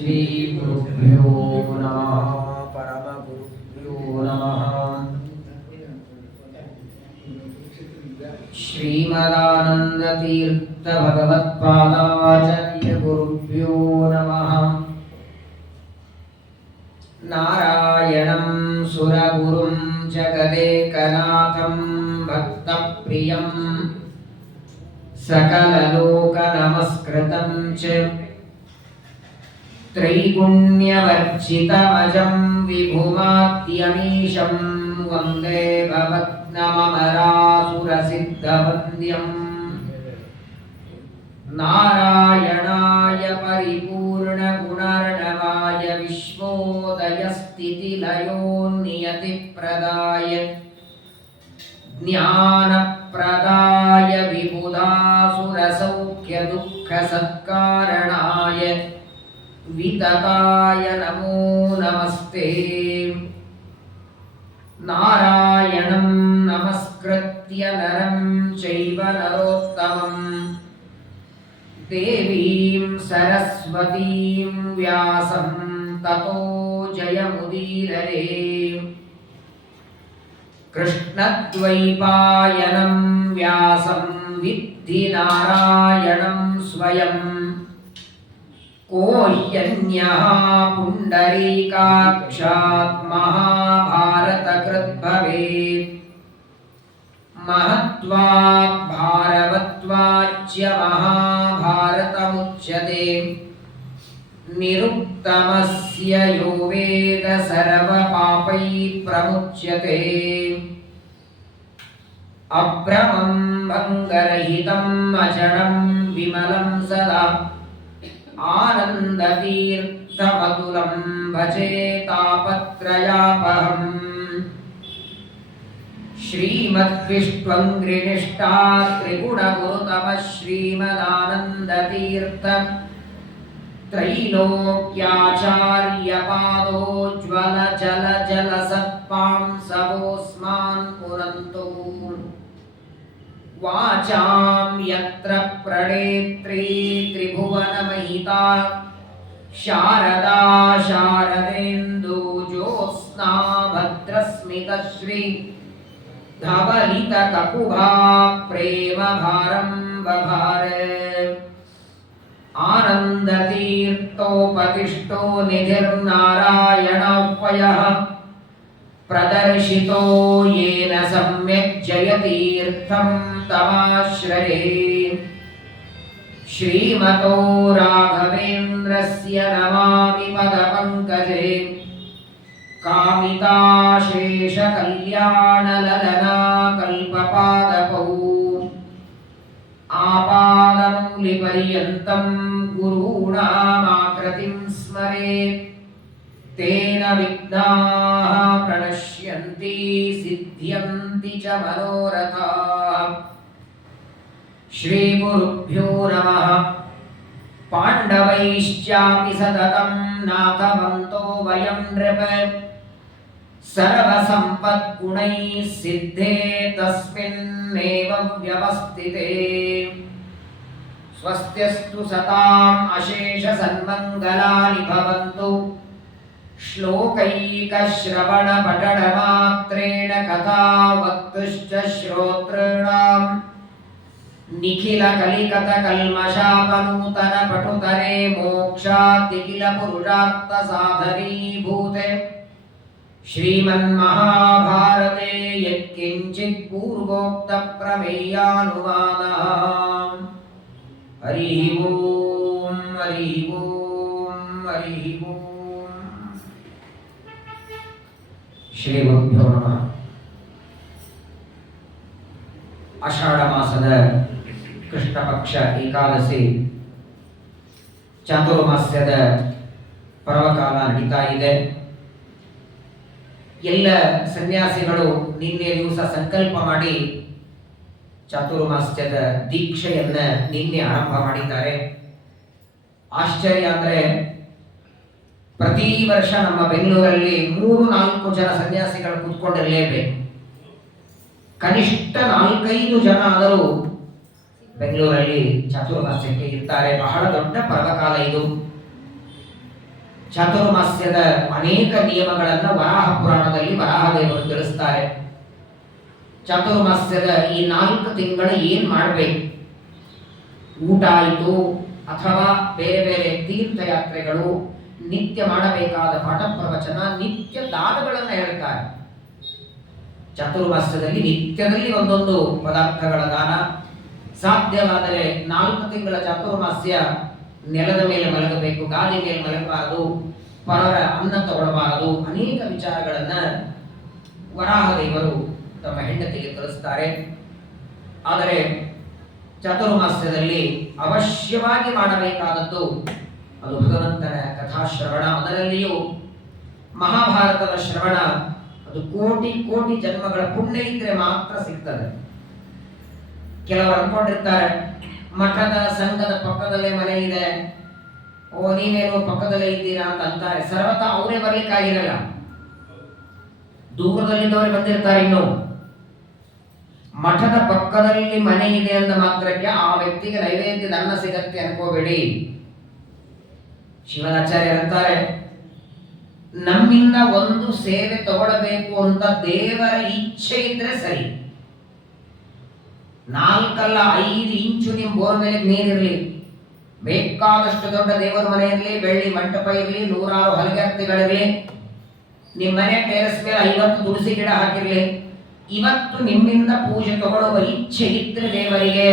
ಶ್ರೀ ಗುರುಭ್ಯೋ ನಮಃ ಪರಮ ಗುರುಭ್ಯೋ ನಮಃ ಶ್ರೀಮದಾನಂದ ತೀರ್ಥ ಭಗವತ್ಪಾದಾಚಾರ್ಯ ಗುರುಭ್ಯೋ ನಮಃ ನಾರಾಯಣಂ ಸುರಗುರುಂ ಜಗದೇಕನಾಥಂ ಭಕ್ತಪ್ರಿಯಂ सकललोकनमस्कृतं च त्रैगुण्यवर्जितमजं विभुमाद्यमीशं वन्दे भवत्नममरासुरसिद्धवन्द्यम् नारायणाय परिपूर्णगुणर्णवाय विश्वोदयस्थितिलयोन्नियतिप्रदाय ज्ञानप्रदाय विबुधासुरसौख्यदुःखसत्कारणाय वितताय नमो नमस्ते। नारायणं नमस्कृत्य नरं चैव नरोत्तमं देवीं सरस्वतीं व्यासं ततो जयमुदीरये। कृष्णद्वैपायनं व्यासं विद्धि नारायणं स्वयं को ह्यन्यः पुण्डरीकाक्षात् महाभारतकृत् भवेत्। महत्वात् भारवत्वाच्च महाभारतमुच्यते। निरुक्तमस्य यो वेद सर्वपापैः प्रमुच्यते। अभ्रमं भङ्गरहितम् अचलं विमलं सदा आनन्दतीर्थमतुलं भजे तापत्रयापहम्। श्रीमद्विष्णुङ्घ्रिनिष्ठा त्रिगुणगुरुतमः श्रीमदानन्दतीर्थ त्रैलोक्याचार्यपादोज्ज्वल जल जल सत्पांसवोऽस्मान् पुरन्तु। वाचां यत्र प्रणेत्री त्रिभुवनमहिता शारदा शारदेन्दुज्योत्स्ना भद्रस्मितश्री धवलितककुभा प्रेमभारं बभारे। आनन्दतीर्थोपतिष्ठो निधिर्नारायणोपयः प्रदर्शितो येन सम्यक् जयतीर्थं तमाश्रये। श्रीमतो राघवेन्द्रस्य नमामि पदपङ्कजे कामिताशेषकल्याणललना कल्पपादपौ आपादमौलिपर्यन्तं गुरूणामाकृतिं स्मरेत् तेन विघ्नाः प्रणश्यन्ति सिद्ध्यन्ति च मनोरथाः। श्रीगुरुभ्यो नमः। पाण्डवैश्चापि सततं नाथवन्तो वयं नृप सर्वसम्पद्गुणैः सिद्धे तस्मिन्नेव व्यवस्थिते। स्वस्त्यस्तु सताम् अशेषसन्मङ्गलानि भवन्तु। श्लोकैकश्रवणपठनमात्रेण कथा वक्तुश्च श्रोतॄणां निखिलकलिकतकल्मषापनूतनपटुतरे मोक्षाद्दिखिलपुरुषार्थसाधनीभूते श्रीमन्महाभारते यत्किञ्चित् पूर्वोक्तप्रमेयानुवादः। हरिः ओं हरिः ओं हरिः ओं। ಶ್ರೀ ಗುರುಭ್ಯೋ ನಮಃ. ಆಷಾಢ ಮಾಸದ ಕೃಷ್ಣ ಪಕ್ಷ ಏಕಾದಶಿ ಚಾತುರ್ಮಾಸ್ಯದ ಪರ್ವಕಾಲ ನಡೀತಾ ಇದೆ. ಎಲ್ಲ ಸನ್ಯಾಸಿಗಳು ನಿನ್ನೆ ದಿವಸ ಸಂಕಲ್ಪ ಮಾಡಿ ಚಾತುರ್ಮಾಸ್ಯದ ದೀಕ್ಷೆಯನ್ನ ನಿನ್ನೆ ಆರಂಭ ಮಾಡಿದ್ದಾರೆ. ಆಶ್ಚರ್ಯ ಅಂದ್ರೆ ಪ್ರತಿ ವರ್ಷ ನಮ್ಮ ಬೆಂಗಳೂರಲ್ಲಿ 3-4 ಜನ ಸನ್ಯಾಸಿಗಳು ಕೂತ್ಕೊಂಡಿರಲೇಬೇಕು. ಕನಿಷ್ಠ 4-5 ಜನ ಆದರೂ ಬೆಂಗಳೂರಲ್ಲಿ ಚಾತುರ್ಮಾಸ್ಯಕ್ಕೆ ಇರ್ತಾರೆ. ಬಹಳ ದೊಡ್ಡ ಪರ್ವಕಾಲ ಇದು. ಚಾತುರ್ಮಾಸ್ಯದ ಅನೇಕ ನಿಯಮಗಳನ್ನು ವರಾಹ ಪುರಾಣದಲ್ಲಿ ವರಾಹದೇವರು ತಿಳಿಸ್ತಾರೆ. ಚಾತುರ್ಮಾಸ್ಯದ ಈ 4 ತಿಂಗಳು ಏನ್ ಮಾಡಬೇಕು, ಊಟ ಆಯಿತು ಅಥವಾ ಬೇರೆ ಬೇರೆ ತೀರ್ಥಯಾತ್ರೆಗಳು, ನಿತ್ಯ ಮಾಡಬೇಕಾದ ಪಾಠ ಪ್ರವಚನ, ನಿತ್ಯ ದಾನಗಳನ್ನು ಹೇಳ್ತಾರೆ. ಚಾತುರ್ಮಾಸ್ಯದಲ್ಲಿ ನಿತ್ಯದಲ್ಲಿ ಒಂದೊಂದು ಪದಾರ್ಥಗಳ ದಾನ. ಸಾಧ್ಯವಾದರೆ 4 ತಿಂಗಳ ಚಾತುರ್ಮಾಸ್ಯ ನೆಲದ ಮೇಲೆ ಮಲಗಬೇಕು, ಗಾದಿ ಮೇಲೆ ಮಲಗಬಾರದು, ಪರರ ಅನ್ನ ತಗೊಳ್ಳಬಾರದು. ಅನೇಕ ವಿಚಾರಗಳನ್ನ ವರಾಹದೇವರು ತಮ್ಮ ಹೆಂಡತಿಗೆ ತಿಳಿಸ್ತಾರೆ. ಆದರೆ ಚಾತುರ್ಮಾಸ್ಯದಲ್ಲಿ ಅವಶ್ಯವಾಗಿ ಮಾಡಬೇಕಾದದ್ದು ಅದು ಭಗವಂತನ ಕಥಾಶ್ರವಣ. ಅದರಲ್ಲಿಯೂ ಮಹಾಭಾರತದ ಶ್ರವಣ ಅದು ಕೋಟಿ ಕೋಟಿ ಜನ್ಮಗಳ ಪುಣ್ಯ ಇದ್ರೆ ಮಾತ್ರ ಸಿಗ್ತದೆ. ಕೆಲವರು ಅನ್ಕೊಂಡಿರ್ತಾರೆ ಮಠದ ಸಂಘದ ಪಕ್ಕದಲ್ಲೇ ಮನೆ ಇದೆ, ಓ ನೀವೇನು ಪಕ್ಕದಲ್ಲೇ ಇದ್ದೀರಾ ಅಂತ ಅಂತಾರೆ. ಸರ್ವತಾ ಅವರೇ ಬರ್ಲಿಕ್ಕಾಗಿರಲ್ಲ, ದೂರದಲ್ಲಿದ್ದವರೇ ಬಂದಿರ್ತಾರೆ. ಇನ್ನು ಮಠದ ಪಕ್ಕದಲ್ಲಿ ಮನೆ ಇದೆ ಅಂದ ಮಾತ್ರಕ್ಕೆ ಆ ವ್ಯಕ್ತಿಗೆ ನೈವೇದ್ಯದ ಅನ್ನ ಸಿಗತ್ತೆ ಅನ್ಕೋಬೇಡಿ. ಶಿವನಾಚಾರ್ಯರಂತಾರೆ, ನಮ್ಮಿಂದ ಒಂದು ಸೇವೆ ತಗೊಳ್ಬೇಕು ಅಂತ ದೇವರ ಇಚ್ಛೆ ಇದ್ರೆ ಸರಿ. 4 ಅಲ್ಲ 5 ಇಂಚು ನಿಮ್ಮ ಬೋರ್ವೆಲ್ ನೀರಿರಲಿ, ಬೇಕಾದಷ್ಟು ದೊಡ್ಡ ದೇವರ ಮನೆ ಇರಲಿ, ಬೆಳ್ಳಿ ಮಂಟಪ ಇರಲಿ, 100 ಹಲಗರ್ತಿಗಳಿರಲಿ, ನಿಮ್ಮ ಮನೆ ಟೆರೆಸ್ ಮೇಲೆ 50 ತುಳಸಿ ಗಿಡ ಹಾಕಿರ್ಲಿ, ಇವತ್ತು ನಿಮ್ಮಿಂದ ಪೂಜೆ ತಗೊಳ್ಳುವ ಇಚ್ಛೆ ಇದ್ರೆ ದೇವರಿಗೆ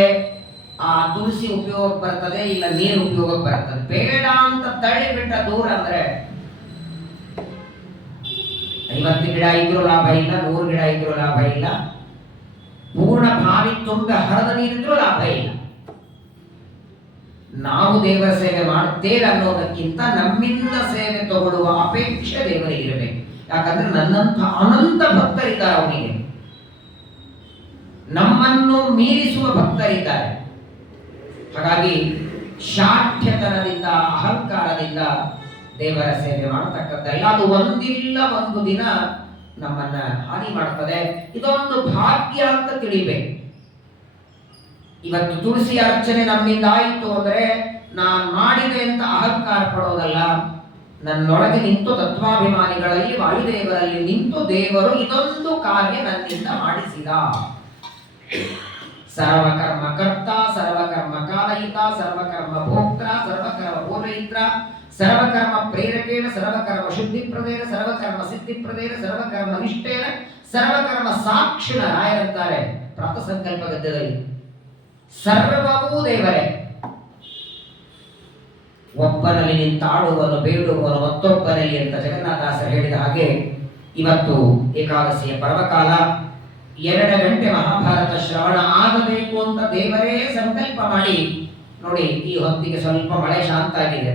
ಆ ತುಳಸಿ ಉಪಯೋಗ ಬರ್ತದೆ, ಇಲ್ಲ ನೀರು ಉಪಯೋಗ ಬರ್ತದೆ. ಬೇಡ ಅಂತ ತಳ್ಳಿ ಬಿಟ್ಟ ದೂರ ಅಂದ್ರೆ 50 ಗಿಡ ಇದ್ರೂ ಲಾಭ ಇಲ್ಲ, 100 ಗಿಡ ಇದ್ರೂ ಲಾಭ ಇಲ್ಲ, ಪೂರ್ಣ ಬಾವಿ ತುಂಬ ಹರಿದ ನೀರಿದ್ರೂ ಲಾಭ ಇಲ್ಲ. ನಾವು ದೇವರ ಸೇವೆ ಮಾಡುತ್ತೇವೆ ಅನ್ನೋದಕ್ಕಿಂತ ನಮ್ಮಿಂದ ಸೇವೆ ತಗೊಳ್ಳುವ ಅಪೇಕ್ಷೆ ದೇವರಿಗೆ ಇರಬೇಕು. ಯಾಕಂದ್ರೆ ನನ್ನಂಥ ಅನಂತ ಭಕ್ತರಿದ್ದಾರೆ, ಅವನಿಗೆ ನಮ್ಮನ್ನು ಮೀರಿಸುವ ಭಕ್ತರಿದ್ದಾರೆ. ಹಾಗಾಗಿ ಶಾಠ್ಯತನದಿಂದ ಅಹಂಕಾರದಿಂದ ದೇವರ ಸೇವೆ ಮಾಡತಕ್ಕದ್ದಲ್ಲ. ಅದು ಒಂದಿಲ್ಲ ಒಂದು ದಿನ ನಮ್ಮನ್ನ ಹಾನಿ ಮಾಡ್ತದೆ. ಇದೊಂದು ಭಾಗ್ಯ ಅಂತ ತಿಳಿಬೇಕು. ಇವತ್ತು ತುಳಸಿ ಅರ್ಚನೆ ನಮ್ಮಿಂದ ಆಯಿತು ಅಂದ್ರೆ ನಾನು ಮಾಡಿದೆ ಅಂತ ಅಹಂಕಾರ ಪಡೋದಲ್ಲ. ನನ್ನೊಳಗೆ ನಿಂತು ತತ್ವಾಭಿಮಾನಿಗಳಲ್ಲಿ ವಾಯುದೇವರಲ್ಲಿ ನಿಂತು ದೇವರು ಇದೊಂದು ಕಾರ್ಯ ನನ್ನಿಂದ ಮಾಡಿಸಿದ. ಸರ್ವಕರ್ಮ ಕರ್ತ, ಸರ್ವಕರ್ಮ ಕಾಲಯಿತ, ಸರ್ವಕರ್ಮ ಭೋಕ್ತ, ಸರ್ವಕರ್ಮ ಪೂರಯಿತ್ರ, ಸರ್ವಕರ್ಮ ಪ್ರೇರಕೇಣ, ಸರ್ವಕರ್ಮ ಶುದ್ಧಿಪ್ರದೇನ, ಸರ್ವಕರ್ಮ ಸಿದ್ಧಿಪ್ರದೇನ, ಸರ್ವಕರ್ಮ ನಿಷ್ಠೇನ, ಸರ್ವಕರ್ಮ ಸಾಕ್ಷಿಣ. ರಾಯರಂತಾರೆ ಪ್ರಾತಃ ಸಂಕಲ್ಪ ಗದ್ಯದಲ್ಲಿ, ಸರ್ವವೂ ದೇವರೇ. ಒಬ್ಬನಲ್ಲಿ ನಿಂತಾಡುವನು ಬೇಡುವನು ಮತ್ತೊಬ್ಬನಲ್ಲಿ ಅಂತ ಜಗನ್ನಾಥದಾಸರು ಹೇಳಿದ ಹಾಗೆ ಇವತ್ತು ಏಕಾದಶಿಯ ಪರ್ವಕಾಲ. 2 ಗಂಟೆ ಮಹಾಭಾರತ ಶ್ರವಣ ಆಗಬೇಕು ಅಂತ ದೇವರೇ ಸಂಕಲ್ಪ ಮಾಡಿ ನೋಡಿ. ಈ ಹೊತ್ತಿಗೆ ಸ್ವಲ್ಪ ಮಳೆ ಶಾಂತ ಆಗಿದೆ,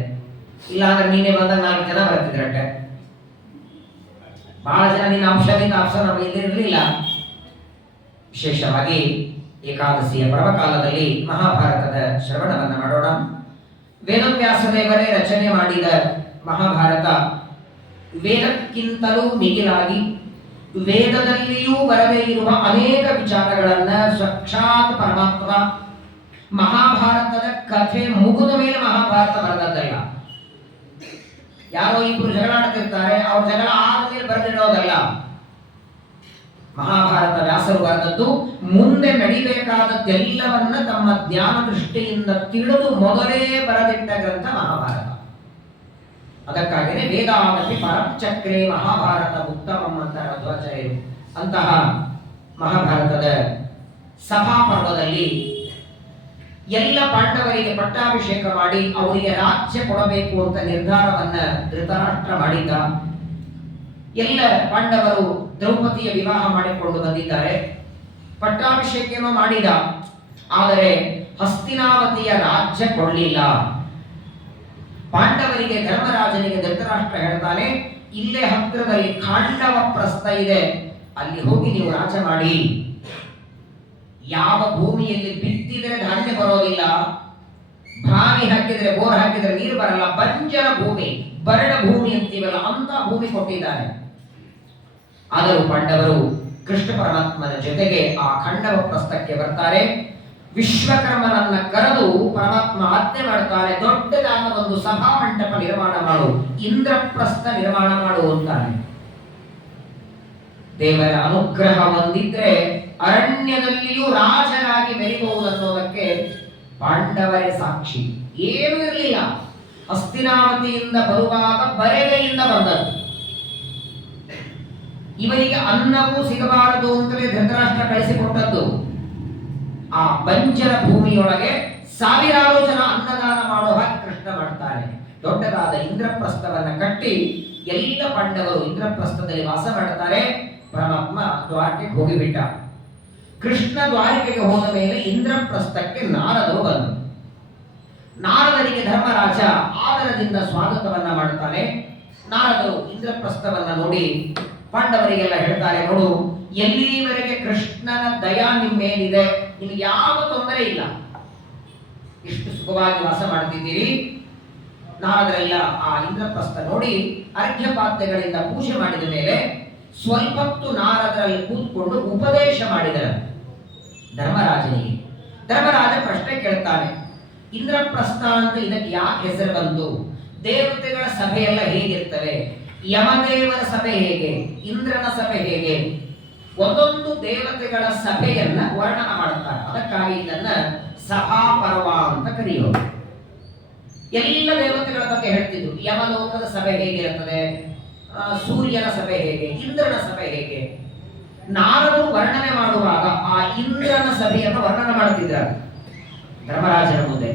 ಇಲ್ಲಾಂದ್ರೆ ನಿನ್ನೆ ಬಂದಾಗ 4 ಜನ ಬರ್ತಿದ್ರಟ್ಟೆ. ಬಹಳ ಜನ ನಿನ್ನ ಅಂಶದಿಂದ ಅಂಶ ನಮಗೆ ಇಲ್ಲಿರಲಿಲ್ಲ. ವಿಶೇಷವಾಗಿ ಏಕಾದಶಿಯ ಪರ್ವಕಾಲದಲ್ಲಿ ಮಹಾಭಾರತದ ಶ್ರವಣವನ್ನು ಮಾಡೋಣ. ವೇದವ್ಯಾಸ ದೇವರೇ ರಚನೆ ಮಾಡಿದ ಮಹಾಭಾರತ ವೇದಕ್ಕಿಂತಲೂ ಮಿಗಿಲಾಗಿ ವೇದದಲ್ಲಿಯೂ ಬರದೇ ಇರುವ ಅನೇಕ ವಿಚಾರಗಳನ್ನ ಸಾಕ್ಷಾತ್ ಪರಮಾತ್ಮ ಮಹಾಭಾರತದ ಕಥೆ ಮುಗಿದ ಮೇಲೆ ಮಹಾಭಾರತ ಬರೆದದ್ದಲ್ಲ. ಯಾರೋ ಇಬ್ರು ಜಗಳಾಡ್ತಿರ್ತಾರೆ, ಅವ್ರ ಜಗಳ ಆದ್ಮೇಲೆ ಬರೆದಿಡೋದಲ್ಲ. ಮಹಾಭಾರತ ವ್ಯಾಸರು ಬರೆದದ್ದು ಮುಂದೆ ನಡಿಬೇಕಾದದ್ದೆಲ್ಲವನ್ನ ತಮ್ಮ ಜ್ಞಾನ ದೃಷ್ಟಿಯಿಂದ ತಿಳಿದು ಮೊದಲೇ ಬರೆದಿಟ್ಟ ಗ್ರಂಥ ಮಹಾಭಾರತ. ಅದಕ್ಕಾಗಿಯೇ ವೇದಾದಪಿ ಪರಂಚಕ್ರೇ ಮಹಾಭಾರತ ಉತ್ತಮಂ ಅಂತ ಮಧ್ವಾಚಾರ್ಯರು. ಅಂತಹ ಮಹಾಭಾರತದ ಸಭಾಪರ್ವದಲ್ಲಿ ಎಲ್ಲ ಪಾಂಡವರಿಗೆ ಪಟ್ಟಾಭಿಷೇಕ ಮಾಡಿ ಅವರಿಗೆ ರಾಜ್ಯ ಕೊಡಬೇಕು ಅಂತ ನಿರ್ಧಾರವನ್ನ ಧೃತರಾಷ್ಟ್ರ ಮಾಡಿದ್ದ. ಎಲ್ಲ ಪಾಂಡವರು ದ್ರೌಪದಿಯ ವಿವಾಹ ಮಾಡಿಕೊಂಡು ಬಂದಿದ್ದಾರೆ. ಪಟ್ಟಾಭಿಷೇಕನೂ ಮಾಡಿದ, ಆದರೆ ಹಸ್ತಿನಾವತಿಯ ರಾಜ್ಯ ಕೊಡಲಿಲ್ಲ. ಪಾಂಡವರಿಗೆ ಧರ್ಮರಾಜನಿಗೆ ಧೃತರಾಷ್ಟ್ರ ಹೇಳ್ತಾನೆ, ಇಲ್ಲೇ ಹತ್ತಿರದಲ್ಲಿ ಖಾಂಡವ ಪ್ರಸ್ಥ ಇದೆ, ಅಲ್ಲಿ ಹೋಗಿ ನೀವು ರಾಜ ಮಾಡಿ. ಯಾವ ಭೂಮಿಯಲ್ಲಿ ಬಿತ್ತಿದರೆ ಧಾನ್ಯ ಬರೋದಿಲ್ಲ, ಬಾವಿ ಹಾಕಿದ್ರೆ ಬೋರ್ ಹಾಕಿದ್ರೆ ನೀರು ಬರಲ್ಲ, ಬಂಜರ ಭೂಮಿ, ಬರಡ ಭೂಮಿ ಅಂತೀವಲ್ಲ ಅಂತ ಭೂಮಿ ಕೊಟ್ಟಿದ್ದಾರೆ. ಆದರೂ ಪಾಂಡವರು ಕೃಷ್ಣ ಪರಮಾತ್ಮನ ಜೊತೆಗೆ ಆ ಖಂಡವ ಪ್ರಸ್ಥಕ್ಕೆ ಬರ್ತಾರೆ. ವಿಶ್ವಕರ್ಮನನ್ನ ಕರೆದು ಪರಮಾತ್ಮ ಆಜ್ಞೆ ಮಾಡ್ತಾನೆ, ದೊಡ್ಡದಾದ ಒಂದು ಸಭಾ ಮಂಟಪ ನಿರ್ಮಾಣ ಮಾಡು, ಇಂದ್ರಪ್ರಸ್ಥ ನಿರ್ಮಾಣ ಮಾಡು ಅಂತಾನೆ. ದೇವರ ಅನುಗ್ರಹ ಹೊಂದಿದ್ರೆ ಅರಣ್ಯದಲ್ಲಿಯೂ ರಾಜರಾಗಿ ಮೆರೆಯುವುದನ್ನೋದಕ್ಕೆ ಪಾಂಡವರೇ ಸಾಕ್ಷಿ. ಏನೂ ಇರಲಿಲ್ಲ, ಹಸ್ತಿನಾವತಿಯಿಂದ ಬರುವಾಗ ಬರೆವೆಯಿಂದ ಬಂದದ್ದು. ಇವರಿಗೆ ಅನ್ನವೂ ಸಿಗಬಾರದು ಅಂತಲೇ ಧೃತರಾಷ್ಟ್ರ ಕಳಿಸಿಕೊಟ್ಟದ್ದು. ಆ ಬಂಜರ ಭೂಮಿಯೊಳಗೆ ಸಾವಿರಾರು ಜನ ಅನ್ನದಾನ ಮಾಡೋ ಹಾಗೆ ಕೃಷ್ಣ ಮಾಡ್ತಾನೆ. ದೊಡ್ಡದಾದ ಇಂದ್ರಪ್ರಸ್ಥವನ್ನ ಕಟ್ಟಿ ಎಲ್ಲ ಪಾಂಡವರು ಇಂದ್ರಪ್ರಸ್ಥದಲ್ಲಿ ವಾಸ ಮಾಡ್ತಾರೆ. ಪರಮಾತ್ಮ ದ್ವಾರಕೆಗೆ ಹೋಗಿಬಿಟ್ಟ. ಕೃಷ್ಣ ದ್ವಾರಕೆಗೆ ಹೋದ ಮೇಲೆ ಇಂದ್ರಪ್ರಸ್ಥಕ್ಕೆ ನಾರದರು ಬಂದರು. ನಾರದರಿಗೆ ಧರ್ಮರಾಜ ಆದರದಿಂದ ಸ್ವಾಗತವನ್ನ ಮಾಡ್ತಾನೆ. ನಾರದರು ಇಂದ್ರಪ್ರಸ್ಥವನ್ನ ನೋಡಿ ಪಾಂಡವರಿಗೆಲ್ಲ ಹೇಳ್ತಾರೆ, ನೋಡು, ಎಲ್ಲಿವರೆಗೆ ಕೃಷ್ಣನ ದಯಾ ನಿಮ್ಮ ಮೇಲಿದೆ, ನಿಮಗೆ ಯಾವ ತೊಂದರೆ ಇಲ್ಲ, ಇಷ್ಟು ಸುಖವಾಗಿ ವಾಸ ಮಾಡ್ತಿದ್ದೀರಿ. ನಾರದರೆಲ್ಲ ಆ ಇಂದ್ರಪ್ರಸ್ಥ ನೋಡಿ ಅರ್ಘ್ಯಪಾತ್ಯಗಳಿಂದ ಪೂಜೆ ಮಾಡಿದ ಮೇಲೆ ಸ್ವಲ್ಪ ಹೊತ್ತು ನಾರದರಲ್ಲಿ ಕೂತ್ಕೊಂಡು ಉಪದೇಶ ಮಾಡಿದರು ಧರ್ಮರಾಜನಿಗೆ. ಧರ್ಮರಾಜ ಪ್ರಶ್ನೆ ಕೇಳ್ತಾನೆ, ಇಂದ್ರಪ್ರಸ್ಥ ಅಂತ ಇದಕ್ಕೆ ಯಾಕೆ ಹೆಸರು ಬಂತು? ದೇವತೆಗಳ ಸಭೆಯೆಲ್ಲ ಹೇಗಿರ್ತವೆ? ಯಮದೇವರ ಸಭೆ ಹೇಗೆ? ಇಂದ್ರನ ಸಭೆ ಹೇಗೆ? ಒಂದೊಂದು ದೇವತೆಗಳ ಸಭೆಯನ್ನ ವರ್ಣನ ಮಾಡುತ್ತಾರೆ. ಅದಕ್ಕಾಗಿ ಇದನ್ನ ಸಭಾಪರ್ವ ಅಂತ ಕರೆಯೋದು. ಎಲ್ಲ ದೇವತೆಗಳ ಬಗ್ಗೆ ಹೇಳ್ತಿದ್ರು. ಯಮಲೋಕದ ಸಭೆ ಹೇಗಿರುತ್ತದೆ, ಸೂರ್ಯನ ಸಭೆ ಹೇಗೆ, ಇಂದ್ರನ ಸಭೆ ಹೇಗೆ. ನಾರದರು ವರ್ಣನೆ ಮಾಡುವಾಗ ಆ ಇಂದ್ರನ ಸಭೆಯನ್ನು ವರ್ಣನೆ ಮಾಡುತ್ತಿದ್ದಾರೆ ಧರ್ಮರಾಜನ ಮುಂದೆ.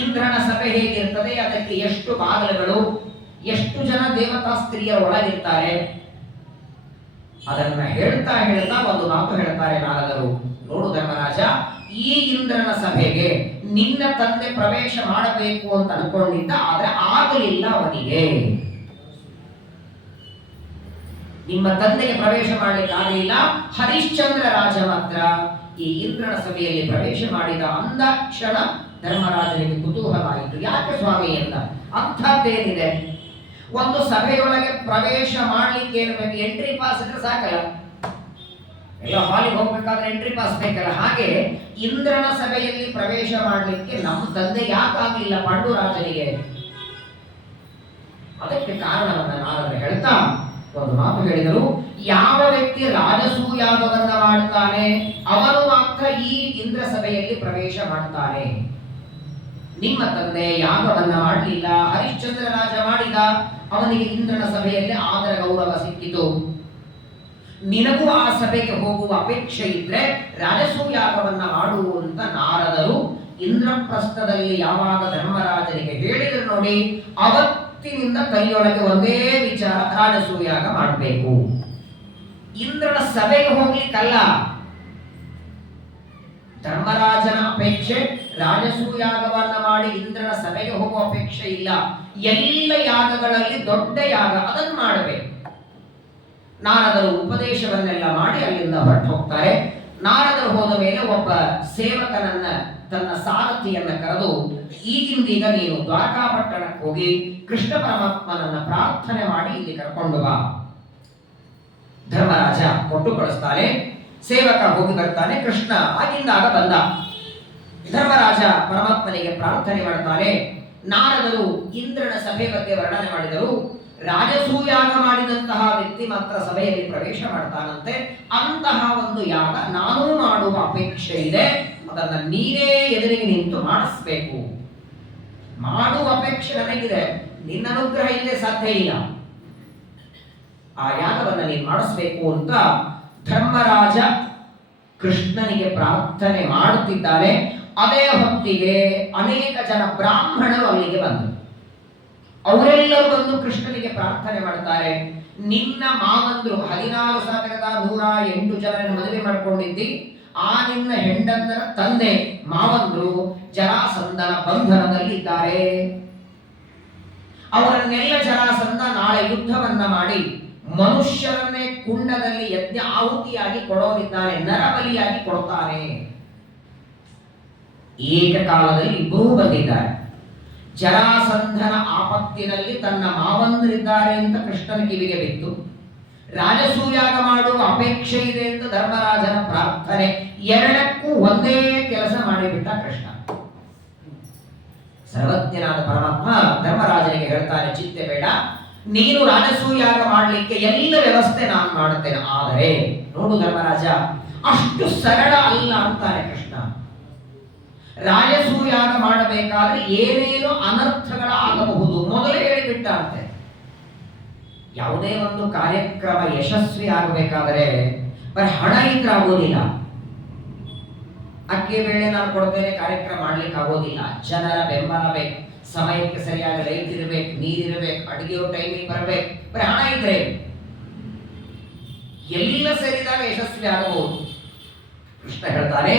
ಇಂದ್ರನ ಸಭೆ ಹೇಗಿರ್ತದೆ, ಅದಕ್ಕೆ ಎಷ್ಟು ಬಾಗಿಲುಗಳು, ಎಷ್ಟು ಜನ ದೇವತಾ ಸ್ತ್ರೀಯರು ಒಳಗಿರ್ತಾರೆ, ಅದನ್ನ ಹೇಳ್ತಾ ಹೇಳ್ತಾ ಒಂದು ಮಾತು ಹೇಳ್ತಾರೆ ನಾರದರು. ನೋಡು ಧರ್ಮರಾಜ, ಈ ಇಂದ್ರನ ಸಭೆಗೆ ನಿನ್ನ ತಂದೆ ಪ್ರವೇಶ ಮಾಡಬೇಕು ಅಂತ ಅನ್ಕೊಂಡಿದ್ದ, ಆದ್ರೆ ಆಗಲಿಲ್ಲ ಅವನಿಗೆ. ನಿಮ್ಮ ತಂದೆಗೆ ಪ್ರವೇಶ ಮಾಡಲಿಕ್ಕೆ ಆಗಲಿಲ್ಲ. ಹರಿಶ್ಚಂದ್ರ ರಾಜ ಮಾತ್ರ ಈ ಇಂದ್ರನ ಸಭೆಯಲ್ಲಿ ಪ್ರವೇಶ ಮಾಡಿದ. ಅಂದಾಕ್ಷಣ ಧರ್ಮರಾಜನಿಗೆ ಕುತೂಹಲ ಆಯಿತು. ಯಾಕೆ ಸ್ವಾಮಿ ಅಂತ. ಅಂಥದ್ದೇನಿದೆ? ಒಂದು ಸಭೆಯೊಳಗೆ ಪ್ರವೇಶ ಮಾಡ್ಲಿಕ್ಕೆ ಏನು ಬೇಕು? ಎಂಟ್ರಿ ಪಾಸ್ ಇದ್ರೆ ಸಾಕಲ್ಲ. ಎಲ್ಲ ಹಾಲಿಗೆ ಹೋಗ್ಬೇಕಾದ್ರೆ ಎಂಟ್ರಿ ಪಾಸ್ ಬೇಕಲ್ಲ. ಹಾಗೆ ಇಂದ್ರನ ಸಭೆಯಲ್ಲಿ ಪ್ರವೇಶ ಮಾಡಲಿಕ್ಕೆ ನಮ್ಮ ತಂದೆ ಯಾಕಾಗಲಿಲ್ಲ ಪಾಂಡುರಾಜನಿಗೆ? ಅದಕ್ಕೆ ಕಾರಣವನ್ನ ನಾರದರು ಹೇಳ್ತಾ ಒಂದು ಮಾತು ಹೇಳಿದರು. ಯಾವ ವ್ಯಕ್ತಿ ರಾಜಸೂಯಾಗವನ್ನ ಮಾಡ್ತಾನೆ ಅವನು ಮಾತ್ರ ಈ ಇಂದ್ರ ಸಭೆಯಲ್ಲಿ ಪ್ರವೇಶ ಮಾಡ್ತಾನೆ. ನಿಮ್ಮ ತಂದೆ ಯಾಗವನ್ನ ಮಾಡಲಿಲ್ಲ, ಹರಿಶ್ಚಂದ್ರ ರಾಜ ಮಾಡಿದ, ಅವನಿಗೆ ಇಂದ್ರನ ಸಭೆಯಲ್ಲಿ ಆದರ ಗೌರವ ಸಿಕ್ಕಿತು. ನಿನಗೂ ಆ ಸಭೆಗೆ ಹೋಗುವ ಅಪೇಕ್ಷೆ ಇದ್ರೆ ರಾಜಸೂಯಾಗವನ್ನ ಮಾಡುವಂತ ನಾರದರು ಇಂದ್ರಪ್ರಸ್ಥದಲ್ಲಿ ಯಾವಾಗ ಧರ್ಮರಾಜನಿಗೆ ಹೇಳಿದ್ರು ನೋಡಿ, ಅವತ್ತಿನಿಂದ ಕೈಯೊಳಗೆ ಒಂದೇ ವಿಚಾರ, ರಾಜಸೂಯಾಗ ಮಾಡಬೇಕು. ಇಂದ್ರನ ಸಭೆಗೆ ಹೋಗ್ಲಿಕ್ಕಲ್ಲ. ಧರ್ಮರಾಜನ ಅಪೇಕ್ಷೆ ರಾಜಸೂಯಾಗವನ್ನ ಮಾಡಿ ಇಂದ್ರನ ಸಭೆಗೆ ಹೋಗುವ ಅಪೇಕ್ಷೆ ಇಲ್ಲ. ಎಲ್ಲ ಯಾಗಗಳಲ್ಲಿ ದೊಡ್ಡ ಯಾಗ ಅದನ್ನು ಮಾಡಬೇಕು. ನಾರದರು ಉಪದೇಶವನ್ನೆಲ್ಲ ಮಾಡಿ ಅಲ್ಲಿಂದ ಹೊರಟು ಹೋಗ್ತಾರೆ. ನಾರದರು ಹೋದ ಮೇಲೆ ಒಬ್ಬ ಸೇವಕನನ್ನ, ತನ್ನ ಸಾರಥಿಯನ್ನ ಕರೆದು, ಈಗಿಂದೀಗ ನೀನು ದ್ವಾರಕಾಪಟ್ಟಣಕ್ಕೆ ಹೋಗಿ ಕೃಷ್ಣ ಪರಮಾತ್ಮನನ್ನ ಪ್ರಾರ್ಥನೆ ಮಾಡಿ ಇಲ್ಲಿ ಕರ್ಕೊಂಡು ಬಾ. ಧರ್ಮರಾಜ ಕೊಟ್ಟು ಕಳಿಸ್ತಾನೆ. ಸೇವಕ ಹೋಗಿ ಬರ್ತಾನೆ. ಕೃಷ್ಣ ಆಗಿಂದಾಗ ಬಂದ. ಧರ್ಮರಾಜ ಪರಮಾತ್ಮನಿಗೆ ಪ್ರಾರ್ಥನೆ ಮಾಡ್ತಾನೆ. ನಾರದರು ಇಂದ್ರನ ಸಭೆ ಬಗ್ಗೆ ವರ್ಣನೆ ಮಾಡಿದರು. ರಾಜಸೂಯಾಗ ಮಾಡಿದಂತಹ ವ್ಯಕ್ತಿ ಮಾತ್ರ ಸಭೆಯಲ್ಲಿ ಪ್ರವೇಶ ಮಾಡ್ತಾನಂತೆ. ಅಂತಹ ಒಂದು ಯಾಗ ನಾನೂ ಮಾಡುವ ಅಪೇಕ್ಷೆ ಇದೆ. ಅದನ್ನ ನೀನೇ ಎದುರಿಗೆ ನಿಂತು ಮಾಡಿಸ್ಬೇಕು. ಮಾಡುವ ಅಪೇಕ್ಷೆ ನನಗಿದೆ, ನಿನ್ನ ಅನುಗ್ರಹ ಇಲ್ಲದೆ ಸಾಧ್ಯ ಇಲ್ಲ. ಆ ಯಾಗವನ್ನ ನೀನು ಮಾಡಿಸ್ಬೇಕು ಅಂತ ಧರ್ಮರಾಜ ಕೃಷ್ಣನಿಗೆ ಪ್ರಾರ್ಥನೆ ಮಾಡುತ್ತಿದ್ದಾನೆ. ಅದೇ ಹೊತ್ತಿಗೆ ಅನೇಕ ಜನ ಬ್ರಾಹ್ಮಣರು ಅಲ್ಲಿಗೆ ಬಂದರು. ಅವರೆಲ್ಲರೂ ಬಂದು ಕೃಷ್ಣನಿಗೆ ಪ್ರಾರ್ಥನೆ ಮಾಡ್ತಾರೆ. ನಿನ್ನ ಮಾವಂದ್ರು 14,108 ಜನರನ್ನು ಮದುವೆ ಮಾಡಿಕೊಂಡಿದ್ದಿ. ಆ ನಿನ್ನ ಹೆಂಡಂದರ ತಂದೆ ಮಾವಂದ್ರು ಜರಾಸಂಧನ ಬಂಧನದಲ್ಲಿ ಇದ್ದಾರೆ. ಅವರನ್ನೆಲ್ಲ ಜರಾಸಂಧ ನಾಳೆ ಯುದ್ಧವನ್ನ ಮಾಡಿ ಮನುಷ್ಯರನ್ನೇ ಕುಂಡದಲ್ಲಿ ಯಜ್ಞ ಆಹುತಿಯಾಗಿ ಕೊಡೋರಿದ್ದಾನೆ, ನರಬಲಿಯಾಗಿ ಕೊಡ್ತಾನೆ. ಏಕಕಾಲದಲ್ಲಿ ಇಬ್ಬರೂ ಬಂದಿದ್ದಾರೆ. ಜರಾಸಂಧನ ಆಪತ್ತಿನಲ್ಲಿ ತನ್ನ ಮಾವಂದರಿದ್ದಾರೆ ಅಂತ ಕೃಷ್ಣನ ಕಿವಿಗೆ ಬಿತ್ತು. ರಾಜಸೂಯಾಗ ಮಾಡುವ ಅಪೇಕ್ಷೆ ಇದೆ ಅಂತ ಧರ್ಮರಾಜನ ಪ್ರಾರ್ಥನೆ, ಎರಡಕ್ಕೂ ಒಂದೇ ಕೆಲಸ ಮಾಡಿಬಿಟ್ಟ ಕೃಷ್ಣ. ಸರ್ವಜ್ಞನಾದ ಪರಮಾತ್ಮ ಧರ್ಮರಾಜನಿಗೆ ಹೇಳ್ತಾನೆ, ಚಿಂತೆ ಬೇಡ, ನೀನು ರಾಜಸೂಯಾಗ ಮಾಡಲಿಕ್ಕೆ ಎಲ್ಲ ವ್ಯವಸ್ಥೆ ನಾನು ಮಾಡುತ್ತೇನೆ. ಆದರೆ ನೋಡು ಧರ್ಮರಾಜ, ಅಷ್ಟು ಸರಳ ಅಲ್ಲ ಅಂತಾನೆ ಕೃಷ್ಣ. ರಾಜಸೂಯಾಗ ಮಾಡಬೇಕಾದ್ರೆ ಏನೇನು ಅನರ್ಥಗಳ ಆಗಬಹುದು ಮೊದಲೇ ಹೇಳಿಬಿಟ್ಟ ಅಂತೆ. ಯಾವುದೇ ಒಂದು ಕಾರ್ಯಕ್ರಮ ಯಶಸ್ವಿ ಆಗಬೇಕಾದರೆ ಬರೀ ಹಣ ಇದ್ರೆ ಆಗೋದಿಲ್ಲ. ಅಕ್ಕಿ ಬೇಳೆ ನಾನು ಕೊಡ್ತೇನೆ, ಕಾರ್ಯಕ್ರಮ ಮಾಡ್ಲಿಕ್ಕೆ ಆಗೋದಿಲ್ಲ. ಜನರ ಬೆಂಬಲ ಬೇಕು, ಸಮಯಕ್ಕೆ ಸರಿಯಾದ ಲೈಟ್ ಇರಬೇಕು, ನೀರಿರಬೇಕು, ಅಡಿಗೆಯೋ ಟೈಮಿಗೆ ಬರಬೇಕು. ಬರೀ ಹಣ ಇದ್ರೆ ಎಲ್ಲ ಸೇರಿದಾಗ ಯಶಸ್ವಿ ಆಗಬಹುದು. ಕೃಷ್ಣ ಹೇಳ್ತಾನೆ,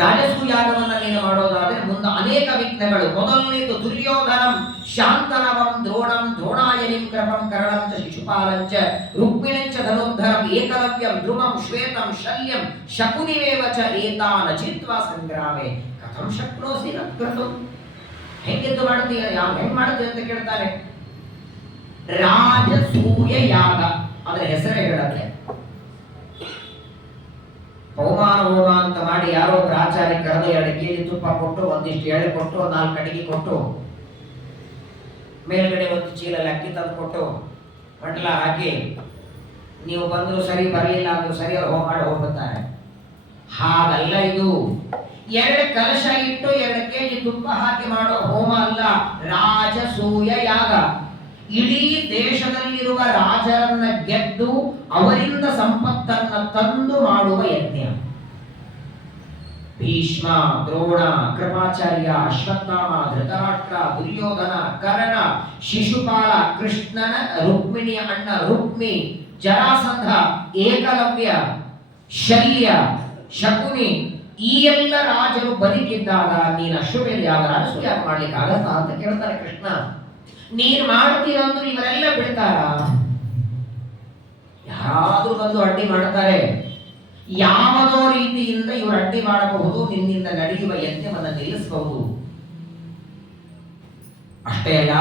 ರಾಜಸೂಯಾಗವನ್ನ ನೀನು ಮಾಡೋದಾದ್ರೆ ಮುಂದೆ ಅನೇಕ ವಿಘ್ನಗಳು. ಮೊದಲನೇದು ದುರ್ಯೋಧನಂ ಶಾಂತನವಂ ದ್ರೋಣಂ ದ್ರೋಣಾಯನಿಂ ಕೃಪಂ ಕರ್ಣಂಚ ಶಿಶುಪಾಲಂಚ ರುಕ್ಮಿಣಂಚ ಧನುರ್ಧರಂ ಏಕಲವ್ಯಂ ಧ್ರುವಂ ಶ್ವೇತಂ ಶಲ್ಯಂ ಶಕುನಿವೇವ ಚ ಏತಾನ ಚಿತ್ವಾ ಸಂಗ್ರಾಮೆ ಕಥಂ ಶಕ್ನೋಸಿ ನಕ್ರತು. ಹೆಂಗೆದ್ದು ಮಾಡ್ತೀಯ, ಹೆಂಗ್ ಮಾಡ್ತೀಯ ಅಂತ ಕೇಳ್ತಾನೆ. ರಾಜಸೂಯ ಯಾಗ ಅದರ ಹೆಸರೇ ಹೇಳುತ್ತೆ. ಹೋಮಾನ ಹೋಮ ಅಂತ ಮಾಡಿ ಯಾರೋ ಒಬ್ಬರು ಆಚಾರ್ಯ ಕರೆದು 2 ಕೆಜಿ ತುಪ್ಪ ಕೊಟ್ಟು, ಒಂದಿಷ್ಟು ಎಳೆ ಕೊಟ್ಟು, 4 ಕಟ್ಟಿಗೆ ಕೊಟ್ಟು, ಮೇಲ್ಗಡೆ ಒಂದು ಚೀಲ ಅಕ್ಕಿ ತಂದು ಕೊಟ್ಟು, ಮಂಡಲ ಹಾಕಿ ನೀವು ಬಂದ್ರು ಸರಿ, ಬರಲಿಲ್ಲ ಅಂದ್ರು ಸರಿ, ಅವ್ರು ಹೋಮ ಮಾಡಿ ಹೋಗ್ಬಿಡ್ತಾರೆ. ಹಾಗಲ್ಲ ಇದು. 2 ಕಲಶ ಇಟ್ಟು 2 ಕೆಜಿ ತುಪ್ಪ ಹಾಕಿ ಮಾಡೋ ಹೋಮ ಅಲ್ಲ, ರಾಜಸೂಯ ಯಾಗ. ಇಡೀ ದೇಶದಲ್ಲಿರುವ ರಾಜರನ್ನ ಗೆದ್ದು ಅವರಿಂದ ಸಂಪತ್ತನ್ನ ತಂದು ಮಾಡುವ ಯಜ್ಞ. ಭೀಷ್ಮ, ದ್ರೋಣ, ಕೃಪಾಚಾರ್ಯ, ಅಶ್ವತ್ಥಾಮ, ಧೃತರಾಷ್ಟ್ರ, ದುರ್ಯೋಧನ, ಕರ್ಣ, ಶಿಶುಪಾಲ, ಕೃಷ್ಣನ ರುಕ್ಮಿಣಿಯ ಅಣ್ಣ ರುಕ್ಮಿ, ಜರಾಸಂಧ, ಏಕಲವ್ಯ, ಶಲ್ಯ, ಶಕುನಿ, ಈ ಎಲ್ಲ ರಾಜರು ಬದುಕಿದ್ದಾಗ ನೀನು ಅಶ್ವಮೇಧ ಯಾಗ ರಾಜಸೂಯಾಗ ಮಾಡ್ಲಿಕ್ಕೆ ಆಗತ್ತಾ ಅಂತ ಕೇಳ್ತಾರೆ ಕೃಷ್ಣ. ನೀನ್ ಮಾಡ್ತೀರಂದ್ರೆ ಇವರೆಲ್ಲ ಬಿಡ್ತಾರ? ಯಾರಾದ್ರೂ ಬಂದು ಅಡ್ಡಿ ಮಾಡ್ತಾರೆ. ಯಾವುದೋ ರೀತಿಯಿಂದ ಇವರು ಅಡ್ಡಿ ಮಾಡಬಹುದು, ನಿನ್ನಿಂದ ನಡೆಯುವ ಯಜ್ಞವನ್ನು ನಿಲ್ಲಿಸಬಹುದು. ಅಷ್ಟೇ ಅಲ್ಲ,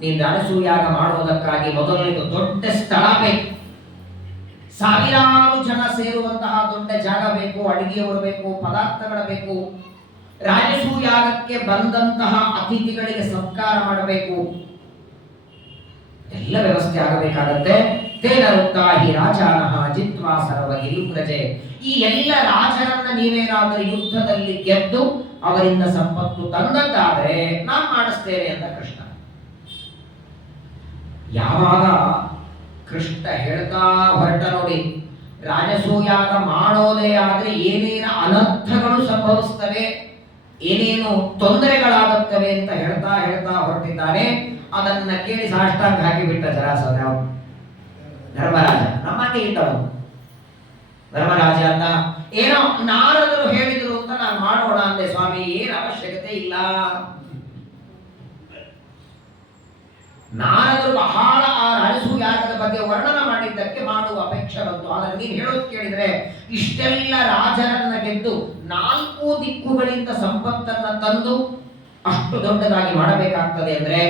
ನೀನ್ ರಾಜಸೂಯಾಗ ಮಾಡುವುದಕ್ಕಾಗಿ ಮೊದಲನೇದು ದೊಡ್ಡ ಸ್ಥಳ ಬೇಕು, ಸಾವಿರಾರು ಜನ ಸೇರುವಂತಹ ದೊಡ್ಡ ಜಾಗ ಬೇಕು, ಅಡಿಗೆಯವರು ಬೇಕು, ಪದಾರ್ಥಗಳು ಬೇಕು. ರಾಜಸೂಯಾಗಕ್ಕೆ ಬಂದಂತಹ ಅತಿಥಿಗಳಿಗೆ ಸತ್ಕಾರ ಮಾಡಬೇಕು, ಎಲ್ಲ ವ್ಯವಸ್ಥೆ ಆಗಬೇಕಾಗತ್ತೆ. ತೇನರುತ್ತಾ ಹಿ ರಾಜಾನಃ ಜಿತ್ವಾ ಸರ್ವಗಿರಿವ್ರಜೆ. ಈ ಎಲ್ಲ ರಾಜರನ್ನ ನೀವೇನಾದರೂ ಯುದ್ಧದಲ್ಲಿ ಗೆದ್ದು ಅವರಿಂದ ಸಂಪತ್ತು ತಂದದ್ದಾದ್ರೆ ನಾನು ಮಾಡಿಸ್ತೇನೆ ಅಂತ ಕೃಷ್ಣ. ಯಾವಾಗ ಕೃಷ್ಣ ಹೇಳ್ತಾ ಹೊರಟ ನೋಡಿ, ರಾಜಸೂಯಾಗ ಮಾಡೋದೇ ಆದ್ರೆ ಏನೇನು ಅನರ್ಥಗಳು ಸಂಭವಿಸ್ತವೆ, ಏನೇನು ತೊಂದರೆಗಳಾಗುತ್ತವೆ ಅಂತ ಹೇಳ್ತಾ ಹೇಳ್ತಾ ಹೊರಟಿದ್ದಾನೆ. ಅದನ್ನ ಕೇಳಿ ಸಾಷ್ಟಾಂಗ ಹಾಕಿಬಿಟ್ಟ ಜರಾಸಂಧ. ಧರ್ಮರಾಜ ನಮ್ಮಂಗೆ ಇಟ್ಟವನು ಧರ್ಮರಾಜ ಅಂತ. ಏನೋ ನಾರದರು ಹೇಳಿದ್ರು ಅಂತ ನಾನು ಮಾಡೋಣ ಅಂದೆ ಸ್ವಾಮಿ, ಏನು ಅವಶ್ಯಕತೆ ಇಲ್ಲ. ನಾರದರು ಬಹಳ ಆ ರಾಜಸೂಯಾಗದ ಬಗ್ಗೆ ವರ್ಣನ ಮಾಡಿದ್ದಕ್ಕೆ ಮಾಡುವ ಅಪೇಕ್ಷೆ ಬಂತು. ಆದರೆ ನೀವು ಹೇಳೋದು ಕೇಳಿದ್ರೆ, ಇಷ್ಟೆಲ್ಲ ರಾಜರನ್ನ ಗೆದ್ದು 4 ದಿಕ್ಕುಗಳಿಂದ ಸಂಪತ್ತನ್ನ ತಂದು ಅಷ್ಟು ದೊಡ್ಡದಾಗಿ ಮಾಡಬೇಕಾಗ್ತದೆ ಅಂದ್ರೆ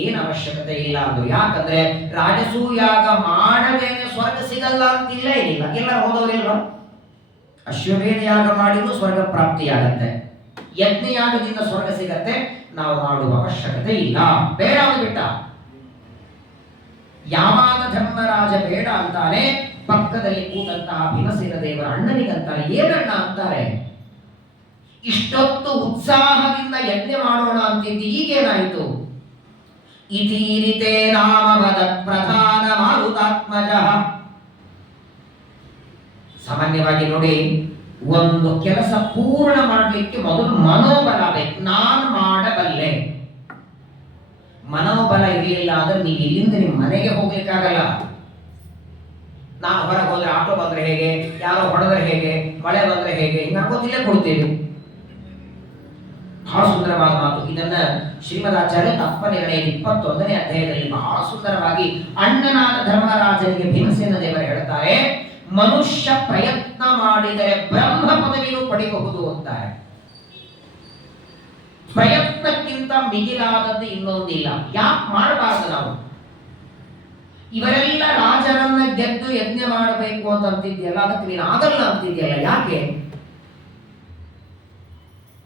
ಏನು ಅವಶ್ಯಕತೆ ಇಲ್ಲ ಅಂದ್ರು. ಯಾಕಂದ್ರೆ ರಾಜಸೂಯಾಗ ಮಾಡದೇನೆ ಸ್ವರ್ಗ ಸಿಗಲ್ಲ ಅಂತಿಲ್ಲ, ಏನಿಲ್ಲ. ಎಲ್ಲ ಹೋದವರಿಲ್ವ? ಅಶ್ವಮೇಧ ಯಾಗ ಮಾಡಿದ್ರು ಸ್ವರ್ಗ ಪ್ರಾಪ್ತಿಯಾಗತ್ತೆ, ಯಜ್ಞಯಾಗದಿಂದ ಸ್ವರ್ಗ ಸಿಗತ್ತೆ. ನಾವು ಮಾಡುವ ಅವಶ್ಯಕತೆ ಇಲ್ಲ, ಬೇಡ ಅಂದ್ಬಿಟ್ಟ. ಯಾವಾಗ ಧರ್ಮರಾಜ ಬೇಡ ಅಂತಾನೆ, ಪಕ್ಕದಲ್ಲಿ ಕೂತಂತಹ ಭೀಮಸೇನ ದೇವರ ಅಣ್ಣನಿಗಂತಾರೆ. ಏನಣ್ಣ ಅಂತಾರೆ? ಇಷ್ಟೊತ್ತು ಉತ್ಸಾಹದಿಂದ ಯಜ್ಞ ಮಾಡೋಣ ಅಂತಿದ್ದು ಈಗೇನಾಯಿತು? ಇತೀರಿತೆ ನಾಮವದ ಪ್ರಧಾನ ಮಾರುತಾತ್ಮಜ. ಸಾಮಾನ್ಯವಾಗಿ ನೋಡಿ, ಒಂದು ಕೆಲಸ ಪೂರ್ಣ ಮಾಡಲಿಕ್ಕೆ ಮೊದಲು ಮನೋಬಲ ಬೇಕು. ನಾನು ಮಾಡಬಲ್ಲೆ. ಮನೋಬಲ ಇರಲಿಲ್ಲ ಅಂದ್ರೆ ನೀವು ಇಲ್ಲಿಂದ ನಿಮ್ಮ ಮನೆಗೆ ಹೋಗ್ಲಿಕ್ಕಾಗಲ್ಲ. ನಾನು ಹೊರಗೆ ಹೋದ್ರೆ ಆಟೋ ಬಂದ್ರೆ ಹೇಗೆ, ಯಾರೋ ಹೊಡೆದ್ರೆ ಹೇಗೆ, ಮಳೆ ಬಂದ್ರೆ ಹೇಗೆ, ಹಿಂಗೆ ಅನ್ಕೋತಿಲ್ಲೇ ಕೊಡ್ತೀವಿ. ಬಹಳ ಸುಂದರವಾದ ಮಾತು. ಇದನ್ನ ಶ್ರೀಮದಾಚಾರ್ಯ ತಪ್ಪನಿರ್ಣಯ 21ನೇ ಅಧ್ಯಾಯದಲ್ಲಿ ಬಹಳ ಸುಂದರವಾಗಿ ಅಣ್ಣನಾದ ಧರ್ಮರಾಜನಿಗೆ ಭೀಮಸೇನ ದೇವರು ಹೇಳ್ತಾರೆ, ಮನುಷ್ಯ ಪ್ರಯತ್ನ ಮಾಡಿದರೆ ಬ್ರಹ್ಮ ಪದವಿಯೂ ಪಡೆಯಬಹುದು ಅಂತಾರೆ. ಪ್ರಯತ್ನಕ್ಕಿಂತ ಮಿಗಿಲಾದದ್ದು ಇನ್ನೊಂದಿಲ್ಲ. ಯಾಕೆ ಮಾಡಬಾರದು ನಾವು? ಇವರೆಲ್ಲ ರಾಜರನ್ನ ಗೆದ್ದು ಯಜ್ಞ ಮಾಡಬೇಕು ಅಂತ ಅಂತಿದ್ಯಲ್ಲ, ಅದಕ್ಕೆ ನೀನು ಆಗಲ್ಲ ಅಂತಿದ್ಯಲ್ಲ, ಯಾಕೆ?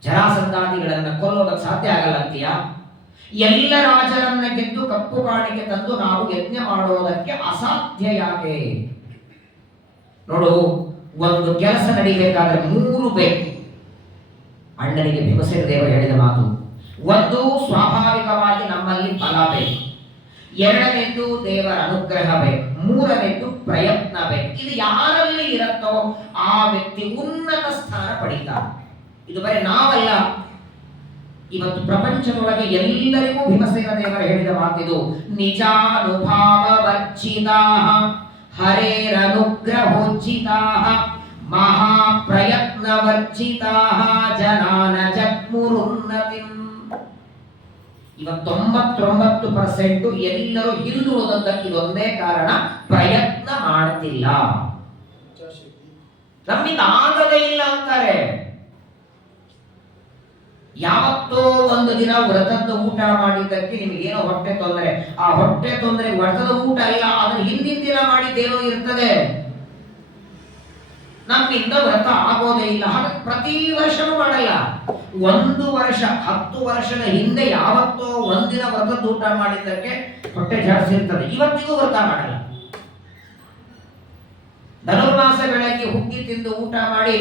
ಜರಾಸಂಧಾದಿಗಳನ್ನ ಕೊಲ್ಲೋದಕ್ಕೆ ಸಾಧ್ಯ ಆಗಲ್ಲ ಅಂತೀಯ? ಎಲ್ಲ ರಾಜರನ್ನ ಗೆದ್ದು ಕಪ್ಪು ಕಾಣಿಕೆ ತಂದು ನಾವು ಯಜ್ಞ ಮಾಡೋದಕ್ಕೆ ಅಸಾಧ್ಯ ಯಾಕೆ? ನೋಡು, ಒಂದು ಕೆಲಸ ನಡಿಬೇಕಾದ್ರೆ 3 ಬೇಕು. ಅಣ್ಣನಿಗೆ ಭೀಮಸೇನ ದೇವರು ಹೇಳಿದ ಮಾತು, ಒಂದು ಸ್ವಾಭಾವಿಕವಾಗಿ ನಮ್ಮಲ್ಲಿ ಬಲ ಬೇಕು, 2ನೇದು ದೇವರ ಅನುಗ್ರಹ ಬೇಕು, 3ನೇದು ಪ್ರಯತ್ನ ಬೇಕು. ಇದು ಯಾರಲ್ಲಿ ಇರುತ್ತೋ ಆ ವ್ಯಕ್ತಿ ಉನ್ನತ ಸ್ಥಾನ ಪಡೀತಾರೆ. ಇದು ಬರೀ ನಾವಲ್ಲ, ಇವತ್ತು ಪ್ರಪಂಚದೊಳಗೆ ಎಲ್ಲರಿಗೂ ಭೀಮಸೇನ ದೇವರು ಹೇಳಿದ ಮಾತಿದು, ನಿಜಾನುಭಾವ ವರ್ಜಿತಾಃ ಹರೇರನುಗ್ರಹೋಜ್ಜಿತಾಃ ಮಹಾಪ್ರಯತ್ನ ವರ್ಜಿತಾಃ ಜನಾನ ಜಗ್ಮುರುನ್ನತಿಂ. ಇವತ್ತು 99% ಎಲ್ಲರೂ ಹಿಂದುಳಿದದ್ದಕ್ಕೆ ಇದೊಂದೇ ಕಾರಣ, ಪ್ರಯತ್ನ ಮಾಡ್ತಿಲ್ಲ, ನಮ್ಮಿಂದ ಆಗದೇ ಇಲ್ಲ ಅಂತಾರೆ. ಯಾವತ್ತೋ ಒಂದು ದಿನ ವ್ರತದ ಊಟ ಮಾಡಿದ್ದಕ್ಕೆ ನಿಮಗೇನೋ ಹೊಟ್ಟೆ ತೊಂದರೆ, ಆ ಹೊಟ್ಟೆ ತೊಂದರೆ ವ್ರತದ ಊಟ ಅಲ್ಲ, ಅದನ್ನ ಹಿಂದಿನ ದಿನ ಮಾಡಿದ್ದೇನೋ ಇರ್ತದೆ. ನಮ್ಮಿಂದ ವ್ರತ ಆಗೋದೇ ಇಲ್ಲ, ಹಾಗೆ ಪ್ರತಿ ವರ್ಷವೂ ಮಾಡಲ್ಲ. 1 ವರ್ಷ 10 ವರ್ಷದ ಹಿಂದೆ ಯಾವತ್ತೋ ಒಂದಿನ ವ್ರತದ ಊಟ ಮಾಡಿದ್ದಕ್ಕೆ ಹೊಟ್ಟೆ ಜಾಸ್ತಿ ಇರ್ತದೆ, ಇವತ್ತಿಗೂ ವ್ರತ ಮಾಡಲ್ಲ. ಧನುರ್ಮಾಸ ಬೆಳಗ್ಗೆ ಹುಗ್ಗಿ ತಿಂದು ಊಟ ಮಾಡಿ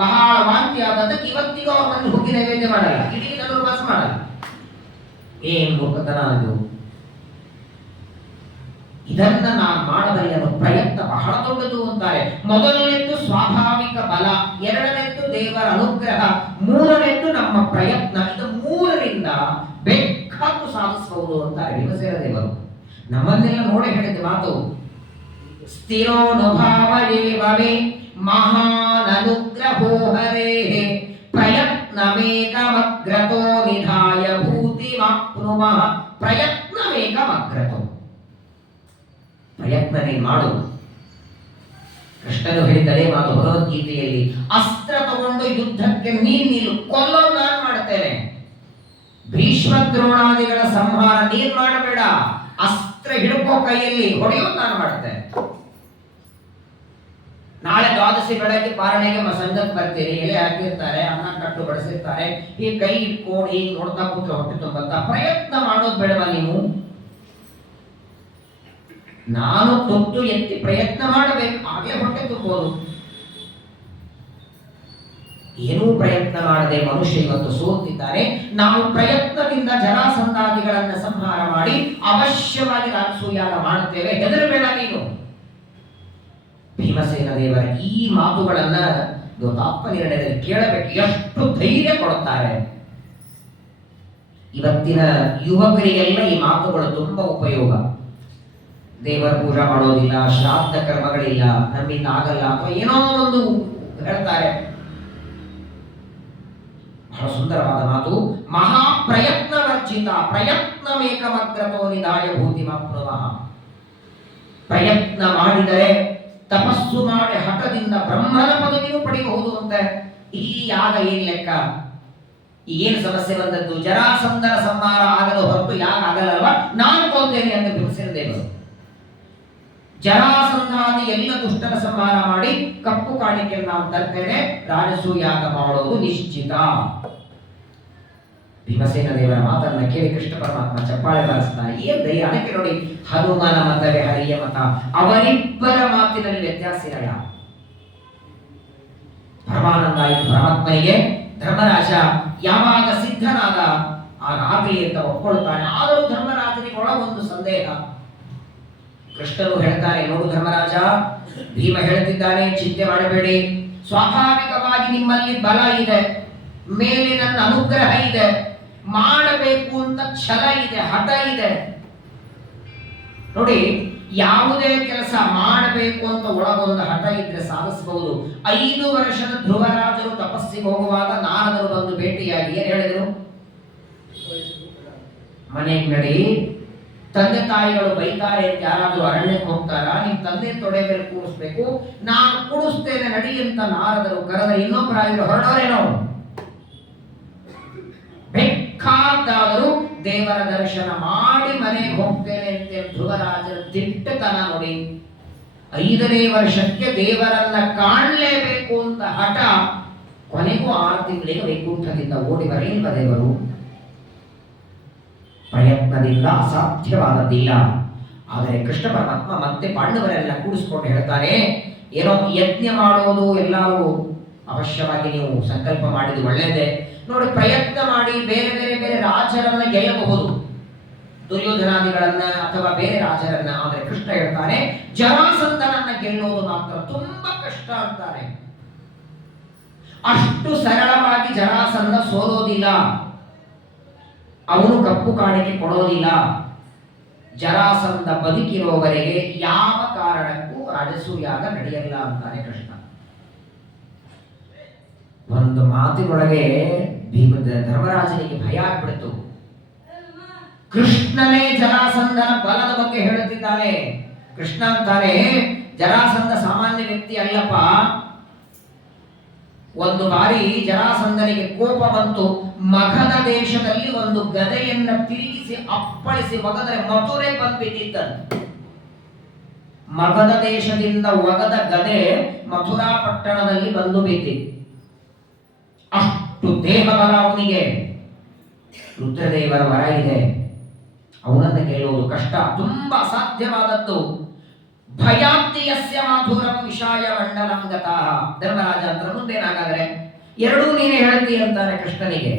ಬಹಳ ವಾಂತಿ ಆದದಕ್ಕೆ ಇವತ್ತಿಗೂ ಅವ್ರ ಮನೆ ಹುಗ್ಗಿ ನೈವೇದ್ಯ ಮಾಡಲ್ಲ, ಇಡೀ ಧನುರ್ಮಾಸ ಮಾಡಲ್ಲ. ಏನ್ ಮೂರ್ಖತನ ಅದು! ಇದನ್ನ ನಾನು ಮಾಡಬಲ್ಲೆ ಅನ್ನೋ ಪ್ರಯತ್ನ ಬಹಳ ದೊಡ್ಡದು ಅಂತಾರೆ. ಮೊದಲನೇದ್ದು ಸ್ವಾಭಾವಿಕ ಬಲ, 2ನೇದ್ದು ದೇವರ ಅನುಗ್ರಹ, 3ನೇದ್ದು ನಮ್ಮ ಪ್ರಯತ್ನ. ಇದು 3ರಿಂದ ಬೇಕಾದ್ದು ಸಾಧಿಸಬಹುದು ಅಂತಾರೆ ಭೀಮಸೇನ ದೇವರು. ನಮ್ಮನ್ನೆಲ್ಲ ನೋಡಿ ಹೇಳಿದ ಮಾತು, ಸ್ಥಿರೋನುಭಾವ ಏವವೇ ಮಹಾನ್ ಅನುಗ್ರಹೋ ಹರೇಃ ಪ್ರಯತ್ನಮೇಕಮಗ್ರತೋ ನಿಧಾಯ ಭೂತಿಮಾಪ್ನುಮಃ. ಪ್ರಯತ್ನಮೇಕಮಗ್ರತೋ, ಪ್ರಯತ್ನ ನೀನು ಮಾಡು. ಕೃಷ್ಣನು ಹೇಳಿದರೆ ಮಾತು ಭಗವದ್ಗೀತೆಯಲ್ಲಿ, ಅಸ್ತ್ರ ತಗೊಂಡು ಯುದ್ಧಕ್ಕೆ ನೀನು ಕೊಲ್ಲೋದು ನಾನು ಮಾಡ್ತೇನೆ, ಭೀಷ್ಮ ದ್ರೋಣಾದಿಗಳ ಸಂಹಾರ ನೀನ್ ಮಾಡಬೇಡ, ಅಸ್ತ್ರ ಹಿಡ್ಕೋ ಕೈಯಲ್ಲಿ, ಹೊಡೆಯೋದು ನಾನು ಮಾಡ್ತೇನೆ. ನಾಳೆ ದ್ವಾದಶಿ ಬೆಳಗ್ಗೆ ಪಾರಣೆಗೆ ಸಂಘಕ್ಕೆ ಬರ್ತೀರಿ, ಎಲೆ ಹಾಕಿರ್ತಾರೆ, ಅನ್ನ ಕಟ್ಟು ಬಡಿಸಿರ್ತಾರೆ, ಈ ಕೈ ಇಟ್ಕೊಂಡು ಹೀಗೆ ನೋಡ್ತಾ ಕೂತ್ರೆ ಹೊಟ್ಟೆ ತುಂಬಂತ. ಪ್ರಯತ್ನ ಮಾಡೋದು ಬೇಡವಾ ನೀವು? ನಾನು ತುತ್ತು ಎತ್ತಿ ಪ್ರಯತ್ನ ಮಾಡಬೇಕು, ಆಗಲೇ ಹೊಟ್ಟೆ ತುಂಬೋದು. ಏನೂ ಪ್ರಯತ್ನ ಮಾಡದೆ ಮನುಷ್ಯ ಇವತ್ತು ಸೋತಿದ್ದಾನೆ. ನಾವು ಪ್ರಯತ್ನದಿಂದ ಜರಾಸಂಧಾದಿಗಳನ್ನು ಸಂಹಾರ ಮಾಡಿ ಅವಶ್ಯವಾಗಿ ರಾಜಸೂಯಾಗ ಮಾಡುತ್ತೇವೆ, ಹೆದರಬೇಡ ನೀನು. ಭೀಮಸೇನ ದೇವರ ಈ ಮಾತುಗಳನ್ನ ತಾತ್ಪ ನಿರ್ಣಯದಲ್ಲಿ ಕೇಳಬೇಕು, ಎಷ್ಟು ಧೈರ್ಯ ಕೊಡುತ್ತಾರೆ. ಇವತ್ತಿನ ಯುವಕರಿಗೆಲ್ಲ ಈ ಮಾತುಗಳು ತುಂಬಾ ಉಪಯೋಗ. ದೇವರ ಪೂಜೆ ಮಾಡೋದಿಲ್ಲ, ಶ್ರಾದ್ದ ಕರ್ಮಗಳಿಲ್ಲ, ನಮ್ಮಿಂದ ಆಗಲ್ಲ, ಅಥವಾ ಏನೋ ಒಂದು ಹೇಳ್ತಾರೆ. ಬಹಳ ಸುಂದರವಾದ ಮಾತು. ಮಹಾಪ್ರಯತ್ನ ವರ್ಜಿತ ಪ್ರಯತ್ನಮೇಕಮಗ್ರತೋ ನಿಧಾಯ ಭೂತಿಮಾಪ್ನುಮಃ. ಪ್ರಯತ್ನ ಮಾಡಿದರೆ, ತಪಸ್ಸು ಮಾಡಿ ಹಠದಿಂದ ಬ್ರಹ್ಮನ ಪದವಿಯೂ ಪಡೆಯಬಹುದು ಅಂತ. ಈ ಯಾಗ ಏನ್ ಲೆಕ್ಕ? ಏನು ಸಮಸ್ಯೆ ಬಂದದ್ದು? ಜರಾಸಂಧನ ಸಂಹಾರ ಆಗಲು ಹೊರತು ಯಾಗ ಆಗಲ್ಲಲ್ವಾ, ನಾನು ಕೊಲ್ತೇನೆ ಅಂತ ಭೀಮಸೇನ ದೇವರು. ಜರಾಸಂಧಾದಿ ಎಲ್ಲ ದುಷ್ಟರ ಸಂಹಾರ ಮಾಡಿ ಕಪ್ಪು ಕಾಣಿಕೆಯನ್ನು ನಾವು ತರ್ತೇನೆ, ರಾಜಸೂಯಾಗ ಮಾಡೋದು ನಿಶ್ಚಿತ. ಭೀಮಸೇನ ದೇವರ ಮಾತನ್ನ ಕೇಳಿ ಕೃಷ್ಣ ಪರಮಾತ್ಮ ಚಪ್ಪಾಳೆ ಬಾರಿಸ್ತಾನೆ. ಏನ್ ಧೈರ್ಯ! ಅದಕ್ಕೆ ನೋಡಿ, ಹನುಮನ ಮತವೇ ಹರಿಯ ಮತ, ಅವರಿಬ್ಬರ ಮಾತಿನಲ್ಲಿ ವ್ಯತ್ಯಾಸ ಇರಲ್ಲ. ಪರಮಾನಂದ ಆಯಿತು ಪರಮಾತ್ಮನಿಗೆ. ಧರ್ಮರಾಜ ಯಾವಾಗ ಸಿದ್ಧನಾದ ಆಗ ಆಗಲಿ ಅಂತ ಒಪ್ಕೊಳ್ತಾನೆ. ಆದರೂ ಧರ್ಮರಾಜನಿಗೆ ಒಳಗೊಂದು ಸಂದೇಹ. ಕೃಷ್ಣನು ಹೇಳ್ತಾನೆ, ನೋಡು ಧರ್ಮರಾಜ, ಭೀಮ ಹೇಳ್ತಿದ್ದಾನೆ, ಚಿಂತೆ ಮಾಡಬೇಡಿ, ಸ್ವಾಭಾವಿಕವಾಗಿ ನಿಮ್ಮಲ್ಲಿ ಬಲ ಇದೆ, ಮೇಲೆ ನನ್ನ ಅನುಗ್ರಹ ಇದೆ, ಮಾಡಬೇಕು ಅಂತ ಛಲ ಇದೆ, ಹಠ ಇದೆ. ನೋಡಿ, ಯಾವುದೇ ಕೆಲಸ ಮಾಡಬೇಕು ಅಂತ ಒಳಗೊಂದು ಹಠ ಇದ್ರೆ ಸಾಧಿಸಬಹುದು. 5 ವರ್ಷದ ಧ್ರುವರಾಜರು ತಪಸ್ಸಿಗೆ ಹೋಗುವಾಗ ನಾರದರು ಬಂದು ಭೇಟಿಯಾಗಿ ಏನ್ ಹೇಳಿದ್ರು? ಮನೆಗೆ ನಡಿ, ತಂದೆ ತಾಯಿಗಳು ಬೈತಾರೆ ಅಂತ ಯಾರಾದ್ರೂ ಅರಣ್ಯಕ್ಕೆ ಹೋಗ್ತಾರ? ನಿಮ್ ತಂದೆ ತೊಡೆ ಮೇಲೆ ಕೂಡಿಸ್ಬೇಕು, ನಾನು ಕೂಡಿಸ್ತೇನೆ ನಡಿ ಅಂತ ನಾರದರು ಕರೆದ. ಇನ್ನೊಬ್ಬರಾಗಿರೋ ಹೊರಡೋರೇನೋ ಬೇಕಾದಾದರೂ ದೇವರ ದರ್ಶನ ಮಾಡಿ ಮನೆಗೆ ಹೋಗ್ತೇನೆ ಅಂತ ಧ್ರುವರಾಜನ ದಿಟ್ಟತನ ನೋಡಿ. 5ನೇ ವರ್ಷಕ್ಕೆ ದೇವರನ್ನ ಕಾಣಲೇಬೇಕು ಅಂತ ಹಠ. ಕೊನೆಗೂ 6 ತಿಂಗಳಿಗೆ ವೈಕುಂಠದಿಂದ ಓಡಿ ಬರಲಿಲ್ಲ ದೇವರು. ಪ್ರಯತ್ನದಿಂದ ಅಸಾಧ್ಯವಾದದ್ದಿಲ್ಲ. ಆದರೆ ಕೃಷ್ಣ ಪರಮಾತ್ಮ ಮತ್ತೆ ಪಾಂಡವರೆಲ್ಲ ಕೂಡಿಸ್ಕೊಂಡು ಹೇಳ್ತಾನೆ, ಏನೋ ಯಜ್ಞ ಮಾಡೋದು ಎಲ್ಲರೂ ಅವಶ್ಯವಾಗಿ ನೀವು ಸಂಕಲ್ಪ ಮಾಡಿದ್ದು ಒಳ್ಳೆಯದೇ. ನೋಡಿ, ಪ್ರಯತ್ನ ಮಾಡಿ ಬೇರೆ ಬೇರೆ ಬೇರೆ ರಾಜರನ್ನ ಗೆಲ್ಲಬಹುದು, ದುರ್ಯೋಧನಾದಿಗಳನ್ನ ಅಥವಾ ಬೇರೆ ರಾಜರನ್ನ. ಆದರೆ ಕೃಷ್ಣ ಹೇಳ್ತಾನೆ, ಜರಾಸಂಧನನ್ನ ಗೆಲ್ಲೋದು ಮಾತ್ರ ತುಂಬಾ ಕಷ್ಟ ಅಂತಾನೆ. ಅಷ್ಟು ಸರಳವಾಗಿ ಜರಾಸಂಧ ಸೋಲೋದಿಲ್ಲ, ಅವನು ಕಪ್ಪು ಕಾಣಿಕೆ ಕೊಡೋದಿಲ್ಲ. ಜರಾಸಂಧ ಬದುಕಿರೋವರೆಗೆ ಯಾವ ಕಾರಣಕ್ಕೂ ರಾಜಸೂಯಾಗ ನಡೆಯಲ್ಲ ಅಂತಾನೆ ಕೃಷ್ಣ. ಒಂದು ಮಾತಿನೊಳಗೆ ಧರ್ಮರಾಜನಿಗೆ ಭಯ ಆಗ್ಬಿಡ್ತು. ಕೃಷ್ಣನೇ ಜರಾಸಂಧನ ಬಲದ ಬಗ್ಗೆ ಹೇಳುತ್ತಿದ್ದಾನೆ. ಕೃಷ್ಣ ಅಂತಾನೆ, ಜರಾಸಂಧ ಸಾಮಾನ್ಯ ವ್ಯಕ್ತಿ ಅಲ್ಲಪ್ಪ. ಒಂದು ಬಾರಿ ಜರಾಸಂಧನಿಗೆ ಕೋಪ ಬಂತು. ಮಗಧ ದೇಶದಲ್ಲಿ ಒಂದು ಗದೆಯನ್ನ ತಿರುಗಿಸಿ ಅಪ್ಪಳಿಸಿ ಒಗದರೆ ಮಥುರೆ ಬಂದ್ಬಿಟ್ಟಿದ್ದಂತೆ. ಮಗಧ ದೇಶದಿಂದ ಒಗದ ಗದೆ ಮಥುರಾ ಪಟ್ಟಣದಲ್ಲಿ ಬಂದು ಬಿದ್ದಿತ್ತು. ಅಷ್ಟು ದೇಹಬಲ ಅವನಿಗೆ. ರುದ್ರದೇವರ ವರ ಇದೆ, ಅವನನ್ನು ಗೆಲ್ಲುವುದು ಕಷ್ಟ, ತುಂಬಾ ಅಸಾಧ್ಯವಾದದ್ದು. ಭಯಾಬ್ದಿಯಸ್ಯ ಮಾಧುರಂ ವಿಷಾಯ ಮಂಡಲಂ ಗತಃ. ಧರ್ಮರಾಜ ಅಂತ ಮುಂದೇನಾಗಾದ್ರೆ ಎರಡೂ ನೀನೇ ಹೇಳ್ತೀಯ ಅಂತಾನೆ ಕೃಷ್ಣನಿಗೆ.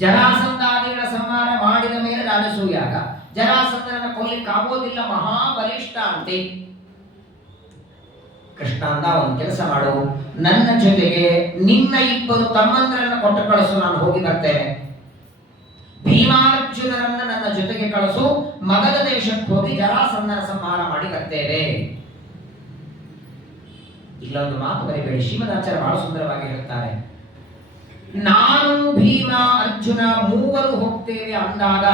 ಜರಾಸಂಧಾದಿಗಳ ಸಂಹಾರ ಮಾಡಿದ ಮೇಲೆ ರಾಜಸೂಯಾಗ. ಜರಾಸಂಧನನ್ನು ಕೊಲ್ಲಿಕ್ಕಾಗೋದಿಲ್ಲ, ಮಹಾಬಲಿಷ್ಠ ಅಂತೆ. ಕೃಷ್ಣ ಅಂದ, ಒಂದು ಕೆಲಸ ಮಾಡು, ನನ್ನ ಜೊತೆಗೆ ನಿನ್ನ 2 ತಮ್ಮಂದ್ರನ್ನ ಕೊಟ್ಟು ಕಳಿಸು, ನಾನು ಹೋಗಿ ಬರ್ತೇನೆ. ಭೀಮಾರ್ಜುನರನ್ನ ನನ್ನ ಜೊತೆಗೆ ಕಳಿಸು, ಮಗಧ ದೇಶಕ್ಕೆ ಹೋಗಿ ಜರಾಸಂಧನ ಸಂಹಾರ ಮಾಡಿ ಬರ್ತೇವೆ. ಇಲ್ಲೊಂದು ಮಾತು ಬರಿಬೇಡಿ, ಶ್ರೀಮದಾಚಾರ್ಯ ಬಹಳ ಸುಂದರವಾಗಿ ಹೇಳ್ತಾರೆ. ನಾನು ಭೀಮ ಅರ್ಜುನ 3 ಹೋಗ್ತೇವೆ ಅಂದಾಗ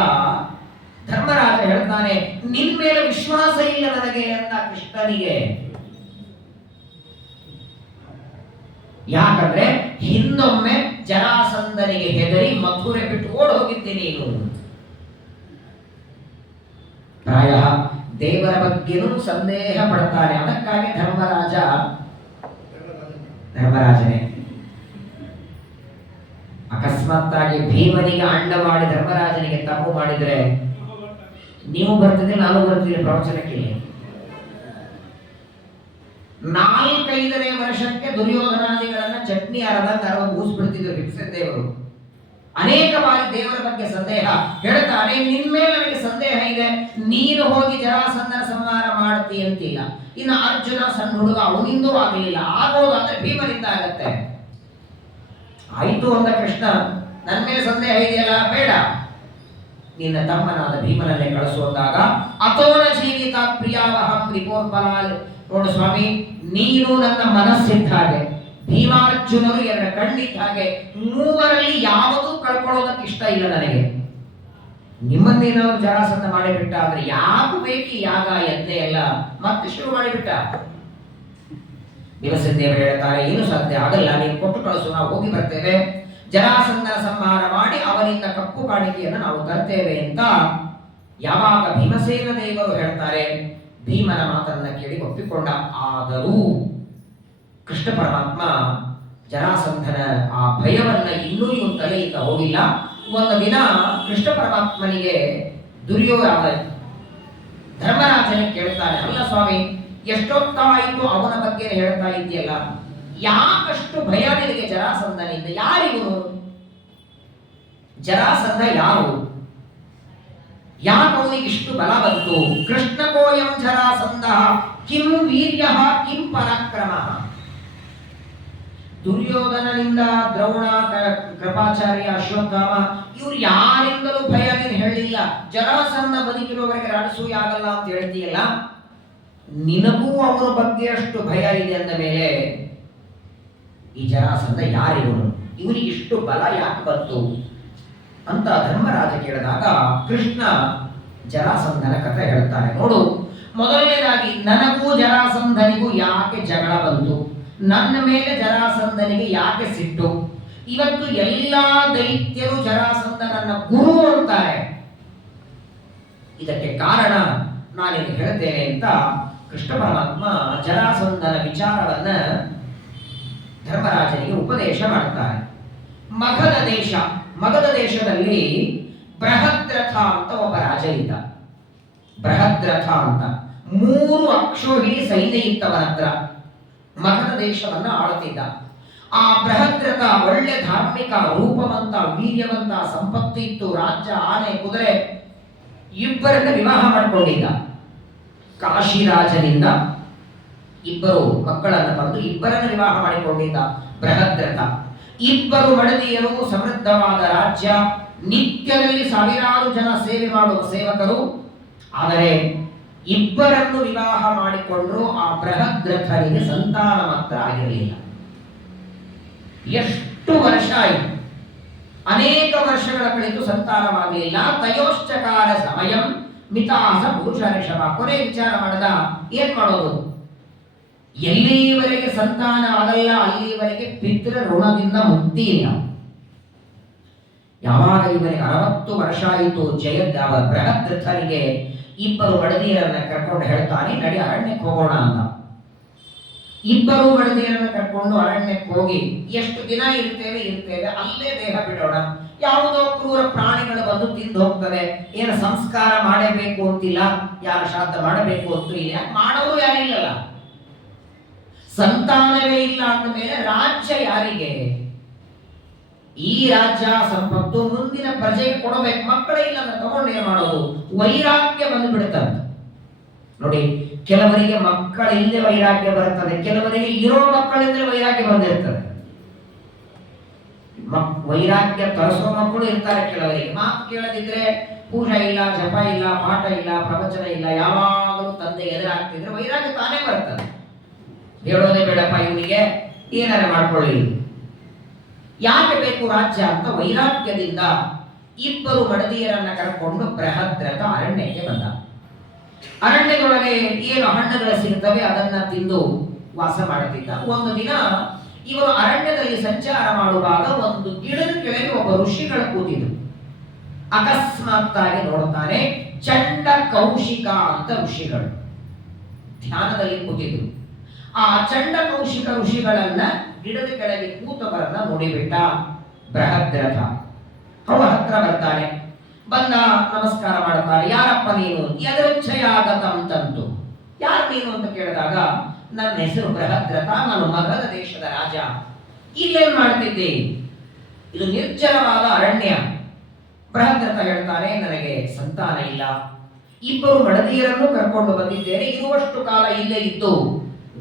ಧರ್ಮರಾಜ ಹೇಳ್ತಾನೆ, ನಿನ್ ಮೇಲೆ ವಿಶ್ವಾಸ ಇಲ್ಲ ನನಗೆ ಅಂತ ಕೃಷ್ಣನಿಗೆ. ಯಾಕಂದ್ರೆ ಹಿಂದೊಮ್ಮೆ ಜರಾಸಂಧನಿಗೆ ಹೆದರಿ ಮಥುರೆ ಬಿಟ್ಟು ಓಡ್ ಹೋಗಿದ್ದೆ ನೀನು. ಪ್ರಾಯ ದೇವರ ಬಗ್ಗೆನೂ ಸಂದೇಹ ಪಡ್ತಾನೆ. ಅದಕ್ಕಾಗಿ ಧರ್ಮರಾಜನೇ ಅಕಸ್ಮಾತ್ತಾಗಿ ಭೀಮನಿಗೆ ಅಣ್ಣ ಮಾಡಿ ಧರ್ಮರಾಜನಿಗೆ ತಪ್ಪು ಮಾಡಿದ್ರೆ ನೀವು ಬರ್ತಿದ್ರೆ ನಾನು ಬರ್ತೀನಿ ಪ್ರವಚನಕ್ಕೆ. 4-5ನೇ ವರ್ಷಕ್ಕೆ ದುರ್ಯೋಧನಾದಿಗಳನ್ನ ಚಟ್ನಿ ಅರದಂತ ಊಸ್ಬಿಡ್ತಿದ್ರು ಭೀಮಸೇನದೇವರು. ಅನೇಕ ಬಾರಿ ದೇವರ ಬಗ್ಗೆ ಸಂದೇಹ ಹೇಳ್ತಾನೆ. ನಿನ್ಮೇಲೆ ನನಗೆ ಸಂದೇಹ ಇದೆ, ನೀನು ಹೋಗಿ ಜರಾಸಂಧನ ಸಂಹಾರ ಮಾಡ್ತಿ ಅಂತಿಲ್ಲ. ಇನ್ನು ಅರ್ಜುನ ಸಣ್ಣ ಹುಡುಗ, ಅವನಿಂದೂ ಆಗಲಿಲ್ಲ. ಆಗೋದಾದ್ರೆ ಭೀಮನಿಂದ ಆಗತ್ತೆ. ಆಯ್ತು ಅಂದ ಕೃಷ್ಣ, ನನ್ನ ಮೇಲೆ ಸಂದೇಹ ಇದೆಯಲ್ಲ, ಬೇಡ, ನಿನ್ನ ತಮ್ಮನಾದ ಭೀಮನನ್ನೇ ಕಳಿಸುವಂದಾಗ ಅತೋನ ಜೀವಿತ ಪ್ರಿಯಾವಹಂ ರಿಪೋರ್ಬಲಾಲ್. ನೋಡು ಸ್ವಾಮಿ, ನೀನು ನನ್ನ ಮನಸ್ಸಿದ್ದ ಹಾಗೆ, ಭೀಮಾರ್ಜುನರು 2 ಕಣ್ಣಿದ್ದ ಹಾಗೆ, 3ರಲ್ಲಿ ಯಾವುದೂ ಕಳ್ಕೊಳ್ಳೋದಕ್ಕೆ ಇಷ್ಟ ಇಲ್ಲ ನನಗೆ. ನಿಮ್ಮನ್ನೇನಾದ್ರು ಜರಾಸಂಧ ಮಾಡಿಬಿಟ್ಟ ಅಂದ್ರೆ ಯಾಕೆ ಬೇಕಿ ಯಾಗ ಯಜ್ಞ ಎಲ್ಲ ಮತ್ತೆ ಶುರು ಮಾಡಿಬಿಟ್ಟ. ಭೀಮಸೇನದೇವರು ಹೇಳ್ತಾರೆ, ಏನು ಸಾಧ್ಯ ಆಗಲ್ಲ, ನೀನು ಕೊಟ್ಟು ಕಳಿಸು, ನಾವು ಹೋಗಿ ಬರ್ತೇವೆ. ಜರಾಸಂಧನ ಸಂಹಾರ ಮಾಡಿ ಅವನಿಂದ ಕಪ್ಪು ಕಾಣಿಕೆಯನ್ನು ನಾವು ತರ್ತೇವೆ ಅಂತ ಯಾವಾಗ ಭೀಮಸೇನ ದೇವರು ಹೇಳ್ತಾರೆ, ಭೀಮನ ಮಾತನ್ನ ಕೇಳಿ ಒಪ್ಪಿಕೊಂಡ. ಆದರೂ ಕೃಷ್ಣ ಪರಮಾತ್ಮ ಜರಾಸಂಧನ ಆ ಭಯವನ್ನ ಇನ್ನೂ ಇವನು ತಲೆಯಿಂದ ಹೋಗಿಲ್ಲ. ಒಂದು ದಿನ ಕೃಷ್ಣ ಪರಮಾತ್ಮನಿಗೆ ಧರ್ಮರಾಜನ ಕೇಳ್ತಾನೆ, ಅಲ್ಲ ಸ್ವಾಮಿ, ಎಷ್ಟೊತ್ತಾಯಿತು ಅವನ ಬಗ್ಗೆ ಹೇಳ್ತಾ ಇದೆಯಲ್ಲ, ಯಾಕಷ್ಟು ಭಯ ನಿನಗೆ ಜರಾಸಂಧನಿಂದ? ಯಾರಿವನು ಜರಾಸಂಧ? ಯಾರು? ಯಾಕೆ ಅವನಿಗೆ ಇಷ್ಟು ಬಲ ಬಂತು? ಕೃಷ್ಣ ಕೋಯಂ ಜರಾಸಂಧ ಕಿಂ ವೀರ್ಯ ಕಿಂ ಪರಾಕ್ರಮ. ದುರ್ಯೋಧನನಿಂದ ದ್ರೋಣ, ಕೃಪಾಚಾರ್ಯ, ಅಶ್ವತ್ಥಾಮ ಇವ್ರು ಯಾರಿಂದಲೂ ಭಯ ನೀನು ಹೇಳಿಲ್ಲ. ಜರಾಸಂಧ ಬದುಕಿರುವವರೆಗೆ ರಾಜಸೂಯ ಆಗಲ್ಲ ಅಂತ ಹೇಳ್ತೀಯಲ್ಲ, ನಿನಗೂ ಅವರ ಬಗ್ಗೆ ಅಷ್ಟು ಭಯ ಇದೆ ಅಂದ ಮೇಲೆ ಈ ಜರಾಸಂಧ ಯಾರಿವನು? ಇವನಿಗೆ ಇಷ್ಟು ಬಲ ಯಾಕೆ ಬಂತು ಅಂತ ಧರ್ಮರಾಜ ಕೇಳಿದಾಗ ಕೃಷ್ಣ ಜರಾಸಂಧನ ಕಥೆ ಹೇಳ್ತಾನೆ. ನೋಡು, ಮೊದಲನೇದಾಗಿ ನನಗೂ ಜರಾಸಂಧನಿಗೂ ಯಾಕೆ ಜಗಳ ಬಂತು? ನನ್ನ ಮೇಲೆ ಜರಾಸಂಧನಿಗೆ ಯಾಕೆ ಸಿಟ್ಟು? ಇವತ್ತು ಎಲ್ಲಾ ದೈತ್ಯರು ಜರಾಸಂಧನನ್ನ ಗುರು ಅಂತಾರೆ. ಇದಕ್ಕೆ ಕಾರಣ ನಾನಿನ್ನು ಹೇಳ್ತೇನೆ ಅಂತ ಕೃಷ್ಣ ಪರಮಾತ್ಮ ಜರಾಸಂಧನ ವಿಚಾರವನ್ನ ಧರ್ಮರಾಜನಿಗೆ ಉಪದೇಶ ಮಾಡ್ತಾರೆ. ಮಗಧ ದೇಶದಲ್ಲಿ ಬೃಹದ್ರಥ ಅಂತ ಒಬ್ಬ ರಾಜ ಇದ್ದ. ಬೃಹದ್ರಥ ಅಂತ 3 ಅಕ್ಷೋಹಿಣಿ ಸೈನ್ಯ ಇತ್ತವನ ಹತ್ರ. ಮಗಧ ದೇಶವನ್ನ ಆಳುತ್ತಿದ್ದ. ಆ ಬೃಹದ್ರಥ ಒಳ್ಳೆ ಧಾರ್ಮಿಕ, ರೂಪವಂತ, ವೀರ್ಯವಂತ, ಸಂಪತ್ತು ಇತ್ತು. ರಾಜ್ಯ, ಆನೆ, ಕುದುರೆ ಇಬ್ಬರನ್ನ ವಿವಾಹ ಮಾಡಿಕೊಂಡಿದ್ದ. ಕಾಶಿರಾಜನಿಂದ 2 ಮಕ್ಕಳನ್ನು ಪಡೆದು ಇಬ್ಬರನ್ನು ವಿವಾಹ ಮಾಡಿಕೊಂಡಿದ್ದ ಬೃಹದ್ರಥ. 2 ಮಡದಿಯರು, ಸಮೃದ್ಧವಾದ ರಾಜ್ಯ, ನಿತ್ಯದಲ್ಲಿ ಸಾವಿರಾರು ಜನ ಸೇವೆ ಮಾಡುವ ಸೇವಕರು. ಆದರೆ ಇಬ್ಬರನ್ನು ವಿವಾಹ ಮಾಡಿಕೊಂಡ್ರು. ಆ ಬೃಹದ್ರಥನಿಗೆ ಸಂತಾನ ಮಾತ್ರ ಆಗಿರಲಿಲ್ಲ. ಎಷ್ಟು ವರ್ಷ ಆಯಿತು, ಅನೇಕ ವರ್ಷಗಳ ಕಳೆದು ಸಂತಾನವಾಗಲಿಲ್ಲ. ತಯೋಶ್ಚಕಾರ ಸಮಯಂ ಮಿತಾಸ ಪುರುಷ ಋಷಭ. ಕೊನೆ ವಿಚಾರ ಮಾಡದ ಏನ್ ಮಾಡೋದು, ಎಲ್ಲಿವರೆಗೆ ಸಂತಾನ ಆಗಲ್ಲ ಅಲ್ಲಿವರೆಗೆ ಪಿತೃ ಋಣದಿಂದ ಮುಕ್ತಿ ಇಲ್ಲ. ಯಾವಾಗ ಇವನಿಗೆ 60 ವರ್ಷ ಆಯಿತು, ಬೃಹದ್ರಥನಿಗೆ 2 ಮಡದಿಯರನ್ನ ಕರ್ಕೊಂಡು ಹೇಳ್ತಾನೆ, ನಡಿ ಅರಣ್ಯಕ್ಕೆ ಹೋಗೋಣ ಅಂತ. 2 ಮಡದಿಯರನ್ನ ಕರ್ಕೊಂಡು ಅರಣ್ಯಕ್ಕೆ ಹೋಗಿ ಎಷ್ಟು ದಿನ ಇರ್ತೇವೆ ಅಲ್ಲೇ ದೇಹ ಬಿಡೋಣ. ಯಾವುದೋ ಕ್ರೂರ ಪ್ರಾಣಿಗಳು ಬಂದು ತಿಂದು ಹೋಗ್ತವೆ, ಏನು ಸಂಸ್ಕಾರ ಮಾಡಬೇಕು ಅಂತಿಲ್ಲ, ಯಾರು ಶ್ರಾದ್ದ ಮಾಡಬೇಕು ಅಂತೂ ಇಲ್ಲ, ಮಾಡೋರು ಯಾರಿಲ್ಲಲ್ಲ. ಸಂತಾನವೇ ಇಲ್ಲ ಅಂದ ಮೇಲೆ ರಾಜ್ಯ ಯಾರಿಗೆ? ಈ ರಾಜ್ಯ ಸಂಪತ್ತು ಮುಂದಿನ ಪ್ರಜೆಗೆ ಕೊಡಬೇಕು. ಮಕ್ಕಳೇ ಇಲ್ಲ ಅಂದ್ರೆ ತಗೊಂಡೇ ಮಾಡೋದು? ವೈರಾಗ್ಯ ಬಂದು ಬಿಡುತ್ತದೆ ನೋಡಿ. ಕೆಲವರಿಗೆ ಮಕ್ಕಳಿಲ್ಲದೆ ವೈರಾಗ್ಯ ಬರುತ್ತದೆ, ಕೆಲವರಿಗೆ ಇರೋ ಮಕ್ಕಳಿಂದಲೇ ವೈರಾಗ್ಯ ಬಂದಿರ್ತದೆ. ವೈರಾಗ್ಯ ತರಿಸೋ ಮಕ್ಕಳು ಇರ್ತಾರೆ. ಕೆಲವರಿಗೆ ಮಾತು ಕೇಳದಿದ್ರೆ ಪೂಜಾ ಇಲ್ಲ, ಜಪ ಇಲ್ಲ, ಪಾಠ ಇಲ್ಲ, ಪ್ರವಚನ ಇಲ್ಲ, ಯಾವಾಗಲೂ ತಂದೆ ಎದುರಾಗ್ತಿದ್ರೆ ವೈರಾಗ್ಯ ತಾನೇ ಬರ್ತದೆ. ಹೇಳೋದೇ ಬೇಡಪ್ಪ ಇವನಿಗೆ, ಏನಾರ ಮಾಡ್ಕೊಳ್ಳಿ, ಯಾಕೆ ಬೇಕು ರಾಜ್ಯ ಅಂತ ವೈರಾಗ್ಯದಿಂದ 2 ಮಡದಿಯರನ್ನ ಕರ್ಕೊಂಡು ಬೃಹದ್ರಥ ಅರಣ್ಯಕ್ಕೆ ಬಂದ. ಅರಣ್ಯದೊಳಗೆ ಏನು ಹಣ್ಣುಗಳು ಸಿಗುತ್ತವೆ ಅದನ್ನ ತಿಂದು ವಾಸ ಮಾಡುತ್ತಿದ್ದ. ಒಂದು ದಿನ ಇವರು ಅರಣ್ಯದಲ್ಲಿ ಸಂಚಾರ ಮಾಡುವಾಗ ಒಂದು ಗಿಡದ ಕೆಳಗೆ ಒಬ್ಬ ಋಷಿಗಳು ಕೂತಿದ್ರು. ಅಕಸ್ಮಾತ್ತಾಗಿ ನೋಡ್ತಾನೆ, ಚಂಡ ಕೌಶಿಕ ಅಂತ ಋಷಿಗಳು ಧ್ಯಾನದಲ್ಲಿ ಕೂತಿದ್ರು. ಆ ಚಂಡ ಕೌಶಿಕ ಋಷಿಗಳನ್ನ ಗಿಡದ ಕೆಳಗೆ ಕೂತವರನ್ನ ನೋಡಿಬಿಟ್ಟ ಬೃಹದ್ರಥ. ಅವರ ಹತ್ರ ಬರ್ತಾನೆ, ಬಂದ ನಮಸ್ಕಾರ ಮಾಡ್ತಾರೆ. ಯಾರಪ್ಪ ನೀನು? ಯದೃಚ್ಛಯಾಗತಂ ತಂತು. ಯಾರು ನೀನು ಅಂತ ಕೇಳಿದಾಗ, ನನ್ನ ಹೆಸರು ಬೃಹದ್ರಥ, ನಾನು ಮಗಧ ದೇಶದ ರಾಜ. ಇಲ್ಲೇನ್ ಮಾಡ್ತಿದ್ದೆ? ಇದು ನಿರ್ಜನವಾದ ಅರಣ್ಯ. ಬೃಹದ್ರಥ ಹೇಳ್ತಾನೆ, ನನಗೆ ಸಂತಾನ ಇಲ್ಲ, 2 ಮಡದಿಯರನ್ನು ಕರ್ಕೊಂಡು ಬಂದಿದ್ದೇನೆ, ಇರುವಷ್ಟು ಕಾಲ ಇಲ್ಲೇ ಇದ್ದು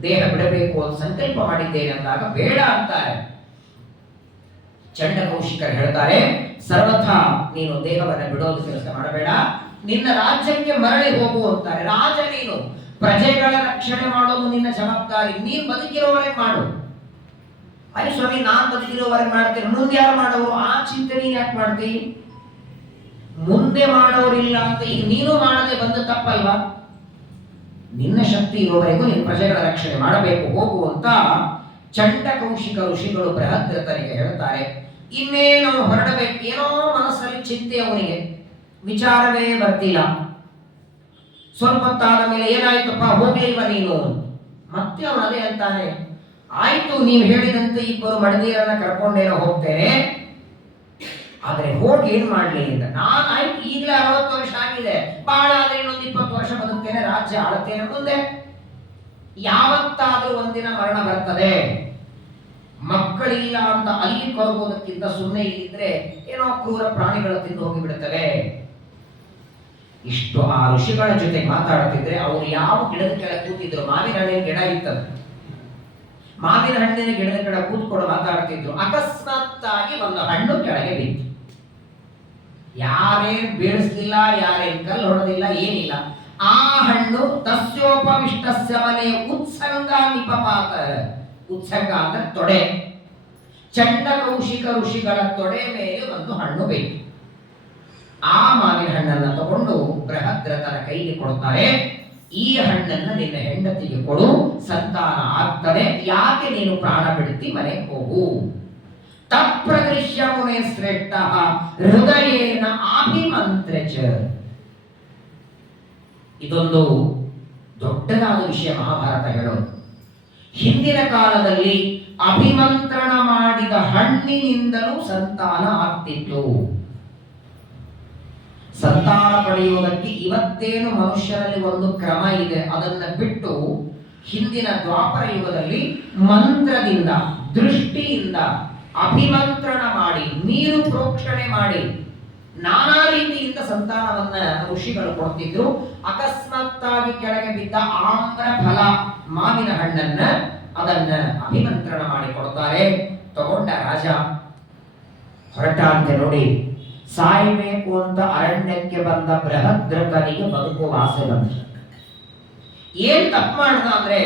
ದೇಹ ಬಿಡಬೇಕು ಅಂತ ಸಂಕಲ್ಪ ಮಾಡಿದ್ದೇನೆ ಅಂದಾಗ ಬೇಡ ಅಂತಾರೆ. ಚಂಡ ಕೌಶಿಕರು ಹೇಳ್ತಾರೆ, ಸರ್ವಥಾ ನೀನು ದೇಹವನ್ನು ಬಿಡೋದು ಕೆಲಸ ಮಾಡಬೇಡ, ನಿನ್ನ ರಾಜ್ಯಕ್ಕೆ ಮರಳಿ ಹೋಗು ಅಂತಾರೆ. ರಾಜ ನೀನು, ಪ್ರಜೆಗಳ ರಕ್ಷಣೆ ಮಾಡೋದು ನಿನ್ನ ಜವಾಬ್ದಾರಿ, ನೀನು ಬದುಕಿರೋವರೆಗೆ ಮಾಡು. ಅಯ್ಯ ಸ್ವಾಮಿ, ನಾನ್ ಬದುಕಿರೋವರೆಗೆ ಮಾಡ್ತೇನೆ, ಮುಂದೆ ಯಾರು ಮಾಡೋರು? ಆ ಚಿಂತೆ ನೀನ್ ಯಾಕೆ ಮಾಡ್ತೀ? ಮುಂದೆ ಮಾಡೋರಿಲ್ಲ ಅಂತ ಈಗ ನೀನು ಮಾಡದೆ ಬಂದ ತಪ್ಪಲ್ವಾ? ನಿನ್ನ ಶಕ್ತಿ ಇರುವವರೆಗೂ ನಿನ್ನ ಪ್ರಜೆಗಳ ರಕ್ಷಣೆ ಮಾಡಬೇಕು, ಹೋಗು ಅಂತ ಚಂಡ ಕೌಶಿಕ ಋಷಿಗಳು ಬೃಹದ್ರಥನಿಗೆ ಹೇಳ್ತಾರೆ. ಇನ್ನೇನು ಹೊರಡಬೇಕು, ಏನೋ ಮನಸ್ಸಲ್ಲಿ ಚಿಂತೆ, ಅವನಿಗೆ ವಿಚಾರವೇ ಬರ್ತಿಲ್ಲ. ಸ್ವಲ್ಪ ಹೊತ್ತಾದ ಮೇಲೆ ಏನಾಯ್ತಪ್ಪ, ಹೋಗ್ಲಿಲ್ವ ನೀನು? ಮತ್ತೆ ಅವನು ಅದೇ ಅಂತಾನೆ, ಆಯ್ತು ನೀವು ಹೇಳಿದಂತೆ 2 ಮಡದಿಯರನ್ನ ಕರ್ಕೊಂಡೇನೋ ಹೋಗ್ತೇನೆ, ಆದ್ರೆ ಹೋಗಿ ಏನ್ ಮಾಡ್ಲಿ ಅಂತ. ನಾನು ಆಯ್ತು, ಈಗಲೇ 60 ವರ್ಷ ಆಗಿದೆ, ಬಹಳ ಆದ್ರೆ ಇನ್ನೊಂದು 20 ವರ್ಷ ಬದುಕ್ತೇನೆ, ರಾಜ್ಯ ಆಳುತ್ತೇನೆ. ಮುಂದೆ ಯಾವತ್ತಾದ್ರೂ ಒಂದಿನ ಮರಣ ಬರ್ತದೆ. ಮಕ್ಕಳಿಲ್ಲ ಅಂತ ಅಲ್ಲಿ ಕೊರಗೋದಕ್ಕಿಂತ ಸುಮ್ಮನೆ ಇಲ್ಲಿದ್ರೆ ಏನೋ ಕ್ರೂರ ಪ್ರಾಣಿಗಳು ತಿಂದು ಹೋಗಿ ಬಿಡುತ್ತವೆ. ಇಷ್ಟು ಆ ಋಷಿಗಳ ಜೊತೆ ಮಾತಾಡ್ತಿದ್ರೆ ಅವ್ರು ಯಾವ ಗಿಡದ ಕೆಳಗೆ ಕೂತಿದ್ರು? ಮಾವಿನ ಹಣ್ಣಿನ ಗಿಡ ಇರ್ತದೆ, ಮಾವಿನ ಹಣ್ಣಿನ ಗಿಡದ ಕೆಳಗೆ ಕೂತ್ಕೊಂಡು ಮಾತಾಡ್ತಿದ್ರು. ಅಕಸ್ಮಾತ್ ಆಗಿ ಒಂದು ಹಣ್ಣು ಕೆಳಗೆ ಬಿತ್ತು. ಯಾರೇನ್ ಬೀಳಿಸ್ಲಿಲ್ಲ, ಯಾರೇನ್ ಕಲ್ಲು ಹೊಡೆದಿಲ್ಲ, ಏನಿಲ್ಲ. ಆ ಹಣ್ಣು ತಸ್ಯೋಪವಿಷ್ಟಸ್ಯ ಮನೆ ಉತ್ಸಂಗ ನಿಪಪಾತ. ಉತ್ಸಂಗ ಅಂದ್ರೆ ತೊಡೆ. ಚಂಡ ಕೌಶಿಕ ಋಷಿಗಳ ತೊಡೆ ಮೇಲೆ ಒಂದು ಹಣ್ಣು ಬೇಕು. ಆ ಮಾವಿನ ಹಣ್ಣನ್ನ ತಗೊಂಡು ಬೃಹದ್ರಥನ ಕೈಗೆ ಕೊಡ್ತಾರೆ. ಈ ಹಣ್ಣನ್ನ ನಿನ್ನ ಹೆಂಡತಿಗೆ ಕೊಡು, ಸಂತಾನ ಆಗ್ತದೆ. ಯಾಕೆ ನೀನು ಪ್ರಾಣ ಬಿಡುತ್ತಿ? ಮನೆಗೆ ಹೋಗು. ತತ್ಪ್ರದೃಶ್ಯ ಮುನೆ ಶ್ರೇಷ್ಠ ಹೃದಯೇನ ಅಭಿಮಂತ್ರ ಚ. ಇದೊಂದು ದೊಡ್ಡದಾದ ವಿಷಯ ಮಹಾಭಾರತ ಹೇಳೋದು. ಹಿಂದಿನ ಕಾಲದಲ್ಲಿ ಅಭಿಮಂತ್ರಣ ಮಾಡಿದ ಹಣ್ಣಿನಿಂದಲೂ ಸಂತಾನ ಆಗ್ತಿತ್ತು. ಸಂತಾನ ಪಡೆಯುವುದಕ್ಕೆ ಇವತ್ತೇನು ಮನುಷ್ಯರಲ್ಲಿ ಒಂದು ಕ್ರಮ ಇದೆ, ಅದನ್ನು ಬಿಟ್ಟು ಹಿಂದಿನ ದ್ವಾಪರ ಯುಗದಲ್ಲಿ ಮಂತ್ರದಿಂದ, ದೃಷ್ಟಿಯಿಂದ ಅಭಿಮಂತ್ರಣ ಮಾಡಿ, ನೀರು ಪ್ರೋಕ್ಷಣೆ ಮಾಡಿ, ನಾನಾ ರೀತಿಯಿಂದ ಸಂತಾನವನ್ನ ಋಷಿಗಳು ಕೊಡ್ತಿದ್ರು. ಅಕಸ್ಮಾತ್ತಾಗಿ ಕೆಳಗೆ ಬಿದ್ದ ಆಮ್ರ ಫಲ, ಮಾವಿನ ಹಣ್ಣನ್ನ ಅದನ್ನ ಅಭಿಮಂತ್ರಣ ಮಾಡಿ ಕೊಡ್ತಾರೆ. ತಗೊಂಡ ರಾಜ ಹೊರಟ ಅಂತೆ. ನೋಡಿ, ಸಾಯಬೇಕು ಅಂತ ಅರಣ್ಯಕ್ಕೆ ಬಂದ ಬೃಹದ್ರಥನಿಗೆ ಬದುಕುವ ಆಸೆ ಬಂತು. ಏನ್ ತಪ್ಪು ಮಾಡ್ದ ಅಂದ್ರೆ,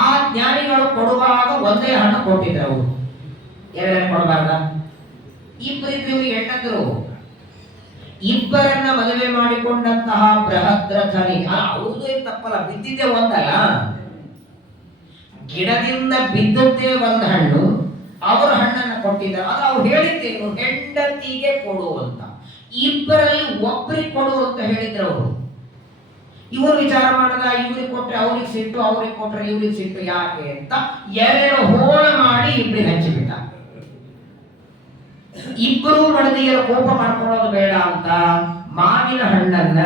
ಆ ಜ್ಞಾನಿಗಳು ಕೊಡುವಾಗ ಒಂದೇ ಹಣ್ಣು ಕೊಟ್ಟಿದ್ರು, ಅವರು ಎರಡನೇ ಕೊಡಬಾರ್ದ? ಇಬ್ಬರಿದ್ರು ಹೆಣ್ಣಂದ್ರು. ಇಬ್ಬರನ್ನ ಮದುವೆ ಮಾಡಿಕೊಂಡಂತಹ ಬೃಹದ್ರಥನಿ, ಅವ್ರದ್ದು ಏನ್ ತಪ್ಪಲ್ಲ, ಬಿದ್ದಿದ್ದೇ ಒಂದಲ್ಲ, ಗಿಡದಿಂದ ಬಿದ್ದದ್ದೇ ಒಂದು ಹಣ್ಣು, ಅವರು ಹಣ್ಣನ್ನು ಕೊಟ್ಟಿದ್ದಾರೆ. ಆದ್ರೆ ಅವ್ರು ಹೇಳಿದ್ದೇನು, ಹೆಂಡತಿಗೆ ಕೊಡು ಅಂತ. ಇಬ್ಬರಲ್ಲಿ ಒಬ್ಬರಿಗೆ ಕೊಡು ಅಂತ ಹೇಳಿದ್ರು ಅವರು. ಇವರು ವಿಚಾರ ಮಾಡಿದ, ಇವ್ರಿಗೆ ಕೊಟ್ರೆ ಅವ್ರಿಗೆ ಸಿಟ್ಟು, ಅವ್ರಿಗೆ ಕೊಟ್ರೆ ಇವ್ರಿಗೆ ಸಿಟ್ಟು, ಯಾಕೆ ಅಂತ ಎರಡು ಹೋಳ ಮಾಡಿ ಇಬ್ಬರಿಗೆ ಹಂಚಿಬಿಟ್ಟ. ಇಬ್ಬರು ಮಡದಿಯರ ಕೋಪ ಮಾಡ್ಕೊಳ್ಳೋದು ಬೇಡ ಅಂತ ಮಾವಿನ ಹಣ್ಣನ್ನ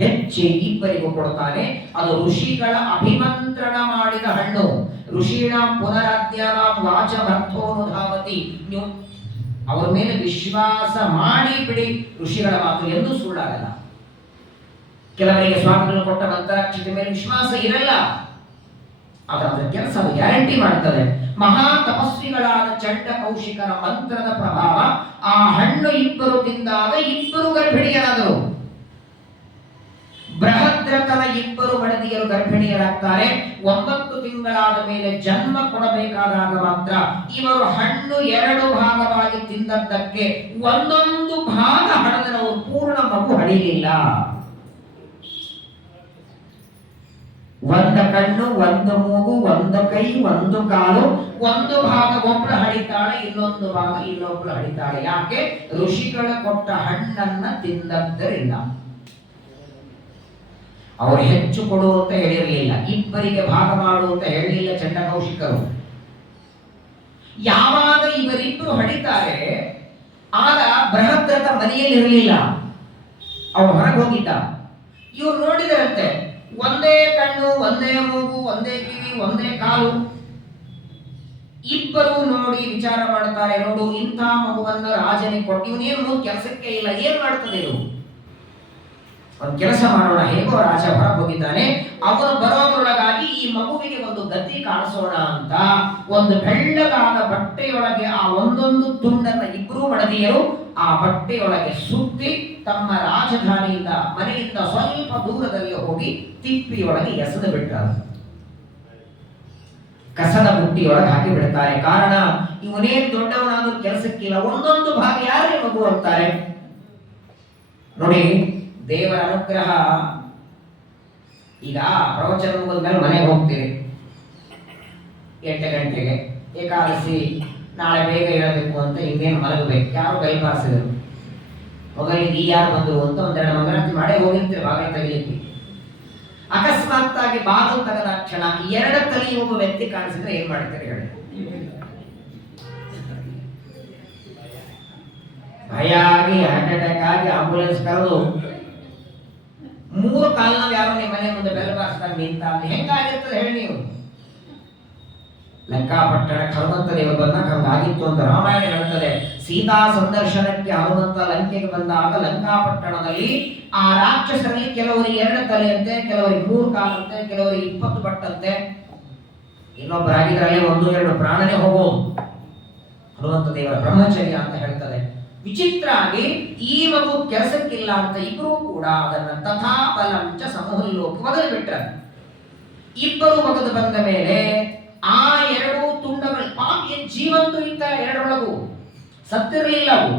ಹೆಚ್ಚಿ ಇಬ್ಬರಿಗೂ ಕೊಡ್ತಾನೆ. ಅದು ಋಷಿಗಳ ಅಭಿಮಂತ್ರಣ ಮಾಡಿದ ಹಣ್ಣು. ಋಷೀಣ ಪುನರಾದ್ಯಾನ ವಾಚ ಭಕ್ತೋನುಧಾವತಿ. ನೀವು ಅವರ ಮೇಲೆ ವಿಶ್ವಾಸ ಮಾಡಿ ಬಿಡಿ, ಋಷಿಗಳ ಮಾತು ಎಂದೂ ಸುಳ್ಳಾಗಲ್ಲ. ಕೆಲವರಿಗೆ ಸ್ವಾಮಿಗಳು ಕೊಟ್ಟ ಮಂತ್ರಾಕ್ಷತೆ ಮೇಲೆ ವಿಶ್ವಾಸ ಇರಲ್ಲ, ಅದರ ಕೆಲಸ ಗ್ಯಾರಂಟಿ ಮಾಡ್ತದೆ. ಮಹಾ ತಪಸ್ವಿಗಳಾದ ಚಂಡ ಕೌಶಿಕರ ಮಂತ್ರದ ಪ್ರಭಾವ, ಆ ಹಣ್ಣು ಇಬ್ಬರು ತಿಂದಾಗ ಇಬ್ಬರು ಗರ್ಭಿಣಿಯರಾದರು. ಬೃಹದ್ರಥನ ಇಬ್ಬರು ಮಡದಿಯರು ಗರ್ಭಿಣಿಯರಾಗ್ತಾರೆ. 9 ತಿಂಗಳಾದ ಮೇಲೆ ಜನ್ಮ ಕೊಡಬೇಕಾದಾಗ ಮಾತ್ರ ಇವರು ಹಣ್ಣು 2 ಭಾಗವಾಗಿ ತಿಂದದ್ದಕ್ಕೆ ಒಂದೊಂದು ಭಾಗ ಹಣದರೆ ಅವರು ಪೂರ್ಣ ಮಗು ಹಡಿಲಿಲ್ಲ. ಒಂದು ಕಣ್ಣು, ಒಂದು ಮೂಗು, ಒಂದು ಕೈ, ಒಂದು ಕಾಲು, ಒಂದು ಭಾಗ ಒಬ್ಬಳು ಹಡಿತಾಳೆ, ಇನ್ನೊಂದು ಭಾಗ ಇನ್ನೊಬ್ಬಳು ಹಡಿತಾಳೆ. ಯಾಕೆ? ಋಷಿಗಳ ಕೊಟ್ಟ ಹಣ್ಣನ್ನ ತಿಂದದ್ದರಿಂದ. ಅವರು ಹೆಚ್ಚು ಕೊಡು ಅಂತ ಹೇಳಿರಲಿಲ್ಲ, ಇಬ್ಬರಿಗೆ ಭಾಗ ಮಾಡು ಅಂತ ಹೇಳಲಿಲ್ಲ ಚಂಡಕೌಶಿಕರು. ಯಾವಾಗ ಇವರಿಬ್ಬರು ಹಡಿತಾರೆ, ಆಗ ಬೃಹದ್ರಥ ಮನೆಯಲ್ಲಿ ಇರಲಿಲ್ಲ, ಅವನು ಹೊರಗೆ ಹೋಗಿದ್ದ. ಇವ್ರು ನೋಡಿದರಂತೆ, ಒಂದೇ ಕಣ್ಣು, ಒಂದೇ ಮೂಗು, ಒಂದೇ ಕಿವಿ, ಒಂದೇ ಕಾಲು. ಇಬ್ಬರು ನೋಡಿ ವಿಚಾರ ಮಾಡ್ತಾರೆ, ನೋಡು ಇಂಥ ಮಗುವನ್ನ ರಾಜನಿಗೆ ಕೊಟ್ಟು ಇವನೇನು ಕೆಲಸಕ್ಕೆ ಇಲ್ಲ, ಏನ್ ಮಾಡ್ತದೆ ಇದು, ಒಂದು ಕೆಲಸ ಮಾಡೋಣ. ಹೇಗೋ ರಾಜ ಹೊರ ಹೋಗಿದ್ದಾನೆ, ಅವನು ಬರೋದ್ರೊಳಗಾಗಿ ಈ ಮಗುವಿಗೆ ಒಂದು ಗತಿ ಕಾಣಿಸೋಣ ಅಂತ ಒಂದು ಬೆಳ್ಳಗಾದ ಬಟ್ಟೆಯೊಳಗೆ ಆ ಒಂದೊಂದು ತುಂಡನ್ನ ಇಬ್ಬರು ಮಡದಿಯರು ಆ ಬಟ್ಟೆಯೊಳಗೆ ಸುತ್ತಿ ತಮ್ಮ ರಾಜಧಾನಿಯಿಂದ, ಮನೆಯಿಂದ ಸ್ವಲ್ಪ ದೂರದಲ್ಲಿ ಹೋಗಿ ತಿಪ್ಪಿಯೊಳಗೆ ಎಸೆದು ಬಿಟ್ಟರು. ಕಸದ ಬುಟ್ಟಿಯೊಳಗೆ ಹಾಕಿ ಬಿಡ್ತಾರೆ. ಕಾರಣ, ಇವನೇನು ದೊಡ್ಡವನಾದ್ರೂ ಕೆಲಸಕ್ಕಿಲ್ಲ, ಒಂದೊಂದು ಭಾಗ ಯಾರೇ ಮಗು ಅಂತಾರೆ. ನೋಡಿ, ದೇವರ ಅನುಗ್ರಹ. ಈಗ ಪ್ರವಚನ ಮುಗಿದ ಮೇಲೆ ಮನೆಗೆ ಹೋಗ್ತೀರಿ, 8 ಗಂಟೆಗೆ ಏಕಾದಶಿ, ನಾಳೆ ಬೇಗ ಹೇಳಬೇಕು ಅಂತ ಇನ್ನೇನು ಮಲಗಬೇಕು. ಯಾರು ಕೈ ಬಾರಿಸಿದ್ರು, ಮಗನಿಗೆ ಯಾರು ಬಂದರು ಅಂತ ಒಂದೆರಡು ಮಂಗಳಾರತಿ ಮಾಡೇ ಹೋಗಿರ್ತೀರಿ ಬಾಗಿಲು ತೆಗಿಲಿಕ್ಕೆ. ಅಕಸ್ಮಾತ್ತಾಗಿ ಬಾಗಿಲು ತೆಗೆದ ಕ್ಷಣ 2 ತಲೆ ಒಬ್ಬ ವ್ಯಕ್ತಿ ಕಾಣಿಸಿದ್ರೆ ಏನ್ ಮಾಡ್ತಾರೆ ಹೇಳಿ? ಭಯ ಆಗಿ, ಹಾರ್ಟ್ ಅಟ್ಯಾಕ್ ಆಗಿ ಆಂಬುಲೆನ್ಸ್ ಕರೆದು 3 ಕಾಲ್ನಾಗ ಯಾರೋ ನಿಮ್ಮ ಮನೆ ಮುಂದೆ ಬೆಲ್ಲ ಬಾರಿಸ್ತಾರೆ ನಿಂತ ಹೆಂಗಾಗಿರ್ತದೆ ಹೇಳಿ ನೀವು? ಲಂಕಾಪಟ್ಟಣಕ್ಕೆ ಹನುಮಂತ ದೇವರು ಬಂದಾಗ ಹಂಗಾಗಿತ್ತು ಅಂತ ರಾಮಾಯಣ ಹೇಳ್ತದೆ. ಸೀತಾ ಸಂದರ್ಶನಕ್ಕೆ ಹನುಮಂತ ಲಂಕೆಗೆ ಬಂದಾಗ ಲಂಕಾಪಟ್ಟಣದಲ್ಲಿ ಆ ರಾಕ್ಷಸರಲ್ಲಿ ಕೆಲವರಿಗೆ 2 ತಲೆ ಅಂತೆ, ಕೆಲವರಿಗೆ 3 ಕಾಲಂತೆ, ಕೆಲವರಿಗೆ 20 ಪಟ್ಟಂತೆ, ಇನ್ನೊಬ್ಬರಾಗಿದ್ರಲ್ಲಿ 1-2 ಪ್ರಾಣನೇ ಹೋಗೋದು. ಹನುಮಂತ ದೇವರ ಬ್ರಹ್ಮಚರ್ಯ ಅಂತ ಹೇಳ್ತದೆ. ವಿಚಿತ್ರ ಆಗಿ ಈ ಮಗು ಕೆಲಸಕ್ಕಿಲ್ಲ ಅಂತ ಇಬ್ಬರು ಕೂಡ ಅದನ್ನ ತಥಾ ಬಲಂಚ ಸಮೂಹಲ್ಲೋಕಿ ಒದರಿ ಬಿಟ್ರ. ಇಬ್ಬರು ಒಗೆದು ಬಂದ ಮೇಲೆ ಆ 2 ತುಂಡಗಳು ಪಾಪ ಜೀವಂತು ಇತ್ತ, 2ರೊಳಗೂ ಸತ್ತಿರಲಿಲ್ಲ. ಅವು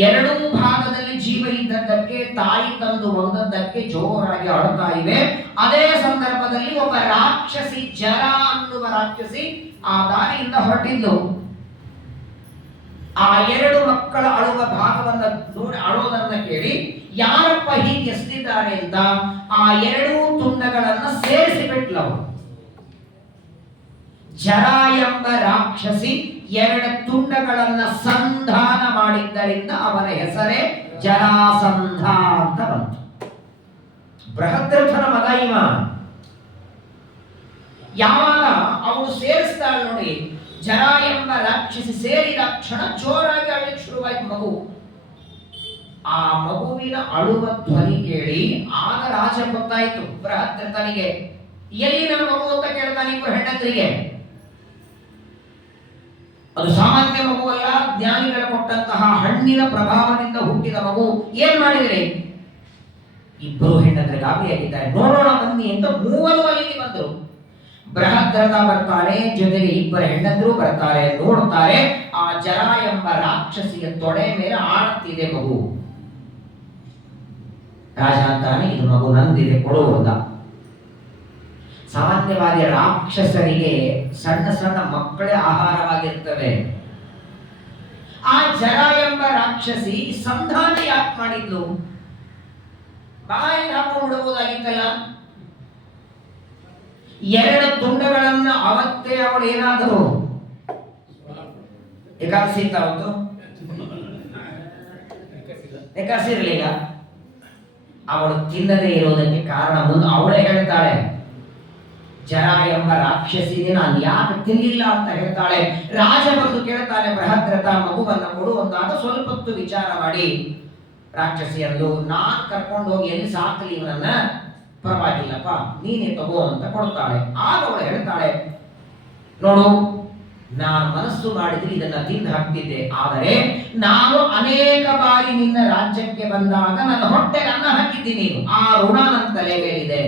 2 ಭಾಗದಲ್ಲಿ ಜೀವ ಇದ್ದದ್ದಕ್ಕೆ, ತಾಯಿ ತಂದು ಒಗೆದದ್ದಕ್ಕೆ ಜೋರಾಗಿ ಅಳುತ್ತಾ ಇವೆ. ಅದೇ ಸಂದರ್ಭದಲ್ಲಿ ಒಬ್ಬ ರಾಕ್ಷಸಿ, ಜರ ಅನ್ನುವ ರಾಕ್ಷಸಿ ಆ ದಾರಿಯಿಂದ ಹೊರಟಿದ್ದು. ಆ ಎರಡು ಮಕ್ಕಳ ಅಳುವ ಭಾಗವನ್ನ ನೋಡಿ ಅಳೋದನ್ನ ಕೇಳಿ ಯಾರಪ್ಪ ಹೀಗೆ ಎಸ್ತಿದ್ದಾರೆ ಅಂತ ಆ ಎರಡೂ ತುಂಡಗಳನ್ನ ಸೇರಿಸಿ ಬಿಟ್ಲವು. ಜರ ಎಂಬ ರಾಕ್ಷಸಿ ಎರಡು ತುಂಡಗಳನ್ನ ಸಂಧಾನ ಮಾಡಿದ್ದರಿಂದ ಅವನ ಹೆಸರೇ ಜರಾಸಂಧ ಅಂತ ಬಂತು. ಬೃಹದ್ರಥನ ಮಗ ಇವ. ಯಾವಾಗ ಅವಳು ಸೇರಿಸ್ತಾಳೆ ನೋಡಿ, ಜರ ಎಂಬ ರಾಕ್ಷಸಿ ಸೇರಿದ ಕ್ಷಣ ಜೋರಾಗಿ ಅಳಲಿಕ್ಕೆ ಶುರುವಾಯ್ತು ಮಗು. ಆ ಮಗುವಿನ ಅಳುವ ಧ್ವನಿ ಕೇಳಿ ಆಗ ರಾಜ ಗೊತ್ತಾಯ್ತು ಬೃಹದ್ರಥನಿಗೆ. ಎಲ್ಲಿ ನನ್ನ ಮಗು ಅಂತ ಕೇಳ್ತಾನೆ ಇಬ್ಬರು ಹೆಂಡತಿಗೆ. ಅದು ಸಾಮಾನ್ಯ ಮಗುವಲ್ಲ, ಜ್ಞಾನಿಗಳ ಕೊಟ್ಟಂತಹ ಹಣ್ಣಿನ ಪ್ರಭಾವದಿಂದ ಹುಟ್ಟಿದ ಮಗು. ಏನ್ ಮಾಡಿದ್ರಿ? ಇಬ್ಬರು ಹೆಂಡತಿಗೆ ಗಾಬರಿಯಾಗಿದ್ದಾರೆ. ನೋಡೋಣ ಬನ್ನಿ ಅಂತ ಮೂವರು ಅಲ್ಲಿಗೆ ಬಂದರು. ಬೃಹದ್ರಥ ಬರ್ತಾರೆ, ಜೊತೆಗೆ ಇಬ್ಬರು ಹೆಂಡತಿರು ಬರ್ತಾರೆ. ನೋಡ್ತಾರೆ, ಆ ಜರ ಎಂಬ ರಾಕ್ಷಸಿಯ ತೊಡೆ ಮೇಲೆ ಆಡುತ್ತಿದೆ ಮಗು. ರಾಜ ಅಂತಾನೆ, ಇದು ಮಗು ನಂದಿದೆ, ಕೊಡುವುದ. ಸಾಮಾನ್ಯವಾಗಿ ರಾಕ್ಷಸರಿಗೆ ಸಣ್ಣ ಸಣ್ಣ ಮಕ್ಕಳೇ ಆಹಾರವಾಗಿರ್ತವೆ. ಆ ಜರ ಎಂಬ ರಾಕ್ಷಸಿ ಸಂಧಾನ ಯಾಕೆ ಮಾಡಿದ್ಲು? ಬಾಯಿ ಹಾಕೊಂಡು ಬಿಡಬಹುದಾಗಿತ್ತಲ್ಲ. ಎರಡು ತುಂಡಗಳನ್ನ ಅವತ್ತೇ ಅವಳು ಏನಾದರೂ ಏಕಾದಶಿ ಇತ್ತ ಅವತ್ತು ಏಕಾದಶಿರ್ಲಿಲ್ಲ. ಅವಳು ತಿನ್ನದೇ ಇರೋದಕ್ಕೆ ಕಾರಣ ಮುಂದೆ ಅವಳೇ ಹೇಳ್ತಾಳೆ. ಜರ ಎಂಬ ರಾಕ್ಷಸಿಗೆ ನಾನು ಯಾಕೆ ತಿನ್ನಿಲ್ಲ ಅಂತ ಹೇಳ್ತಾಳೆ. ರಾಜ ಬಂದು ಕೇಳ್ತಾನೆ, ಬೃಹದ್ರಥ ಮಗುವನ್ನ ಕೊಡುವಂತಾಗ ಸ್ವಲ್ಪ ಹೊತ್ತು ವಿಚಾರ ಮಾಡಿ ರಾಕ್ಷಸಿ ಅಂದು, ನಾನ್ ಕರ್ಕೊಂಡು ಹೋಗಿ ಎಲ್ಲಿ ಸಾಕಲಿ ಇವನನ್ನ, ಪರವಾಗಿಲ್ಲಪ್ಪ ನೀನೇ ತಗೋ ಅಂತ ಕೊಡ್ತಾಳೆ. ಆಗ ಅವಳು ಹೇಳ್ತಾಳೆ, ನೋಡು ನಾನು ಮನಸ್ಸು ಮಾಡಿದ್ರೆ ಇದನ್ನ ತಿಂದು ಹಾಕ್ತಿದ್ದೆ, ಆದರೆ ನಾನು ಅನೇಕ ಬಾರಿ ನಿನ್ನ ರಾಜ್ಯಕ್ಕೆ ಬಂದಾಗ ನನ್ನ ಹೊಟ್ಟೆಗೆ ಅನ್ನ ಹಾಕಿದ್ದೀನಿ, ಆ ಋಣ ನನ್ನ ತಲೆ ಮೇಲಿದೆ.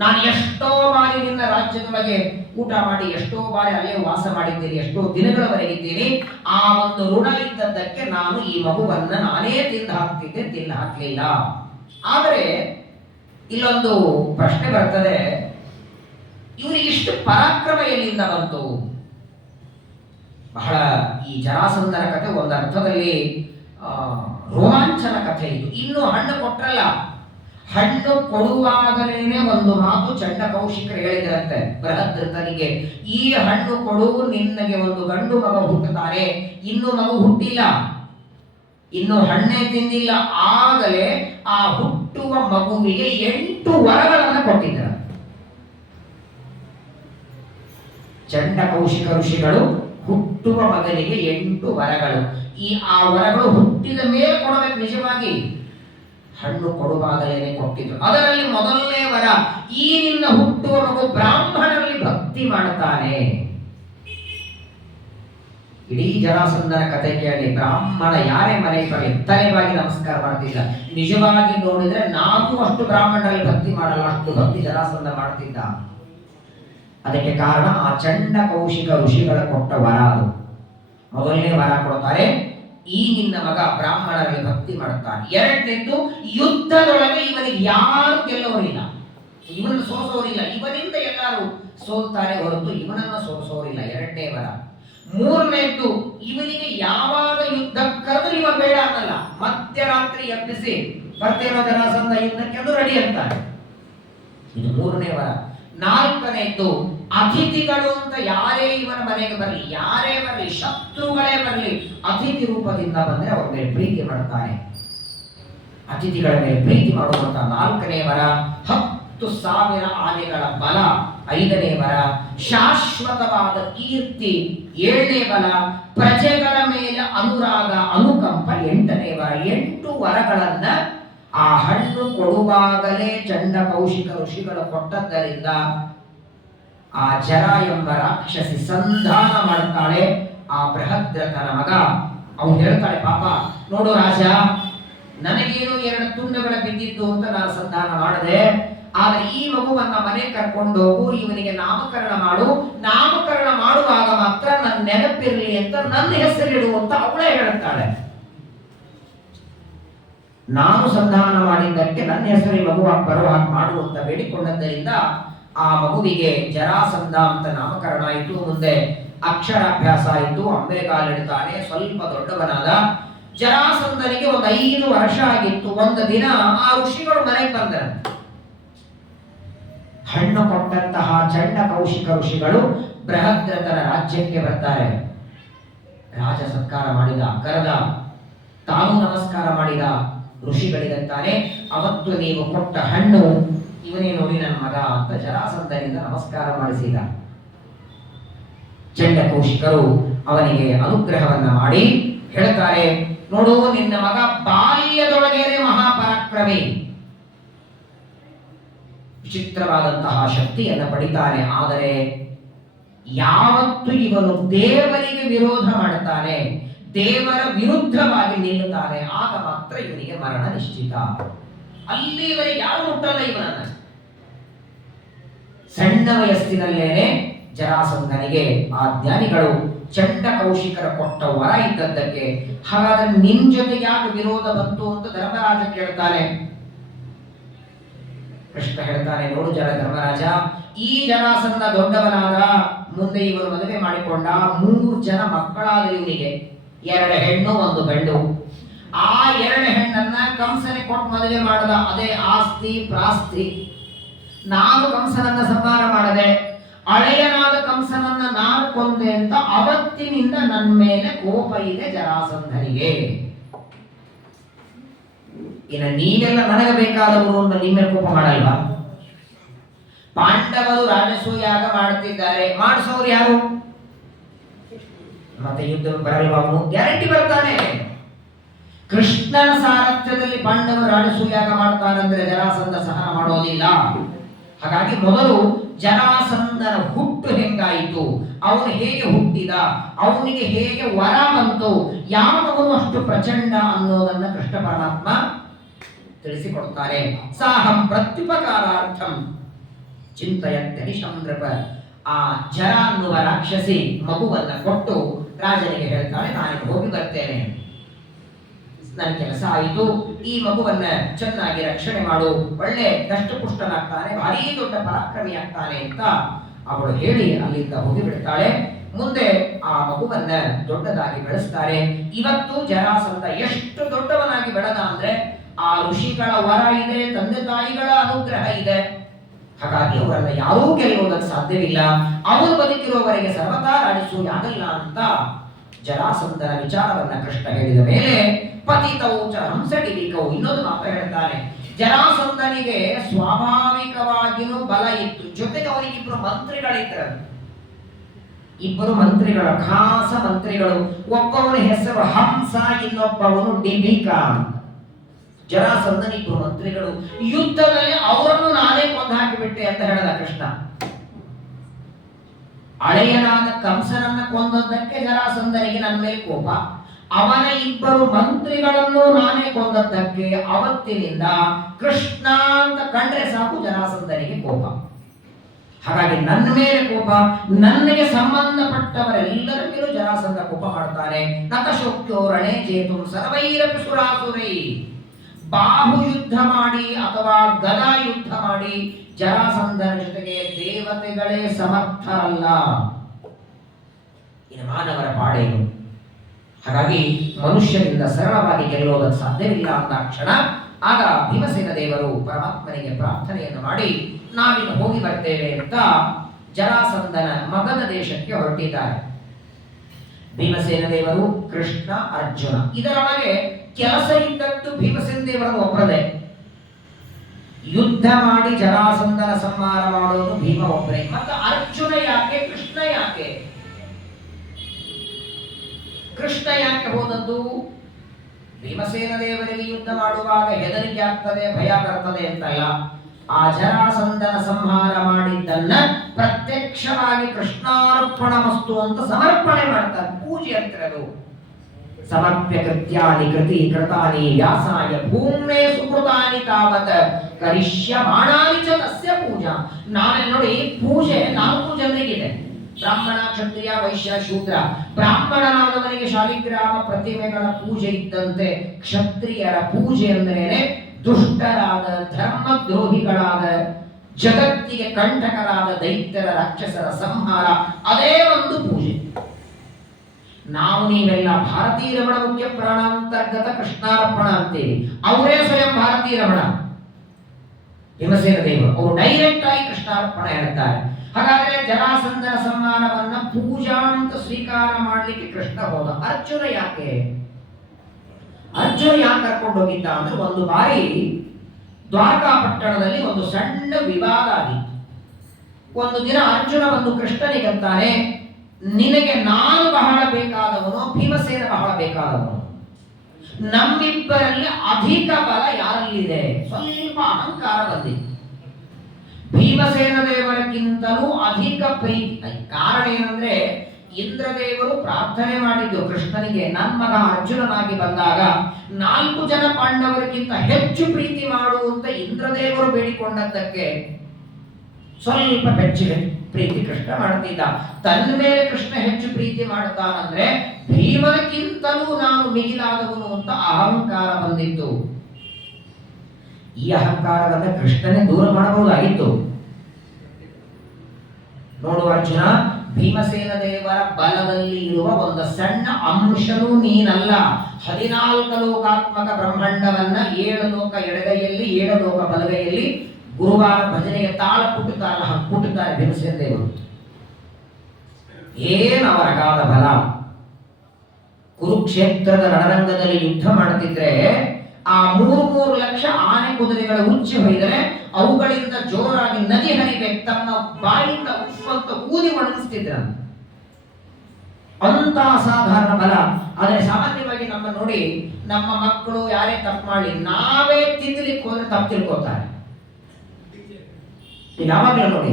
ನಾನು ಎಷ್ಟೋ ಬಾರಿ ನಿನ್ನ ರಾಜ್ಯದೊಳಗೆ ಊಟ ಮಾಡಿ ಎಷ್ಟೋ ಬಾರಿ ಅಲ್ಲೇ ವಾಸ ಮಾಡಿದ್ದೀನಿ, ಎಷ್ಟೋ ದಿನಗಳವರೆಗಿದ್ದೀನಿ. ಆ ಒಂದು ಋಣ ಇದ್ದದ್ದಕ್ಕೆ ನಾನು ಈ ಮಗುವನ್ನ ನಾನೇ ತಿಂದು ಹಾಕ್ತಿದ್ದೆ, ತಿಂದು ಹಾಕ್ಲಿಲ್ಲ. ಆದರೆ ಇಲ್ಲೊಂದು ಪ್ರಶ್ನೆ ಬರ್ತದೆ, ಇವರಿಗೆ ಇಷ್ಟು ಪರಾಕ್ರಮ ಎಲ್ಲಿಂದ ಬಂತು? ಬಹಳ ಈ ಜರಾಸಂಧನ ಕಥೆ ಒಂದು ಅರ್ಥದಲ್ಲಿ ರೋಮಾಂಚನ ಕಥೆ ಇದು. ಇನ್ನು ಹಣ್ಣು ಕೊಟ್ರಲ್ಲ, ಹಣ್ಣು ಕೊಡುವಾಗಲೇನೆ ಒಂದು ಮಾತು ಚಂಡ ಕೌಶಿಕರು ಹೇಳಿದ್ರಂತೆ ಬೃಹದ್ರಥನಿಗೆ, ಈ ಹಣ್ಣು ಕೊಡು, ನಿನ್ನಗೆ ಒಂದು ಗಂಡು ಮಗ ಹುಟ್ಟುತ್ತಾರೆ. ಇನ್ನು ಮಗು ಹುಟ್ಟಿಲ್ಲ, ಇನ್ನು ಹಣ್ಣೆ ತಿಂದಿಲ್ಲ. ಆಗಲೇ ಆ ಹುಟ್ಟುವ ಮಗುವಿಗೆ 8 ವರಗಳನ್ನು ಕೊಟ್ಟಿದ್ದಾರೆ. ಚಂಡ ಕೌಶಿಕ ಋಷಿಗಳು ಹುಟ್ಟುವ ಮಗನಿಗೆ 8 ವರಗಳು. ಆ ವರಗಳು ಹುಟ್ಟಿದ ಮೇಲೆ ಕೊಡಬೇಕು. ನಿಜವಾಗಿ ಹಣ್ಣು ಕೊಡುವಾಗಲೇನೆ ಕೊಟ್ಟಿದ್ರು. ಅದರಲ್ಲಿ ಮೊದಲನೇ ವರ, ಈ ನಿನ್ನ ಹುಟ್ಟುವ ಮಗು ಬ್ರಾಹ್ಮಣರಲ್ಲಿ ಭಕ್ತಿ ಮಾಡುತ್ತಾನೆ. ಇಡೀ ಜರಾಸಂಧನ ಕಥೆ ಕೇಳಿ, ಬ್ರಾಹ್ಮಣ ಯಾರೇ ಮನೆಗೆ ಬರಲಿ ತಲೆಬಾಗಿ ನಮಸ್ಕಾರ ಮಾಡ್ತಿದ್ದ. ನಿಜವಾಗಿ ನೋಡಿದ್ರೆ ನಾವು ಅಷ್ಟು ಬ್ರಾಹ್ಮಣರಲ್ಲಿ ಭಕ್ತಿ ಮಾಡಲ್ಲ, ಅಷ್ಟು ಭಕ್ತಿ ಜರಾಸಂಧ ಮಾಡ್ತಿದ್ದ. ಅದಕ್ಕೆ ಕಾರಣ ಆ ಚಂಡ ಕೌಶಿಕ ಋಷಿಗಳ ಕೊಟ್ಟ ವರ. ಅದು ಮೊದಲನೇ ವರ ಕೊಡ್ತಾರೆ, ಈ ನಿನ್ನ ಮಗ ಬ್ರಾಹ್ಮಣರಲ್ಲಿ ಭಕ್ತಿ ಮಾಡುತ್ತಾನೆ. ಎರಡನೇದ್ದು, ಯುದ್ಧದೊಳಗೆ ಇವನಿಗೆ ಯಾರು ಗೆಲ್ಲೋರಿಲ್ಲ, ಇವನನ್ನು ಸೋಸೋರಿಲ್ಲ. ಇವನಿಂದ ಎಲ್ಲರೂ ಸೋಲ್ತಾರೆ ಹೊರತು ಇವನನ್ನ ಸೋಸೋರಿಲ್ಲ. ಎರಡನೇ ವರ. ಮೂರನೇದ್ದು, ಇವನಿಗೆ ಯಾವಾಗ ಯುದ್ಧ ಕರೆದು ಇವ ಬೇಡ ಅನ್ನಲ್ಲ, ಮಧ್ಯರಾತ್ರಿ ಎಬ್ಬಿಸಿ ಬರ್ತೇನೋ ಜರಾಸಂಧ ಯುದ್ಧಕ್ಕೆ ಅದು ರೆಡಿ ಅಂತಾನೆ. ಇದು ಮೂರನೇ ವರ. ನಾಲ್ಕನೇದ್ದು, ಅತಿಥಿಗಳು ಅಂತ ಯಾರೇ ಇವನ ಮನೆಗೆ ಬರಲಿ, ಯಾರೇ ಬರಲಿ, ಶತ್ರುಗಳೇ ಬರಲಿ, ಅತಿಥಿ ರೂಪದಿಂದ ಬಂದ್ರೆ ಅವ್ರ ಮೇಲೆ ಪ್ರೀತಿ ಮಾಡ್ತಾನೆ. ಅತಿಥಿಗಳ ಮೇಲೆ ಪ್ರೀತಿ ಮಾಡುವಂತ ನಾಲ್ಕನೇ ವರ. 10,000 ಆನೆಗಳ ಬಲ 5ನೇ ವರ. ಶಾಶ್ವತವಾದ ಕೀರ್ತಿ 7ನೇ ಬಲ. ಪ್ರಜೆಗಳ ಮೇಲೆ ಅನುರಾಗ ಅನುಕಂಪ 8ನೇ ವರ. 8 ವರಗಳನ್ನ ಆ ಹಣ್ಣು ಕೊಡುವಾಗಲೇ ಚಂಡ ಕೌಶಿಕ ಋಷಿಗಳು ಕೊಟ್ಟದ್ದರಿಂದ ಆ ಜರ ಎಂಬ ರಾಕ್ಷಸಿ ಸಂಧಾನ ಮಾಡ್ತಾಳೆ. ಆ ಬೃಹದ್ರಥನ ಮಗ ಅವನು ಹೇಳ್ತಾಳೆ, ಪಾಪ ನೋಡು ರಾಜ, ನನಗೇನು 2 ತುಂಡುಗಳ ಬಿದ್ದಿದ್ದು ಅಂತ ನಾನು ಸಂಧಾನ ಮಾಡಿದೆ, ಆದ್ರೆ ಈ ಮಗುವನ್ನ ಮನೆ ಕರ್ಕೊಂಡು ಹೋಗು, ಇವನಿಗೆ ನಾಮಕರಣ ಮಾಡು, ನಾಮಕರಣ ಮಾಡುವಾಗ ಮಾತ್ರ ನನ್ನ ನೆನಪಿರ್ಲಿ ಅಂತ ನನ್ನ ಹೆಸರಿಡು ಅಂತ ಅವಳೇ ಹೇಳ್ತಾಳೆ. ನಾನು ಸಂಧಾನ ಮಾಡಿದ್ದಕ್ಕೆ ನನ್ನ ಹೆಸರಿ ಮಗುವ ಬರುವ ಮಾಡು ಅಂತ ಬೇಡಿಕೊಂಡದ್ದರಿಂದ ಆ ಮಗುವಿಗೆ ಜರಾಸಂಧ ಅಂತ ನಾಮಕರಣ ಆಯಿತು. ಮುಂದೆ ಅಕ್ಷರಾಭ್ಯಾಸ ಆಯಿತು, ಅಂಬೆಗಾಲಿಡ್ತಾನೆ, ಸ್ವಲ್ಪ ದೊಡ್ಡವನಾದ. ಜರಾಸಂಧನಿಗೆ ಒಂದು 5 ವರ್ಷ ಆಗಿತ್ತು. ಒಂದು ದಿನ ಆ ಋಷಿಗಳು ಮನೆಗೆ ಬಂದರು. ಹಣ್ಣು ಕೊಟ್ಟಂತಹ ಚಂಡ ಕೌಶಿಕ ಋಷಿಗಳು ಬೃಹದ್ರಥನ ರಾಜ್ಯಕ್ಕೆ ಬರ್ತಾರೆ. ರಾಜ ಸತ್ಕಾರ ಮಾಡಿದ, ಕರೆದ, ತಾನು ನಮಸ್ಕಾರ ಮಾಡಿದ. ಋಷಿಗಳಿಗಂತಾನೆ, ಅವತ್ತು ನೀವು ಕೊಟ್ಟ ಹಣ್ಣು ಇವನೇ ನೋಡಿ ನನ್ನ ಮಗ ಅಂತ ಜರಾಸಂಧನಿಂದ ನಮಸ್ಕಾರ ಮಾಡಿಸಿದ. ಚಂಡ ಕೌಶಿಕರು ಅವನಿಗೆ ಅನುಗ್ರಹವನ್ನ ಮಾಡಿ ಹೇಳ್ತಾರೆ, ನೋಡು ನಿನ್ನ ಮಗ ಬಾಲ್ಯದೊಳಗೇನೆ ಮಹಾಪರಾಕ್ರಮಿ, ವಿಚಿತ್ರವಾದಂತಹ ಶಕ್ತಿಯನ್ನು ಪಡಿತಾನೆ. ಆದರೆ ಯಾವತ್ತು ಇವನು ದೇವರಿಗೆ ವಿರೋಧ ಮಾಡುತ್ತಾನೆ, ದೇವರ ವಿರುದ್ಧವಾಗಿ ನಿಲ್ಲುತ್ತಾನೆ, ಆಗ ಮಾತ್ರ ಇವನಿಗೆ ಮರಣ ನಿಶ್ಚಿತ. ಅಲ್ಲಿವರೆಗೆ ಯಾರು ಮುಟ್ಟಲ್ಲ ಇವನನ್ನ. ಸಣ್ಣ ವಯಸ್ಸಿನಲ್ಲೇನೆ ಜರಾಸಂಧನಿಗೆ ಆ ಜ್ಞಾನಿಗಳು ಚಂಡ ಕೌಶಿಕರ ಕೊಟ್ಟ ವರ ಇದ್ದದ್ದಕ್ಕೆ, ಹಾಗಾದ್ರೆ ನಿನ್ ಜೊತೆ ಯಾಕೆ ವಿರೋಧ ಬಂತು ಅಂತ ಧರ್ಮರಾಜ ಕೇಳ್ತಾನೆ. ಕೃಷ್ಣ ಹೇಳ್ತಾನೆ, ನೋಡು ಧರ್ಮರಾಜ, ಈ ಜರಾಸಂಧ ದೊಡ್ಡವನಾದ, ಮುಂದೆ ಇವರು ಮದುವೆ ಮಾಡಿಕೊಂಡ, 3 ಜನ ಮಕ್ಕಳಾದ ಇವನಿಗೆ, 2 ಹೆಣ್ಣು 1 ಗಂಡು. ಆ 2 ಹೆಣ್ಣನ್ನ ಕಂಸನೆ ಕೊಟ್ಟು ಮದುವೆ ಮಾಡದ. ಅದೇ ಆಸ್ತಿ ಪ್ರಾಸ್ತಿ. ನಾನು ಕಂಸನನ್ನ ಸಂಹಾರ ಮಾಡದೆ, ಅಳೆಯನಾದ ಕಂಸನನ್ನ ನಾನು ಕೊಂದೆ ಅಂತ ಅವತ್ತಿನಿಂದ ನನ್ನ ಮೇಲೆ ಕೋಪ ಇದೆ ಜರಾಸಂಧನಿಗೆ. ಇನ್ನು ನೀವೆಲ್ಲ ನನಗೆ ಬೇಕಾದವರು ಅಂತ ನಿಮ್ಮ ಕೋಪ ಮಾಡಲ್ವಾ? ಪಾಂಡವರು ರಾಜಸೂಯ ಯಾಗ ಮಾಡುತ್ತಿದ್ದಾರೆ, ಮಾಡಿಸೋರು ಯಾರು? ಮತ್ತೆ ಯುದ್ಧ ಬರಲ್ವಾ? ಅವನು ಗ್ಯಾರಂಟಿ ಬರ್ತಾನೆ. ಕೃಷ್ಣನ ಸಾರಥ್ಯದಲ್ಲಿ ಪಾಂಡವರು ರಾಜಸೂಯ ಯಾಗ ಮಾಡ್ತಾರೆ ಅಂದ್ರೆ ಜರಾಸಂಧ ಸಹನ ಮಾಡೋದಿಲ್ಲ. ಹಾಗಾಗಿ ಮೊದಲು ಜರಾಸಂಧನ ಹುಟ್ಟು ಹೆಂಗಾಯಿತು, ಅವನು ಹೇಗೆ ಹುಟ್ಟಿದ, ಅವನಿಗೆ ಹೇಗೆ ವರ ಬಂತು, ಯಾವನು ಅಷ್ಟು ಪ್ರಚಂಡ ಅನ್ನೋದನ್ನ ಕೃಷ್ಣ ಪರಮಾತ್ಮ ತಿಳಿಸಿಕೊಡ್ತಾರೆ. ಸಾಹಂ ಪ್ರತ್ಯುಪಕಾರಾರ್ಥಂ ಚಿಂತಯತ್ಯನಿಶಂ ನೃಪ. ಆ ಜರ ಅನ್ನುವ ರಾಕ್ಷಸಿ ಮಗುವನ್ನ ಕೊಟ್ಟು ರಾಜನಿಗೆ ಹೇಳ್ತಾಳೆ, ನಾನು ಹೋಗಿ ಬರ್ತೇನೆ, ನನ್ನ ಕೆಲಸ ಆಯಿತು, ಈ ಮಗುವನ್ನ ಚೆನ್ನಾಗಿ ರಕ್ಷಣೆ ಮಾಡು, ಒಳ್ಳೆ ದಷ್ಟಪುಷ್ಟನಾಗ್ತಾನೆ, ಭಾರೀ ದೊಡ್ಡ ಪರಾಕ್ರಮಿ ಆಗ್ತಾನೆ ಅಂತ ಅವಳು ಹೇಳಿ ಅಲ್ಲಿಂದ ಹೋಗಿ ಬಿಡ್ತಾಳೆ. ಮುಂದೆ ಆ ಮಗುವನ್ನ ದೊಡ್ಡದಾಗಿ ಬೆಳೆಸ್ತಾರೆ. ಇವತ್ತು ಜರಾಸಂಧ ಎಷ್ಟು ದೊಡ್ಡವನಾಗಿ ಬೆಳೆದ ಅಂದ್ರೆ ಆ ಋಷಿಗಳ ವರ ಇದೆ, ತಂದೆ ತಾಯಿಗಳ ಅನುಗ್ರಹ ಇದೆ. ಹಾಗಾಗಿ ಅವರನ್ನ ಯಾರೂ ಗೆಲ್ಲುವುದಕ್ಕೆ ಸಾಧ್ಯವಿಲ್ಲ. ಅವರು ಬದುಕಿರುವವರೆಗೆ ಸರ್ವತಾ ರಾಜಸೂಯ ಆಗಲ್ಲ ಅಂತ ಜರಾಸಂಧನ ವಿಚಾರವನ್ನ ಕೃಷ್ಣ ಹೇಳಿದ ಮೇಲೆ ಪತಿತೌ ಚ ಹಂಸಡಿವಿಕೌ, ಇನ್ನೊಂದು ಮಾತು ಹೇಳ್ತಾನೆ. ಜರಾಸಂಧನಿಗೆ ಸ್ವಾಭಾವಿಕವಾಗಿಯೂ ಬಲ ಇತ್ತು, ಜೊತೆಗೆ ಅವನಿಗೆ 2 ಮಂತ್ರಿಗಳಿದ್ದರು. 2 ಮಂತ್ರಿಗಳು, ಖಾಸ ಮಂತ್ರಿಗಳು. ಒಬ್ಬವನ ಹೆಸರು ಹಂಸ, ಇನ್ನೊಬ್ಬವನು ಡಿಬಿಕ. ಜರಾಸಂಧನ 2 ಮಂತ್ರಿಗಳು. ಯುದ್ಧದಲ್ಲಿ ಅವರನ್ನು ನಾನೇ ಕೊಂದು ಹಾಕಿಬಿಟ್ಟೆ ಅಂತ ಹೇಳಿದ ಕೃಷ್ಣ. ಅಳೆಯನಾದ ಕಂಸನನ್ನ ಕೊಂದದ್ದಕ್ಕೆ ಜರಾಸಂಧನಿಗೆ ನನ್ನ ಮೇಲೆ ಕೋಪ, ಅವನ 2 ಮಂತ್ರಿಗಳನ್ನು ನಾನೇ ಕೊಂದದ್ದಕ್ಕೆ ಅವತ್ತಿನಿಂದ ಕೃಷ್ಣ ಅಂತ ಕಂಡ್ರೆ ಸಾಕು ಜರಾಸಂಧನಿಗೆ ಕೋಪ. ಹಾಗಾಗಿ ನನ್ನ ಮೇಲೆ ಕೋಪ, ನನಗೆ ಸಂಬಂಧಪಟ್ಟವರೆಲ್ಲರ ಮೇಲೂ ಜರಾಸಂಧ ಕೋಪ ಮಾಡ್ತಾನೆ. ನತಶೋಕ್ಯೋ ರಣೇ ಚೇತು ಸರ್ವೈರಪಿ ಸುರಾಸುರೈ. ಬಾಹು ಯುದ್ಧ ಮಾಡಿ ಅಥವಾ ಗದಾ ಯುದ್ಧ ಮಾಡಿ ಜರಾಸಂಧನ ಜೊತೆಗೆ ದೇವತೆಗಳೇ ಸಮರ್ಥರಲ್ಲ. ಇನ್ನು ಮಾನವರ ಪಾಡೇನು? ಹಾಗಾಗಿ ಮನುಷ್ಯನಿಂದ ಸರಳವಾಗಿ ಗೆಲ್ಲುವುದಕ್ಕೆ ಸಾಧ್ಯವಿಲ್ಲ ಅಂತ ಕ್ಷಣ ಆಗ ಭೀಮಸೇನ ದೇವರು ಪರಮಾತ್ಮನಿಗೆ ಪ್ರಾರ್ಥನೆಯನ್ನು ಮಾಡಿ ನಾವಿನ್ನು ಹೋಗಿ ಬರ್ತೇವೆ ಅಂತ ಜರಾಸಂಧನ ಮಗದ ದೇಶಕ್ಕೆ ಹೊರಟಿದ್ದಾರೆ. ಭೀಮಸೇನ ದೇವರು, ಕೃಷ್ಣ, ಅರ್ಜುನ. ಇದರೊಳಗೆ ಕೆಲಸ ಇದ್ದದ್ದು ಭೀಮಸೇನ ದೇವರನ್ನು ಒಬ್ಬರದೇ. ಯುದ್ಧ ಮಾಡಿ ಜರಾಸಂಧನ ಸಂಹಾರ ಮಾಡೋದು ಭೀಮ ಒಬ್ಬರೇ. ಮತ್ತು ಅರ್ಜುನ ಯಾಕೆ, ಕೃಷ್ಣ ಯಾಕೆ? ಕೃಷ್ಣ ಯಾಕೆ ಹೋದದ್ದು? ಭೀಮಸೇನ ದೇವರಿಗೆ ಯುದ್ಧ ಮಾಡುವಾಗ ಹೆದರಿಕೆ ಆಗ್ತದೆ, ಭಯ ಬರ್ತದೆ ಅಂತಲ್ಲ. ಆ ಜರಾಸಂಧನ ಸಂಹಾರ ಮಾಡಿದ್ದನ್ನ ಪ್ರತ್ಯಕ್ಷವಾಗಿ ಕೃಷ್ಣಾರ್ಪಣಮಸ್ತು ಅಂತ ಸಮರ್ಪಣೆ ಮಾಡ್ತಾರೆ. ಪೂಜೆ ಅಂತಿರೋದು. ಸಮರ್ಪ್ಯ ಕೃತ್ಯಾನಿ ಕೃತಿ ಕೃತಾನಿ ವ್ಯಾಸಾಯ ಭೂಮೇ ಸುಕೃತಾನಿ ತಾವತ್ ಕರಿಷ್ಯಮಾಣಾನಿ ಚ ತಸ್ಯ ಪೂಜಾ. ನಾಳೆ ನೋಡಿ, ಪೂಜೆ 4 ಜನರಿಗಿದೆ: ಬ್ರಾಹ್ಮಣ, ಕ್ಷತ್ರಿಯ, ವೈಶ್ಯ, ಶೂದ್ರ. ಬ್ರಾಹ್ಮಣನಾದವನಿಗೆ ಶಾಲಿಗ್ರಾಮ ಪ್ರತಿಮೆಗಳ ಪೂಜೆ ಇದ್ದಂತೆ ಕ್ಷತ್ರಿಯರ ಪೂಜೆ ಅಂದ್ರೇನೆ ದುಷ್ಟರಾದ, ಧರ್ಮದ್ರೋಹಿಗಳಾದ, ಜಗತ್ತಿಗೆ ಕಂಟಕರಾದ ದೈತ್ಯರ ರಾಕ್ಷಸರ ಸಂಹಾರ. ಅದೇ ಒಂದು ಪೂಜೆ. ನಾವು ನೀವೆಲ್ಲ ಭಾರತೀಯ ರಮಣ ಮುಖ್ಯ ಪ್ರಾಣಾಂತರ್ಗತ ಕೃಷ್ಣಾರ್ಪಣ ಅಂತೇಳಿ, ಅವರೇ ಸ್ವಯಂ ಭಾರತೀಯ ರಮಣ ಭೀಮಸೇನ ದೇವರು, ಅವರು ಡೈರೆಕ್ಟ್ ಆಗಿ ಕೃಷ್ಣಾರ್ಪಣ ಹೇಳ್ತಾರೆ. ಹಾಗಾದ್ರೆ ಜರಾಸಂಧನ ಸಮ್ಮಾನವನ್ನ ಪೂಜಾ ಅಂತ ಸ್ವೀಕಾರ ಮಾಡ್ಲಿಕ್ಕೆ ಕೃಷ್ಣ ಹೋದ. ಅರ್ಜುನ ಯಾಕೆ ಕರ್ಕೊಂಡು ಹೋಗಿದ್ದ ಅಂದ್ರೆ, ಒಂದು ಬಾರಿ ದ್ವಾರಕಾ ಪಟ್ಟಣದಲ್ಲಿ ಒಂದು ಸಣ್ಣ ವಿವಾದ ಆಗಿತ್ತು. ಒಂದು ದಿನ ಅರ್ಜುನ ಬಂದು ಕೃಷ್ಣನಿಗಂತಾನೆ, ನಿನಗೆ ನಾನು ಬಹಳ ಬೇಕಾದವನು, ಭೀಮಸೇನ ಬಹಳ ಬೇಕಾದವನು, ನಮ್ಮಿಬ್ಬರಲ್ಲಿ ಅಧಿಕ ಬಲ ಯಾರಲ್ಲಿದೆ? ಸ್ವಲ್ಪ ಅಹಂಕಾರ ಬಂದಿತ್ತು. ಭೀಮಸೇನ ದೇವರಕ್ಕಿಂತಲೂ ಅಧಿಕ ಪ್ರೀತಿ. ಕಾರಣ ಏನಂದ್ರೆ, ಇಂದ್ರದೇವರು ಪ್ರಾರ್ಥನೆ ಮಾಡಿದ್ದು ಕೃಷ್ಣನಿಗೆ, ನನ್ನ ಮಗ ಅರ್ಜುನನಾಗಿ ಬಂದಾಗ 4 ಜನ ಪಾಂಡವರಿಗಿಂತ ಹೆಚ್ಚು ಪ್ರೀತಿ ಮಾಡುವಂತ ಇಂದ್ರದೇವರು ಬೇಡಿಕೊಂಡದ್ದಕ್ಕೆ ಸ್ವಲ್ಪ ಹೆಚ್ಚು ಪ್ರೀತಿ ಕೃಷ್ಣ ಮಾಡ್ತಿದ್ದ. ತನ್ನ ಮೇಲೆ ಕೃಷ್ಣ ಹೆಚ್ಚು ಪ್ರೀತಿ ಮಾಡ್ತಾನಂದ್ರೆ ಭೀಮನಿಗಿಂತಲೂ ನಾನು ಮಿಗಿಲಾದವನು ಅಂತ ಅಹಂಕಾರ ಬಂದಿತ್ತು. ಈ ಅಹಂಕಾರವನ್ನ ಕೃಷ್ಣನೇ ದೂರ ಮಾಡಬಹುದಾಗಿತ್ತು. ನೋಡು ಅರ್ಜುನ, ಭೀಮಸೇನ ದೇವರ ಬಲದಲ್ಲಿ ಇರುವ ಒಂದು ಸಣ್ಣ ಅಂಶನೂ ನೀನಲ್ಲ. 14 ಲೋಕಾತ್ಮಕ ಬ್ರಹ್ಮಾಂಡವನ್ನ 7 ಲೋಕ ಎಡಗೈಯಲ್ಲಿ 7 ಲೋಕ ಬಲಗೈಯಲ್ಲಿ ಗುರುವಾರ ಭಜನೆಗೆ ತಾಳ ಕುಟ್ಟುತ್ತಾರೆ ಭೀಮಸೇನ ದೇವರು. ಅವರ ಅಗಾಧ ಬಲ! ಕುರುಕ್ಷೇತ್ರದ ರಣರಂಗದಲ್ಲಿ ಯುದ್ಧ ಮಾಡುತ್ತಿದ್ರೆ ಆ 3 ಲಕ್ಷ ಆನೆ ಕುದುರೆಗಳ ಉಚ್ಚಿ ಹೊಯ್ದರೆ ಅವುಗಳಿಂದ ಜೋರಾಗಿ ನದಿ ಹರಿಬೇಕು, ತಮ್ಮ ಬಾಯಿಂದ ಉಪ್ಪಂತ ಊದಿ ಒಣಗಿಸ್ತಿದ್ರ. ಅಂತ ಅಸಾಧಾರಣ ಬಲ. ಆದರೆ ಸಾಮಾನ್ಯವಾಗಿ ನಮ್ಮ ನೋಡಿ, ನಮ್ಮ ಮಕ್ಕಳು ಯಾರೇ ತಪ್ಪು ಮಾಡಿ ನಾವೇ ತಿದ್ದಲಿಕ್ಕೆ ಹೋದ್ರೆ ತಪ್ಪು ತಿಳ್ಕೊತಾರೆ. ಯಾವಾಗಲೂ ನೋಡಿ,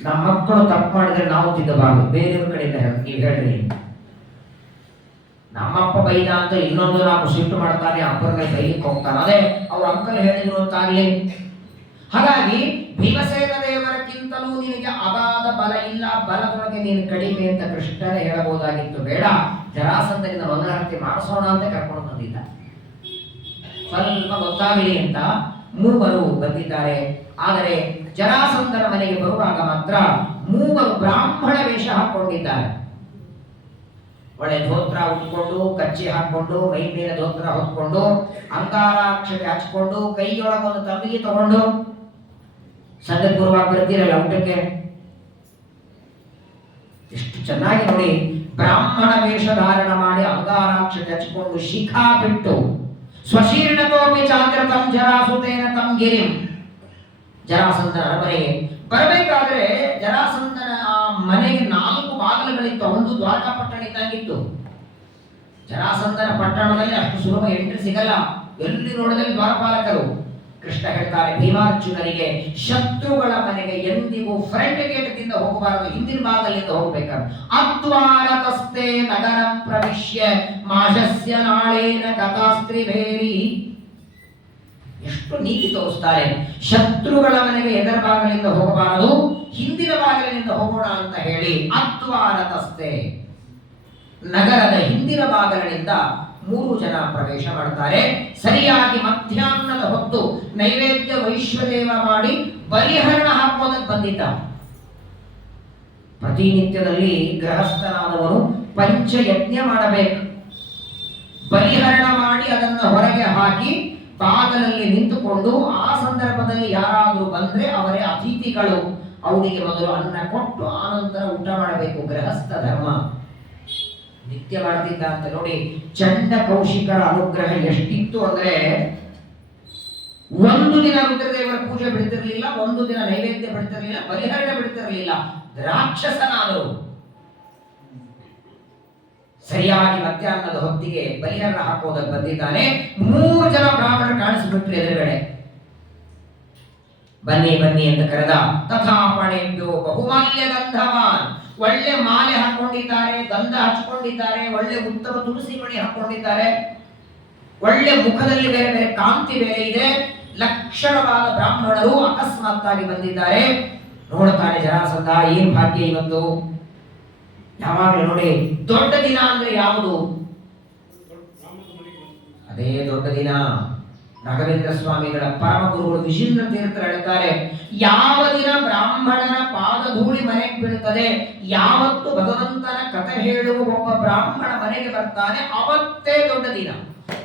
ನಮ್ಮ ಮಕ್ಕಳು ತಪ್ಪು ಮಾಡಿದ್ರೆ ನಾವು ತಿದ್ದಬಾರದು, ಬೇರೆಯವ್ರ ಕಡೆಯಿಂದ ನೀವು ಹೇಳ್ರಿ. ನಮ್ಮಪ್ಪ ಬೈದ ಅಂತ ಇನ್ನೊಂದು ನಾವು ಸಿಟ್ಟು ಮಾಡ್ತಾನೆ, ಅಪ್ಪನ ಮೇಲೆ ಬೈಲಿಕ್ಕೆ ಹೋಗ್ತಾನೆ, ಅದೇ ಅವ್ರ ಅಂಕಲ್ ಹೇಳಿದ್ರು ಅಂತಾಗ್ಲಿ. ಹಾಗಾಗಿ ಭೀಮಸೇನ ದೇವರಕ್ಕಿಂತಲೂ ನಿನಗೆ ಅಗಾಧ ಬಲ ಇಲ್ಲ, ಬಲದೊಳಗೆ ನೀನು ಕಡಿಮೆ ಅಂತ ಕೃಷ್ಣನೇ ಹೇಳಬಹುದಾಗಿತ್ತು. ಬೇಡ, ಜರಾಸಂಧನಿಂದ ಮಂಗಳಾರತಿ ಮಾಡಿಸೋಣ ಅಂತ ಕರ್ಕೊಂಡು ಬಂದಿದ್ದ. ಸ್ವಲ್ಪ ಗೊತ್ತಾಗಲಿ ಅಂತ 3 ಬಂದಿದ್ದಾರೆ. ಆದರೆ ಜರಾಸಂಧನ ಮನೆಗೆ ಬರುವಾಗ ಮಾತ್ರ 3 ಬ್ರಾಹ್ಮಣ ವೇಷ ಹಾಕೊಂಡಿದ್ದಾರೆ. ಒಳ್ಳೆ ಧೋತ್ರ ಉಟ್ಕೊಂಡು, ಕಚ್ಚಿ ಹಾಕೊಂಡು, ಮೈ ಮೇಲೆ ಧೋತ್ರ ಹೊತ್ಕೊಂಡು, ಅಂಗಾರಾಕ್ಷತೆ ಹಚ್ಕೊಂಡು, ಕೈಯೊಳಗೊಂದು ತಂಬಿಗೆ ತಗೊಂಡು, ಸಂಗತಿ ಪೂರ್ವವಾಗಿ ಬರ್ತೀರಲ್ಲ ಊಟಕ್ಕೆ, ಎಷ್ಟು ಚೆನ್ನಾಗಿ ನೋಡಿ, ಬ್ರಾಹ್ಮಣ ವೇಷ ಧಾರಣ ಮಾಡಿ ಅಂಗಾರಾಕ್ಷತೆ ಹಚ್ಕೊಂಡು, ಶಿಖಾ ಬಿಟ್ಟು, ಸ್ವಶೀರ್ಣತೋಪಿ ಚಾಂದ್ರತಂ ಜರಾಸುತೇನ ತಂ ಗಿರಿಂ, ಜರಾಸಂಧನ ಅರಮನೆಗೆ ಬರಬೇಕಾದ್ರೆ ಜರಾಸಂಧನ ಆ ಮನೆಗೆ 4 ಬಾಗಿಲುಗಳಿತ್ತು. ಒಂದು ದ್ವಾರಕಾ ಪಟ್ಟಣ ಇದ್ದಂಗಿತ್ತು. ಜರಾಸಂಧನ ಪಟ್ಟಣದಲ್ಲಿ ಅಷ್ಟು ಸುಲಭ ಎಂಟ್ರಿ ಸಿಗಲ್ಲ. ಎಲ್ಲಿ ನೋಡಿದಲ್ಲಿ ದ್ವಾರಪಾಲಕರು. ಕೃಷ್ಣ ಹೇಳ್ತಾರೆ ಭೀಮಾರ್ಜುನರಿಗೆ, ಶತ್ರುಗಳ ಮನೆಗೆ ಎಂದಿಗೂ ಫ್ರಂಟ್ ಗೇಟ್ದಿಂದ ಹೋಗಬಾರದು, ಹಿಂದಿನ ಭಾಗದಿಂದ ಹೋಗ್ಬೇಕಾದ್ರೆ. ಅದ್ವಾರತಸ್ತೆ ನಗರ ಪ್ರವಿಶ್ಯ ಮಾಶಸ್ಯ ನಾಳೇನ ಕಥಾಸ್ತ್ರಿಭೇರಿ. ಎಷ್ಟು ನೀತಿ ತೋರಿಸ್ತಾರೆ. ಶತ್ರುಗಳ ಮನೆಗೆ ಎದರ ಭಾಗದಿಂದ ಹೋಗಬಾರದು, ಹಿಂದಿನ ಭಾಗದಿಂದ ಹೋಗೋಣ ಅಂತ ಹೇಳಿ ಅದ್ವಾರತಸ್ತೆ, ನಗರದ ಹಿಂದಿನ ಭಾಗಗಳಿಂದ 3 ಜನ ಪ್ರವೇಶ ಮಾಡ್ತಾರೆ. ಸರಿಯಾಗಿ ಮಧ್ಯಾಹ್ನದ ಹೊತ್ತು ನೈವೇದ್ಯ ವೈಶ್ವದೇವ ಮಾಡಿ ಬಲಿಹರಣ ಹಾಕೋದಕ್ಕೆ ಬಂದಿದ್ದ. ಪ್ರತಿನಿತ್ಯದಲ್ಲಿ ಗೃಹಸ್ಥನಾದವನು ಪಂಚಯಜ್ಞ ಮಾಡಬೇಕು. ಬಲಿಹರಣ ಮಾಡಿ ಅದನ್ನು ಹೊರಗೆ ಹಾಕಿ ಬಾಗಲಲ್ಲಿ ನಿಂತುಕೊಂಡು, ಆ ಸಂದರ್ಭದಲ್ಲಿ ಯಾರಾದರೂ ಬಂದ್ರೆ ಅವರೇ ಅತಿಥಿಗಳು, ಅವರಿಗೆ ಮೊದಲು ಅನ್ನ ಕೊಟ್ಟು ಆನಂತರ ಊಟ ಮಾಡಬೇಕು. ಗೃಹಸ್ಥ ಧರ್ಮ ನಿತ್ಯ ಮಾಡ್ತಿದ್ದ ಅಂತ ನೋಡಿ. ಚಂಡ ಕೌಶಿಕರ ಅನುಗ್ರಹ ಎಷ್ಟಿತ್ತು ಅಂದ್ರೆ, 1 ದಿನ ರುದ್ರದೇವರ ಪೂಜೆ ಬಿಡ್ತಿರ್ಲಿಲ್ಲ, 1 ದಿನ ನೈವೇದ್ಯ ಬಿಡ್ತಿರ್ಲಿಲ್ಲ, ಬಲಿಹರಣ ಬಿಡ್ತಿರ್ಲಿಲ್ಲ. ರಾಕ್ಷಸನಾದರು. ಸರಿಯಾಗಿ ಮಧ್ಯಾಹ್ನದ ಹೊತ್ತಿಗೆ ಬಲಿಹರಣ ಹಾಕೋದಕ್ಕೆ ಬಂದಿದ್ದಾನೆ. 3 ಜನ ಬ್ರಾಹ್ಮಣರು ಕಾಣಿಸಿಬಿಟ್ರು ಎದುರುಗಡೆ. ಬನ್ನಿ ಬನ್ನಿ ಅಂತ ಕರೆದ. ತಥಾಪಣೆಯೋ ಬಹುಮಾಲ್ಯ ಗಂಧವಾನ್, ಒಳ್ಳೆ ಮಾಲೆ ಹಾಕೊಂಡಿದ್ದಾರೆ, ಗಂಧ ಹಚ್ಕೊಂಡಿದ್ದಾರೆ, ಒಳ್ಳೆ ಉತ್ತಮ ತುಳಸಿ ಮಣಿ ಹಾಕೊಂಡಿದ್ದಾರೆ, ಒಳ್ಳೆ ಮುಖದಲ್ಲಿ ಬೇರೆ ಬೇರೆ ಕಾಂತಿ ಬೇರೆ ಇದೆ. ಲಕ್ಷಣವಾದ ಬ್ರಾಹ್ಮಣರು ಅಕಸ್ಮಾತ್ತಾಗಿ ಬಂದಿದ್ದಾರೆ. ನೋಡ್ತಾನೆ ಜರಾಸಂಧ, ಏನ್ ಭಾಗ್ಯ ಇವತ್ತು. ಯಾವಾಗಲೂ ನೋಡಿ, ದೊಡ್ಡ ದಿನ ಅಂದ್ರೆ ಯಾವುದು? ಅದೇ ದೊಡ್ಡ ದಿನ. ರಾಘವೇಂದ್ರ ಸ್ವಾಮಿಗಳ ಪರಮ ಗುರುಗಳು ವಿಜೇಂದ್ರ ತೀರ್ಥರು ಹೇಳ್ತಾರೆ, ಯಾವ ದಿನ ಬ್ರಾಹ್ಮಣನ ಪಾದಧೂಳಿ ಮನೆಗೆ ಬೀಳುತ್ತದೆ, ಯಾವತ್ತು ಭಗವಂತನ ಕಥೆ ಹೇಳುವ ಒಬ್ಬ ಬ್ರಾಹ್ಮಣ ಮನೆಗೆ ಬರ್ತಾನೆ, ಅವತ್ತೇ ದೊಡ್ಡ ದಿನ.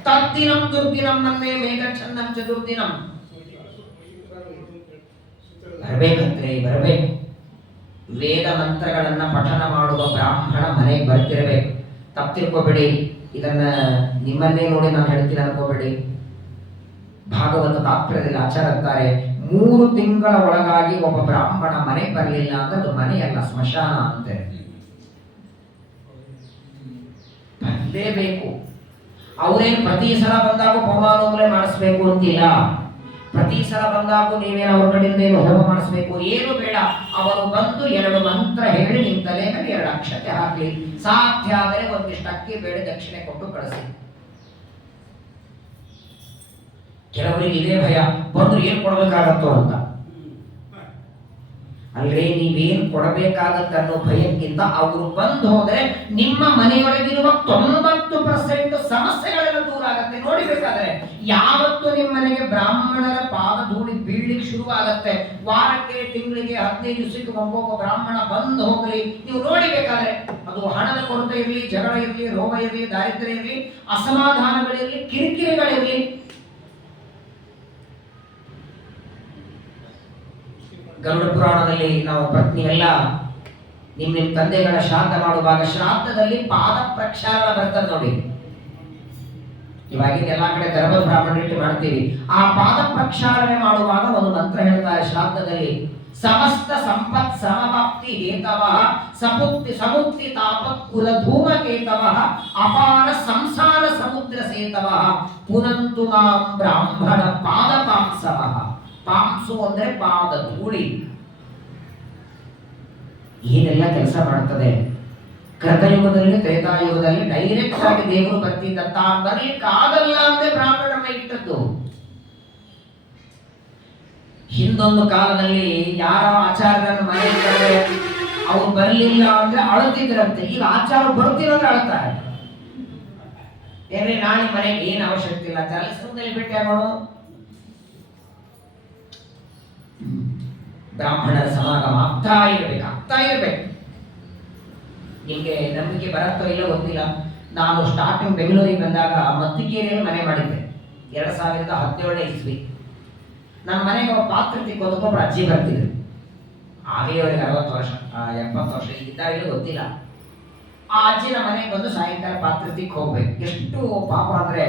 ತದ್ದಿನಂ ದುರ್ದಿನಂ ನನ್ನೇ ಮೇಘಚ್ಛನ್ನಂ ಚತುರ್ದಿನಂ. ಬರಬೇಕಂದ್ರೆ ಬರಬೇಕು. ವೇದ ಮಂತ್ರಗಳನ್ನ ಪಠನ ಮಾಡುವ ಬ್ರಾಹ್ಮಣ ಮನೆಗೆ ಬರ್ತಿರಬೇಕು. ತಪ್ಪಿರ್ಕೋಬೇಡಿ, ಇದನ್ನ ನಿಮ್ಮನ್ನೇ ನೋಡಿ ನಾನು ಹೇಳ್ತೀನಿ ಅನ್ಕೋಬೇಡಿ. ಭಾಗವತ ತಾತ್ಪರ್ಯದಲ್ಲಿ ಆಚಾರ ಅಂತಾರೆ, 3 ತಿಂಗಳ ಒಳಗಾಗಿ ಒಬ್ಬ ಬ್ರಾಹ್ಮಣ ಮನೆಗೆ ಬರಲಿಲ್ಲ ಅಂದ್ರೆ ಅದು ಮನೆಯಲ್ಲ, ಸ್ಮಶಾನ ಅಂತೆ. ಬರಲೇಬೇಕು. ಅವರೇನು ಪ್ರತಿ ಸಲ ಬಂದಾಗ ಹೋಮಾನೋಮಲೆ ಮಾಡಿಸ್ಬೇಕು ಅಂತಿಲ್ಲ. ಪ್ರತಿ ಸಲ ಬಂದಾಗ ನೀವೇನು ಅವ್ರ ಕಡೆಯಿಂದ ಏನು ಹೋಮ ಮಾಡಿಸ್ಬೇಕು ಏನು ಬೇಡ. ಅವರು ಬಂದು 2 ಮಂತ್ರ ಹೇಳಿ ನಿಮ್ಮ ತಲೆ ಮೇಲೆ 2 ಅಕ್ಷತೆ ಹಾಕಲಿ. ಸಾಧ್ಯ ಆದರೆ ಒಂದಿಷ್ಟು ಅಕ್ಕಿ ಬೇಡ ದಕ್ಷಿಣೆ ಕೊಟ್ಟು ಕಳಿಸಿ. ಕೆಲವರಿಗೆ ಇದೇ ಭಯ, ಬಂದ್ರು ಏನ್ ಕೊಡ್ಬೇಕಾಗತ್ತೋ ಅಂತ. ಅಲ್ರೇ, ನೀವೇನ್ ಕೊಡಬೇಕಾಗತ್ತ ಅನ್ನೋ ಭಯಕ್ಕಿಂತ ಅವರು ಬಂದು ಹೋದ್ರೆ ನಿಮ್ಮ ಮನೆಯೊಳಗಿರುವ 90% ಸಮಸ್ಯೆಗಳೆಲ್ಲ ದೂರ ಆಗತ್ತೆ. ನೋಡಿಬೇಕಾದ್ರೆ ಯಾವತ್ತು ನಿಮ್ಮ ಮನೆಗೆ ಬ್ರಾಹ್ಮಣರ ಪಾದ ಧೂಳಿ ಬೀಳ್ಲಿಕ್ಕೆ ಶುರುವಾಗತ್ತೆ, ವಾರಕ್ಕೆ ತಿಂಗಳಿಗೆ 15 ದಿವಸಕ್ಕೆ ಒಬ್ಬೊಬ್ಬ ಬ್ರಾಹ್ಮಣ ಬಂದು ಹೋಗಲಿ, ನೀವು ನೋಡಿಬೇಕಾದ್ರೆ ಅದು ಹಣದ ಕೊರತೆ ಇರಲಿ, ಜಗಳ ಇರಲಿ, ರೋಗ ಇರಲಿ, ದಾರಿದ್ರ್ಯ ಇರಲಿ, ಅಸಮಾಧಾನಗಳಿರಲಿ, ಕಿರಿಕಿರಿಗಳಿರಲಿ, ಗರುಡ ಪುರಾಣದಲ್ಲಿ ನಾವು ನೀವೆಲ್ಲ ನಿಮ್ಮ ತಂದೆಗಳ ಶ್ರಾದ್ದ ಮಾಡುವಾಗ ಶ್ರಾದ್ದದಲ್ಲಿ ಪಾದ ಪ್ರಕ್ಷಾಳನ ಬರ್ತದೆ ನೋಡಿ. ಇವಾಗಿನ ಎಲ್ಲಾ ಕಡೆ ಗರ್ಭ ಬ್ರಾಹ್ಮಣರಿಟ್ಟು ಮಾಡ್ತೀವಿ. ಆ ಪಾದ ಪ್ರಕ್ಷಾಳನೆ ಮಾಡುವಾಗ ಒಂದು ಮಂತ್ರ ಹೇಳ್ತಾರೆ ಶ್ರಾದ್ದದಲ್ಲಿ, ಸಮಸ್ತ ಸಂಪತ್ ಸಮವಾಪ್ತಿ ಹೇತವಃ ಸಮುಕ್ತಿ ತಾಪತ್ ಕುಲ ಧೂಮಕೇತವಃ ಅಪಾರ ಸಂಸಾರ ಸಮುದ್ರ ಸೇತವಃ ಪುನಂತು ಮಾಂ ಬ್ರಾಹ್ಮಣ ಪಾದ ಪಾಂಸವಃ. ಪಾಂಸು ಅಂದ್ರೆ ಪಾದ ಧೂಳಿ. ಏನೆಲ್ಲ ಕೆಲಸ ಮಾಡ್ತದೆ. ಕೃತಯುಗದಲ್ಲಿ ತ್ರೇತಾಯುಗದಲ್ಲಿ ಡೈರೆಕ್ಟ್ ಆಗಿ ದೇವರು ಬರ್ತಿದ್ದ, ತಾನು ಬರ್ಲಿಕ್ಕೆ ಆಗಲ್ಲ ಅಂತ ಬ್ರಾಹ್ಮಣ ಇಟ್ಟದ್ದು. ಹಿಂದೊಂದು ಕಾಲದಲ್ಲಿ ಯಾರ ಆಚಾರ್ಯರನ್ನು ಮನೆಗೆ ಅವ್ರು ಬರಲಿಲ್ಲ ಅಂದ್ರೆ ಅಳುತ್ತಿದ್ರಂತೆ. ಈಗ ಆಚಾರ ಬರ್ತಿರೋದ್ರೆ ಅಳ್ತಾರೆ. ಏನ್ರಿ ನಾಳೆ ಮನೆಗೆ ಏನ್ ಅವಶ್ಯಕತೆ ಇಲ್ಲ, ಚಲಿಸುವುದಲ್ಲಿ ಭೇಟಿ ಆಗೋಣ. ಬ್ರಾಹ್ಮಣರ ಸಮಾಗಮ ಆಗ್ತಾ ಇರಬೇಕು. ನಿಮ್ಗೆ ನಂಬಿಕೆ ಬರತ್ತೋ ಇಲ್ಲ ಗೊತ್ತಿಲ್ಲ. ನಾನು ಸ್ಟಾರ್ಟಿಂಗ್ ಬೆಂಗಳೂರಿಗೆ ಬಂದಾಗ ಮತ್ತಿಕೇರಿಯಲ್ಲಿ ಮನೆ ಮಾಡಿದ್ದೆ 2017 ಇಸ್ವಿ. ನನ್ನ ಮನೆಗೆ ಒಬ್ಬ ಪಾತ್ರತಿ ಕೊಬ್ಬರು ಅಜ್ಜಿ ಬರ್ತಿದ್ರು. ಆಗಲೇ ಅವರಿಗೆ 60 ವರ್ಷ 70 ವರ್ಷ ಇದ್ದಾಗಲೂ ಗೊತ್ತಿಲ್ಲ. ಆ ಅಜ್ಜಿನ ಮನೆಗೆ ಬಂದು ಸಾಯಂಕಾಲ ಪಾತ್ರತಿಗೆ ಹೋಗ್ಬೇಕು. ಎಷ್ಟು ಪಾಪ ಅಂದ್ರೆ,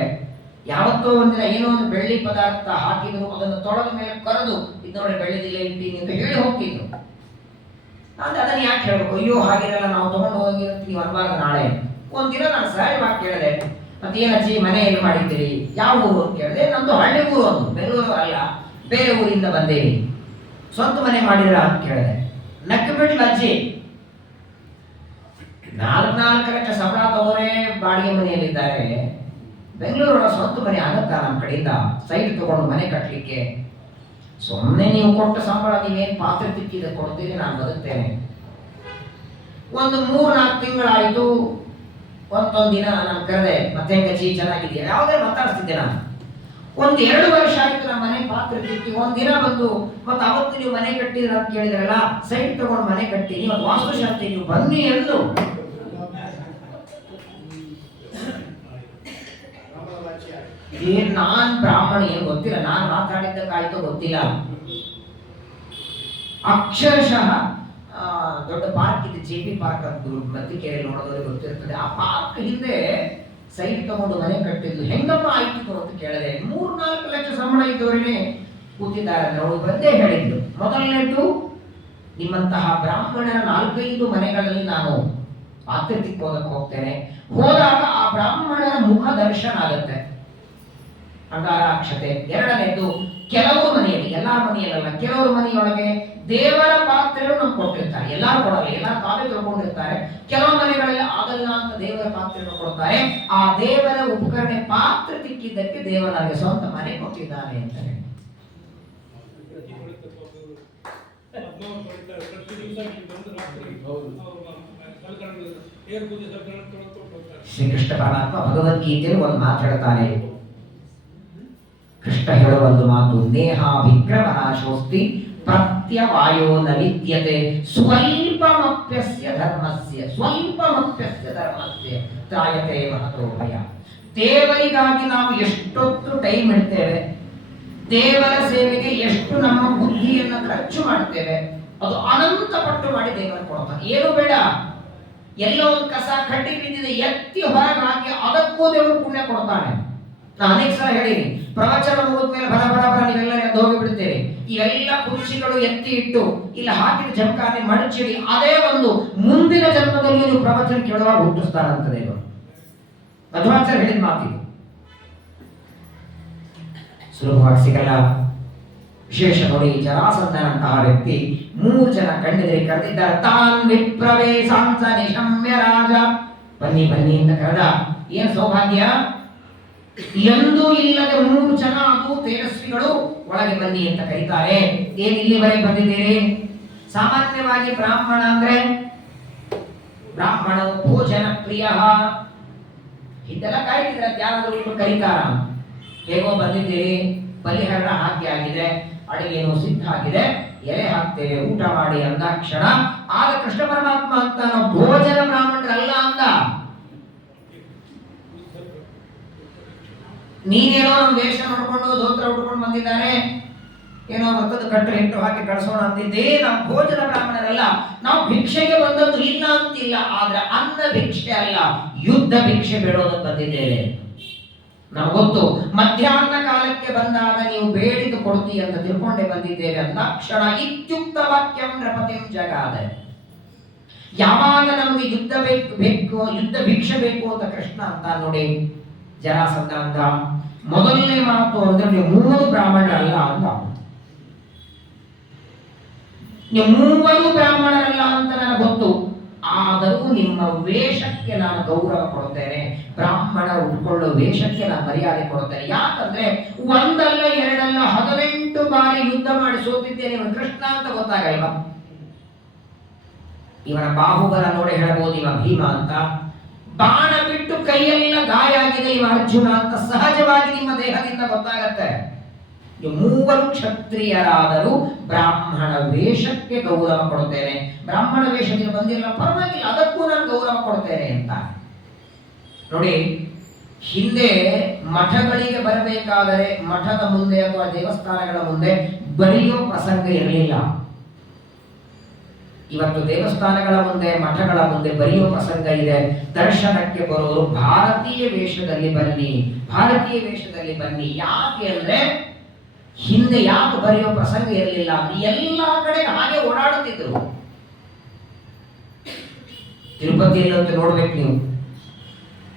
ಯಾವತ್ತೋ ಒಂದಿನ ಏನೋ ಒಂದು ಬೆಳ್ಳಿ ಪದಾರ್ಥ ಹಾಕಿದ್ರು, ಅದನ್ನು ತೊಳೆದ ಮೇಲೆ ಕರೆದು ಇದನ್ನೋಡೆ ಬೆಳ್ಳಿದಿಲ್ಲ ಇಟ್ಟೀನಿ ಅಂತ ಹೇಳಿ ಹೋಗ್ತಿದ್ರು. ನಾನು ಅದನ್ನ ಯಾಕೆ ಹೇಳ್ಬೇಕು, ಅಯ್ಯೋ ಹಾಗಿರಲ್ಲ, ನಾವು ತಗೊಂಡು ಹೋಗಿ ನೀವು ಅನ್ಬಾರ್ದು ನಾಳೆ. ಒಂದಿನ ನಾನು ಸಹಜವಾಗಿ ಕೇಳಿದೆ, ಮತ್ತೆ ಏನಜ್ಜಿ ಮನೆ ಎಲ್ಲಿ ಮಾಡಿದ್ದೀರಿ, ಯಾವ ಊರು ಅಂತ ಕೇಳಿದೆ. ನಮ್ದು ಹಳ್ಳಿ ಊರು, ಒಂದು ಬೆಂಗಳೂರು ಅಲ್ಲ, ಬೇರೆ ಊರಿಂದ ಬಂದೇವಿ, ಸ್ವಂತ ಮನೆ ಮಾಡಿದ್ರ ಅಂತ ಕೇಳಿದೆ. ನಕ್ಕ ಬಿಡ್ಲ ಅಜ್ಜಿ. 4 ಲಕ್ಷ ಸಂಬಳ ತಗೋರೆ ಬಾಡಿಗೆ ಮನೆಯಲ್ಲಿದ್ದಾರೆ, ಬೆಂಗಳೂರೊಳ ಸ್ವಂತ ಮನೆ ಆಗತ್ತಾ ನಮ್ಮ ಕಡೆಯಿಂದ ಸೈಟ್ ತಗೊಂಡು ಮನೆ ಕಟ್ಟಲಿಕ್ಕೆ? ಸುಮ್ಮನೆ ನೀವು ಕೊಟ್ಟ ಸಂಬಳ ನೀವೇನು ಪಾತ್ರೆ ತಿಕ್ಕಿದ ಕೊಡ್ತೀರಿ, ನಾನು ಬದುಕ್ತೇನೆ. ಒಂದು 3-4 ತಿಂಗಳಾಯಿತು. ಒಂದೊಂದು ದಿನ ನಾನು ಕರೆದೆ, ಮತ್ತೆ ಗಚ್ಚಿ ಚೆನ್ನಾಗಿದೆಯಾ, ಯಾವುದೇ ಮಾತಾಡ್ತಿದ್ದೆ ನಾನು. 1-2 ವರ್ಷ ಆಯ್ತು ನಮ್ಮ ಮನೆ ಪಾತ್ರೆ ತಿಕ್ಕಿ. ಒಂದಿನ ಬಂದು, ಮತ್ತೆ ಅವತ್ತು ನೀವು ಮನೆ ಕಟ್ಟಿದ್ರ ಅಂತ ಕೇಳಿದ್ರಲ್ಲ, ಸೈಟ್ ತಗೊಂಡು ಮನೆ ಕಟ್ಟಿ, ಇವತ್ತು ವಾಸ್ತುಶಾಸ್ತ್ರಿ ನೀವು ಬನ್ನಿ ಎಂದು. ನಾನ್ ಬ್ರಾಹ್ಮಣ ಏನ್ ಗೊತ್ತಿಲ್ಲ, ನಾನು ಮಾತಾಡಿದ್ದಕ್ಕಾಯ್ತೋ ಗೊತ್ತಿಲ್ಲ. ಅಕ್ಷರಶಃ ದೊಡ್ಡ ಪಾರ್ಕ್ ಇದೆ, JP ಪಾರ್ಕ್ ಅಂತ ಮತ್ತಿಕೇರಿಯಲ್ಲಿ ನೋಡೋದವ್ರಿಗೆ ಗೊತ್ತಿರ್ತದೆ. ಆ ಪಾರ್ಕ್ ಹಿಂದೆ ಸೈಟ್ ತಗೊಂಡು ಮನೆ ಕಟ್ಟಿದ್ದು ಹೆಂಗಮ್ಮ ಆಯ್ತು ಅಂತ ಕೇಳಿದೆ. 3-4 ಲಕ್ಷ ಸಂಬಳ ಇದ್ದವರಿಗೆ ಕೂತಿದ್ದಾರೆ. ಅವರು ಬಂದೇ ಹೇಳಿದ್ದು, ಮೊದಲನೇದು ನಿಮ್ಮಂತಹ ಬ್ರಾಹ್ಮಣರ 4-5 ಮನೆಗಳಲ್ಲಿ ನಾನು ಪಾತ್ರೆ ತಿಕ್ಕೋದಕ್ಕೆ ಹೋಗ್ತೇನೆ. ಹೋದಾಗ ಆ ಬ್ರಾಹ್ಮಣರ ಮುಖ ದರ್ಶನ ಆಗುತ್ತೆ, ಅಂಗಾರಾಕ್ಷತೆ. ಎರಡನೇದು, ಕೆಲವರು ಮನೆಯಲ್ಲಿ, ಎಲ್ಲಾ ಮನೆಯಲ್ಲ, ಕೆಲವರು ಮನೆಯೊಳಗೆ ದೇವರ ಪಾತ್ರೆಗಳು ನಮ್ಗೆ ಕೊಟ್ಟಿರ್ತಾರೆ. ಎಲ್ಲಾರು ಕೊಡಲ್ಲ, ಎಲ್ಲಾರು ತಾವೇ ತಿಳ್ಕೊಂಡಿರ್ತಾರೆ. ಕೆಲವು ಮನೆಗಳಲ್ಲಿ ಆಗಲ್ಲ ಅಂತ ದೇವರ ಪಾತ್ರೆಗಳು ಕೊಡ್ತಾರೆ. ಆ ದೇವರ ಉಪಕರಣೆ ಪಾತ್ರೆ ತಿಕ್ಕಿದ್ದಕ್ಕೆ ದೇವರ ನನಗೆ ಸ್ವಂತ ಮನೆ ಕೊಟ್ಟಿದ್ದಾನೆ ಅಂತ ಹೇಳಿ. ಶ್ರೀಕೃಷ್ಣ ಪರಮಾತ್ಮ ಭಗವದ್ಗೀತೆಯಲ್ಲಿ ಒಂದು ಮಾತಾಡ್ತಾನೆ. ಕೃಷ್ಣ ಕೃಷ್ಣ ಹೇಳುವ ಒಂದು ಮಾತು, ನೇಹಾಭಿಕ್ರಮನಾಶೋಸ್ತಿ ಪ್ರತ್ಯವಾಯೋ ನ ವಿದ್ಯತೆ ಸ್ವಲ್ಪಮಪ್ಯಸ್ಯ ಧರ್ಮಸ್ಯ ತ್ರಾಯತೆ ಮಹತೋ ಭಯ. ದೇವರಿಗಾಗಿ ನಾವು ಎಷ್ಟೊತ್ತು ಟೈಮ್ ಇಡ್ತೇವೆ, ದೇವರ ಸೇವೆಗೆ ಎಷ್ಟು ನಮ್ಮ ಬುದ್ಧಿಯನ್ನು ಖರ್ಚು ಮಾಡ್ತೇವೆ, ಅದು ಅನಂತ ಪಟ್ಟು ಮಾಡಿ ದೇವರು ಕೊಡ್ತಾನೆ. ಏನು ಬೇಡ, ಎಲ್ಲೋ ಒಂದು ಕಸ ಕಡ್ಡಿ ಬಿದ್ದಿದೆ ಎತ್ತಿ ಹೊರಗೆ ಹಾಕಿ ಅದಕ್ಕೂ ದೇವರು ಪುಣ್ಯ ಕೊಡ್ತಾನೆ. ನಾನು ಅನೇಕ ಸಲ ಹೇಳಿನಿ, ಪ್ರವಚನ ಮುಗಿದ ಮೇಲೆ ಬರ ನೀವೆಲ್ಲ ಎದ್ದು ಹೋಗಿ ಬಿಡ್ತೇವೆ. ಇವೆಲ್ಲ ಕುರ್ಚಿಗಳು ಎತ್ತಿ ಇಟ್ಟು ಇಲ್ಲ ಹಾಕಿದ ಜಮಖಾನೆ ಮಡಚಿಡಿ, ಅದೇ ಒಂದು ಮುಂದಿನ ಜನ್ಮದಲ್ಲಿ ನೀವು ಪ್ರವಚನ ಕೇಳುವಾಗ ಹುಟ್ಟಿಸ್ತಾರಂತ ದೇವರು. ಮಧ್ವಾಚಾರ್ಯ ಹೇಳಿದ ಮಾತಿದು ಸುಲಭವಾಗಿ ಸಿಗಲ್ಲ. ವಿಶೇಷ ನೋಡಿ, ಜರಾಸಂಧನಂತಹ ವ್ಯಕ್ತಿ 3 ಜನ ಕಂಡಿದ್ರೆ ಕರೆದಿದ್ದಾರೆ. ತಾನ್ ವಿಪ್ರವೇಶಾಂಸ ನಿಶಮ್ಯ ರಾಜ, ಬನ್ನಿ ಬನ್ನಿ ಅಂತ ಕರೆದ. ಏನ್ ಸೌಭಾಗ್ಯ, ಎಂದೂ ಇಲ್ಲದೆ 3 ಜನ ಅದು ತೇಜಸ್ವಿಗಳು ಒಳಗೆ ಬನ್ನಿ ಅಂತ ಕರೀತಾರೆ. ಏನ್ ಇಲ್ಲಿವರೆಗೆ ಬಂದಿದ್ದೀರಿ? ಸಾಮಾನ್ಯವಾಗಿ ಬ್ರಾಹ್ಮಣ ಅಂದ್ರೆ ಬ್ರಾಹ್ಮಣ ಭೋಜನ ಪ್ರಿಯ, ಇದೆಲ್ಲ ಕಾಯ್ತಿದ್ರೆ ಯಾರಾದ್ರೂ ಕರೀತಾರ? ಹೇಗೋ ಬಂದಿದ್ದೀರಿ, ಬಲಿಹರಣ ಹಾಕಿ ಆಗಿದೆ, ಅಡಿಗೆನೂ ಸಿದ್ಧ ಆಗಿದೆ, ಎಲೆ ಹಾಕ್ತೇವೆ, ಊಟ ಮಾಡಿ ಅಂದಾಕ್ಷಣ ಆಗ ಕೃಷ್ಣ ಪರಮಾತ್ಮ ಅಂತ ನಾವು ಭೋಜನ ಬ್ರಾಹ್ಮಣರಲ್ಲ ಅಂದ. ನೀನೇನೋ ನಮ್ಮ ವೇಷ ನೋಡ್ಕೊಂಡು ಧೋತ್ರ ಉಟ್ಕೊಂಡು ಬಂದಿದ್ದಾರೆ, ಏನೋ ವ್ರತದ ಕಟ್ಟು ಹಿಟ್ಟು ಹಾಕಿ ಕಳಿಸೋಣ ಅಂತಿದ್ದೇ. ನಾವು ಭೋಜನ ಬ್ರಾಹ್ಮಣರಲ್ಲ, ನಾವು ಭಿಕ್ಷೆಗೆ ಬಂದದ್ದು ಇಲ್ಲ ಅಂತಿಲ್ಲ, ಆದ್ರೆ ಅನ್ನ ಭಿಕ್ಷೆ ಅಲ್ಲ, ಯುದ್ಧ ಭಿಕ್ಷೆ ಬೇಡೋದಕ್ಕೆ ಬಂದಿದ್ದೇವೆ. ನಮಗೊತ್ತು ಮಧ್ಯಾಹ್ನ ಕಾಲಕ್ಕೆ ಬಂದಾಗ ನೀವು ಬೇಡಿದು ಕೊಡ್ತೀವಿ ಅಂತ ತಿಳ್ಕೊಂಡೇ ಬಂದಿದ್ದೇವೆ ಅಂದಾಕ್ಷಣ ಇತ್ಯುಕ್ತ ವಾಕ್ಯಂ ನೃಪತಿಂ ಜಗಾದ. ಯಾವಾಗ ನಮಗೆ ಯುದ್ಧ ಬೇಕು ಯುದ್ಧ ಭಿಕ್ಷೆ ಬೇಕು ಅಂತ ಕೃಷ್ಣ ಅಂತ ನೋಡಿ, ಜರಾಸಂಧ ಅಂತ ಮೊದಲನೇ ಮಾತು ಅಂದ್ರೆ ನೀವು 3 ಬ್ರಾಹ್ಮಣರಲ್ಲ ಅಂತ. ನೀವು 3 ಬ್ರಾಹ್ಮಣರಲ್ಲ ಅಂತ ನನಗೆ ಗೊತ್ತು, ಆದರೂ ನಿಮ್ಮ ವೇಷಕ್ಕೆ ನಾನು ಗೌರವ ಕೊಡುತ್ತೇನೆ, ಬ್ರಾಹ್ಮಣ ಉಟ್ಕೊಳ್ಳೋ ವೇಷಕ್ಕೆ ನಾನು ಮರ್ಯಾದೆ ಕೊಡುತ್ತೇನೆ. ಯಾಕಂದ್ರೆ ಒಂದಲ್ಲ ಎರಡಲ್ಲ 18 ಬಾರಿ ಯುದ್ಧ ಮಾಡಿ ಸೋತಿದ್ದೇನೆ ಇವನು ಕೃಷ್ಣ ಅಂತ ಗೊತ್ತಾಗಲ್ವಾ? ಇವನ ಬಾಹುಬಲ ನೋಡಿ ಹೇಳಬಹುದು ಇವ ಭೀಮ ಅಂತ, ಬಾಣ ಬಿಟ್ಟು ಕೈಯೆಲ್ಲ ಗಾಯ ಆಗಿದೆ ಇವ ಅರ್ಜುನ ಅಂತ ಸಹಜವಾಗಿ ನಿಮ್ಮ ದೇಹದಿಂದ ಗೊತ್ತಾಗತ್ತೆ. 3 ಕ್ಷತ್ರಿಯರಾದರೂ ಬ್ರಾಹ್ಮಣ ವೇಷಕ್ಕೆ ಗೌರವ ಕೊಡುತ್ತೇನೆ, ಬ್ರಾಹ್ಮಣ ವೇಷಕ್ಕೆ ಬಂದಿಲ್ಲ ಪರವಾಗಿಲ್ಲ, ಅದಕ್ಕೂ ನಾನು ಗೌರವ ಕೊಡ್ತೇನೆ ಅಂತ ನೋಡಿ. ಹಿಂದೆ ಮಠಗಳಿಗೆ ಬರಬೇಕಾದರೆ ಮಠದ ಮುಂದೆ ಅಥವಾ ದೇವಸ್ಥಾನಗಳ ಮುಂದೆ ಬರೆಯೋ ಪ್ರಸಂಗ ಇರಲಿಲ್ಲ. ಇವತ್ತು ದೇವಸ್ಥಾನಗಳ ಮುಂದೆ ಮಠಗಳ ಮುಂದೆ ಬರೆಯೋ ಪ್ರಸಂಗ ಇದೆ. ದರ್ಶನಕ್ಕೆ ಬರೋರು ಭಾರತೀಯ ವೇಷದಲ್ಲಿ ಬನ್ನಿ, ಭಾರತೀಯ ವೇಷದಲ್ಲಿ ಬನ್ನಿ. ಯಾಕೆ ಅಂದ್ರೆ ಹಿಂದೆ ಯಾಕೆ ಬರೆಯೋ ಪ್ರಸಂಗ ಇರಲಿಲ್ಲ ಅಂದ್ರೆ ಎಲ್ಲಾ ಕಡೆ ಹಾಗೆ ಓಡಾಡುತ್ತಿದ್ರು. ತಿರುಪತಿಯಲ್ಲಿ ನೋಡ್ಬೇಕು ನೀವು,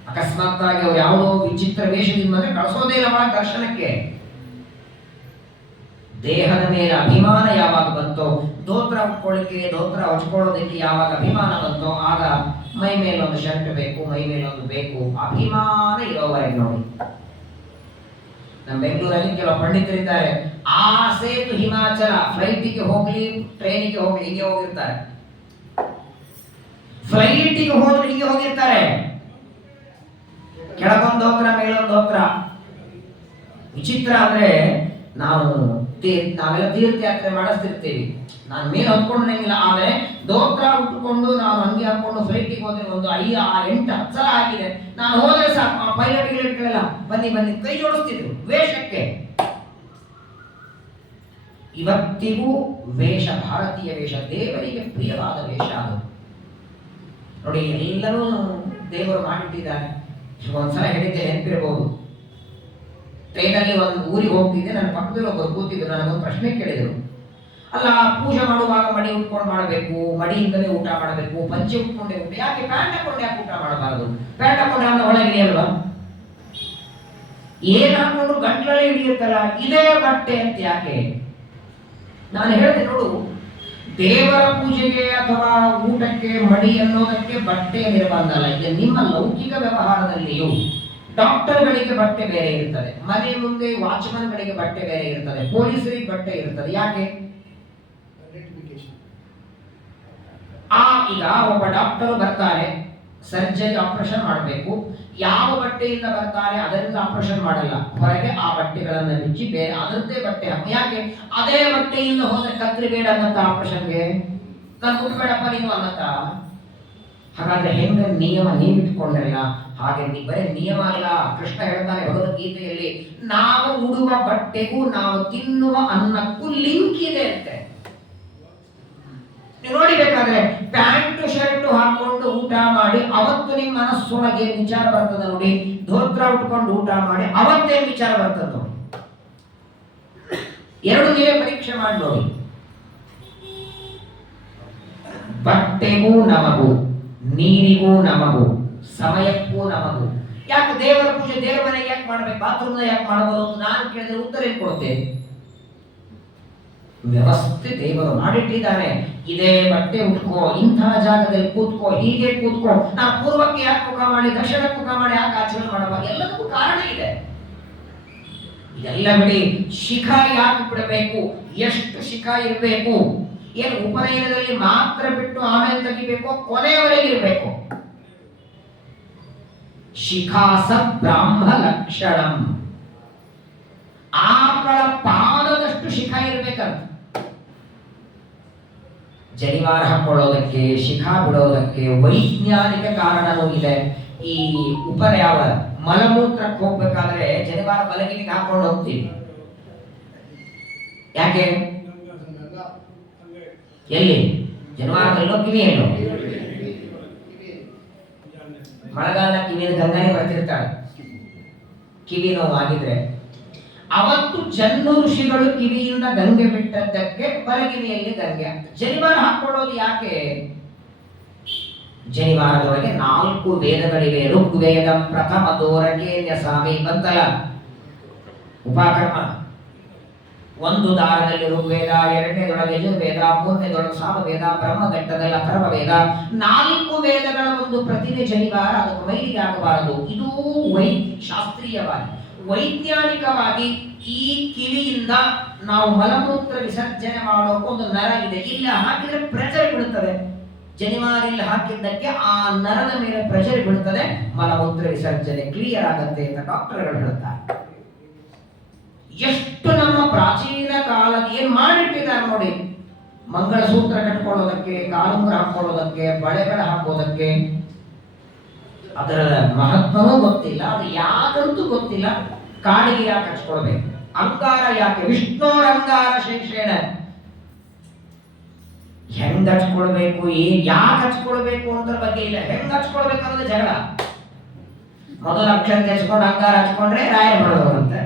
ಅಕಸ್ಮಾತ್ ಆಗಿ ಅವ್ರು ಯಾವುದೋ ವಿಚಿತ್ರ ವೇಷದಿಂದ ಬಂದ್ರೆ ಕಳಿಸೋದೇ ಇಲ್ಲ ದರ್ಶನಕ್ಕೆ. ದೇಹದ ಮೇಲೆ ಅಭಿಮಾನ ಯಾವಾಗ ಬಂತೋ, ಧೋತ್ರ ಉಟ್ಕೊಳ್ಳಿಕ್ಕೆ ಧೋತ್ರ ಹೊಚ್ಕೊಳ್ಳೋದಕ್ಕೆ ಯಾವಾಗ ಅಭಿಮಾನ ಬಂತೋ ಆಗ ಮೈ ಮೇಲೊಂದು ಶರ್ಟ್ ಬೇಕು, ಮೈ ಮೇಲೊಂದು ಬೇಕು, ಅಭಿಮಾನ ಇರೋವರೆಗೆ ನೋಡಿ. ನಮ್ಮ ಬೆಂಗಳೂರಲ್ಲಿ ಕೆಲವು ಪಂಡಿತರಿದ್ದಾರೆ, ಆ ಸೇತು ಹಿಮಾಚಲ ಫ್ಲೈಟಿಗೆ ಹೋಗ್ಲಿ ಟ್ರೈನಿಗೆ ಹೋಗ್ಲಿ ಹೀಗೆ ಹೋಗಿರ್ತಾರೆ, ಫ್ಲೈಟಿಗೆ ಹೋದ್ರು ಹೀಗೆ ಹೋಗಿರ್ತಾರೆ, ಕೆಳಗೊಂದು ಹೋಗ್ರ ಮೇಲೊಂದು ಹೋಗ್ರ. ವಿಚಿತ್ರ ಅಂದ್ರೆ ನಾವೆಲ್ಲ ತೀರ್ಥಯಾತ್ರೆ ಮಾಡಿಸ್ತಿರ್ತೀವಿ, ನಾನು ಮೇಲೆ ಹೊತ್ಕೊಂಡಂಗಿಲ್ಲ, ಆದ್ರೆ ದೋತ್ರ ಉಟ್ಕೊಂಡು ನಾವು ಅಂಗಿ ಹಾಕೊಂಡು ಫ್ಲೈಟಿಗೆ ಹೋದ್ರೆ ಒಂದು 5-8 ಸಲ ಆಗಿದೆ. ನಾನು ಹೋದ್ರೆ ಸಾಕು, ಆ ಪೈಲಟ್ ಗಿಲೆಟ್ಗಳೆಲ್ಲ ಬನ್ನಿ ಬನ್ನಿ ಕೈ ಜೋಡಿಸ್ತಿದ್ರು ವೇಷಕ್ಕೆ. ಇವತ್ತಿಗೂ ವೇಷ, ಭಾರತೀಯ ವೇಷ ದೇವರಿಗೆ ಪ್ರಿಯವಾದ ವೇಷ ಅದು ನೋಡಿ. ಎಲ್ಲರೂ ದೇವರು ಮಾಡಿಟ್ಟಿದ್ದಾರೆ. ಒಂದ್ಸಲ ಹೇಳಿದ್ದೆ ನೆನಪಿರಬಹುದು, ಟ್ರೈನಲ್ಲಿ ಒಂದು ಊರಿಗೆ ಹೋಗ್ತಿದ್ದೆ, ನನ್ನ ಪಕ್ಕದಲ್ಲಿ ಒಬ್ಬರು ಕೂತಿದ್ರು. ನನಗೊಂದು ಪ್ರಶ್ನೆ ಕೇಳಿದರು, ಅಲ್ಲ ಪೂಜೆ ಮಾಡುವಾಗ ಮಡಿ ಉಟ್ಕೊಂಡು ಮಾಡಬೇಕು, ಮಡಿಯಿಂದಲೇ ಊಟ ಮಾಡಬೇಕು, ಪಂಚೆ ಉಟ್ಕೊಂಡೇ ಊಟ, ಯಾಕೆ ಪ್ಯಾಂಟ್ ಹಾಕೊಂಡು ಯಾಕೆ ಊಟ ಮಾಡಬಾರದು? ಪ್ಯಾಂಟ್ ಹಾಕೊಂಡೆ ಅಂದ್ರೆ ಒಳಗೆ ಹಿಡಿಯಲ್ವಾ? ಏನ್ ಹಾಕೊಂಡು ಗಂಟ್ಲಲ್ಲೇ ಹಿಡಿಯುತ್ತಲ್ಲ, ಇದೇ ಬಟ್ಟೆ ಅಂತ ಯಾಕೆ? ನಾನು ಹೇಳಿದೆ ನೋಡು, ದೇವರ ಪೂಜೆಗೆ ಅಥವಾ ಊಟಕ್ಕೆ ಮಡಿ ಅನ್ನೋದಕ್ಕೆ ಬಟ್ಟೆ ನಿರ್ಬಂಧಲ್ಲ. ಈಗ ನಿಮ್ಮ ಲೌಕಿಕ ವ್ಯವಹಾರದಲ್ಲಿಯೂ ಡಾಕ್ಟರ್ಗಳಿಗೆ ಬಟ್ಟೆ ಬೇರೆ ಇರ್ತದೆ, ಮನೆ ಮುಂದೆ ವಾಚ್ಮನ್ಗಳಿಗೆ ಬಟ್ಟೆ ಬೇರೆ ಇರ್ತದೆ, ಪೊಲೀಸರಿಗೆ ಬಟ್ಟೆ ಇರ್ತದೆ. ಯಾಕೆ? ಈಗ ಒಬ್ಬ ಡಾಕ್ಟರ್ ಬರ್ತಾರೆ, ಸರ್ಜರಿ ಆಪರೇಷನ್ ಮಾಡಬೇಕು. ಯಾವ ಬಟ್ಟೆಯಿಂದ ಬರ್ತಾರೆ ಅದರಿಂದ ಆಪರೇಷನ್ ಮಾಡಲ್ಲ, ಹೊರಗೆ ಆ ಬಟ್ಟೆಗಳನ್ನು ಬಿಚ್ಚಿ ಬೇರೆ ಅದರದ್ದೇ ಬಟ್ಟೆ ಹಾಕಿ. ಯಾಕೆ? ಅದೇ ಬಟ್ಟೆಯಿಂದ ಹೋದ್ರೆ ಕತ್ರಿ ಬೇಡ ಅನ್ನತ್ತ ಆಪರೇಷನ್ಗೆ, ನಾನು ಮುಟ್ಬೇಡಪ್ಪ ನೀನು ಅನ್ನತ್ತ. ಹಾಗಾದ್ರೆ ಹೆಂಗ ನಿಯಮ ನೀವಿಟ್ಕೊಂಡ್ರಲ್ಲ, ಹಾಗೆ ಬರೀ ನಿಯಮ ಅಲ್ಲ. ಕೃಷ್ಣ ಹೇಳ್ತಾನೆ ಭಗವದ್ಗೀತೆಯಲ್ಲಿ, ನಾವು ಉಡುವ ಬಟ್ಟೆಗೂ ನಾವು ತಿನ್ನುವ ಅನ್ನಕ್ಕೂ ಲಿಂಕ್ ಇದೆ ಅಂತೆ. ನೀವು ನೋಡಿಬೇಕಾದ್ರೆ ಪ್ಯಾಂಟ್ ಶರ್ಟ್ ಹಾಕೊಂಡು ಊಟ ಮಾಡಿ ಅವತ್ತು ನಿಮ್ಮ ಮನಸ್ಸೊಳಗೆ ವಿಚಾರ ಬರ್ತದೆ ನೋಡಿ. ಧೋತ್ರ ಉಟ್ಕೊಂಡು ಊಟ ಮಾಡಿ ಅವತ್ತೇ ವಿಚಾರ ಬರ್ತದೆ ನೋಡಿ. ಎರಡು ನೀವೇ ಪರೀಕ್ಷೆ ಮಾಡಿ ನೋಡಿ. ಬಟ್ಟೆಗೂ ನಮಗೂ, ನೀರಿಗೂ ನಮಗೂ, ಸಮಯಕ್ಕೂ ನಮಗೂ. ಯಾಕೆ ದೇವರ ಪೂಜೆ ದೇವರ ಮನೆಗೆ ಯಾಕೆ ಮಾಡ್ಬೇಕು, ಬಾತ್ರೂಮ್ ಯಾಕೆ ಮಾಡಬಹುದು ಅಂತ ನಾನು ಕೇಳಿದ್ರೆ ಉತ್ತರ ಏನ್ ಕೊಡ್ತೇನೆ? ವ್ಯವಸ್ಥೆ ದೇವರು ಮಾಡಿಟ್ಟಿದ್ದಾನೆ. ಇದೇ ಬಟ್ಟೆ ಉಟ್ಕೋ, ಇಂತಹ ಜಾಗದಲ್ಲಿ ಕೂತ್ಕೋ, ಹೀಗೆ ಕೂತ್ಕೋ. ನಾವು ಪೂರ್ವಕ್ಕೆ ಯಾಕೆ ಮುಖ ಮಾಡಿ, ದಕ್ಷಿಣಕ್ಕೆ ಮುಖ ಮಾಡಿ ಯಾಕೆ ಆಚರಣೆ ಮಾಡಬಾರ್ದು? ಎಲ್ಲದಕ್ಕೂ ಕಾರಣ ಇದೆ. ಇದೆಲ್ಲ ಬಿಡಿ. ಶಿಖ ಯಾಕೆ ಬಿಡಬೇಕು, ಎಷ್ಟು ಶಿಖ ಇರಬೇಕು, ಏನು ಉಪನಯನದಲ್ಲಿ ಮಾತ್ರ ಬಿಟ್ಟು ಆಮೇಲೆ ತೆಗಿಬೇಕು, ಕೊನೆಯವರೆಗೆ ಇರಬೇಕು. ಶಿಖಾಸ ಬ್ರಾಹ್ಮ ಲಕ್ಷಣಂ, ಆಕಳ ಪಾದದಷ್ಟು ಶಿಖ ಇರಬೇಕಂತ. ಜನಿವಾರ ಹಾಕೊಳ್ಳೋದಕ್ಕೆ, ಶಿಖಾ ಬಿಡೋದಕ್ಕೆ ವೈಜ್ಞಾನಿಕ ಕಾರಣನೂ ಇದೆ. ಈ ಯಾವ ಮಲಮೂತ್ರಕ್ಕೆ ಹೋಗ್ಬೇಕಾದ್ರೆ ಜನಿವಾರ ಬಲಗಿನಿಗೆ ಹಾಕೊಂಡು ಹೋಗ್ತೀವಿ. ಯಾಕೆ? ಎಲ್ಲಿ ಜನಿವಾರದಲ್ಲೋ ಕಿವಿಯಲ್ಲೋ? ಮಳೆಗಾಲ ಕಿವಿಯಲ್ಲಿ ಗಂಗಾನೇ ಬರ್ತಿರ್ತಾಳೆ. ಕಿವಿ ನೋವಾಗಿದ್ರೆ ಅವತ್ತು ಜನ್ಮ ಋಷಿಗಳು ಕಿವಿಯಿಂದ ಗಂಗೆ ಬಿಟ್ಟದ್ದಕ್ಕೆ ಬಲಗಿವಿಯಲ್ಲಿ ಗಂಗೆ. ಜನಿವಾರ ಹಾಕೊಳ್ಳೋದು ಯಾಕೆ? ಜನಿವಾರದೊಳಗೆ 4 ವೇದಗಳಿವೆ. ಋಗ್ವೇದ ಪ್ರಥಮ ದೋರಕೇನ್ಯ ಸಾಮಿ ಬಂತಲ್ಲ ಉಪಕರ್ಮ. ಒಂದು ದಾರದಲ್ಲಿ ಋಗ್ವೇದ, ಎರಡನೇದೊಳಗೆ ಯಜುರ್ವೇದ, ಮೂರನೇದೊಳಗೆ ಸಾಮವೇದ, ಬ್ರಹ್ಮಘಟ್ಟದಲ್ಲಿ ಅಥರ್ವ ವೇದ. 4 ವೇದಗಳ ಒಂದು ಪ್ರತಿಮೆ ಜನಿವಾರ. ಅದಕ್ಕೆ ಮೈಲಿಗೆ ಆಗಬಾರದು. ಇದು ಶಾಸ್ತ್ರೀಯವಾಗಿ, ವೈಜ್ಞಾನಿಕವಾಗಿ ಈ ಕಿವಿಯಿಂದ ನಾವು ಮಲಮೂತ್ರ ವಿಸರ್ಜನೆ ಮಾಡೋಕೆ ಒಂದು ನರ ಇದೆ. ಇಲ್ಲಿ ಹಾಕಿದ್ರೆ ಪ್ರೆಷರ್ ಬೀಳುತ್ತದೆ. ಜನಿವಾರಲ್ಲಿ ಹಾಕಿದ್ದಕ್ಕೆ ಆ ನರದ ಮೇಲೆ ಪ್ರೆಷರ್ ಬೀಳುತ್ತದೆ, ಮಲಮೂತ್ರ ವಿಸರ್ಜನೆ ಕ್ಲಿಯರ್ ಆಗುತ್ತೆ ಅಂತ ಡಾಕ್ಟರ್ಗಳು ಹೇಳ್ತಾರೆ. ಎಷ್ಟು ನಮ್ಮ ಪ್ರಾಚೀನ ಕಾಲದ ಏನ್ ಮಾಡಿಟ್ಟಿದ್ದಾರೆ ನೋಡಿ. ಮಂಗಳಸೂತ್ರ ಕಟ್ಕೊಳ್ಳೋದಕ್ಕೆ, ಕಾಲುಂಗುರ ಹಾಕೊಳ್ಳೋದಕ್ಕೆ, ಬಳೆಗಳ ಹಾಕೋದಕ್ಕೆ. ಅದರ ಮಹತ್ವನೂ ಗೊತ್ತಿಲ್ಲ, ಅದು ಯಾಕಂತೂ ಗೊತ್ತಿಲ್ಲ. ಕಾಡಿಗೆ ಯಾಕೆ ಹಚ್ಕೊಳ್ಬೇಕು? ಅಂಗಾರ ಯಾಕೆ? ವಿಷ್ಣುರ ಅಂಗಾರ ಶೇಷೇಣ. ಹೆಂಗ್ ಹಚ್ಕೊಳ್ಬೇಕು, ಯಾಕೆ ಹಚ್ಕೊಳ್ಬೇಕು ಅಂತ ಬಗ್ಗೆ ಇಲ್ಲ. ಹೆಂಗ್ ಹಚ್ಕೊಳ್ಬೇಕು ಅನ್ನೋದು ಜಗಳ. ಮೊದಲ ಅಕ್ಷರ ಹಚ್ಕೊಂಡು ಅಂಗಾರ ಹಚ್ಕೊಂಡ್ರೆ ರಾಯ ಬರೋದಂತೆ.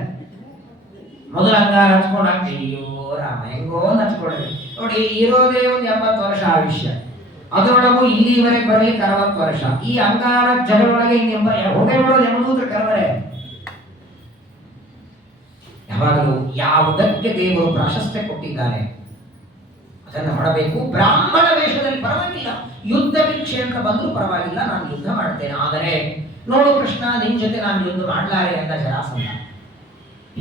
ಮೊದಲ ಅಂಗಾರ ಹಚ್ಕೊಂಡು ಅಯ್ಯೋ ರಾಮ ಹೆಂಗೋ ಹಚ್ಕೊಳ್ರಿ. ನೋಡಿ, ಇರೋದೇ ಒಂದು 80 ವರ್ಷ ಆಯುಷ್ಯ. ಅದರೊಳಗೂ ಇಲ್ಲಿವರೆಗೆ ಬರ್ಲಿಕ್ಕೆ 60 ವರ್ಷ. ಈ ಅಂಗಾರ ಜಗಳೊಳಗೆ ಹೊಗೆ ಬಿಡೋದು ಎಂಬುದು ಕರ್ಮರೆ. ಯಾವಾಗಲೂ ಯಾವುದಕ್ಕೆ ದೇವರು ಪ್ರಾಶಸ್ತ್ಯ ಕೊಟ್ಟಿದ್ದಾನೆ ಅದನ್ನು ಮಾಡಬೇಕು. ಬ್ರಾಹ್ಮಣ ವೇಷದಲ್ಲಿ ಪರವಾಗಿಲ್ಲ, ಯುದ್ಧ ಭಿಕ್ಷೆ ಅಂತ ಬಂದರೂ ಪರವಾಗಿಲ್ಲ, ನಾನು ಯುದ್ಧ ಮಾಡ್ತೇನೆ. ಆದರೆ ನೋಡು ಕೃಷ್ಣ, ನಿನ್ ಜೊತೆ ನಾನು ಯುದ್ಧ ಮಾಡ್ಲಾರೆ ಅಂತ ಜರಾಸಂಧ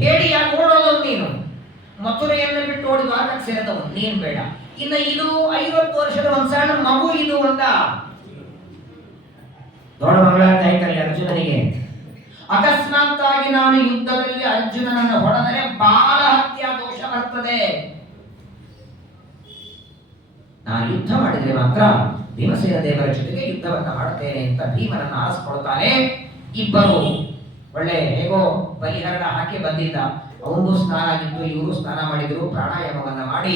ಹೇಳಿ. ಯಾಕೆ ಓಡೋದವ್ ನೀನು? ಮಥುರೆಯನ್ನು ಬಿಟ್ಟು ಓಡಿ ದ್ವಾರಕ್ಕೆ ಸೇರಿದವನು ನೀನ್ ಬೇಡ. ಇನ್ನು ಇದು 50 ವರ್ಷದ ಒಂದ್ ಸಣ್ಣ ಮಗು ಇದು ಅಂತ ದೊಡ್ಡ ಮಗಳ ಆಯ್ತಲ್ಲ ಅರ್ಜುನನಿಗೆ. ಅಕಸ್ಮಾತ್ ಆಗಿ ನಾನು ಯುದ್ಧದಲ್ಲಿ ಅರ್ಜುನನನ್ನು ಹೊಡೆದರೆ ಬಾಲ ಹತ್ಯಾ ದೋಷ ಬರ್ತದೆ. ನಾನು ಯುದ್ಧ ಮಾಡಿದ್ರೆ ಮಾತ್ರ ಭೀಮಸೇನ ದೇವರ ಜೊತೆಗೆ ಯುದ್ಧವನ್ನ ಮಾಡುತ್ತೇನೆ ಅಂತ ಭೀಮನನ್ನು ಆರಿಸ್ಕೊಳ್ತಾನೆ. ಇಬ್ಬರು ಒಳ್ಳೆ ಹೇಗೋ ಬಲಿಹರಣ ಹಾಕಿ ಬಂದಿದ್ದ. ಅವನು ಸ್ನಾನ ಆಗಿದ್ದು, ಇವರು ಸ್ನಾನ ಮಾಡಿದ್ರು. ಪ್ರಾಣಾಯಾಮವನ್ನ ಮಾಡಿ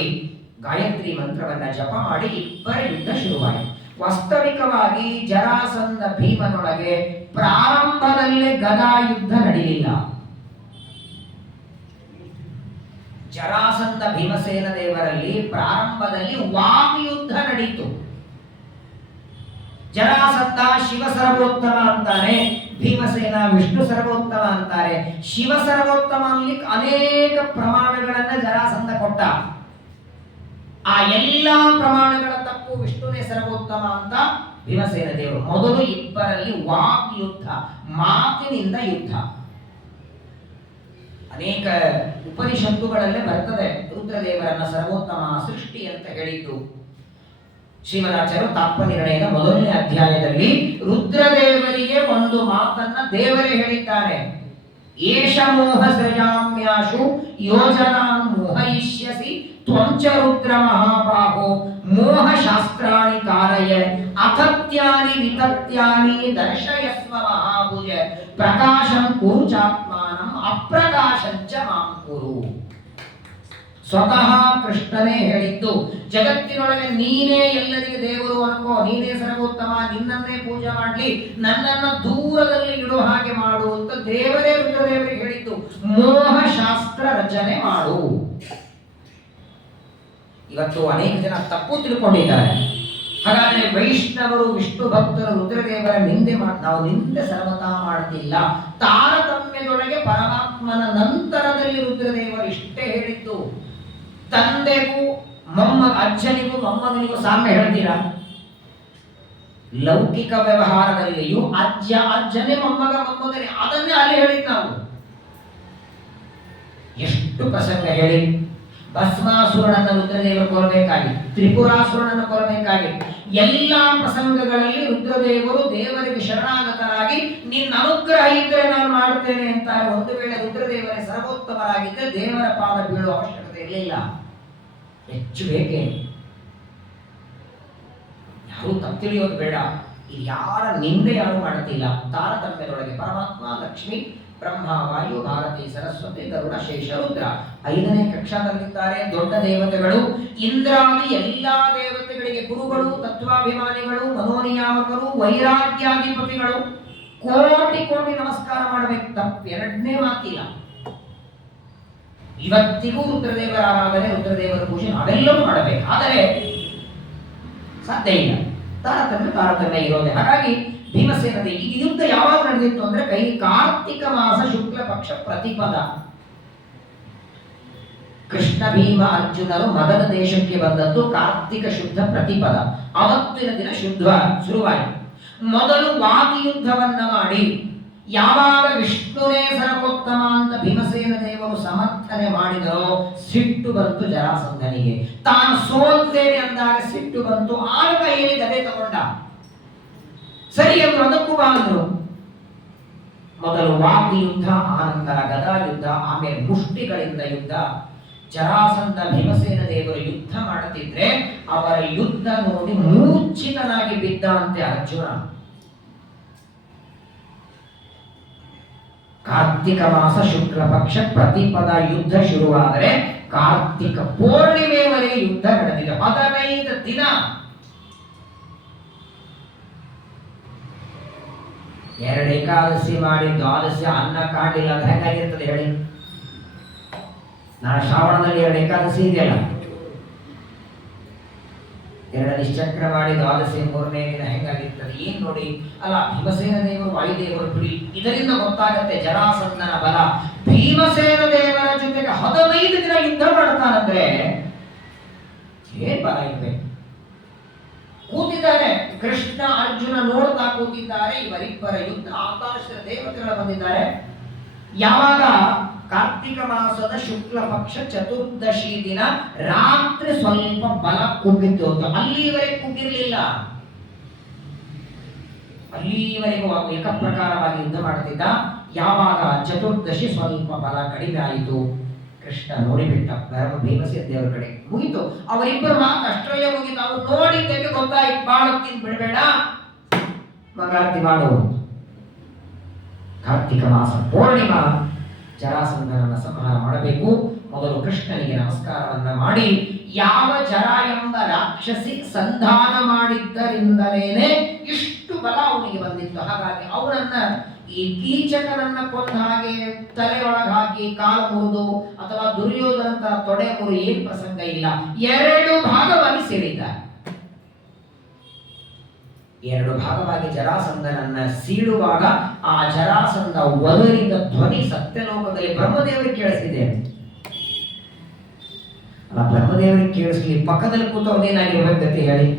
ಗಾಯತ್ರಿ ಮಂತ್ರವನ್ನ ಜಪ ಮಾಡಿ ಇಬ್ಬರ ಯುದ್ಧ ಶುರುವಾಯಿತು. ವಾಸ್ತವಿಕವಾಗಿ ಜರಾಸಂಧ ಭೀಮನೊಳಗೆ ಪ್ರಾರಂಭದಲ್ಲೇ ಗದಾ ಯುದ್ಧ ನಡೆಯಲಿಲ್ಲ. ಜರಾಸಂಧ ಭೀಮಸೇನ ದೇವರಲ್ಲಿ ಪ್ರಾರಂಭದಲ್ಲಿ ವಾಕ್ಯುದ್ಧ ನಡೀತು. ಜರಾಸಂಧ ಶಿವ ಸರ್ವೋತ್ತಮ ಅಂತಾನೆ, ಭೀಮಸೇನ ವಿಷ್ಣು ಸರ್ವೋತ್ತಮ ಅಂತಾರೆ. ಶಿವ ಸರ್ವೋತ್ತಮ ಅನ್ಲಿಕ್ಕೆ ಅನೇಕ ಪ್ರಮಾಣಗಳನ್ನ ಜರಾಸಂಧ ಕೊಟ್ಟ. ಆ ಎಲ್ಲಾ ಪ್ರಮಾಣಗಳ ತಪ್ಪು ವಿಷ್ಣುನೇ ಸರ್ವೋತ್ತಮ ಅಂತ ಭೀಮಸೇನ ದೇವರು. ಮೊದಲು ಇಬ್ಬರಲ್ಲಿ ವಾಕ್ ಯುದ್ಧ, ಮಾತಿನಿಂದ ಯುದ್ಧ. ಅನೇಕ ಉಪನಿಷತ್ತುಗಳಲ್ಲೇ ಬರ್ತದೆ ರುದ್ರದೇವರನ್ನ ಸರ್ವೋತ್ತಮ ಸೃಷ್ಟಿ ಅಂತ ಹೇಳಿದ್ದು. ಶ್ರೀಮದಾಚಾರ್ಯರು ತಾತ್ಪರ್ಯದ ಮೊದಲನೇ ಅಧ್ಯಾಯದಲ್ಲಿ ರುದ್ರದೇವರಿಗೆ ಒಂದು ಮಾತನ್ನ ದೇವರೇ ಹೇಳಿದ್ದಾರೆ. ಏಷ ಮೋಹ ಸೃಜಾಮ್ಯಾಶು ಯೋಜನಾನ್ ಮೋಹಯಿಷ್ಯಸಿ ತ್ವಂಚ ರುದ್ರ ಮಹಾಬಾಹೋ ಮೋಹ ಶಾಸ್ತ್ರಾಣಿ ಕಾರಯ ಅಥತ್ಯಾನಿ ವಿತತ್ಯಾನಿ ದರ್ಶಯಸ್ವ ಮಹಾಭುಜ ಪ್ರಕಾಶಂ ಕುರು ಚಾತ್ಮಾನಂ ಅಪ್ರಕಾಶಂಚ ಮಾಂ ಕುರು. ಸ್ವತಃ ಕೃಷ್ಣನೇ ಹೇಳಿದ್ದು, ಜಗತ್ತಿನೊಳಗೆ ನೀನೇ ಎಲ್ಲರಿಗೆ ದೇವರು ಅನ್ಕೋ, ನೀನೇ ಸರ್ವೋತ್ತಮ, ನಿನ್ನನ್ನೇ ಪೂಜೆ ಮಾಡ್ಲಿ, ನನ್ನನ್ನ ದೂರದಲ್ಲಿ ಇಡುವ ಹಾಗೆ ಮಾಡು ಅಂತ ದೇವರೇ ರುದ್ರದೇವರಿಗೆ ಹೇಳಿದ್ದು. ಮೋಹ ಶಾಸ್ತ್ರ ರಚನೆ ಮಾಡು. ಇವತ್ತು ಅನೇಕ ಜನ ತಪ್ಪು ತಿಳ್ಕೊಂಡಿದ್ದಾರೆ. ಹಾಗಾದ್ರೆ ವೈಷ್ಣವರು ವಿಷ್ಣು ಭಕ್ತರು ರುದ್ರದೇವರ ನಿಂದೆ ನಾವು ನಿಂದೆ ಸರ್ವತಾ ಮಾಡ್ತಿಲ್ಲ. ತಾರತಮ್ಯದೊಳಗೆ ಪರಮಾತ್ಮನ ನಂತರದಲ್ಲಿ ರುದ್ರದೇವರು ಇಷ್ಟೇ ಹೇಳಿದ್ದು. ತಂದೆಗೂ ಅಜ್ಜನಿಗೂ ಮೊಮ್ಮಗನಿಗೂ ಸಾಮ್ಯ ಹೇಳ್ತೀರಾ? ಲೌಕಿಕ ವ್ಯವಹಾರದಲ್ಲಿಯೂ ಅಜ್ಜನೇ ಮೊಮ್ಮಗನೇ ಅದನ್ನೇ ಅಲ್ಲಿ ಹೇಳಿದ್ ನಾವು. ಎಷ್ಟು ಪ್ರಸಂಗ ಹೇಳಿ. ಭಸ್ಮಾಸುರನನ್ನು ರುದ್ರದೇವರು ಕೊಲ್ಲಬೇಕಾಗಿ, ತ್ರಿಪುರಾಸುರನನ್ನು ಕೊಲ್ಲಬೇಕಾಗಿ, ಎಲ್ಲಾ ಪ್ರಸಂಗಗಳಲ್ಲಿ ರುದ್ರದೇವರು ದೇವರಿಗೆ ಶರಣಾಗತರಾಗಿ ನಿನ್ನ ಅನುಗ್ರಹ ಇದ್ರೆ ನಾನು ಮಾಡ್ತೇನೆ ಅಂತಾರೆ. ಒಂದು ವೇಳೆ ರುದ್ರದೇವರೇ ಸರ್ವೋತ್ತಮರಾಗಿದ್ದರೆ ದೇವರ ಪಾದ ಬೀಳುವ ಅವಶ್ಯಕತೆ ಇರಲಿಲ್ಲ. ಹೆಚ್ಚು ಬೇಕೆ ಯಾರು ತಪ್ಪು ತಿಳಿಯೋದು ಬೇಡ. ಇಲ್ಲಿ ಯಾರ ನಿಂದೆ ಯಾರು ಮಾಡುತ್ತಿಲ್ಲ. ತಾರತಮ್ಯದೊಳಗೆ ಪರಮಾತ್ಮ, ಲಕ್ಷ್ಮಿ, ಬ್ರಹ್ಮ, ವಾಯು, ಭಾರತಿ, ಸರಸ್ವತಿ, ಗರುಡ, ಶೇಷ, ರುದ್ರ 5ನೇ ಕಕ್ಷಾದಲ್ಲಿದ್ದಾರೆ ದೊಡ್ಡ ದೇವತೆಗಳು. ಇಂದ್ರಾದಿ ಎಲ್ಲಾ ದೇವತೆಗಳಿಗೆ ಗುರುಗಳು, ತತ್ವಾಭಿಮಾನಿಗಳು, ಮನೋನಿಯಾಮಕರು, ವೈರಾಗ್ಯಾಧಿಪತಿಗಳು. ಕೋಟಿ ಕೋಟಿ ನಮಸ್ಕಾರ ಮಾಡಬೇಕು, ತಪ್ಪೆರಡನೇ ಮಾತಿಲ್ಲ. ಇವತ್ತಿಗೂ ರುದ್ರದೇವರ ಆರಾಧನೆ, ರುದ್ರದೇವರ ಪೂಜೆ ನಾವೆಲ್ಲರೂ ಮಾಡಬೇಕು. ಆದರೆ ಸಾಧ್ಯ ಇಲ್ಲ, ತಾರತಮ್ಯ ಇರೋದೆ. ಹಾಗಾಗಿ ಭೀಮಸೇನದ ಈ ಯುದ್ಧ ಯಾವಾಗ ನಡೆದಿತ್ತು ಅಂದ್ರೆ ಕಾರ್ತಿಕ ಮಾಸ ಶುಕ್ಲ ಪಕ್ಷ ಪ್ರತಿಪದ. ಕೃಷ್ಣ, ಭೀಮ, ಅರ್ಜುನರು ಮಗಧ ದೇಶಕ್ಕೆ ಬಂದದ್ದು ಕಾರ್ತಿಕ ಶುದ್ಧ ಪ್ರತಿಪದ. ಅವತ್ತಿನ ದಿನ ಶುರುವಾಯಿತು. ಮೊದಲು ವಾದಿಯುದ್ಧವನ್ನ ಮಾಡಿ ಯಾವಾಗ ವಿಷ್ಣುನೇ ಸರ್ವೋತ್ತಮ ಅಂತ ಭೀಮಸೇನ ದೇವರು ಸಮರ್ಥನೆ ಮಾಡಿದರೋ ಸಿಟ್ಟು ಬಂತು ಜರಾಸಂಧನಿಗೆ. ತಾನು ಸೋಲ್ತೇನೆ ಅಂದಾಗ ಸಿಟ್ಟು ಬಂತು. ಆಗ ಕೈಯಲ್ಲಿ ಗದೆ ತಗೊಂಡ. ಸರಿ ಅವರು ಅದಕ್ಕೂ ಬಾಂದ್ರು. ಮೊದಲು ವಾಗ್ದಿ ಯುದ್ಧ, ಆನಂತರ ಗದಾ ಯುದ್ಧ, ಆಮೇಲೆ ಮುಷ್ಟಿಗಳಿಂದ ಯುದ್ಧ. ಜರಾಸಂಧ ಭೀಮಸೇನ ದೇವರು ಯುದ್ಧ ಮಾಡುತ್ತಿದ್ರೆ ಅವರ ಯುದ್ಧ ನೋಡಿ ಮೂರ್ಛಿತನಾಗಿ ಬಿದ್ದಂತೆ ಅರ್ಜುನ. ಕಾರ್ತಿಕ ಮಾಸ ಶುಕ್ಲ ಪಕ್ಷ ಪ್ರತಿಪದ ಯುದ್ಧ ಶುರುವಾದರೆ ಕಾರ್ತಿಕ ಪೂರ್ಣಿಮೆವರೆಗೆ ಯುದ್ಧ ನಡೆದಿದೆ. 15 ದಿನ. 2 ಏಕಾದಶಿ ಮಾಡಿ ದ್ವಾದಶಿ ಅನ್ನ ಕಾಣಲಿಲ್ಲ ಅಂದ್ರೆ ಹೇಗಾಗಿರ್ತದೆ ಹೇಳಿ? ನಾನು ಶ್ರಾವಣದಲ್ಲಿ 2 ಏಕಾದಶಿ ಇದೆಯಲ್ಲ, 2 ನಿಶ್ಚಕ್ರ ಮಾಡಿ ದ್ವಾದಶಿ 3ನೇ ದಿನ ಹೆಂಗಾಗಿರ್ತದೆ ಏನ್ ನೋಡಿ. ಅಲ್ಲ, ಭೀಮಸೇನ ದೇವರು ವಾಯುದೇವರು ಬಿಡಿ, ಇದರಿಂದ ಗೊತ್ತಾಗತ್ತೆ ಜರಾಸಂಧನ ಬಲ. ಭೀಮಸೇನ ದೇವರ ಜೊತೆಗೆ 15 ದಿನ ಯುದ್ಧ ಮಾಡ್ತಾನಂದ್ರೆ ಏನ್ ಬಲ ಇರ್ಬೇಕು. ಕೂತಿದ್ದಾರೆ ಕೃಷ್ಣ ಅರ್ಜುನ ನೋಡ್ತಾ ಕೂತಿದ್ದಾರೆ. ಇವರಿಬ್ಬರ ಯುದ್ಧ. ಆಕಾಶದ ದೇವತೆಗಳು ಬಂದಿದ್ದಾರೆ. ಯಾವಾಗ ಕಾರ್ತಿಕ ಮಾಸದ ಶುಕ್ಲ ಪಕ್ಷ ಚತುರ್ದಶಿ ದಿನ ರಾತ್ರಿ ಸ್ವಲ್ಪ ಬಲ ಕುಗ್ಗಿತ್ತು ಅಂತ. ಅಲ್ಲಿವರೆಗೆ ಕುಗ್ಗಿರ್ಲಿಲ್ಲ. ಅಲ್ಲಿವರೆಗೂ ಏಕಪ್ರಕಾರವಾಗಿ ಯುದ್ಧ ಮಾಡುತ್ತಿದ್ದ. ಯಾವಾಗ ಚತುರ್ದಶಿ ಸ್ವಲ್ಪ ಬಲ ಕಡಿಮೆ ಆಯಿತು, ಕೃಷ್ಣ ನೋಡಿಬಿಟ್ಟ ಭೀಮಸೇನ ದೇವರ ಕಡೆ. ಮುಗಿತು ಅವರಿಬ್ಬರು ಮಾತು ಅಷ್ಟರಲ್ಲೇ ಮುಗಿತು. ಅವ್ರು ನೋಡಿದ್ದಕ್ಕೆ ಗೊತ್ತಾಯ್ತು, ಬಾಳಕ್ಕಿಂತ ಬಿಡಬೇಡ, ಮಂಗಳಾರತಿ ಮಾಡು. ಕಾರ್ತಿಕ ಮಾಸ ಪೂರ್ಣಿಮಾ, ಜರಾಸಂಧನನ್ನ ಸಂಹಾರ ಮಾಡಬೇಕು. ಮೊದಲು ಕೃಷ್ಣನಿಗೆ ನಮಸ್ಕಾರವನ್ನ ಮಾಡಿ, ಯಾವ ಜರ ಎಂಬ ರಾಕ್ಷಸಿ ಸಂಧಾನ ಮಾಡಿದ್ದರಿಂದಲೇನೆ ಇಷ್ಟು ಬಲ ಅವನಿಗೆ ಬಂದಿತ್ತು. ಹಾಗಾಗಿ ಅವನನ್ನ ಈ ಕೀಚಕನನ್ನ ಕೊಂದ ಹಾಗೆ ತಲೆಯೊಳಗೆ ಹಾಕಿ ಕಾಲು ಮುರಿದು ಅಥವಾ ದುರ್ಯೋಧನಂತರ ತೊಡೆ ಮುರಿ ಏನ್ ಪ್ರಸಂಗ ಇಲ್ಲ. 2 ಭಾಗವಾಗಿ ಸೇರಿದ್ದಾರೆ. 2 ಭಾಗವಾಗಿ ಜರಾಸಂಧನನ್ನ ಸೀಳುವಾಗ ಆ ಜರಾಸಂಧ ಒದರಿದ ಧ್ವನಿ ಸತ್ಯಲೋಕದಲ್ಲಿ ಬ್ರಹ್ಮದೇವರಿಗೆ ಕೇಳಿಸಿದೆ. ಅಲ್ಲ, ಬ್ರಹ್ಮದೇವರಿಗೆ ಕೇಳಿಸ್ಲಿ, ಪಕ್ಕದಲ್ಲಿ ಕೂತವ್ರದೇನಾಗಿರ್ಬೇಕಂತ ಹೇಳಿ.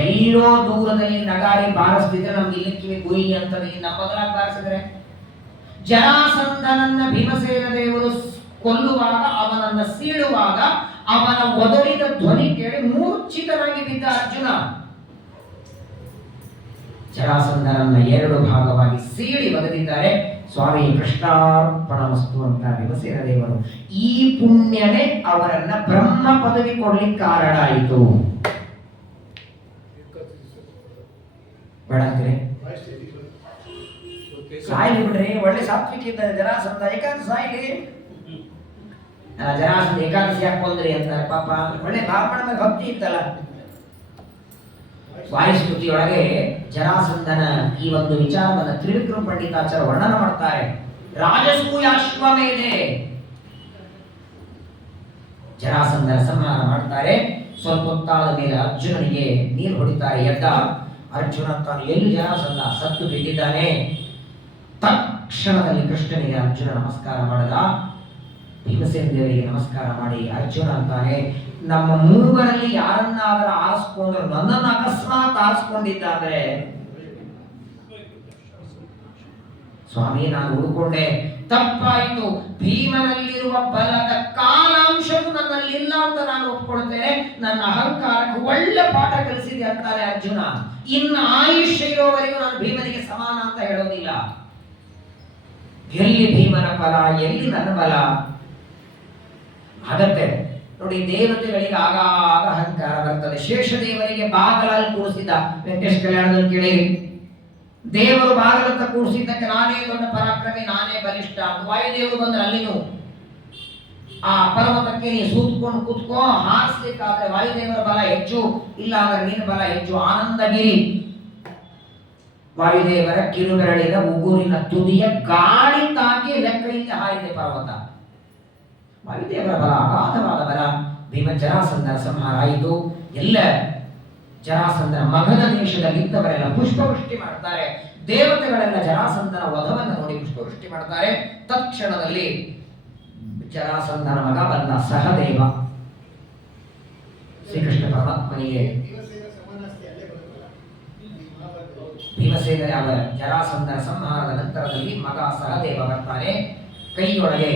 ಎಲ್ಲೋ ದೂರದಲ್ಲಿ ನಗಾರಿ ಬಾರಿಸ್ತಿದ್ರೆ ನಮ್ಗೆ ಇಲ್ಲಿ ಕಿವಿ ಗುಯಿ ಅಂತದೆ. ನಮ್ಮ ಬದಲಾಗಿ ಬಾರಿಸಿದ್ರೆ ಜರಾಸಂಧನನ್ನ ಭೀಮಸೇನ ದೇವರು ಕೊಲ್ಲುವಾಗ, ಅವನನ್ನ ಸೀಳುವಾಗ ಅವನ ಒದರಿದ ಧ್ವನಿ ಕೇಳಿ ಮೂರ್ಛಿತನಾಗಿ ಬಿದ್ದ ಅರ್ಜುನ. ಜರಾಸಂಧನನ್ನ 2 ಭಾಗವಾಗಿ ಸೀಳಿ ಬಗೆದಿದ್ದಾರೆ. ಸ್ವಾಮಿ ಕೃಷ್ಣಾರ್ಪಣಮಸ್ತು ಅಂತ ಭೀಮಸೇನ ದೇವರು. ಈ ಪುಣ್ಯನೇ ಅವರನ್ನ ಬ್ರಹ್ಮ ಪದವಿ ಕೊಡ್ಲಿಕ್ಕೆ ಕಾರಣ ಆಯಿತು. ಬೇಡಂತೀರಿ ಸಾಯ್ಲಿ ಬಿಡ್ರಿ, ಒಳ್ಳೆ ಸಾತ್ವಿಕ ಇದ್ದಾರೆ ಜರಾಸಂಧ. ಏಕಾದಶಿ ಸಾಯ್ಲಿ, ಜರಾಸಂಧ ಏಕಾದಶಿ ಹಾಕೊಂಡ್ರಿ ಅಂತಾರೆ ಪಾಪ. ಒಳ್ಳೆ ಬ್ರಾಹ್ಮಣ ಮೇಲೆ ಭಕ್ತಿ ಇತ್ತಲ್ಲ. ವಾಯುಸ್ತುತಿಯೊಳಗೆ ಜರಾಸಂಧನ ಈ ಒಂದು ವಿಚಾರವನ್ನು ತ್ರಿವಿಕ್ರಮ ಪಂಡಿತಾಚಾರ್ಯ ವರ್ಣನ ಮಾಡ್ತಾರೆ. ರಾಜಸೂಯಾಶ್ವಮೇಧೆ ಜರಾಸಂಧನ ಸಂಹಾರ ಮಾಡ್ತಾರೆ. ಸ್ವಲ್ಪ ಹೊತ್ತಾದ ಮೇಲೆ ಅರ್ಜುನನಿಗೆ ನೀರು ಹೊಡಿತಾರೆ. ಎದ್ದ ಅರ್ಜುನ ತಾನು ಎಲ್ಲಿ ಜರಾಸಂಧ ಸತ್ತು ಬಿದ್ದಿದ್ದಾನೆ. ತಕ್ಷಣದಲ್ಲಿ ಕೃಷ್ಣನಿಗೆ ಅರ್ಜುನ ನಮಸ್ಕಾರ ಮಾಡದ. ಭೀಮಸೇನ ದೇವರಿಗೆ ನಮಸ್ಕಾರ ಮಾಡಿ ಅರ್ಜುನ ಅಂತಾನೆ, ನಮ್ಮ ಮೂವರಲ್ಲಿ ಯಾರನ್ನಾದರೂ ಆರಿಸ್ಕೊಂಡ್ರೆ ನನ್ನನ್ನು ಅಕಸ್ಮಾತ್ ಆರಿಸ್ಕೊಂಡಿದ್ದಾದ್ರೆ ಸ್ವಾಮಿ ನಾನು ಉಳ್ಕೊಂಡೆ, ತಪ್ಪಾಯಿತು. ಭೀಮನಲ್ಲಿರುವ ಬಲದ ಕಾಲಾಂಶವು ನನ್ನಲ್ಲಿ ಇಲ್ಲ ಅಂತ ನಾನು ಒಪ್ಕೊಳ್ತೇನೆ. ನನ್ನ ಅಹಂಕಾರಕ್ಕೆ ಒಳ್ಳೆ ಪಾಠ ಕಲಿಸಿದೆ ಅಂತಾರೆ ಅರ್ಜುನ. ಇನ್ನು ಆಯುಷ್ಯ ಇರೋವರೆಗೂ ನಾನು ಭೀಮನಿಗೆ ಸಮಾನ ಅಂತ ಹೇಳೋದಿಲ್ಲ. ಎಲ್ಲಿ ಭೀಮನ ಬಲ, ಎಲ್ಲಿ ನನ್ನ ಬಲ ಆಗತ್ತೆ ನೋಡಿ. ದೇವತೆಗಳಿಗೆ ಆಗಾಗ ಅಹಂಕಾರ ಬರ್ತದೆ. ಶೇಷದೇವರಿಗೆ ಬಾಗಲಲ್ಲಿ ಕೂಡಿಸಿದ ವೆಂಕಟೇಶ ಕಲ್ಯಾಣದಲ್ಲಿ ಕೇಳಿರಿ. ದೇವರು ಬಾಗಲತ್ತ ಕೂಡಿಸಿದ್ದಕ್ಕೆ ನಾನೇ ದೊಡ್ಡ ಪರಾಕ್ರಮಿ, ನಾನೇ ಬಲಿಷ್ಠ. ವಾಯುದೇವರು ಬಂದ್ರೆ ಅಲ್ಲಿನೂ ಆ ಪರ್ವತಕ್ಕೆ ನೀ ಸೂತ್ಕೊಂಡು ಕೂತ್ಕೋ, ಹಾರಿಸ್ಲಿಕ್ಕಾದ್ರೆ ವಾಯುದೇವರ ಬಲ ಹೆಚ್ಚು, ಇಲ್ಲ ಅಂದ್ರೆ ನಿನ್ನ ಬಲ ಹೆಚ್ಚು. ಆನಂದಗಿರಿ ವಾಯುದೇವರ ಕಿರುಬೆರಳಿನ ಉಗುರಿನ ತುದಿಯ ಗಾಳಿ ತಾಗಿ ಲೆಕ್ಕದಿಂದ ಹಾರಿದೆ ಪರ್ವತ. ವಾಯುದೇವರ ಬಲ ಅಗಾಧವಾದ ಬಲ. ಭೀಮ ಜರಾಸಂಧನ ಸಂಹಾರ ಆಯಿತು. ಎಲ್ಲ ಜರಾಸಂಧನ ಮಗಧ ದೇಶದಲ್ಲಿ ಇದ್ದವರೆಲ್ಲ ಪುಷ್ಪವೃಷ್ಟಿ ಮಾಡ್ತಾರೆ. ದೇವತೆಗಳೆಲ್ಲ ಜರಾಸಂಧನ ವಧವನ್ನು ನೋಡಿ ಪುಷ್ಪವೃಷ್ಟಿ ಮಾಡ್ತಾರೆ. ತಕ್ಷಣದಲ್ಲಿ ಜರಾಸಂಧನ ಮಗ ಬಂದ ಸಹದೇವ. ಶ್ರೀಕೃಷ್ಣ ಪರಮಾತ್ಮನಿಗೆ ಭೀಮಸೇನ ಜರಾಸಂಧನ ಸಂಹಾರದ ನಂತರದಲ್ಲಿ ಮಗ ಸಹದೇವ ಬರ್ತಾನೆ. ಕೈಯೊಳಗೆ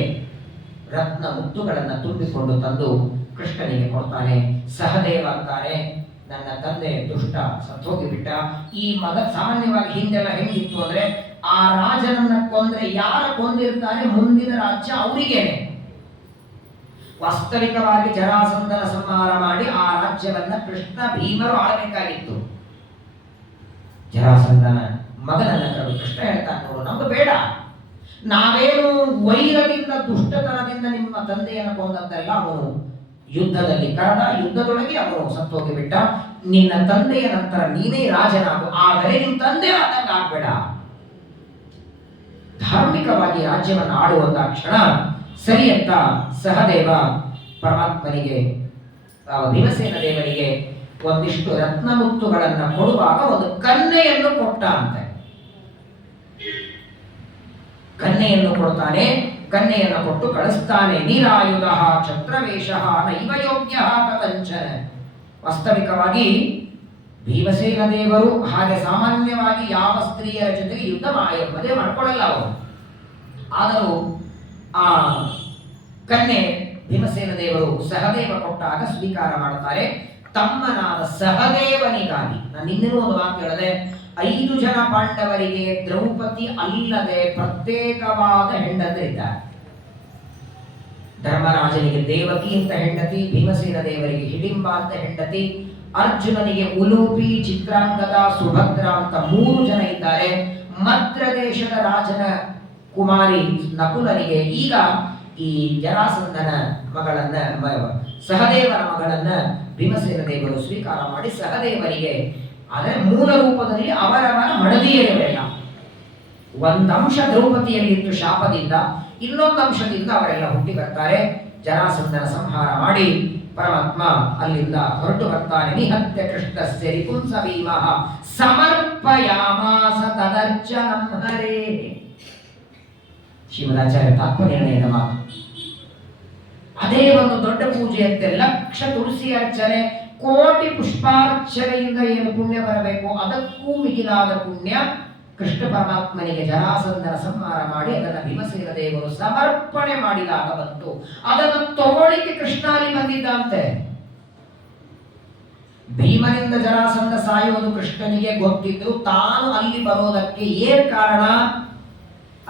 ರತ್ನ ಮುತ್ತುಗಳನ್ನು ತುಂಬಿಕೊಂಡು ತಂದು ಕೃಷ್ಣನಿಗೆ ಕೊಡ್ತಾನೆ. ಸಹದೇವ ಅಂತಾನೆ, ನನ್ನ ತಂದೆ ದುಷ್ಟ ಸತ್ತೋಗಿಬಿಟ್ಟ. ಈ ಮಗ ಸಾಮಾನ್ಯವಾಗಿ ಹಿಂದೆಲ್ಲ ಹೆಂಗಿತ್ತು ಅಂದ್ರೆ, ಆ ರಾಜನನ್ನ ಕೊಂದ್ರೆ ಯಾರು ಕೊಂದಿರ್ತಾರೆ ಮುಂದಿನ ರಾಜ್ಯ ಅವರಿಗೇನೆ. ವಾಸ್ತವಿಕವಾಗಿ ಜರಾಸಂಧನ ಸಂಹಾರ ಮಾಡಿ ಆ ರಾಜ್ಯವನ್ನ ಕೃಷ್ಣ ಭೀಮರು ಆಳಬೇಕಾಗಿತ್ತು. ಜರಾಸಂಧನ ಮಗನನ್ನ ಕರೆದು ಕೃಷ್ಣ ಹೇಳ್ತಾನೆ, ನೋಡು ನಮ್ಗೆ ಬೇಡ, ನಾವೇನು ವೈರದಿಂದ ದುಷ್ಟತನದಿಂದ ನಿಮ್ಮ ತಂದೆಯನ್ನು ಕೊಂದದ್ದಲ್ಲ. ಅವನು ಯುದ್ಧದಲ್ಲಿ ಕರೆದ, ಯುದ್ಧದೊಳಗೆ ಅವನು ಸತ್ತೋಗಿಬಿಟ್ಟ. ನಿನ್ನ ತಂದೆಯ ನಂತರ ನೀನೇ ರಾಜನಾಗು, ಆದರೆ ನಿಮ್ಮ ತಂದೆ ಆದಂಗ ಆಗ್ಬೇಡ. ಧಾರ್ಮಿಕವಾಗಿ ರಾಜ್ಯವನ್ನು ಆಳುವಂತ ಕ್ಷಣ ಸರಿ ಅಂತ ಸಹದೇವ ಪರಮಾತ್ಮನಿಗೆ, ಭೀಮಸೇನ ದೇವರಿಗೆ ಒಂದಿಷ್ಟು ರತ್ನಮುತ್ತುಗಳನ್ನ ಕೊಡುವಾಗ ಒಂದು ಕನ್ನೆಯನ್ನು ಕೊಟ್ಟ ಅಂತೆ. ಕನ್ನೆಯನ್ನು ಕೊಡ್ತಾನೆ. ಕನ್ನೆಯನ್ನು ಕೊಟ್ಟು ಕಳಿಸ್ತಾನೆ. ನೀರಾಯುಧ ಛತ್ರವೇಷ ನೈವ ಯೋಗ್ಯ ಕಥಂಚನ. ವಾಸ್ತವಿಕವಾಗಿ ಭೀಮಸೇನ ದೇವರು ಹಾಗೆ ಸಾಮಾನ್ಯವಾಗಿ ಯಾವ ಸ್ತ್ರೀಯರ ಜೊತೆಗೆ ಯುದ್ಧ ಮದುವೆ ಮಾಡ್ಕೊಳ್ಳಲ್ಲ ಅವರು. ಆದರೂ ಆ ಕನ್ಯೆ ಭೀಮಸೇನ ದೇವರು ಸಹದೇವ ಕೊಟ್ಟಾಗ ಸ್ವೀಕಾರ ಮಾಡ್ತಾರೆ. ತಮ್ಮನಾದ ಸಹದೇವನಿಗಾಗಿ ನಾನು ಇನ್ನೂ ಒಂದು ಮಾತು ಹೇಳಿದೆ, 5 ಜನ ಪಾಂಡವರಿಗೆ ದ್ರೌಪದಿ ಅಲ್ಲದೆ ಪ್ರತ್ಯೇಕವಾದ ಹೆಂಡತಿರಿದ್ದಾರೆ. ಧರ್ಮರಾಜನಿಗೆ ದೇವಕಿ ಅಂತ ಹೆಂಡತಿ, ಭೀಮಸೇನ ದೇವರಿಗೆ ಹಿಡಿಂಬ ಅಂತ ಹೆಂಡತಿ, ಅರ್ಜುನನಿಗೆ ಉಲೂಪಿ, ಚಿತ್ರಾಂಗದ, ಸುಭದ್ರ ಅಂತ 3 ಜನ ಇದ್ದಾರೆ. ಮದ್ರ ದೇಶದ ರಾಜನ ಕುಮಾರಿ ನಕುಲನಿಗೆ ಈಗ ಈ ಜರಾಸಂಧನ ಮಗಳನ್ನ, ಸಹದೇವನ ಮಗಳನ್ನ ಭೀಮಸೇನ ದೇವರು ಸ್ವೀಕಾರ ಮಾಡಿ ಸಹದೇವರಿಗೆ, ಆದರೆ ಮೂಲ ರೂಪದಲ್ಲಿ ಅವರವರ ಮಡದಿಯರಿರಲಿಲ್ಲ. ಒಂದಂಶ ದ್ರೌಪದಿಯಲ್ಲಿತ್ತು ಶಾಪದಿಂದ, ಇನ್ನೊಂದು ಅಂಶದಿಂದ ಅವರೆಲ್ಲ ಹುಟ್ಟಿ ಬರ್ತಾರೆ. ಜರಾಸಂಧನ ಸಂಹಾರ ಮಾಡಿ ಪರಮಾತ್ಮ ಅಲ್ಲಿಂದ ಹೊರಟು ಬರ್ತಾನೆ. ನಿಹತ್ಯ ಕೃಷ್ಣಸ್ಯ ರಿಪುಂಸ ಭೀಮಃ ಸಮರ್ಪಯಾಮಾಸ ತದರ್ಚನಂ ಹರೇ. ಶ್ರೀಮದಾಚಾರ್ಯ ತಾತ್ಪರ್ಯದ ಮಾತು. ಅದೇ ಒಂದು ದೊಡ್ಡ ಪೂಜೆಯಂತೆ 1,00,000 ತುಳಸಿ ಅರ್ಚನೆ, ಕೋಟಿ ಪುಷ್ಪಾರ್ಚನೆಯಿಂದ ಏನು ಪುಣ್ಯ ಬರಬೇಕು ಅದಕ್ಕೂ ಮಿಗಿಲಾದ ಪುಣ್ಯ ಕೃಷ್ಣ ಪರಮಾತ್ಮನಿಗೆ ಜರಾಸಂಧನ ಸಂಹಾರ ಮಾಡಿ ಅದನ್ನು ಭೀಮಸೇನ ದೇವರು ಸಮರ್ಪಣೆ ಮಾಡಿದಾಗ ಬಂತು. ಅದನ್ನು ತಗೊಳ್ಳಿಕ್ಕೆ ಕೃಷ್ಣ ಅಲ್ಲಿ ಬಂದಿದ್ದಂತೆ. ಭೀಮನಿಂದ ಜರಾಸಂಧ ಸಾಯುವುದು ಕೃಷ್ಣನಿಗೆ ಗೊತ್ತಿದ್ದು ತಾನು ಅಲ್ಲಿ ಬರೋದಕ್ಕೆ ಏನ್ ಕಾರಣ?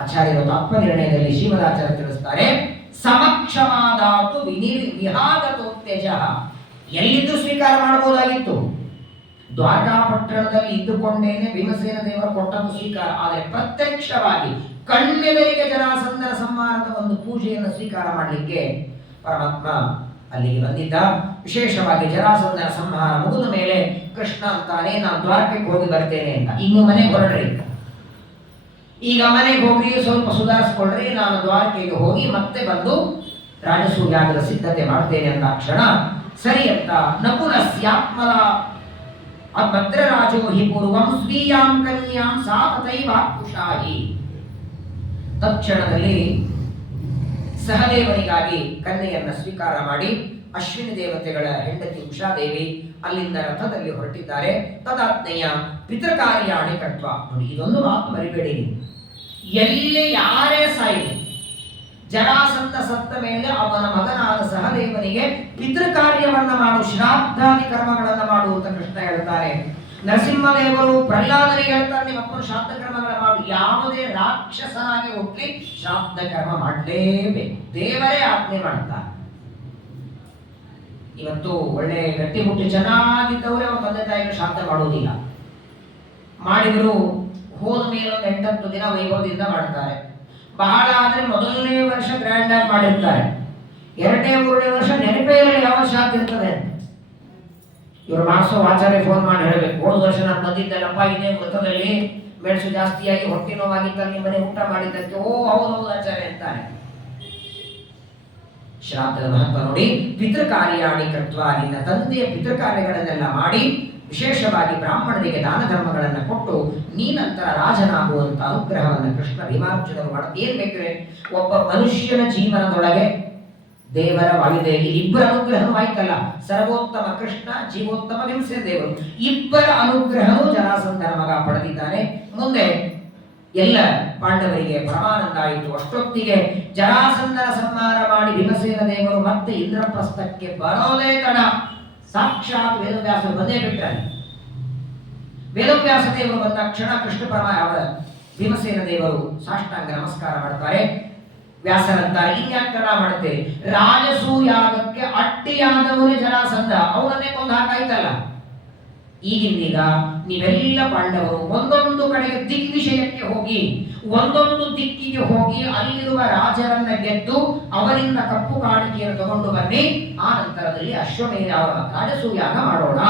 ಆಚಾರ್ಯರು ತತ್ವ ನಿರ್ಣಯದಲ್ಲಿ ಶ್ರೀಮದಾಚಾರ್ಯ ತಿಳಿಸ್ತಾರೆ, ಸಮಕ್ಷವಾದಾತು ವಿಹಾಗತೋತ್ಯಜ. ಎಲ್ಲಿದ್ದು ಸ್ವೀಕಾರ ಮಾಡಬಹುದಾಗಿತ್ತು, ದ್ವಾರಕಾಪಟ್ಟಣದಲ್ಲಿ ಇದ್ದುಕೊಂಡೇನೆ ಭೀಮಸೇನ ದೇವರು ಕೊಟ್ಟದ್ದು ಸ್ವೀಕಾರ. ಆದರೆ ಪ್ರತ್ಯಕ್ಷವಾಗಿ ಕಣ್ಣೆದರಿಗೆ ಜರಾಸಂಧನ ಸಂಹಾರದ ಒಂದು ಪೂಜೆಯನ್ನು ಸ್ವೀಕಾರ ಮಾಡಲಿಕ್ಕೆ ಪರಮಾತ್ಮ ಅಲ್ಲಿಗೆ ಬಂದಿದ್ದ. ವಿಶೇಷವಾಗಿ ಜರಾಸಂಧನ ಸಂಹಾರ ಮುಗಿದ ಮೇಲೆ ಕೃಷ್ಣ ಅಂತಾನೆ, ನಾನು ದ್ವಾರಕ್ಕೆ ಹೋಗಿ ಬರ್ತೇನೆ ಅಂತ. ಇನ್ನು ಮನೆಗೆ ಹೊರಡ್ರಿ, ಈಗ ಮನೆಗೆ ಹೋಗ್ರಿ, ಸ್ವಲ್ಪ ಸುಧಾರಿಸ್ಕೊಳ್ರಿ, ನಾನು ದ್ವಾರಕೆಗೆ ಹೋಗಿ ಮತ್ತೆ ಬಂದು ರಾಜಸೂಯಾಗದ ಸಿದ್ಧತೆ ಮಾಡ್ತೇನೆ ಅಂತ ಕ್ಷಣ ಸರಿ ಅಂತ ನಕುಲಸ್ಯಾತ್ಮಲ ಭದ್ರರಾಜೋ ಹಿ ಪೂರ್ವಂ ಸ್ವೀಯಾಂ ಕನ್ಯಾಂ ಸಾ ತಥೈವ ಕುಶಾಹಿ. ತಕ್ಷಣದಲ್ಲಿ ಸಹದೇವನಿಗಾಗಿ ಕನ್ಯೆಯನ್ನ ಸ್ವೀಕಾರ ಮಾಡಿ ಅಶ್ವಿನಿ ದೇವತೆಗಳ ಹೆಂಡತಿ ಉಷಾದೇವಿ ಅಲ್ಲಿಂದ ರಥದಲ್ಲಿ ಹೊರಟಿದ್ದಾರೆ. ತದಾಜ್ಞೆಯ ಪಿತೃಕಾರ್ಯಾಣಿ ಕಟ್ವ. ನೋಡಿ, ಇದೊಂದು ಮಾತು ಮರಿಬೇಡಿ, ಎಲ್ಲಿ ಯಾರೇ ಸಾಯಿಲಿ, ಜರಾಸಂಧ ಸತ್ತ ಮೇಲೆ ಅವನ ಮಗನಾದ ಸಹದೇವನಿಗೆ ಪಿತೃಕಾರ್ಯವನ್ನ ಮಾಡು, ಶ್ರಾದ್ದಾದಿ ಕರ್ಮಗಳನ್ನ ಮಾಡು ಅಂತ ಕೃಷ್ಣ ಹೇಳ್ತಾರೆ. ನರಸಿಂಹದೇವರು ಪ್ರಹ್ಲಾದನಿಗೆ ಹೇಳ್ತಾರೆ, ನಿಮ್ಮ ಅಪ್ಪನ ಶ್ರಾದ್ದ ಕರ್ಮಗಳ ಮಾಡು. ಯಾವುದೇ ರಾಕ್ಷಸನಾಗಿ ಹುಟ್ಟಿ ಶ್ರಾದ್ದ ಕರ್ಮ ಮಾಡಲೇಬೇಕು, ದೇವರೇ ಆಜ್ಞೆ ಮಾಡ್ತಾರೆ. ಇವತ್ತು ಒಳ್ಳೆ ಗಟ್ಟಿ ಹುಟ್ಟಿ ಚೆನ್ನಾಗಿದ್ದವರೇ ಅವ್ರ ತಂದೆ ತಾಯಿಗೆ ಶ್ರಾದ್ದ ಮಾಡುವುದಿಲ್ಲ. ಮಾಡಿದ್ರು ಹೋದ ಮೇಲೆ ಒಂದು 8-10 ದಿನ ವೈಭವದಿಂದ ಮಾಡ್ತಾರೆ. ಬಹಳ ಆದ್ರೆ ಮೊದಲನೇ ವರ್ಷ ಗ್ರ್ಯಾಂಡ್ ಆಗಿ ಮಾಡಿರ್ತಾರೆ, 2ನೇ 3ನೇ ವರ್ಷ ನೆನಪೇ ಇರಲಿ ಯಾವ ಶ್ರಾದ್ದ ಇರ್ತದೆ. ಇವರು ಮಾಡಿಸೋ ಆಚಾರ್ಯ ಫೋನ್ ಮಾಡಿ ಹೇಳಬೇಕು, ಹೋದ ವರ್ಷ ನಾನು ಬಂದಿದ್ದಲ್ಲಪ್ಪ, ಇದೇ ವೃತ್ತದಲ್ಲಿ ಮೆಣಸು ಜಾಸ್ತಿಯಾಗಿ ಹೊಟ್ಟೆ ನೋವಾಗಿದ್ದಲ್ಲಿ ನಿಮ್ಮ ಮನೆ ಊಟ ಮಾಡಿದ್ದಕ್ಕೆ. ಓ ಹೌದು ಆಚಾರ್ಯ ಅಂತಾರೆ. ಶ್ರಾದ್ದದ ಮಹತ್ವ ನೋಡಿ. ಪಿತೃಕಾರ್ಯಾಣಿ ಕೃತ್ವ, ನಿನ್ನ ತಂದೆಯ ಪಿತೃಕಾರ್ಯಗಳನ್ನೆಲ್ಲ ಮಾಡಿ ವಿಶೇಷವಾಗಿ ಬ್ರಾಹ್ಮಣರಿಗೆ ದಾನ ಧರ್ಮಗಳನ್ನು ಕೊಟ್ಟು ನೀನಂತರ ರಾಜನಾಗುವಂತ ಅನುಗ್ರಹವನ್ನು ಕೃಷ್ಣ ಭೀಮಾರ್ಜುನರು ಮಾಡುತ್ತೆ. ಏನ್ ಬೇಕ್ರೆ, ಒಬ್ಬ ಮನುಷ್ಯನ ಜೀವನದೊಳಗೆ ದೇವರ ವಾಯುದೇವಿ ಇಬ್ಬರ ಅನುಗ್ರಹನೂ ಆಯ್ತಲ್ಲ. ಸರ್ವೋತ್ತಮ ಕೃಷ್ಣ, ಜೀವೋತ್ತಮ ಭೀಮಸೇನ ದೇವರು, ಇಬ್ಬರ ಅನುಗ್ರಹನೂ ಜರಾಸಂಧನ ಮಗ ಪಡೆದಿದ್ದಾನೆ. ಮುಂದೆ ಎಲ್ಲ ಪಾಂಡವರಿಗೆ ಪರಮಾನಂದ ಆಯಿತು. ಅಷ್ಟೊತ್ತಿಗೆ ಜರಾಸಂಧನ ಸಂಹಾರ ಮಾಡಿ ಭೀಮಸೇನ ದೇವರು ಮತ್ತೆ ಇಂದ್ರಪ್ರಸ್ಥಕ್ಕೆ ಬರೋದೇ ತಡ. ಸಾಕ್ಷಾತ್ ವೇದವ್ಯಾಸರು ಬಂದೇ ಬಿಟ್ಟರೆ. ವೇದವ್ಯಾಸ ದೇವರು ಬಂದ ಕ್ಷಣ ಕೃಷ್ಣ ಭೀಮಸೇನ ದೇವರು ಸಾಷ್ಟಾಂಗ ನಮಸ್ಕಾರ ಮಾಡ್ತಾರೆ. ವ್ಯಾಸರಂತಾರೆ, ಇನ್ಯಾಕೆ ತಡ ಮಾಡುತ್ತೇವೆ, ರಾಜಸೂಯಾಗಕ್ಕೆ ಅಡ್ಡಿಯಾದವರೇ ಜರಾಸಂಧ, ಅವನನ್ನೇ ಕೊಂದು ಹಾಕಾಯ್ತಲ್ಲ. ಈಗಿಂದೀಗ ನೀವೆಲ್ಲ ಪಾಂಡವರು ಒಂದೊಂದು ಕಡೆಗೆ ದಿಗ್ವಿಷಯಕ್ಕೆ ಹೋಗಿ, ಒಂದೊಂದು ದಿಕ್ಕಿಗೆ ಹೋಗಿ ಅಲ್ಲಿರುವ ರಾಜರನ್ನ ಗೆದ್ದು ಅವರಿಂದ ಕಪ್ಪು ಕಾಣಿಕೆಯನ್ನು ತಗೊಂಡು ಬನ್ನಿ. ಆ ನಂತರದಲ್ಲಿ ಅಶ್ವಮೇಧ ರಾಜಸೂಯಾಗ ಮಾಡೋಣ.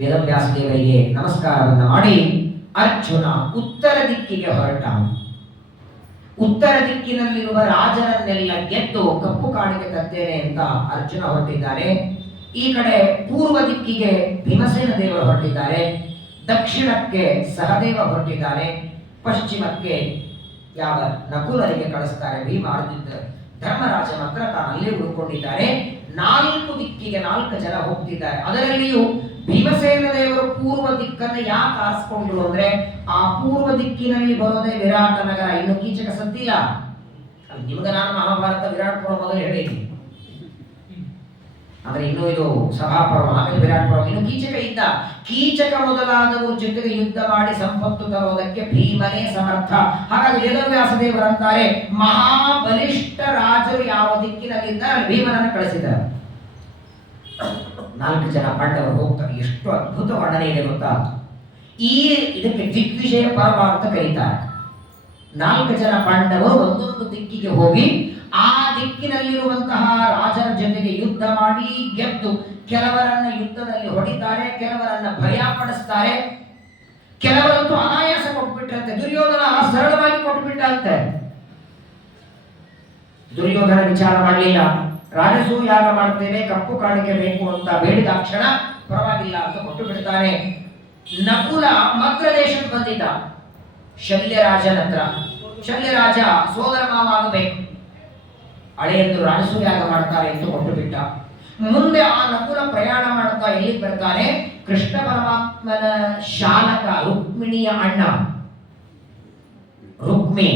ವೇದವ್ಯಾಸ ದೇವರಿಗೆ ನಮಸ್ಕಾರವನ್ನು ಮಾಡಿ ಅರ್ಜುನ ಉತ್ತರ ದಿಕ್ಕಿಗೆ ಹೊರಟ. ಉತ್ತರ ದಿಕ್ಕಿನಲ್ಲಿರುವ ರಾಜರನ್ನೆಲ್ಲ ಗೆದ್ದು ಕಪ್ಪು ಕಾಣಿಕೆ ತರ್ತೇನೆ ಅಂತ ಅರ್ಜುನ ಹೊರಟಿದ್ದಾನೆ. ಈ ಕಡೆ ಪೂರ್ವ ದಿಕ್ಕಿಗೆ ಭೀಮಸೇನ ದೇವರು ಹೊರಟಿದ್ದಾರೆ, ದಕ್ಷಿಣಕ್ಕೆ ಸಹದೇವ ಹೊರಟಿದ್ದಾನೆ, ಪಶ್ಚಿಮಕ್ಕೆ ಯಾವ ನಕುಲರಿಗೆ ಕಳಿಸ್ತಾರೆ. ಭೀಮ ಅರ್ಜಿತ ಧರ್ಮರಾಜ ಮಾತ್ರ ತಾನು ಅಲ್ಲೇ ಉಳ್ಕೊಂಡಿದ್ದಾರೆ. 4 ದಿಕ್ಕಿಗೆ 4 ಜನ ಹೋಗ್ತಿದ್ದಾರೆ. ಅದರಲ್ಲಿಯೂ ಭೀಮಸೇನ ದೇವರು ಪೂರ್ವ ದಿಕ್ಕನ್ನು ಯಾಕೆ ಆರಿಸ್ಕೊಂಡ್ರು ಅಂದ್ರೆ, ಆ ಪೂರ್ವ ದಿಕ್ಕಿನಲ್ಲಿ ಬರೋದೇ ವಿರಾಟ ನಗರ. ಇನ್ನು ಕೀಚಕ ಸತ್ತಿಲ್ಲ. ನಿಮ್ಗೆ ನಾನು ಮಹಾಭಾರತ ವಿರಾಟ್ ಪರ್ವ ಮೊದಲು ಹೇಳಿದ್ದೀನಿ, ಆದ್ರೆ ಇನ್ನು ಇದು ಸಭಾಪರ್ವ, ಆಮೇಲೆ ವಿರಾಟ್ ಪರ್ವ. ಇನ್ನು ಕೀಚಕ ಇದ್ದ. ಕೀಚಕ ಮೊದಲಾದವರು ಜೊತೆಗೆ ಯುದ್ಧ ಮಾಡಿ ಸಂಪತ್ತು ತರೋದಕ್ಕೆ ಭೀಮನೇ ಸಮರ್ಥ. ಹಾಗಾಗಿ ವೇದವ್ಯಾಸ ದೇವರಂತಾರೆ, ಮಹಾಬಲಿಷ್ಠ ರಾಜರು ಯಾವ ದಿಕ್ಕಿನಲ್ಲಿದ್ದಾರೆ ಅಲ್ಲಿ ಭೀಮನನ್ನು ಕಳಿಸಿದ್ದಾರೆ. 4 ಜನ ಪಾಂಡವರು ಹೋಗ್ತಾರೆ. ಎಷ್ಟು ಅದ್ಭುತ ವರ್ಣನೆ ಇದೆ ಗೊತ್ತಾ. ಇದಕ್ಕೆ ದಿಗ್ವಿಜಯ ಪರ್ವ ಅಂತ ಕರೀತಾರೆ. 4 ಜನ ಪಾಂಡವರು ಒಂದೊಂದು ದಿಕ್ಕಿಗೆ ಹೋಗಿ ಆ ದಿಕ್ಕಿನಲ್ಲಿರುವಂತಹ ರಾಜರ ಜೊತೆಗೆ ಯುದ್ಧ ಮಾಡಿ ಗೆದ್ದು ಕೆಲವರನ್ನ ಯುದ್ಧದಲ್ಲಿ ಹೊಡಿತಾರೆ, ಕೆಲವರನ್ನ ಭಯಪಡಿಸ್ತಾರೆ, ಕೆಲವರಂತೂ ಅನಾಯಾಸ ಕೊಟ್ಬಿಟ್ರಂತೆ. ದುರ್ಯೋಧನ ಸರಳವಾಗಿ ಕೊಟ್ಬಿಟ್ಟಂತೆ. ದುರ್ಯೋಧನ ವಿಚಾರ ಮಾಡಲಿಲ್ಲ. ರಾಜಸೂಯಾಗ ಮಾಡ್ತೇನೆ, ಕಪ್ಪು ಕಾಣಿಕೆ ಬೇಕು ಅಂತ ಬೇಡಿದ ಕ್ಷಣ ಪರವಾಗಿಲ್ಲ ಅಂತ ಕೊಟ್ಟು ಬಿಡ್ತಾನೆ. ನಕುಲ ಮದ್ರ ದೇಶಕ್ಕೆ ಬಂದಿದ್ದ ಶಲ್ಯರಾಜನ ಹತ್ರ. ಶಲ್ಯರಾಜ ಸೋದರ ಮಾವ ಆಗಬೇಕು, ಹಳೆಯಂದು ರಾಜಸೂಯಾಗ ಮಾಡ್ತಾರೆ ಎಂದು ಕೊಟ್ಟು ಬಿಟ್ಟ. ಮುಂದೆ ಆ ನಕುಲ ಪ್ರಯಾಣ ಮಾಡ್ತಾ ಎಲ್ಲಿಗೆ ಬರ್ತಾನೆ, ಕೃಷ್ಣ ಪರಮಾತ್ಮನ ಶಾಲಕ ರುಕ್ಮಿಣಿಯ ಅಣ್ಣ ರುಕ್ಮಿ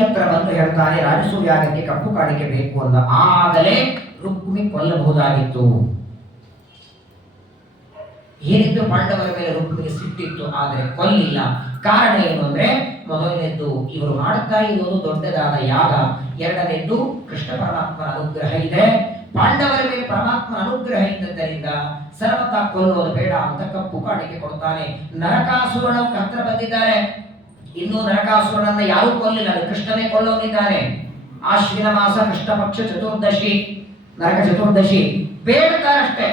ಹತ್ರ ಬಂದು ಹೇಳ್ತಾನೆ, ರಾಜಸೂಯ ಯಾಗಕ್ಕೆ ಕಪ್ಪು ಕಾಣಿಕೆ ಬೇಕು ಅಂತ. ಆಗಲೇ ರುಕ್ಮಿ ಕೊಲ್ಲಬಹುದಾಗಿತ್ತು. ಏನಿದ್ದು ಪಾಂಡವರ ಮೇಲೆ ರುಕ್ಮಿಗೆ ಸಿಟ್ಟಿತ್ತು, ಆದರೆ ಕೊಲ್ಲಿಲ್ಲ. ಕಾರಣ ಏನು ಅಂದ್ರೆ, ಮೊದಲನೇದ್ದು ಇವರು ಮಾಡುತ್ತಾ ಇರುವುದು ದೊಡ್ಡದಾದ ಯಾಗ, ಎರಡನೇದ್ದು ಕೃಷ್ಣ ಪರಮಾತ್ಮನ ಅನುಗ್ರಹ ಇದೆ. ಪಾಂಡವರ ಮೇಲೆ ಪರಮಾತ್ಮನ ಅನುಗ್ರಹ ಇದ್ದದ್ದರಿಂದ ಸರ್ವತಾ ಕೊಲ್ಲುವುದು ಬೇಡ ಅಂತ ಕಪ್ಪು ಕಾಣಿಕೆ ಕೊಡ್ತಾನೆ. ನರಕಾಸುರನ ಹತ್ರ ಬಂದಿದ್ದಾರೆ, ಇನ್ನೂ ನರಕಾಸುರನನ್ನ ಯಾರೂ ಕೊಲ್ಲಿಲ್ಲ, ಅದು ಕೃಷ್ಣನೇ ಕೊಲ್ಲೋನಿದ್ದಾನೆ. ಆಶ್ವಿನ ಮಾಸ ಕೃಷ್ಣ ಪಕ್ಷ ಚತುರ್ದಶಿ, ನರಕ ಚತುರ್ದಶಿ ಬೇಡ್ತಾರಷ್ಟೇ.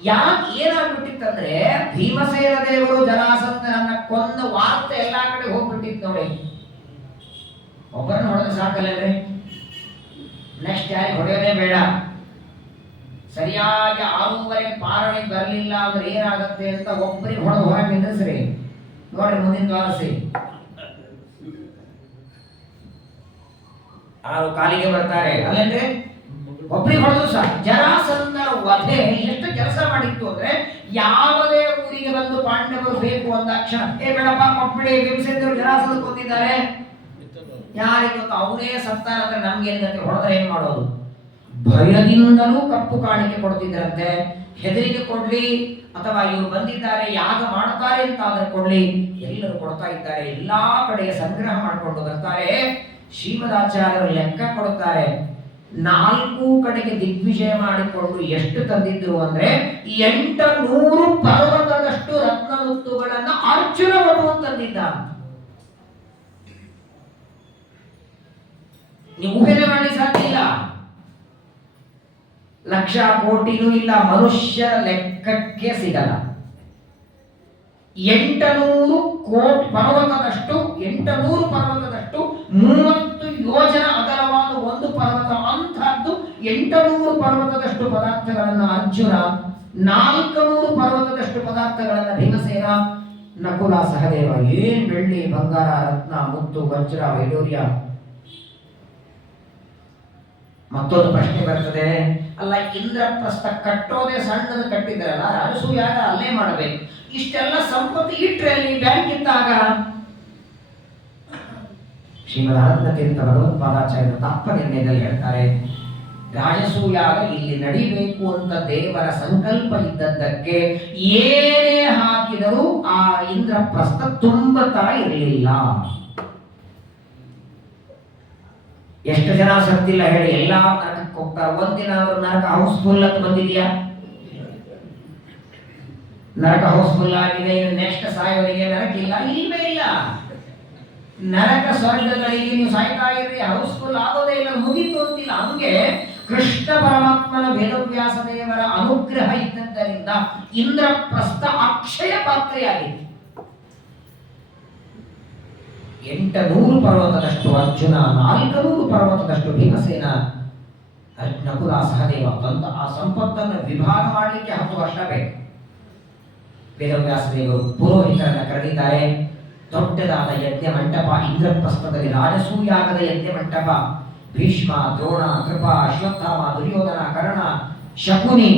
ಯಾಕೆ ಏನಾಗ್ಬಿಟ್ಟಿತ್ತಂದ್ರೆ, ಭೀಮಸೇನ ದೇವರು ಜರಾಸಂಧನನ್ನ ಕೊಂದ ವಾರ್ತೆ ಎಲ್ಲಾ ಕಡೆ ಹೋಗ್ಬಿಟ್ಟಿತ್ತು ನೋಡಿ. ಒಬ್ಬರನ್ನ ಹೊಡೆದು ಸಾಕಲ್ಲೇ, ನೆಕ್ಸ್ಟ್ ಯಾರಿಗೆ ಹೊಡೆಯೋದೇ ಬೇಡ. ಸರಿಯಾಗಿ 6:30 ಪಾರಣೆ ಬರಲಿಲ್ಲ ಅಂದ್ರೆ ಏನಾಗುತ್ತೆ ಅಂತ ಒಬ್ಬರಿಗೆ ಹೊಡೆದು ಹೊರಗೆ ನಿಲ್ಲಿಸ್ರಿ, ನೋಡಿ ಮುಂದಿನ ದ್ವಾರಸಿ 6 ಕಾಲಿಗೆ ಬರ್ತಾರೆ. ಅಲ್ಲಂದ್ರೆ ಒಬ್ಬರಿಗೆ ಹೊಡೆದು ಸಹ ಜರಾಸಂಧನ ವಧೆ ಎಷ್ಟು ಕೆಲಸ ಮಾಡಿತ್ತು ಅಂದ್ರೆ, ಯಾವುದೇ ಊರಿಗೆ ಬಂದು ಪಾಂಡವರು ಬೇಕು ಅಂದ ಕ್ಷಣ, ಬೇಡಪ್ಪ ಕೊಟ್ಬಿಡಿ, ಭೀಮಸೇನರು ಜರಾಸಂಧ ಕೊಂದಿದ್ದಾರೆ, ಯಾರಿಗೆ ಗೊತ್ತು ಅವನೇ ಸತ್ತಾನ ಅಂದ್ರೆ ನಮ್ಗೆ ಏನಿದೆ, ಹೊಡೆದ್ರೆ ಏನ್ ಮಾಡೋದು. ಭಯದಿಂದಲೂ ಕಪ್ಪು ಕಾಣಿಕೆ ಕೊಡ್ತಿದ್ರಂತೆ. ಹೆದರಿಗೆ ಕೊಡ್ಲಿ ಅಥವಾ ಇವರು ಬಂದಿದ್ದಾರೆ ಯಾಗ ಮಾಡ್ತಾರೆ ಅಂತ ಆದ್ರೆ ಕೊಡ್ಲಿ, ಎಲ್ಲರೂ ಕೊಡ್ತಾ ಇದ್ದಾರೆ. ಎಲ್ಲಾ ಕಡೆಗೆ ಸಂಗ್ರಹ ಮಾಡಿಕೊಂಡು ಬರ್ತಾರೆ. ಶ್ರೀಮದಾಚಾರ್ಯರು ಲೆಕ್ಕ ಕೊಡುತ್ತಾರೆ, 4 ಕಡೆಗೆ ದಿಗ್ವಿಜಯ ಮಾಡಿಕೊಂಡು ಎಷ್ಟು ತಂದಿದ್ರು ಅಂದ್ರೆ 800 ಪರ್ವತದಷ್ಟು ರತ್ನಮುತ್ತುಗಳನ್ನ ಅರ್ಜುನ ಮನು ತಂದಿದ್ದ. ನೀವು ಊಹೆ ಮಾಡಿ ಸಾಧ್ಯ ಇಲ್ಲ. ಲಕ್ಷ ಕೋಟಿನೂ ಇಲ್ಲ, ಮನುಷ್ಯ ಲೆಕ್ಕಕ್ಕೆ ಸಿಗಲ್ಲ. 800 ಕೋಟಿ ಪರ್ವತದಷ್ಟು, 800 ಪರ್ವತದಷ್ಟು 30 ಯೋಜನ ಅಗಲವಾದ ಒಂದು ಪರ್ವತ, ಅಂತಹದ್ದು 800 ಪರ್ವತದಷ್ಟು ಪದಾರ್ಥಗಳನ್ನ ಅರ್ಜುನ, 400 ಪರ್ವತದಷ್ಟು ಪದಾರ್ಥಗಳನ್ನ ಭೀಮಸೇನ, ನಕುಲ ಸಹದೇವ. ಏನ್ ಬೆಳ್ಳಿ ಬಂಗಾರ ರತ್ನ ಮುತ್ತು ವಜ್ರ ವೈಡೂರ್ಯ. ಮತ್ತೊಂದು ಪ್ರಶ್ನೆ ಬರ್ತದೆ, ಅಲ್ಲ ಇಂದ್ರಪ್ರಸ್ಥ ಕಟ್ಟೋದೇ ಸಣ್ಣದು ಕಟ್ಟಿದ್ರಲ್ಲ, ರಾಜಸೂಯಾಗ ಅಲ್ಲೇ ಮಾಡಬೇಕು, ಇಷ್ಟೆಲ್ಲ ಸಂಪತ್ತು ಇಟ್ರೆ ಅಲ್ಲಿ ಬ್ಯಾಂಕ್ ಇದ್ದಾಗ. ಶ್ರೀಮದ್ ಆನಂದ ತೀರ್ಥ ಭಗವತ್ಪಾದಾಚಾರ್ಯರು ತಪ್ಪ ನಿರ್ಣಯದಲ್ಲಿ ಹೇಳ್ತಾರೆ, ರಾಜಸೂಯಾಗ ಇಲ್ಲಿ ನಡಿಬೇಕು ಅಂತ ದೇವರ ಸಂಕಲ್ಪ ಇದ್ದದ್ದಕ್ಕೆ ಏನೇ ಹಾಕಿದರೂ ಆ ಇಂದ್ರಪ್ರಸ್ಥ ತುಂಬತಾ ಇರಲಿಲ್ಲ. ಎಷ್ಟು ಜನ ಸತ್ತಿಲ್ಲ ಹೇಳಿ, ಎಲ್ಲಾ ನರಕಕ್ಕೆ ಹೋಗ್ತಾರೆ. ಒಂದಿನ ಅವರು ನರಕ ಹೌಸ್ಫುಲ್ ಅಂತ ಬಂದಿದ್ಯಾ? ನರಕ ಹೌಸ್ಫುಲ್ ಆಗಿದೆ, ನೆಕ್ಸ್ಟ್ ಸಾಯೋರಿಗೆ ನರಕ ಇಲ್ಲ, ಇಲ್ವೇ ಇಲ್ಲ. ನರಕ ಸ್ವರ್ಗಗಳಿಗೆ ನೀವು ಸಾಯ್ತಾ ಇರ್ರಿ, ಹೌಸ್ಫುಲ್ ಆಗೋದೇ ಇಲ್ಲ, ಮುಗಿತು ಅಂತಿಲ್ಲ. ಹಂಗೆ ಕೃಷ್ಣ ಪರಮಾತ್ಮನ ವೇದವ್ಯಾಸ ದೇವರ ಅನುಗ್ರಹ ಇದ್ದದ್ದರಿಂದ ಇಂದ್ರಪ್ರಸ್ಥ ಅಕ್ಷಯ ಪಾತ್ರೆಯಾಗಿದೆ. 800 ಪರ್ವತದಷ್ಟು ಅರ್ಜುನ, 400 ಪರ್ವತದಷ್ಟು ಭೀಮಸೇನ, ನಕುಲ ಸಹದೇವ ಅಂತ ಆ ಸಂಪತ್ತನ್ನು ವಿಭಾಗ ಮಾಡಲಿಕ್ಕೆ 10 ವರ್ಷ ಬೇಕು. ವೇದವ್ಯಾಸ ದೇವರು ಪುರೋಹಿತರನ್ನ ಕರೆದಿದ್ದಾರೆ. ದೊಡ್ಡದಾದ ಯಜ್ಞ ಮಂಟಪ ಇಂದ್ರಪ್ರಸ್ಥದಲ್ಲಿ, ರಾಜಸೂಯಾಗದ ಯಜ್ಞ ಮಂಟಪ. ಭೀಷ್ಮ, ದ್ರೋಣ, ಕೃಪ, ಅಶ್ವತ್ಥಾಮ, ದುರ್ಯೋಧನ, ಕರ್ಣ, ಶಕುನಿ,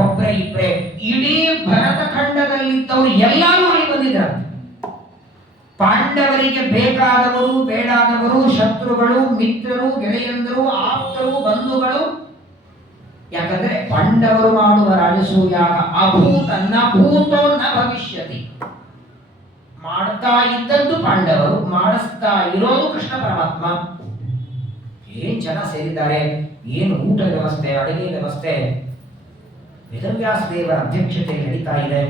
ಒಬ್ರೆ ಇಬ್ರೆ, ಇಡೀ ಭರತ ಖಂಡದಲ್ಲಿದ್ದವರು ಎಲ್ಲರೂ ಅಲ್ಲಿ ಬಂದಿದ್ದಾರೆ. ಪಾಂಡವರಿಗೆ ಬೇಕಾದವರು ಬೇಡಾದವರು, ಶತ್ರುಗಳು, ಮಿತ್ರರು, ಗೆಳೆಯಂದರು, ಆಪ್ತರು, ಬಂಧುಗಳು. ಯಾಕಂದ್ರೆ ಪಾಂಡವರು ಮಾಡುವ ರಾಜಸೂಯಾಗ ಅಭೂತ ನಭೂತೋ ನ ಭವಿಷ್ಯತಿ. ಮಾಡ್ತಾ ಇದ್ದದ್ದು ಪಾಂಡವರು, ಮಾಡಿಸ್ತಾ ಇರೋದು ಕೃಷ್ಣ ಪರಮಾತ್ಮ. ಏನ್ ಜನ ಸೇರಿದ್ದಾರೆ, ಏನು ಊಟ ವ್ಯವಸ್ಥೆ, ಅಡುಗೆ ವ್ಯವಸ್ಥೆ ವೇದವ್ಯಾಸ ದೇವರ ಅಧ್ಯಕ್ಷತೆಯಲ್ಲಿ ನಡೀತಾ ಇದೆ.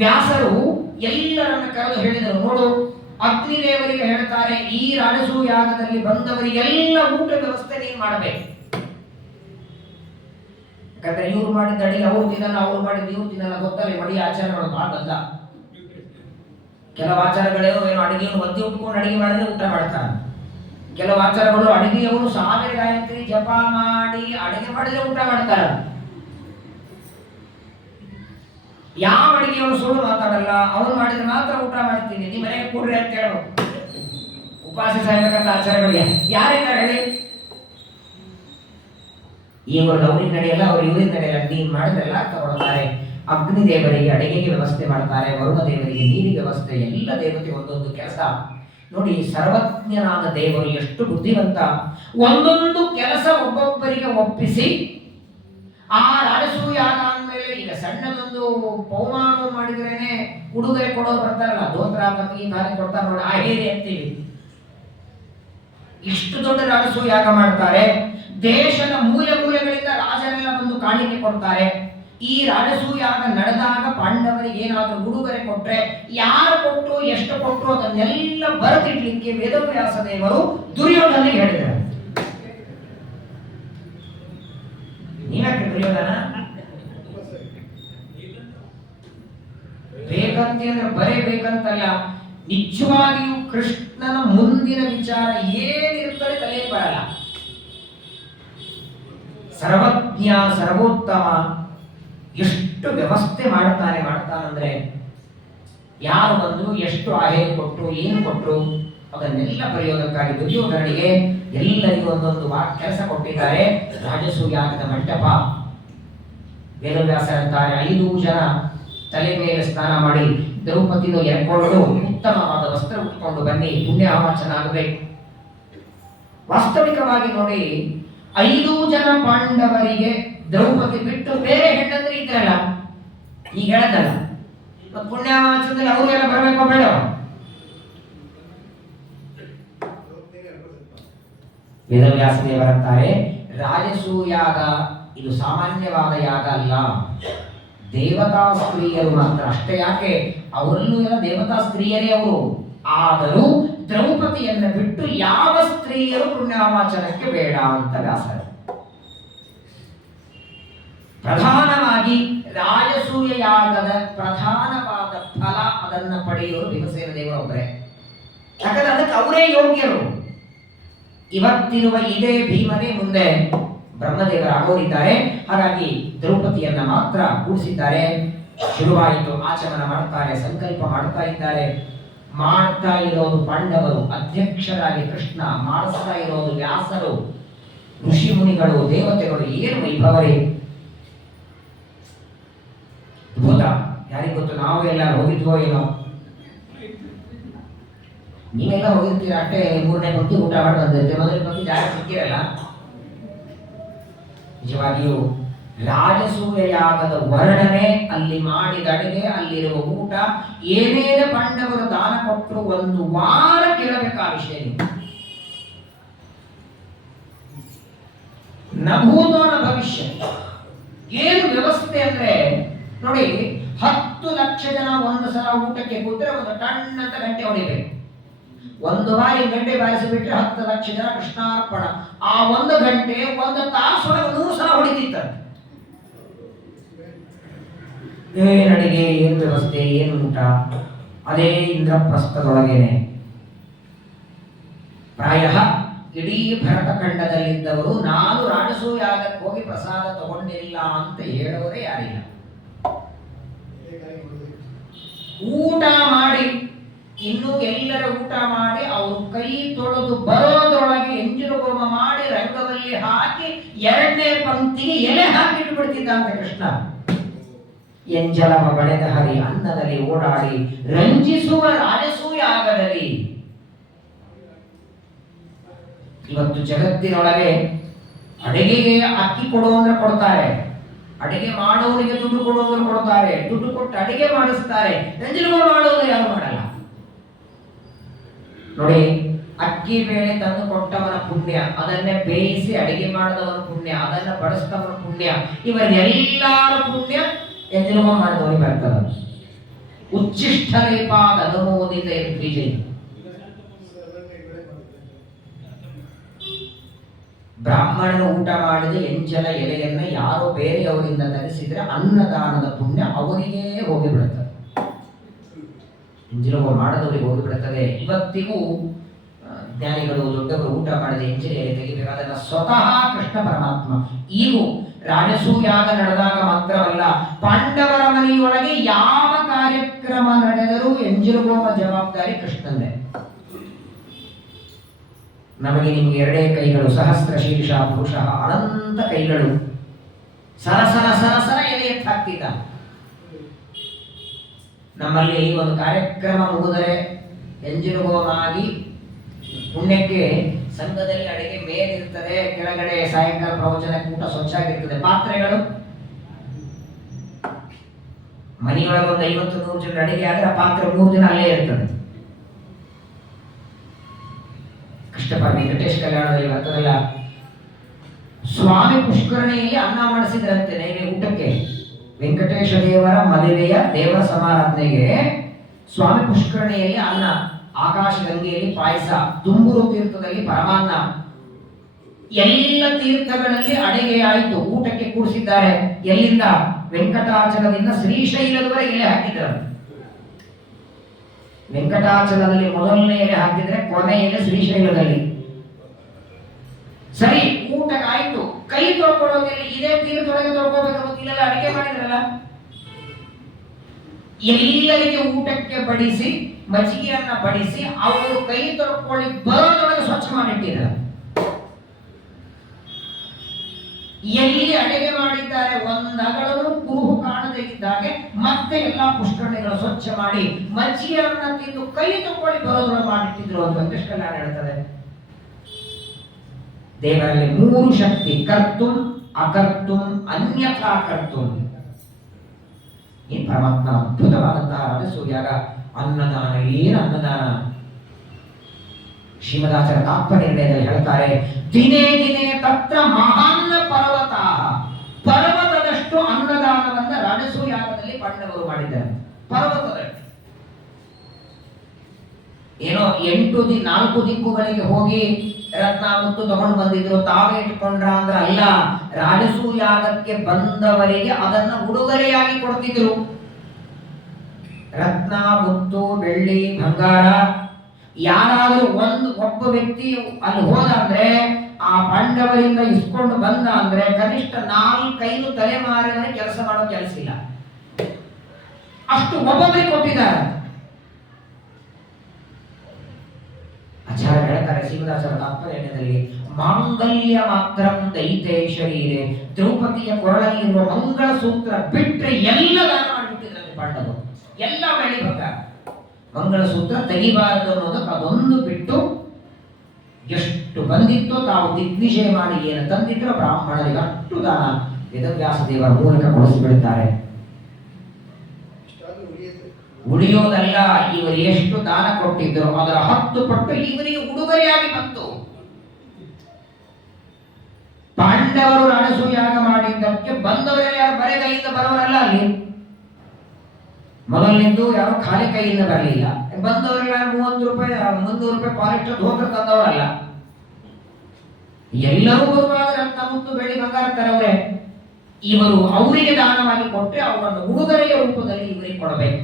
ವ್ಯಾಸರು ಎಲ್ಲರನ್ನ ಕರೆದು ಹೇಳಿದರು, ನೋಡು ಅಗ್ನಿದೇವರಿಗೆ ಹೇಳ್ತಾರೆ, ಈ ರಾಜಸೂಯಾಗದಲ್ಲಿ ಬಂದವರಿಗೆಲ್ಲ ಊಟ ವ್ಯವಸ್ಥೆ ನೀನು ಮಾಡಬೇಕು. ಯಾಕಂದ್ರೆ ಇವ್ರು ಮಾಡಿದ ಅಡಿಗೆ ಅವ್ರು ತಿನ್ನಲ್ಲ, ಅವ್ರು ಮಾಡಿದ ಇವ್ರು ತಿನ್ನಲ್ಲ, ಗೊತ್ತಲ್ಲ ಮಡಿ ಆಚಾರಗಳು ಮಾಡಲ್ಲ. ಕೆಲವು ಆಚಾರಗಳೇನೋ ಏನೋ ಅಡಿಗೆಯನ್ನು ಒದ್ದಿ ಉಟ್ಕೊಂಡು ಅಡಿಗೆ ಮಾಡಿದ್ರೆ ಊಟ ಮಾಡ್ತಾರೆ. ಕೆಲವು ಆಚಾರಗಳು ಅಡಿಗೆಯವರು 1000 ಗಾಯತ್ರಿ ಜಪ ಮಾಡಿ ಅಡಿಗೆ ಮಾಡಿದ್ರೆ ಊಟ ಮಾಡ್ತಾರೆ. ಯಾವ ಅಡಿಗೆಯವರು ಸುಳ್ಳು ಮಾತಾಡಲ್ಲ, ಅವ್ರು ಮಾಡಿದ್ರೆ ಮಾತ್ರ ಊಟ ಮಾಡ್ತೀನಿ, ನಿಮ್ಮ ಮನೆಗೆ ಕೂಡ್ರಿ ಅಂತ ಹೇಳು. ಉಪವಾಸ ಸಾಯ್ಬೇಕಂತ ಆಚಾರಗಳಿಗೆ ಯಾರಿದ್ದಾರೆ ಹೇಳಿ? ಇವರು ಅವ್ರಿಗೆ ನಡೆಯಲ್ಲ, ಅವ್ರು ಇವ್ರಿಗೆ ನಡೆಯಲ್ಲ, ನೀನ್ ಮಾಡಿದ್ರೆಲ್ಲ ತಗೊಳ್ತಾರೆ. ಅಗ್ನಿ ದೇವರಿಗೆ ಅಡಿಗೆಗೆ ವ್ಯವಸ್ಥೆ ಮಾಡ್ತಾರೆ, ವರುಣ ದೇವರಿಗೆ ನೀರಿಗೆ ವ್ಯವಸ್ಥೆ, ಎಲ್ಲ ದೇವತೆ ಒಂದೊಂದು ಕೆಲಸ. ನೋಡಿ, ಸರ್ವಜ್ಞನಾದ ದೇವರು ಎಷ್ಟು ಬುದ್ಧಿವಂತ. ಒಂದೊಂದು ಕೆಲಸ ಒಬ್ಬೊಬ್ಬರಿಗೆ ಒಪ್ಪಿಸಿ ಆ ರಾಜಸೂಯಾಗ ಅಂದ್ಮೇಲೆ ಈಗ ಸಣ್ಣದೊಂದು ಪೌಮಾನ ಮಾಡಿದ್ರೇನೆ ಉಡುಗೊರೆ ಕೊಡೋರು ಬರ್ತಾರಲ್ಲ, ದೋತ್ರ ತಮಗೆ ತಾನೇ ಕೊಡ್ತಾರೆ ನೋಡಿ, ಆ ಹೇರಿ ಅಂತೀವಿ. ಇಷ್ಟು ದೊಡ್ಡ ರಾಜಸೂಯಾಗ ಮಾಡ್ತಾರೆ. ದೇಶದ ಮೂಲೆ ಮೂಲೆಗಳಿಂದ ರಾಜರೆಲ್ಲ ಬಂದು ಕಾಣಿಕೆ ಕೊಡ್ತಾರೆ. ಈ ರಾಜಸೂಯಾಗ ನಡೆದಾಗ ಪಾಂಡವರಿಗೆ ಏನಾದರೂ ಉಡುಗೊರೆ ಕೊಟ್ರೆ ಯಾರು ಕೊಟ್ಟರು, ಎಷ್ಟು ಕೊಟ್ಟರು ಅದನ್ನೆಲ್ಲ ಬರೆದಿಡ್ಲಿಕ್ಕೆ ವೇದವ್ಯಾಸ ದೇವರು ದುರ್ಯೋಧನಿಗೆ ಹೇಳಿದ್ದಾರೆ. ನೀವ್ಯಾಕೆ ದುರ್ಯೋಧನ? ಬೇಕಂತೆ ಅಂದ್ರೆ ಬರೇಬೇಕಂತಲ್ಲ, ನಿಜವಾಗಿಯೂ ಕೃಷ್ಣನ ಮುಂದಿನ ವಿಚಾರ ಏನಿರ್ತದೆ ತಲೆ ಬರಲ್ಲ. ಸರ್ವಜ್ಞ, ಸರ್ವೋತ್ತಮ, ಎಷ್ಟು ವ್ಯವಸ್ಥೆ ಮಾಡ್ತಾನಂದ್ರೆ ಯಾರು ಬಂದು ಎಷ್ಟು ಆಹೇರು ಕೊಟ್ಟರು, ಏನು ಕೊಟ್ಟರು ಅದನ್ನೆಲ್ಲ ಬರೆಯೋದಕ್ಕಾಗಿ ದುರ್ಯೋಧನಿಗೆ ಎಲ್ಲರಿಗೂ ಒಂದೊಂದು ಕೆಲಸ ಕೊಟ್ಟಿದ್ದಾರೆ. ರಾಜಸೂಯಾಗದ ಮಂಟಪ. ವೇದವ್ಯಾಸ ಅಂತಾರೆ, 5 ಜನ ತಲೆ ಮೇಲೆ ಸ್ನಾನ ಮಾಡಿ ದ್ರೌಪದಿಯನ್ನು ಎರ್ಕೊಂಡು ಉತ್ತಮವಾದ ವಸ್ತ್ರ ಉಟ್ಕೊಂಡು ಬನ್ನಿ, ಪುಣ್ಯವಾಚನ ಆಗಬೇಕು. ವಾಸ್ತವಿಕವಾಗಿ ನೋಡಿ, 5 ಜನ ಪಾಂಡವರಿಗೆ ದ್ರೌಪದಿ ಬಿಟ್ಟು ಬೇರೆ ಹೆಣ್ಣಂದ್ರೆ ಇದ್ರಲ್ಲ, ಈಗ ಹೇಳದಲ್ಲ, ಪುಣ್ಯವಾಚನದಲ್ಲಿ ಅವ್ರಿಗೆಲ್ಲ ಬರಬೇಕೋ ಬೇಡ? ವೇದವ್ಯಾಸ ದೇವರಂತಾರೆ, ರಾಜಸೂಯಾಗ ಇದು ಸಾಮಾನ್ಯವಾದ ಯಾಗ ಅಲ್ಲ, ದೇವತಾ ಸ್ತ್ರೀಯರು ಮಾತ್ರ. ಅಷ್ಟೇ ಯಾಕೆ, ಅವರಲ್ಲೂ ಎಲ್ಲ ದೇವತಾ ಸ್ತ್ರೀಯರೇ ಅವರು. ಆದರೂ ದ್ರೌಪದಿಯನ್ನು ಬಿಟ್ಟು ಯಾವ ಸ್ತ್ರೀಯರು ಪುಣ್ಯವಾಚನಕ್ಕೆ ಬೇಡ ಅಂತ ವ್ಯಾಸರು. ಪ್ರಧಾನವಾಗಿ ರಾಜಸೂಯ ಯಾಗದ ಪ್ರಧಾನವಾದ ಫಲ ಅದನ್ನು ಪಡೆಯುವರು ಭೀಮಸೇನ ದೇವರೊಬ್ಬರೇ. ಯಾಕಂದ್ರೆ ಅದಕ್ಕೆ ಅವರೇ ಯೋಗ್ಯರು. ಇವತ್ತಿರುವ ಇದೇ ಭೀಮನೇ ಮುಂದೆ ಬ್ರಹ್ಮದೇವರಾಗೋರಿದ್ದಾರೆ. ಹಾಗಾಗಿ ದ್ರೌಪದಿಯನ್ನ ಮಾತ್ರ ಕೂಡಿಸಿದ್ದಾರೆ. ಶುರುವಾಯಿತು, ಆಚಮನ ಮಾಡ್ತಾರೆ, ಸಂಕಲ್ಪ ಮಾಡ್ತಾ ಇದ್ದಾರೆ. ಮಾಡ್ತಾ ಇರೋದು ಪಾಂಡವರು, ಅಧ್ಯಕ್ಷರಾಗಿ ಕೃಷ್ಣ, ಮಾಡಿಸ್ತಾ ಇರೋದು ವ್ಯಾಸರು, ಋಷಿ ಮುನಿಗಳು, ದೇವತೆಗಳು. ಏನು ವೈಭವರೇ! ಅದ್ಭುತ. ಯಾರಿಗೂ ಗೊತ್ತು, ನಾವು ಎಲ್ಲ ಹೋಗಿದ್ವೋ ಏನೋ. ನೀವೆಲ್ಲ ಹೋಗಿರ್ತೀರ, ಅಷ್ಟೇ 3ನೇ ಪಂಕ್ತಿ ಊಟ ಮಾಡಿ ಬಂದಿರುತ್ತೆ, ಮೊದಲನೇ ಪಂಕ್ತಿ ಜಾಸ್ತಿ ಸಿಕ್ಕಿರಲ್ಲ. ನಿಜವಾಗಿಯೂ ರಾಜಸೂಯ ಯಾಗದ ವರ್ಣನೆ, ಅಲ್ಲಿ ಮಾಡಿದ ಅಡಿಗೆ, ಅಲ್ಲಿರುವ ಊಟ, ಏನೇನು ಪಾಂಡವರು ದಾನ ಕೊಟ್ಟರು 1 ವಾರ ಕೇಳಬೇಕು ಆ ವಿಷಯ. ನಭೂತೋ ನ ಭವಿಷ್ಯ. ಏನು ವ್ಯವಸ್ಥೆ ಅಂದ್ರೆ ನೋಡಿ, 10 ಲಕ್ಷ ಜನ ಒಂದು ಸಲ ಊಟಕ್ಕೆ ಕೂತ್ರೆ ಒಂದು ಟನ್ ಅಂತ ಗಂಟೆ ಹೊಡಿಬೇಕು. 1 ಬಾರಿ ಗಂಟೆ ಬಾರಿಸಿಬಿಟ್ರೆ 10 ಲಕ್ಷ ಜನ ಕೃಷ್ಣಾರ್ಪಣ. ಆ 1 ಗಂಟೆ 1 ತಾಸೊಳಗೆ 100 ಸಲ ಹೊಡಿತಿತ್ತ. ಏನ್ ಅಡಿಗೆ, ಏನು ವ್ಯವಸ್ಥೆ, ಏನು ಊಟ, ಅದೇ ಇಂದ್ರಪ್ರಸ್ಥದೊಳಗೇನೆ. ಪ್ರಾಯ ಇಡೀ ಭರತ ಖಂಡದಲ್ಲಿದ್ದವರು ನಾನು ರಾಜಸೂಯಾಗಕ್ಕೆ ಹೋಗಿ ಪ್ರಸಾದ ತಗೊಂಡಿಲ್ಲ ಅಂತ ಹೇಳೋರೇ ಯಾರಿಲ್ಲ. ಊಟ ಮಾಡಿ, ಇನ್ನು ಎಲ್ಲರ ಊಟ ಮಾಡಿ ಅವರು ಕೈ ತೊಳೆದು ಬರೋದ್ರೊಳಗೆ ಎಂಜಿನ ಹೋಮ ಮಾಡಿ ರಂಗವಲ್ಲಿ ಹಾಕಿ 2ನೇ ಪಂಕ್ತಿಗೆ ಎಲೆ ಹಾಕಿಟ್ಟು ಬಿಡ್ತಿದ್ದ ಅಂತ ಕೃಷ್ಣ. ಎಂಜಲವ ಬಳೆದ ಹರಿ ಅನ್ನದಲ್ಲಿ ಓಡಾಡಿ ರಂಜಿಸುವ ರಾಜಸೂಯಾಗದಲ್ಲಿ. ಇವತ್ತು ಜಗತ್ತಿನೊಳಗೆ ಅಡಿಗೆಗೆ ಅಕ್ಕಿ ಕೊಡು ಅಂದ್ರೆ ಕೊಡ್ತಾರೆ, ಅಡಿಗೆ ಮಾಡೋರಿಗೆ ದುಡ್ಡು ಕೊಡೋದ್ರು ಕೊಡ್ತಾರೆ, ದುಡ್ಡು ಕೊಟ್ಟು ಅಡಿಗೆ ಮಾಡಿಸ್ತಾರೆ, ಎಂಜಿನ ಮಾಡೋದು ಯಾರು ಮಾಡಲ್ಲ. ನೋಡಿ, ಅಕ್ಕಿ ಬೇಳೆ ತಂದು ಕೊಟ್ಟವನ ಪುಣ್ಯ, ಅದನ್ನೇ ಬೇಯಿಸಿ ಅಡಿಗೆ ಮಾಡಿದವನ ಪುಣ್ಯ, ಅದನ್ನ ಬಡಿಸಿದವನ ಪುಣ್ಯ, ಇವರೆಲ್ಲರ ಪುಣ್ಯ ಎಂಜಿನ ಮಾಡಿದವನಿಗೆ ಬರ್ತದ. ಉಚ್ಚಿಷ್ಟ ಲೇಪಾದ ಅನುಮೋದಿತ ದ್ವಿಜಯ. ಬ್ರಾಹ್ಮಣನು ಊಟ ಮಾಡಿದ ಎಂಜಲ ಎಲೆಯನ್ನ ಯಾರೋ ಬೇರೆಯವರಿಂದ ತರಿಸಿದ್ರೆ ಅನ್ನದಾನದ ಪುಣ್ಯ ಅವರಿಗೆ ಹೋಗಿಬಿಡುತ್ತದೆ, ಎಂಜಿನ ಮಾಡದವರಿಗೆ ಹೋಗಿಬಿಡುತ್ತದೆ. ಇವತ್ತಿಗೂ ಜ್ಞಾನಿಗಳು, ದೊಡ್ಡವರು ಊಟ ಮಾಡಿದ ಎಂಜಿನ ಎಲೆ ತೆಗಿಬೇಕಾದ ಸ್ವತಃ ಕೃಷ್ಣ ಪರಮಾತ್ಮ. ಈಗೂ ರಾಜಸೂಯಾಗ ನಡೆದಾಗ ಮಾತ್ರವಲ್ಲ, ಪಾಂಡವರ ಮನೆಯೊಳಗೆ ಯಾವ ಕಾರ್ಯಕ್ರಮ ನಡೆದರೂ ಎಂಜಿನ ಹೋಮ ಜವಾಬ್ದಾರಿ ಕೃಷ್ಣಂದೇ. ನಮಗೆ ನಿಮಗೆ ಎರಡೇ ಕೈಗಳು, ಸಹಸ್ರ ಶೀರ್ಷ ಪುರುಷ, ಅನಂತ ಕೈಗಳು, ಸರಸರ ಸರಸರ ಎಲೆ ಎತ್ತಾಗ್ತಿದ್ದ. ನಮ್ಮಲ್ಲಿ ಒಂದು ಕಾರ್ಯಕ್ರಮ ಮುಗಿದರೆ ಎಂಜಿನುಗೋನಾಗಿ ಪುಣ್ಯಕ್ಕೆ ಸಂಘದಲ್ಲಿ ಅಡಿಗೆ ಮೇಲಿರ್ತದೆ, ಕೆಳಗಡೆ ಸಾಯಂಕಾಲ ಪ್ರವಚನ ಕೂಟ ಸ್ವಚ್ಛಾಗಿರ್ತದೆ. ಪಾತ್ರೆಗಳು ಮನೆಯೊಳಗೆ ಒಂದು 50-100 ಜನ ಅಡಿಗೆ ಆದ್ರೆ ಆ ಪಾತ್ರೆ 3 ದಿನ ಅಲ್ಲೇ ಇರ್ತದೆ. ಕಷ್ಟಪಟ್ಟು ವೆಂಕಟೇಶ್ ಕಲ್ಯಾಣದಲ್ಲಿ ಬರ್ತದಲ್ಲ, ಸ್ವಾಮಿ ಪುಷ್ಕರಣಿಯಲ್ಲಿ ಅನ್ನ ಮಾಡಿಸಿದ್ರಂತೆ ನೈವೇದ್ಯ ಊಟಕ್ಕೆ. ವೆಂಕಟೇಶ ದೇವರ ಮದುವೆಯ ದೇವರ ಸಮಾರಾಧನೆಗೆ ಸ್ವಾಮಿ ಪುಷ್ಕರಣಿಯಲ್ಲಿ ಅನ್ನ, ಆಕಾಶ ಗಂಗೆಯಲ್ಲಿ ಪಾಯಸ, ತುಂಬೂರು ತೀರ್ಥದಲ್ಲಿ ಪರಮಾನ್ನ, ಎಲ್ಲ ತೀರ್ಥಗಳಲ್ಲಿ ಅಡಿಗೆ ಆಯಿತು. ಊಟಕ್ಕೆ ಕೂರಿಸಿದ್ದಾರೆ. ಎಲ್ಲಿಂದ? ವೆಂಕಟಾಚಲದಿಂದ ಶ್ರೀಶೈಲದವರೆಗೆ ಎಲೆ ಹಾಕಿದ್ದಾರೆ. ವೆಂಕಟಾಚಲದಲ್ಲಿ ಮೊದಲನೇ ಎಲೆ ಹಾಕಿದ್ರೆ ಕೊನೆ ಎಲೆ ಶ್ರೀಶೈಲದಲ್ಲಿ. ಸರಿ, ಊಟಕ್ಕೆ ಆಯ್ತು. ಕೈ ತೊಳ್ಕೊಳ್ಳೋದಿಲ್ಲ, ಇದೇ ತೀರ್ಥದೊಳಗೆ ತೊಳ್ಕೋಬೇಕು. ಇಲ್ಲೆಲ್ಲ ಅಡಿಗೆ ಮಾಡಿದ್ರಲ್ಲ, ಎಲ್ಲರಿಗೆ ಊಟಕ್ಕೆ ಬಡಿಸಿ ಮಜ್ಜಿಗೆಯನ್ನ ಬಡಿಸಿ ಅವರು ಕೈ ತೊಳ್ಕೊಳ್ಳಿ ಬರೋದೊಳಗೆ ಸ್ವಚ್ಛ ಮಾಡಿಟ್ಟಿದ್ದಾರೆ. ಎಲ್ಲಿ ಅಡಿಗೆ ಮಾಡಿದ್ದಾರೆ ಒಂದಗಳೂ ಕುರುಹು ಕಾಣದೇ ಇದ್ದಾಗೆ ಮತ್ತೆ ಎಲ್ಲಾ ಪುಷ್ಕರಣಿಗಳು ಸ್ವಚ್ಛ ಮಾಡಿ ಮಜ್ಜಿಗೆಯನ್ನ ತಿಂದು ಕೈ ತೊಳ್ಕೊಳ್ಳಿ ಬರೋದೊಳಗೆ ಮಾಡಿಟ್ಟಿದ್ರು ಅಂತ ವೆಂಕಟೇಶ ಕಲ್ಯಾಣ ಹೇಳ್ತದೆ. ದೇವರಲ್ಲಿ 3 ಶಕ್ತಿ: ಕರ್ತುಂ, ಅಕರ್ತುಂ, ಅನ್ಯಥಾ ಕರ್ತುಂ. ಈ ಪರಮಾತ್ಮ ಅದ್ಭುತವಾದಂತಹ ರಾಜಸೂಯಾಗ ಅನ್ನದಾನ. ಏನು ಅನ್ನದಾನ? ಶ್ರೀಮದಾಚಾರ್ಯ ತಾತ್ಪರ್ಯದಲ್ಲಿ ಹೇಳ್ತಾರೆ, ದಿನೇ ದಿನೇ ತತ್ರ ಮಹಾನ್ನ ಪರ್ವತ, ಪರ್ವತದಷ್ಟು ಅನ್ನದಾನವನ್ನ ರಾಜಸೂಯಾಗದಲ್ಲಿ ಪಾಂಡವರು ಮಾಡಿದ್ದಾರೆ. ಪರ್ವತದಷ್ಟು ಏನೋ 4 ದಿಕ್ಕುಗಳಿಗೆ ಹೋಗಿ ರತ್ನ ಮುತ್ತು ತಗೊಂಡು ಬಂದಿದ್ರು, ತಾವೇ ಇಟ್ಕೊಂಡ್ರ ಅಂದ್ರ ಅಲ್ಲ. ರಾಜಸೂಯಾಗಕ್ಕೆ ಬಂದವರಿಗೆ ಅದನ್ನ ಉಡುಗೊರೆಯಾಗಿ ಕೊಡ್ತಿದ್ರು. ರತ್ನ ಮುತ್ತು ಬೆಳ್ಳಿ ಬಂಗಾರ. ಯಾರಾದ್ರೂ ಒಬ್ಬ ವ್ಯಕ್ತಿ ಅಲ್ಲಿ ಹೋದ ಅಂದ್ರೆ, ಆ ಪಾಂಡವರಿಂದ ಇಸ್ಕೊಂಡು ಬಂದ ಅಂದ್ರೆ ಕನಿಷ್ಠ 4-5 ತಲೆಮಾರಿನಲ್ಲಿ ಕೆಲಸ ಮಾಡೋ ಕೆಲಸ ಇಲ್ಲ. ಅಷ್ಟು ಒಬ್ಬೊಬ್ಬರಿಗೆ ಕೊಟ್ಟಿದ್ದಾರೆ. ಆಚಾರ್ಯ ಹೇಳ್ತಾರೆ ಶ್ರೀಮದಾಚಾರ್ಯ ತಾತ್ಪರ್ಯದಲ್ಲಿ, ಮಾಂಗಲ್ಯ ಮಾತ್ರ ದೈತೆ ಶರೀರೆ, ದ್ರೌಪದಿಯ ಕೊರಳಲ್ಲಿರುವ ಮಂಗಳ ಸೂತ್ರ ಬಿಟ್ರೆ ಎಲ್ಲ ದಾನ ಮಾಡಿಬಿಟ್ಟಿದ್ದಾರೆ ಪಾಂಡವರು. ಎಲ್ಲ ಬೆಳಿ ಬಂಗಾರ. ಮಂಗಳ ಸೂತ್ರ ತೆಗಿಬಾರದು ಅನ್ನೋದಕ್ಕೆ ಅದೊಂದು ಬಿಟ್ಟು ಎಷ್ಟು ಬಂದಿತ್ತೋ ತಾವು ದಿಗ್ವಿಜಯ ಮಾಡಿ ಏನು ತಂದಿದ್ರು ಬ್ರಾಹ್ಮಣರಿಗೆ ಅಷ್ಟು ದಾನ ವೇದವ್ಯಾಸ ದೇವರ ಮೂಲಕ ಕೊಡಿಸಿಬಿಡುತ್ತಾರೆ. ಉಳಿಯೋದಲ್ಲ, ಇವರು ಎಷ್ಟು ದಾನ ಕೊಟ್ಟಿದ್ರು ಅದರ 10 ಪಟ್ಟು ಇವರಿಗೆ ಉಡುಗೊರೆಯಾಗಿ ಬಂತು. ಪಾಂಡವರು ರಾಜಸೂಯಾಗ ಮಾಡಿದ್ದಕ್ಕೆ ಬಂದವರೆಲ್ಲ ಯಾರು ಬರೆ ಕೈಯಿಂದ ಬರೋರಲ್ಲ. ಅಲ್ಲಿ ಮೊದಲಿನಿಂದ ಯಾರು ಖಾಲಿ ಕೈಯಿಂದ ಬರಲಿಲ್ಲ. ಬಂದವರೆಲ್ಲ 30 ರೂಪಾಯಿ 300 ರೂಪಾಯಿ ಪಾಲಿಸ್ಟರ್ ಧೋತ್ರ ತಂದವರಲ್ಲ. ಎಲ್ಲರೂ ಬರುವಾಗ ರತ್ನ ಮುತ್ತು ಬೆಳ್ಳಿ ಬಂಗಾರ ತರವರೆ. ಇವರು ಅವರಿಗೆ ದಾನವಾಗಿ ಕೊಟ್ಟರೆ ಅವರನ್ನು ಉಡುಗೊರೆಯ ರೂಪದಲ್ಲಿ ಇವರಿಗೆ ಕೊಡಬೇಕು.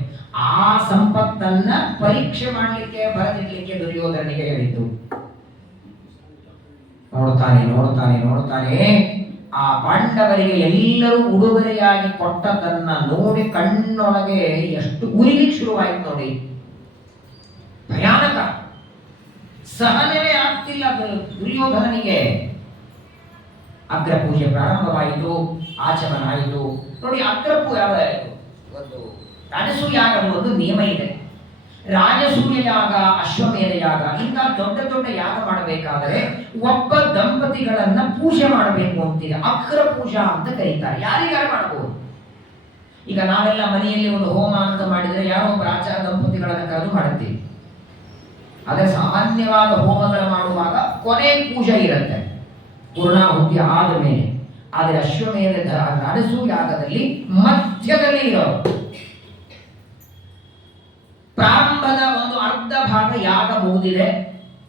ಆ ಸಂಪತ್ತನ್ನ ಪರೀಕ್ಷೆ ಮಾಡಲಿಕ್ಕೆ ಬರದಿರ್ಲಿಕ್ಕೆ ದುರ್ಯೋಧನಿಗೆ ಹೇಳಿದ್ದು. ನೋಡ್ತಾನೆ ಆ ಪಾಂಡವರಿಗೆ ಎಲ್ಲರೂ ಉಡುಗೊರೆಯಾಗಿ ಕೊಟ್ಟದನ್ನ ನೋಡಿ ಕಣ್ಣೊಳಗೆ ಎಷ್ಟು ಉರಿಲಿಕ್ಕೆ ಶುರುವಾಯಿತು ನೋಡಿ. ಭಯಾನಕ, ಸಹನವೇ ಆಗ್ತಿಲ್ಲ ದುರ್ಯೋಧನನಿಗೆ. ಅಗ್ರ ಪೂಜೆ ಪ್ರಾರಂಭವಾಯಿತು, ಆಚಮನ ಆಯಿತು. ನೋಡಿ, ಒಂದು ರಾಜಸೂಯಾಗ ಒಂದು ನಿಯಮ ಇದೆ. ರಾಜಸೂಯ ಯಾಗ, ಅಶ್ವಮೇಧ ಯಾಗ, ಇಂಥ ದೊಡ್ಡ ಯಾಗ ಮಾಡಬೇಕಾದರೆ ಒಬ್ಬ ದಂಪತಿಗಳನ್ನ ಪೂಜೆ ಮಾಡಬೇಕು ಅಂತಿದೆ. ಅಗ್ರ ಪೂಜಾ ಅಂತ ಕರೀತಾರೆ. ಯಾರಿಗಾರು ಮಾಡಬಹುದು. ಈಗ ನಾವೆಲ್ಲ ಮನೆಯಲ್ಲಿ ಒಂದು ಹೋಮ ಅಂತ ಮಾಡಿದರೆ ಯಾರೋ ಒಬ್ಬ ಆಚಾರ ದಂಪತಿಗಳನ್ನ ಕರೆದು ಮಾಡುತ್ತೀವಿ. ಆದರೆ ಸಾಮಾನ್ಯವಾದ ಹೋಮಗಳು ಮಾಡುವಾಗ ಕೊನೆ ಪೂಜೆ ಇರುತ್ತೆ, ಪೂರ್ಣಾಹುತಿ ಆದ ಮೇಲೆ. ಆದರೆ ಅಶ್ವಮೇಧ ರಾಜಸೂಯಾಗದಲ್ಲಿ ಮಧ್ಯದಲ್ಲಿ ಇರೋರು. ಪ್ರಾರಂಭದ ಒಂದು ಅರ್ಧ ಭಾಗ ಯಾಗ ಮುಗಿದಿದೆ,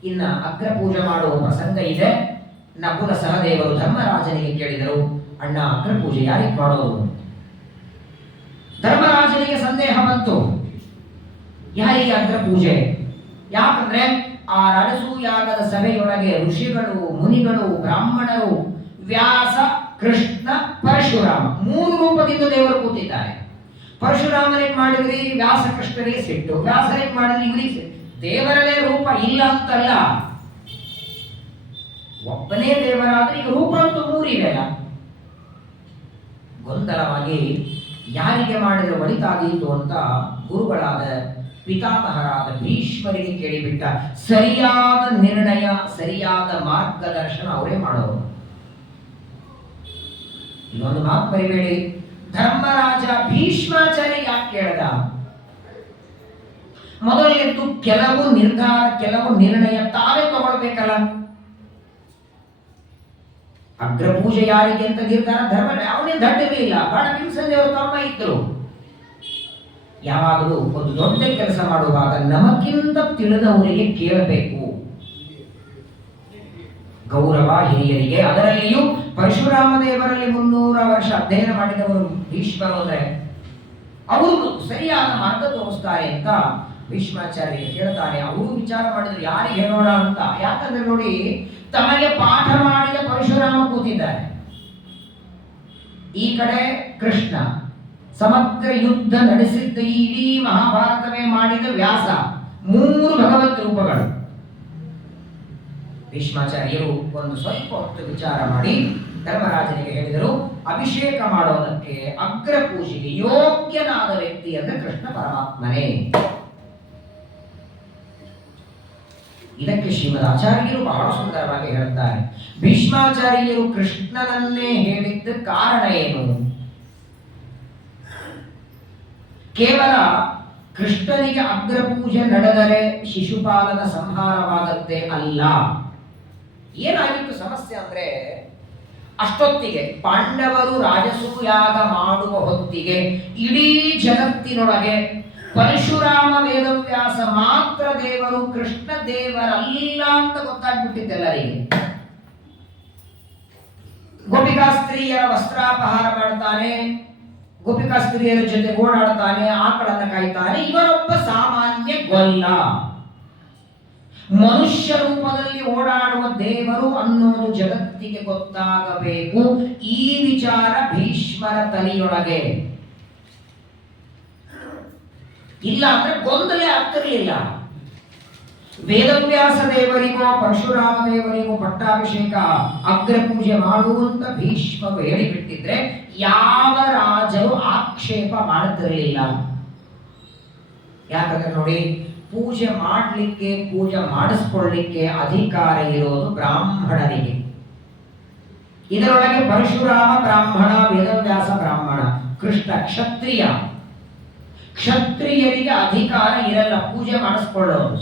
ಇನ್ನ ಅಗ್ರ ಪೂಜೆ ಮಾಡುವ ಪ್ರಸಂಗ ಇದೆ. ನಕುಲ ಸಹದೇವರು ಧರ್ಮರಾಜನಿಗೆ ಕೇಳಿದರು, ಅಣ್ಣ ಅಗ್ರ ಪೂಜೆ ಯಾರಿಗೆ ಮಾಡೋದು? ಧರ್ಮರಾಜನಿಗೆ ಸಂದೇಹ ಬಂತು, ಯಾರಿಗೆ ಅಗ್ರ ಪೂಜೆ? ಯಾಕಂದ್ರೆ ಆ ರಾಜಸೂಯಾಗದ ಸಭೆಯೊಳಗೆ ಋಷಿಗಳು, ಮುನಿಗಳು, ಬ್ರಾಹ್ಮಣರು, ವ್ಯಾಸ, ಕೃಷ್ಣ, ಪರಶುರಾಮ 3 ರೂಪದಿಂದ ದೇವರು ಕೂತಿದ್ದಾರೆ. ಪರಶುರಾಮನಿಗೆ ಮಾಡಿದ್ರಿ, ವ್ಯಾಸ ಕೃಷ್ಣರಿಗೆ ಸಿಟ್ಟು, ವ್ಯಾಸರಿಗೆ ಮಾಡಿದ್ರಿ ಇವರಿಗೆ ಸಿಟ್ಟು. ದೇವರದೇ ರೂಪ ಇಲ್ಲ ಅಂತಲ್ಲ, ಒಬ್ಬನೇ ದೇವರಾದ್ರೆ ಈಗ ರೂಪ ಅಂತೂ ಮೂರಿವೆಲ್ಲ. ಗೊಂದಲವಾಗಿ ಯಾರಿಗೆ ಮಾಡಿದರೆ ಒಳಿತಾದೀತು ಅಂತ ಗುರುಗಳಾದ ಪಿತಾಮಹರಾದ ಭೀಷ್ಮರಿಗೆ ಕೇಳಿಬಿಟ್ಟ. ಸರಿಯಾದ ನಿರ್ಣಯ, ಸರಿಯಾದ ಮಾರ್ಗದರ್ಶನ ಅವರೇ ಮಾಡೋರು. ಇನ್ನೊಂದು ಮಾತು ಬರಿಬೇಡಿ, ಧರ್ಮರಾಜ ಭೀಷ್ಮಾಚಾರ್ಯ ಯಾಕೆ ಕೇಳ್ದ? ಮೊದಲನೇದ್ದು ಕೆಲವು ನಿರ್ಧಾರ, ಕೆಲವು ನಿರ್ಣಯ ತಾವೇ ತಗೊಳ್ಬೇಕಲ್ಲ. ಅಗ್ರಪೂಜೆ ಯಾರಿಗೆ ಅಂತ ನಿರ್ಧಾರ ಧರ್ಮ ಅವನೇ ದಡ್ಡಿರಲಿಲ್ಲ, ಬಹಳ ಭೀಮಸೇನರು ತಮ್ಮ ಇದ್ದರು. ಯಾವಾಗಲೂ ಒಂದು ದೊಡ್ಡ ಕೆಲಸ ಮಾಡುವಾಗ ನಮಗಿಂತ ತಿಳಿದವರಿಗೆ ಕೇಳಬೇಕು. ಗೌರವ ಹಿರಿಯರಿಗೆ, ಅದರಲ್ಲಿಯೂ ಪರಶುರಾಮ ದೇವರಲ್ಲಿ 300 ವರ್ಷ ಅಧ್ಯಯನ ಮಾಡಿದವರು ಭೀಷ್ಮರು ಅಂದ್ರೆ ಅವರು ಸರಿಯಾದ ಮಾರ್ಗ ತೋರಿಸ್ತಾರೆ ಅಂತ ಭೀಷ್ಮಾಚಾರ್ಯ ಹೇಳ್ತಾರೆ. ಅವರು ವಿಚಾರ ಮಾಡಿದ್ರು ಯಾರಿಗೆ ಹೇಳೋಣ ಅಂತ. ಯಾಕಂದ್ರೆ ನೋಡಿ, ತಮಗೆ ಪಾಠ ಮಾಡಿದ ಪರಶುರಾಮ ಕೂತಿದ್ದಾರೆ, ಈ ಕಡೆ ಕೃಷ್ಣ, ಸಮಗ್ರ ಯುದ್ಧ ನಡೆಸಿದ್ದ ಇಡೀ ಮಹಾಭಾರತವೇ ಮಾಡಿದ ವ್ಯಾಸ, 3 ಭಗವದ್ ರೂಪಗಳು. ಭೀಷ್ಮಾಚಾರ್ಯರು ಒಂದು ಸ್ವಲ್ಪ ಹೊತ್ತು ವಿಚಾರ ಮಾಡಿ ಧರ್ಮರಾಜನಿಗೆ ಹೇಳಿದರು, ಅಭಿಷೇಕ ಮಾಡೋದಕ್ಕೆ ಅಗ್ರ ಪೂಜೆಗೆ ಯೋಗ್ಯನಾದ ವ್ಯಕ್ತಿ ಅಂದ್ರೆ ಕೃಷ್ಣ ಪರಮಾತ್ಮನೇ. ಇದಕ್ಕೆ ಶ್ರೀಮದ್ ಆಚಾರ್ಯರು ಬಹಳ ಸುಂದರವಾಗಿ ಹೇಳ್ತಾರೆ. ಭೀಷ್ಮಾಚಾರ್ಯರು ಕೃಷ್ಣನನ್ನೇ ಹೇಳಿದ್ದ ಕಾರಣ ಏನು? ಕೇವಲ ಕೃಷ್ಣನಿಗೆ ಅಗ್ರಪೂಜೆ ನಡೆದರೆ ಶಿಶುಪಾಲನ ಸಂಹಾರವಾಗತ್ತೆ ಅಲ್ಲ. ಏನಾಗಿತ್ತು ಸಮಸ್ಯೆ ಅಂದ್ರೆ, ಅಷ್ಟೊತ್ತಿಗೆ ಪಾಂಡವರು ರಾಜಸೂಯಾಗ ಮಾಡುವ ಹೊತ್ತಿಗೆ ಇಡೀ ಜಗತ್ತಿನೊಳಗೆ ಪರಶುರಾಮ ವೇದವ್ಯಾಸ ಮಾತ್ರ ದೇವರು, ಕೃಷ್ಣ ದೇವರಲ್ಲ ಅಂತ ಗೊತ್ತಾಗ್ಬಿಟ್ಟಿದ್ದೆಲ್ಲರಿಗೆ. ಗೋಪಿಕಾ ಸ್ತ್ರೀಯರ ವಸ್ತ್ರಾಪಹಾರ ಮಾಡ್ತಾನೆ, ಗೋಪಿಕಾ ಸ್ತ್ರೀಯರ ಜೊತೆ ಓಡಾಡ್ತಾನೆ, ಆಕಳನ್ನ ಕಾಯ್ತಾನೆ. ಇವರೊಬ್ಬ ಸಾಮಾನ್ಯ ಗೊಲ್ಲ, ಮನುಷ್ಯ ರೂಪದಲ್ಲಿ ಓಡಾಡುವ ದೇವರು ಅನ್ನೋದು ಜಗತ್ತಿಗೆ ಗೊತ್ತಾಗಬೇಕು. ಈ ವಿಚಾರ ಭೀಷ್ಮರ ತಲೆಯೊಳಗೆ ಇಲ್ಲ ಅಂದ್ರೆ ಗೊಂದಲ ಆಗ್ತಿರ್ಲಿಲ್ಲ. ವೇದವ್ಯಾಸ ದೇವರಿಗೋ ಪರಶುರಾಮ ದೇವರಿಗೋ ಪಟ್ಟಾಭಿಷೇಕ ಅಗ್ರಪೂಜೆ ಮಾಡುವಂತ ಭೀಷ್ಮರು ಹೇಳಿಬಿಟ್ಟಿದ್ರೆ ಯಾವ ರಾಜರು ಆಕ್ಷೇಪ ಮಾಡುತ್ತಿರಲಿಲ್ಲ. ಯಾಕಂದ್ರೆ ನೋಡಿ, ಪೂಜೆ ಮಾಡಲಿಕ್ಕೆ, ಪೂಜೆ ಮಾಡಿಸ್ಕೊಳ್ಳಿಕ್ಕೆ ಅಧಿಕಾರ ಇರೋದು ಬ್ರಾಹ್ಮಣರಿಗೆ. ಇದರೊಳಗೆ ಪರಶುರಾಮ ಬ್ರಾಹ್ಮಣ, ವೇದವ್ಯಾಸ ಬ್ರಾಹ್ಮಣ, ಕೃಷ್ಣ ಕ್ಷತ್ರಿಯ. ಕ್ಷತ್ರಿಯರಿಗೆ ಅಧಿಕಾರ ಇರಲ್ಲ ಪೂಜೆ ಮಾಡಿಸ್ಕೊಳ್ಳೋದು.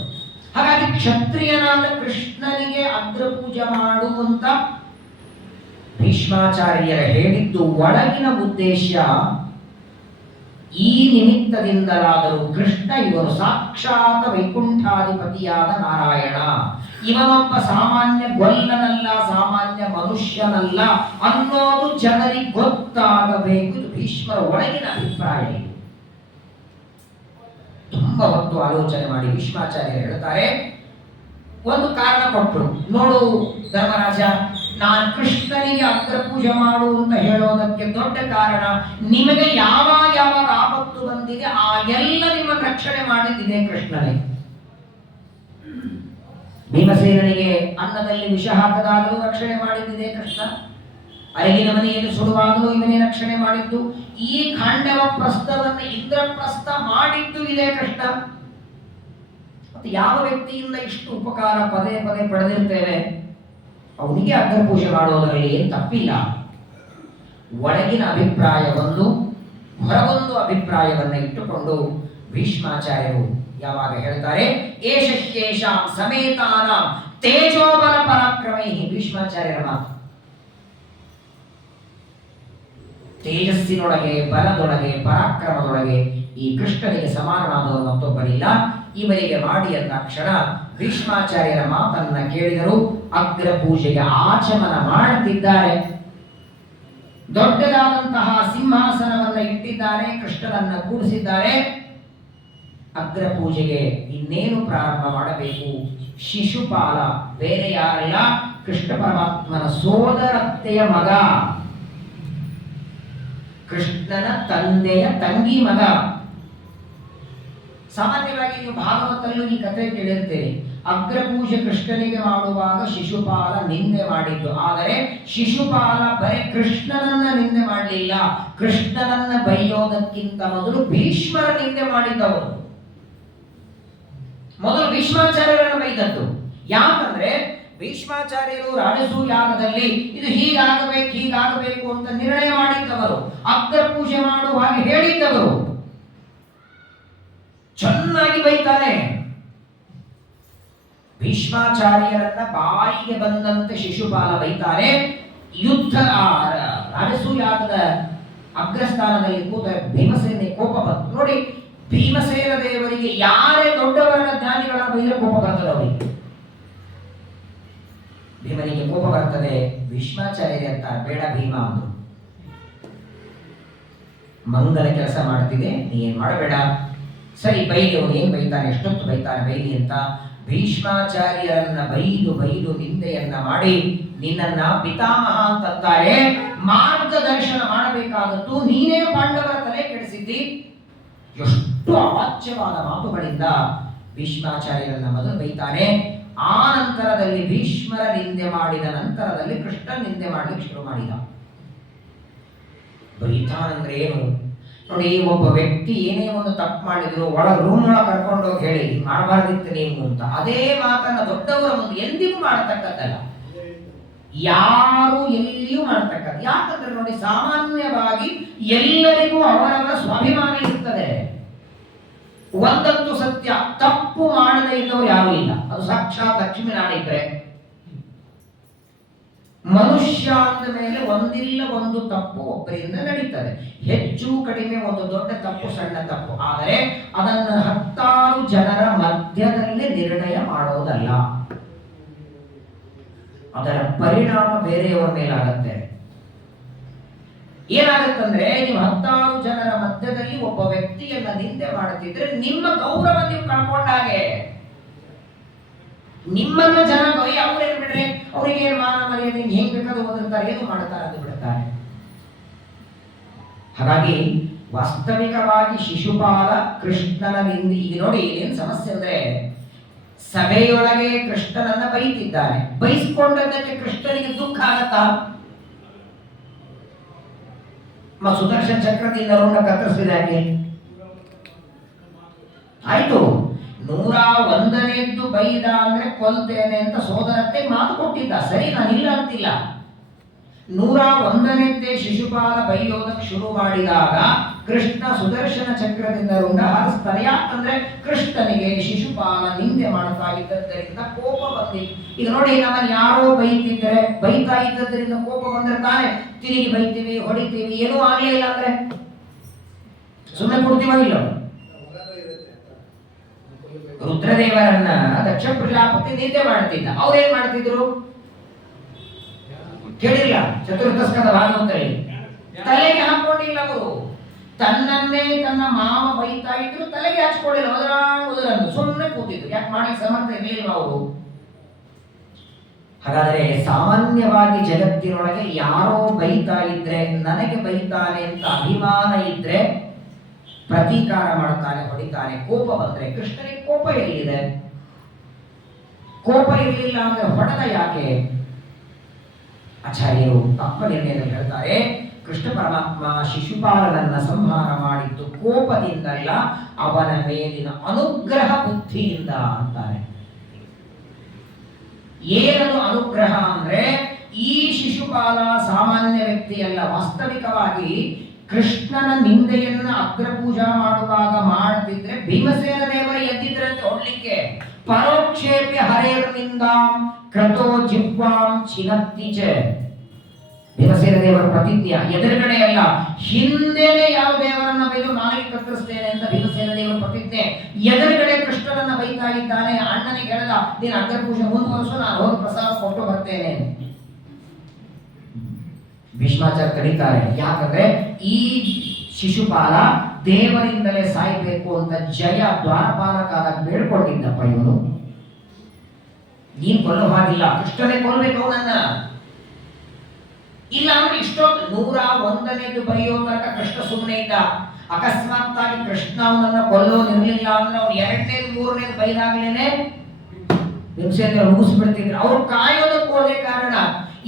ಹಾಗಾಗಿ ಕ್ಷತ್ರಿಯನಾದ ಕೃಷ್ಣನಿಗೆ ಅಗ್ರ ಪೂಜೆ ಮಾಡುವಂತ ಭೀಷ್ಮಾಚಾರ್ಯರ ಹೇಳಿದ್ದು ಒಳಗಿನ ಉದ್ದೇಶ ಈ ನಿಮಿತ್ತದಿಂದಲಾದರೂ ಕೃಷ್ಣ ಇವನು ಸಾಕ್ಷಾತ್ ವೈಕುಂಠಾಧಿಪತಿಯಾದ ನಾರಾಯಣ, ಇವನೊಬ್ಬ ಸಾಮಾನ್ಯ ಗೊಲ್ಲನಲ್ಲ, ಸಾಮಾನ್ಯ ಮನುಷ್ಯನಲ್ಲ ಅನ್ನೋದು ಜನರಿಗೆ ಗೊತ್ತಾಗಬೇಕು. ಇದು ಭೀಷ್ಮರ ಒಳಗಿನ ಅಭಿಪ್ರಾಯ. ತುಂಬಾ ಹೊತ್ತು ಆಲೋಚನೆ ಮಾಡಿ ಭೀಷ್ಮಾಚಾರ್ಯರು ಹೇಳ್ತಾರೆ, ಒಂದು ಕಾರಣ ಕೊಟ್ಟರು. ನೋಡು ಧರ್ಮರಾಜ, ನಾನು ಕೃಷ್ಣನಿಗೆ ಅಗ್ರ ಪೂಜೆ ಮಾಡು ಅಂತ ಹೇಳೋದಕ್ಕೆ ದೊಡ್ಡ ಕಾರಣ, ನಿಮಗೆ ಯಾವಾಗ ಯಾವಾಗ ಆಪತ್ತು ಬಂದಿದೆ ಆ ಎಲ್ಲ ನಿಮ್ಮನ್ನು ರಕ್ಷಣೆ ಮಾಡಿದ್ದಿದೆ ಕೃಷ್ಣನೇ. ಭೀಮಸೇನಿಗೆ ಅನ್ನದಲ್ಲಿ ವಿಷ ಹಾಕದಾಗಲೂ ರಕ್ಷಣೆ ಮಾಡಿದ್ದಿದೆ ಕೃಷ್ಣ. ಅರಗಿನ ಮನೆಯಲ್ಲಿ ಸುಡುವಾಗಲೂ ಇವನೇ ರಕ್ಷಣೆ ಮಾಡಿದ್ದು. ಈ ಖಾಂಡವ ಪ್ರಸ್ಥವನ್ನು ಇಂದ್ರಪ್ರಸ್ಥ ಮಾಡಿದ್ದು ಇದೇ ಕೃಷ್ಣ. ಮತ್ತೆ ಯಾವ ವ್ಯಕ್ತಿಯಿಂದ ಇಷ್ಟು ಉಪಕಾರ ಪದೇ ಪದೇ ಪಡೆದಿರ್ತೇವೆ, ಅವನಿಗೆ ಅಗ್ರ ಪೂಜೆ ಮಾಡೋದರಲ್ಲಿ ಏನು ತಪ್ಪಿಲ್ಲ. ಒಳಗಿನ ಅಭಿಪ್ರಾಯವೊಂದು, ಹೊರಗೊಂದು ಅಭಿಪ್ರಾಯವನ್ನ ಇಟ್ಟುಕೊಂಡು ಭೀಷ್ಮಾಚಾರ್ಯರು ಯಾವಾಗ ಹೇಳ್ತಾರೆ, ಏಷೇಷಾಂ ಸಮೇತಾನಾಂ ತೇಜೋಬಲ ಪರಾಕ್ರಮೈ. ಭೀಷ್ಮಾಚಾರ್ಯರ ಮಾತು ತೇಜಸ್ಸಿನೊಳಗೆ, ಬಲದೊಳಗೆ, ಪರಾಕ್ರಮದೊಳಗೆ ಈ ಕೃಷ್ಣನಿಗೆ ಸಮಾನನಾದವರು ಮತ್ತೊಬ್ಬರಿಲ್ಲ. ಇವರಿಗೆ ಮಾಡಿ ಅಂದ ಕ್ಷಣ ಭೀಷ್ಮಾಚಾರ್ಯರ ಮಾತನ್ನ ಕೇಳಿದರು. ಅಗ್ರ ಪೂಜೆಗೆ ಆಚಮನ ಮಾಡುತ್ತಿದ್ದಾರೆ. ದೊಡ್ಡದಾದಂತಹ ಸಿಂಹಾಸನವನ್ನ ಇಟ್ಟಿದ್ದಾರೆ, ಕೃಷ್ಣನನ್ನ ಕೂಡಿಸಿದ್ದಾರೆ. ಅಗ್ರ ಪೂಜೆಗೆ ಇನ್ನೇನು ಪ್ರಾರಂಭ ಮಾಡಬೇಕು. ಶಿಶುಪಾಲ ಬೇರೆ ಯಾರಲ್ಲ, ಕೃಷ್ಣ ಪರಮಾತ್ಮನ ಸೋದರತ್ತೆಯ ಮಗ, ಕೃಷ್ಣನ ತಂದೆಯ ತಂಗಿ ಮಗ. ಸಾಮಾನ್ಯವಾಗಿ ನೀವು ಭಾಗವತಲ್ಲೂ ಈ ಕಥೆ ಕೇಳಿರ್ತೇವೆ. ಅಗ್ರಪೂಜೆ ಕೃಷ್ಣನಿಗೆ ಮಾಡುವಾಗ ಶಿಶುಪಾಲ ನಿಂದೆ ಮಾಡಿದ್ದು. ಆದರೆ ಶಿಶುಪಾಲ ಬರೀ ಕೃಷ್ಣನನ್ನ ನಿಂದೆ ಮಾಡಲಿಲ್ಲ, ಕೃಷ್ಣನನ್ನ ಬೈಯೋದಕ್ಕಿಂತ ಮೊದಲು ಭೀಷ್ಮರ ನಿಂದೆ ಮಾಡಿದ್ದವರು. ಮೊದಲು ಭೀಷ್ಮಾಚಾರ್ಯರನ್ನು ಬೈದದ್ದು. ಯಾಕಂದ್ರೆ ಭೀಷ್ಮಾಚಾರ್ಯರು ರಾಜಸೂ ಯಾಗದಲ್ಲಿ ಇದು ಹೀಗಾಗಬೇಕು ಅಂತ ನಿರ್ಣಯ ಮಾಡಿದ್ದವರು, ಅಗ್ರಪೂಜೆ ಮಾಡುವ ಹಾಗೆ ಹೇಳಿದ್ದವರು. ಚೆನ್ನಾಗಿ ಬೈತಾನೆ. ಭೀಷ್ಮಾಚಾರ್ಯರನ್ನ ಬಾಯಿಗೆ ಬಂದಂತೆ ಶಿಶುಪಾಲ ಬೈತಾರೆ. ಯುದ್ಧ ರಾಜಸೂಯಾಗದ ಅಗ್ರಸ್ಥಾನದಲ್ಲಿ ಕೂತ ಭೀಮಸೇನೆ ಕೋಪ ಬಂತು. ನೋಡಿ, ಭೀಮಸೇನ ದೇವರಿಗೆ ಯಾರೇ ದೊಡ್ಡವರ ಜ್ಞಾನಿಗಳ ಬೈದರೆ ಕೋಪ ಬರ್ತದೆ ಅವರಿಗೆ. ಭೀಮನಿಗೆ ಕೋಪ ಬರ್ತದೆ. ಭೀಷ್ಮಾಚಾರ್ಯ ಅಂತ ಬೇಡ ಭೀಮ ಅಂದ್ರು, ಮಂಗಲ ಕೆಲಸ ಮಾಡ್ತಿದೆ, ನೀ ಏನ್ ಮಾಡಬೇಡ, ಸರಿ ಬೈಲಿ, ಅವನು ಏನ್ ಬೈತಾನೆ, ಎಷ್ಟೊತ್ತು ಬೈತಾನೆ ಬೈಲಿ ಅಂತ ಭೀಷ್ಮಾಚಾರ್ಯರನ್ನ ಬೈದು ನಿಂದೆಯನ್ನ ಮಾಡಿ ನಿನ್ನನ್ನ ಪಿತಾಮಹ ಅಂತಂತಾರೆ. ಮಾರ್ಗದರ್ಶನ ಮಾಡಬೇಕಾದದ್ದು ನೀನೇ ಪಾಂಡವರ ತಲೆ ಕೆಡಿಸಿದ್ದಿ. ಎಷ್ಟು ಅವಾಚ್ಯವಾದ ಮಾತುಗಳಿಂದ ಭೀಷ್ಮಾಚಾರ್ಯರನ್ನ ಮೊದಲು ಬೈತಾನೆ. ಆ ನಂತರದಲ್ಲಿ ಭೀಷ್ಮರ ನಿಂದೆ ಮಾಡಿದ ನಂತರದಲ್ಲಿ ಕೃಷ್ಣ ನಿಂದೆ ಮಾಡ್ಲಿಕ್ಕೆ ಶುರು ಮಾಡಿದ. ಬೈತಾನಂದ್ರೆ ಏನು ನೋಡಿ, ಒಬ್ಬ ವ್ಯಕ್ತಿ ಏನೇ ಒಂದು ತಪ್ಪು ಮಾಡಿದ್ರು ರೂಮ್ ಒಳಗೆ ಕರ್ಕೊಂಡೋಗಿ ಹೇಳಿ ಮಾಡಬಾರ್ದಿತ್ತು ನೀವು ಅಂತ, ಅದೇ ಮಾತನ್ನ ದೊಡ್ಡವರ ಮುಂದೆ ಎಂದಿಗೂ ಮಾಡತಕ್ಕದ್ದಲ್ಲ, ಯಾರು ಎಲ್ಲಿಯೂ ಮಾಡತಕ್ಕದ್ದು. ಯಾಕಂದ್ರೆ ನೋಡಿ, ಸಾಮಾನ್ಯವಾಗಿ ಎಲ್ಲರಿಗೂ ಅವರವರ ಸ್ವಾಭಿಮಾನ ಇರ್ತದೆ. ಒಂದಂತೂ ಸತ್ಯ, ತಪ್ಪು ಮಾಡದೇ ಇದ್ದವರು ಯಾರು ಇಲ್ಲ, ಅದು ಸಾಕ್ಷಾತ್ ಲಕ್ಷ್ಮೀನಾರಾಯಣರೇ. ಮನುಷ್ಯ ಅಂದ ಮೇಲೆ ಒಂದಿಲ್ಲ ಒಂದು ತಪ್ಪು ಒಬ್ಬರಿಂದ ನಡೀತದೆ, ಹೆಚ್ಚು ಕಡಿಮೆ ಒಂದು ದೊಡ್ಡ ತಪ್ಪು ಸಣ್ಣ ತಪ್ಪು, ಆದರೆ ಅದನ್ನು 10 ಜನರ ಮಧ್ಯದಲ್ಲಿ ನಿರ್ಣಯ ಮಾಡೋದಲ್ಲ, ಅದರ ಪರಿಣಾಮ ಬೇರೆಯವರ ಮೇಲಾಗತ್ತೆ. ಏನಾಗತ್ತಂದ್ರೆ, ನೀವು 10 ಜನರ ಮಧ್ಯದಲ್ಲಿ ಒಬ್ಬ ವ್ಯಕ್ತಿಯನ್ನ ನಿಂದೆ ಮಾಡುತ್ತಿದ್ರೆ ನಿಮ್ಮ ಗೌರವ ನೀವು ಕಳ್ಕೊಂಡಾಗೆ. ನಿಮ್ಮನ್ನ ಜನ ಅವ್ರೇನ್ ಬಿಡ್ರೆ, ಅವ್ರಿಗೆ ಏನು ಮಾನ ಮರ್ಯಾದೆ ಹೆಂಗ್ ಬೇಕಾದ್ರೂ ಓದಿರ್ತಾರೆ, ಏನು ಮಾಡ್ತಾರೆ ಅದು ಬಿಡ್ತಾರೆ. ಹಾಗಾಗಿ ವಾಸ್ತವಿಕವಾಗಿ ಶಿಶುಪಾಲ ಕೃಷ್ಣನ ನಿಂದೆ. ಈಗ ನೋಡಿ, ಏನ್ ಸಮಸ್ಯೆ ಅಂದ್ರೆ, ಸಭೆಯೊಳಗೆ ಕೃಷ್ಣನನ್ನ ಬೈತಿದ್ದಾನೆ, ಬೈಸ್ಕೊಂಡದ್ದಕ್ಕೆ ಕೃಷ್ಣನಿಗೆ ದುಃಖ ಆಗತ್ತಾ? ಸುದರ್ಶನ ಚಕ್ರದಿಂದ ರುಂಡ ಕತ್ತರಿಸಿದಾಗೆ ಆಯ್ತು. 101ನೇದ್ದು ಬೈದ ಅಂದ್ರೆ ಕೊಲ್ತೇನೆ ಅಂತ ಸೋದರತ್ತೆ ಮಾತು ಕೊಟ್ಟಿದ್ದ, ಸರಿ, ನಾನಿಲ್ಲ ಅಂತಿಲ್ಲ. 101ನೇದ್ದೇ ಶಿಶುಪಾಲ ಬೈಯೋದಕ್ಕೆ ಶುರು ಮಾಡಿದಾಗ ಕೃಷ್ಣ ಸುದರ್ಶನ ಚಕ್ರದಿಂದ ರುಂಡ ಹಾರಿಸ್ತಾರೆ. ಯಾಕಂದ್ರೆ ಕೃಷ್ಣನಿಗೆ ಶಿಶುಪಾಲ ನಿಂದೆ ಮಾಡ್ತಾ ಇದ್ದದ್ದರಿಂದ ಕೋಪ ಬಂದಿತ್ತು. ಈಗ ನೋಡಿ, ನಮ್ಮನ್ನು ಯಾರೋ ಬೈತಾ ಇದ್ದದ್ರಿಂದ ಕೋಪ ಬಂದ್ರೆ ತಾನೆ ತಿರುಗಿ ಬೈತೀವಿ, ಹೊಡಿತೀವಿ, ಏನೂ ಆಗ್ಲೇ ಇಲ್ಲ ಅಂದ್ರೆ ಸುಮ್ಮನೆ ಕೊಡ್ತೀವ ಇಲ್ಲ. ರುದ್ರದೇವರನ್ನ ದಕ್ಷ ಪ್ರಜಾಪತಿ ನಿಂದೆ ಮಾಡ್ತಿದ್ದ, ಅವ್ರೇನ್ ಮಾಡ್ತಿದ್ರು ಕೇಳಿಲ್ಲ. ಚತುರ್ಥಸ್ಕಂದ ಭಾಗವತರಲ್ಲಿ ತಲೆಗೆ ಹಾಕೊಂಡಿಲ್ಲ ಅವರು, ತನ್ನನ್ನೇ ತನ್ನ ಮಾವ ಬೈತಾ ಇದ್ರು, ತಲೆಗೆ ಹಚ್ಕೊಂಡಿಲ್ಲ, ಉದರಂದು ಸುಮ್ಮನೆ ಕೂತಿದ್ರು. ಯಾಕೆ ಮಾಡಿ ಸಮರ್ಥ ಇರಲಿಲ್ಲ ಅವರು. ಹಾಗಾದ್ರೆ ಸಾಮಾನ್ಯವಾಗಿ ಜಗತ್ತಿನೊಳಗೆ ಯಾರೋ ಬೈತಾ ಇದ್ರೆ, ನನಗೆ ಬೈತಾನೆ ಅಂತ ಅಭಿಮಾನ ಇದ್ರೆ ಪ್ರತೀಕಾರ ಮಾಡ್ತಾನೆ, ಹೊಡಿತಾನೆ. ಕೋಪ ಬಂದ್ರೆ, ಕೃಷ್ಣನಿಗೆ ಕೋಪ ಎಲ್ಲಿದೆ? ಕೋಪ ಇರಲಿಲ್ಲ ಅಂದ್ರೆ ಹೊಡೆದ ಯಾಕೆ? ಆಚಾರ್ಯರು ತಪ್ಪ ನಿರ್ಣಯದಲ್ಲಿ ಹೇಳ್ತಾರೆ, ಕೃಷ್ಣ ಪರಮಾತ್ಮ ಶಿಶುಪಾಲನನ್ನ ಸಂಹಾರ ಮಾಡಿದ್ದು ಕೋಪದಿಂದಲ್ಲ, ಅವನ ಮೇಲಿನ ಅನುಗ್ರಹ ಬುದ್ಧಿಯಿಂದ ಅಂತಾರೆ. ಏನದು ಅನುಗ್ರಹ ಅಂದ್ರೆ, ಈ ಶಿಶುಪಾಲ ಸಾಮಾನ್ಯ ವ್ಯಕ್ತಿಯಲ್ಲ. ವಾಸ್ತವಿಕವಾಗಿ ಕೃಷ್ಣನ ನಿಂದೆಯನ್ನ ಅಗ್ರಪೂಜಾ ಮಾಡುವಾಗ ಮಾಡದಿದ್ರೆ ಭೀಮಸೇನ ದೇವರು ಎದ್ದಿದ್ರಂತೆ ಹೊಡ್ಲಿಕ್ಕೆ. ಪರೋಕ್ಷೇಪ್ಯ ಹರೇರ್ನಿಂದಾಂ ಕ್ರತೋ ಜಿಹ್ವಾಂ ಚಿನತ್ತಿಚ. ಭೀಮಸೇನ ದೇವರ ಪ್ರತಿಜ್ಞೆ ಎದುರುಗಡೆ ಅಲ್ಲ, ಹಿಂದೆನೆ ಯಾವ ದೇವರನ್ನ ಬೈದು ನಾಲಿಗೆ ಕತ್ತರಿಸ್ತೇನೆ ಅಂತ ಭೀಮಸೇನ ದೇವರ ಪ್ರತಿಜ್ಞೆ. ಎದುರುಗಡೆ ಕೃಷ್ಣನನ್ನ ಬೈತಾ ಇದ್ದಾನೆ. ಅಣ್ಣನಿಗೆ ಹೇಳ್ದ, ನೀನು ಅಗ್ರಪೂಜೆ ಮುಂದುವರಿಸು, ನಾನು ಹೋಗಿ ಪ್ರಸಾದ ಕೊಟ್ಟು ಬರ್ತೇನೆ. ಭೀಷ್ಮಾಚಾರ್ಯ ಕರೀತಾರೆ. ಯಾಕಂದ್ರೆ ಈ ಶಿಶುಪಾಲ ದೇವರಿಂದಲೇ ಸಾಯ್ಬೇಕು ಅಂತ ಜಯ ದ್ವಾರಪಾಲಕಾದ ಬೇಡ್ಕೊಂಡಿದ್ದಪ್ಪ ಇವನು. ನೀನ್ ಕೊಲ್ಲೋ ಹಾಗಿಲ್ಲ, ಕೃಷ್ಣನೇ ಕೊಲ್ಬೇಕು ಅವನನ್ನ. ಇಲ್ಲ ಅಂದ್ರೆ ಇಷ್ಟೊಂದು 101ನೇದು ಬೈಯೋ ತನಕ ಕೃಷ್ಣ ಸುಮ್ಮನೆ ಇದ್ದ. ಅಕಸ್ಮಾತ್ ಆಗಿ ಕೃಷ್ಣ ಅವನನ್ನ ಕೊಲ್ಲೋನಿರ್ಲಿಲ್ಲ ಅಂದ್ರೆ ಅವ್ನು 2ನೇದು 3ನೇದು ಬೈದಾಗ್ಲೇನೆ ಹಿಂಸೆಯಿಂದ ಮುಗಿಸ್ಬಿಡ್ತಿದ್ರು. ಅವ್ರು ಕಾಯೋದಕ್ಕೂ ಅದೇ ಕಾರಣ.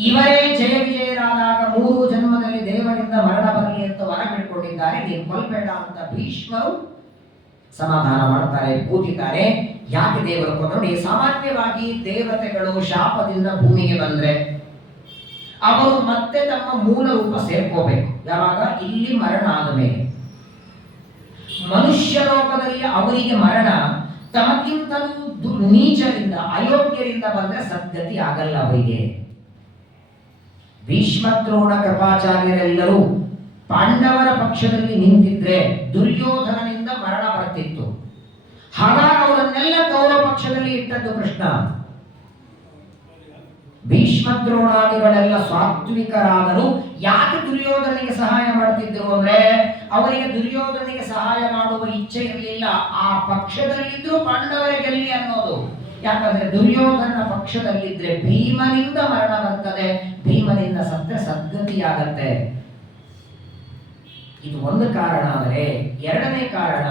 ಇವರೇ ಜಯ ವಿಜಯರಾದಾಗ 3 ಜನ್ಮದಲ್ಲಿ ದೇವರಿಂದ ಮರಣ ಬರಲಿ ಅಂತ ವರ ಬಿಡ್ಕೊಂಡಿದ್ದಾರೆ, ನೀನು ಕೊಲ್ಬೇಡ ಅಂತ ಭೀಷ್ಮರು ಸಮಾಧಾನ ಮಾಡ್ತಾರೆ, ಕೂತಿದ್ದಾರೆ. ಯಾಕೆ ದೇವರು ನೋಡಿ, ಸಾಮಾನ್ಯವಾಗಿ ದೇವತೆಗಳು ಶಾಪದಿಂದ ಭೂಮಿಗೆ ಬಂದ್ರೆ ಅವರು ಮತ್ತೆ ತಮ್ಮ ಮೂಲ ರೂಪ ಸೇರ್ಕೋಬೇಕು. ಯಾವಾಗ? ಇಲ್ಲಿ ಮರಣ ಆದ ಮೇಲೆ. ಮನುಷ್ಯ ಲೋಕದಲ್ಲಿ ಅವರಿಗೆ ಮರಣ ತಮಗಿಂತಲೂ ನೀಚರಿಂದ ಅಯೋಗ್ಯರಿಂದ ಬಂದ್ರೆ ಸದ್ಗತಿ ಆಗಲ್ಲ ಅವರಿಗೆ. ಭೀಷ್ಮದ್ರೋಣ ಕೃಪಾಚಾರ್ಯರೆಲ್ಲರೂ ಪಾಂಡವರ ಪಕ್ಷದಲ್ಲಿ ನಿಂತಿದ್ರೆ ದುರ್ಯೋಧನನಿಂದ ಮರಣ ಬರ್ತಿತ್ತು. ಹಾಗಾಗಿ ಅವರನ್ನೆಲ್ಲ ಕೌರವ ಪಕ್ಷದಲ್ಲಿ ಇಟ್ಟದ್ದು ಕೃಷ್ಣ. ಭೀಷ್ಮದ್ರೋಣಾದಿಗಳೆಲ್ಲ ಸಾತ್ವಿಕರಾದರು. ಯಾಕೆ ದುರ್ಯೋಧನಿಗೆ ಸಹಾಯ ಮಾಡ್ತಿದ್ರು ಅಂದ್ರೆ ಅವರಿಗೆ ದುರ್ಯೋಧನಿಗೆ ಸಹಾಯ ಮಾಡುವ ಇಚ್ಛೆ ಇರಲಿಲ್ಲ. ಆ ಪಕ್ಷದಲ್ಲಿದ್ರು ಪಾಂಡವರ ಗೆಲ್ಲಿ ಅನ್ನೋದು. ಯಾಕಂದ್ರೆ ದುರ್ಯೋಧನ ಪಕ್ಷದಲ್ಲಿದ್ರೆ ಭೀಮನಿಂದ ಮರಣ ಬರ್ತದೆ, ಭೀಮನಿಂದ ಸತ್ಯ ಸದ್ಗತಿಯಾಗತ್ತೆ. ಇದು ಒಂದು ಕಾರಣ. ಆದರೆ ಎರಡನೇ ಕಾರಣ,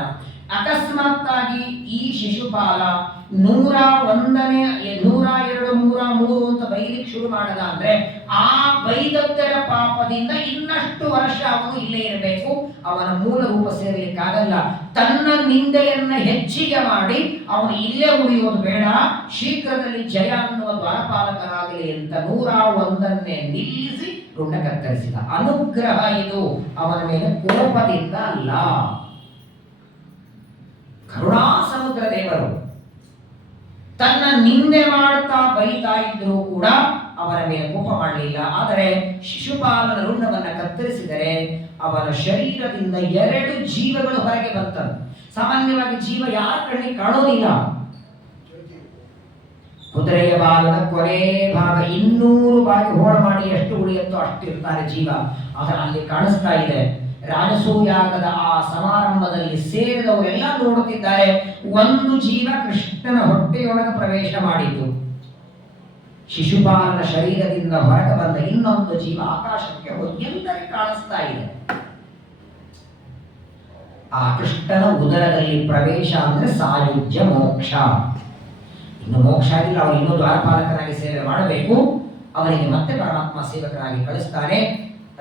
ಅಕಸ್ಮಾತ್ತಾಗಿ ಈ ಶಿಶುಪಾಲ 101ನೇ 102 103 ಅಂತ ಬೈಲಿಕ್ಕೆ ಶುರು ಮಾಡದ ಅಂದ್ರೆ ಆ ಬೈದದ್ದರ ಪಾಪದಿಂದ ಇನ್ನಷ್ಟು ವರ್ಷ ಅವನು ಇಲ್ಲೇ ಇರಬೇಕು, ಅವನ ಮೂಲ ರೂಪ ಸೇರಲಿಕ್ಕಾಗಲ್ಲ. ತನ್ನ ನಿಂದೆಯನ್ನ ಹೆಚ್ಚಿಗೆ ಮಾಡಿ ಅವನು ಇಲ್ಲೇ ಉಳಿಯೋದು ಬೇಡ, ಶೀಘ್ರದಲ್ಲಿ ಜಯ ಅನ್ನುವ ದ್ವಾರಪಾಲಕರಾಗಲಿ ಅಂತ 101ನ್ನೇ ನಿಲ್ಲಿಸಿ ರುಂಡ ಕತ್ತರಿಸಿದ. ಅನುಗ್ರಹ ಇದು, ಅವನ ಮೇಲೆ ಕೋಪದಿಂದ ಅಲ್ಲ. ಕರುಣಾ ಸಮುದ್ರ ದೇವರು ತನ್ನ ನಿಂದೆ ಮಾಡ್ತಾ ಬೈತಾ ಇದ್ರೂ ಕೂಡ ಅವನ ಮೇಲೆ ಕೋಪ ಮಾಡಲಿಲ್ಲ. ಆದರೆ ಶಿಶುಪಾಲನ ರುಂಡವನ್ನ ಕತ್ತರಿಸಿದರೆ ಅವನ ಶರೀರದಿಂದ 2 ಜೀವಗಳು ಹೊರಗೆ ಬಂತವು. ಸಾಮಾನ್ಯವಾಗಿ ಜೀವ ಯಾರ ಕಣ್ಣಿಗೆ ಕಾಣೋದಿಲ್ಲ. ಕುದುರೆಯ ಬಾಲದ ಕೊನೆ ಭಾಗ 200 ಬಾರಿ ಹೋಳ ಮಾಡಿ ಎಷ್ಟು ಉಳಿಯುತ್ತೋ ಅಷ್ಟು ಇರ್ತಾರೆ ಜೀವ. ಆದರೆ ಅಲ್ಲಿ ಕಾಣಿಸ್ತಾ ಇದೆ. ರಾಜಸೂಯಾಗದ ಆ ಸಮಾರಂಭದಲ್ಲಿ ಸೇರಿದವರೆಲ್ಲ ನೋಡುತ್ತಿದ್ದಾರೆ. ಒಂದು ಜೀವ ಕೃಷ್ಣನ ಹೊಟ್ಟೆಯೊಳಗೆ ಪ್ರವೇಶ ಮಾಡಿತು. ಶಿಶುಪಾಲನ ಶರೀರದಿಂದ ಹೊರಗೆ ಬಂದ ಇನ್ನೊಂದು ಜೀವ ಆಕಾಶಕ್ಕೆ ಹೋಗಿ ಎಲ್ಲರಿಗೆ ಕಾಣಿಸ್ತಾ ಇದೆ. ಆ ಕೃಷ್ಣನ ಉದರದಲ್ಲಿ ಪ್ರವೇಶ ಅಂದ್ರೆ ಸಾಯುಜ್ಯ ಮೋಕ್ಷ. ಇನ್ನು ಮೋಕ್ಷ ಆಗಿಲ್ಲ, ಅವನು ಇನ್ನೂ ದ್ವಾರಪಾಲಕನಾಗಿ ಸೇವೆ ಮಾಡಬೇಕು. ಅವನಿಗೆ ಮತ್ತೆ ಪರಮಾತ್ಮ ಸೇವಕನಾಗಿ ಕಳಿಸ್ತಾನೆ.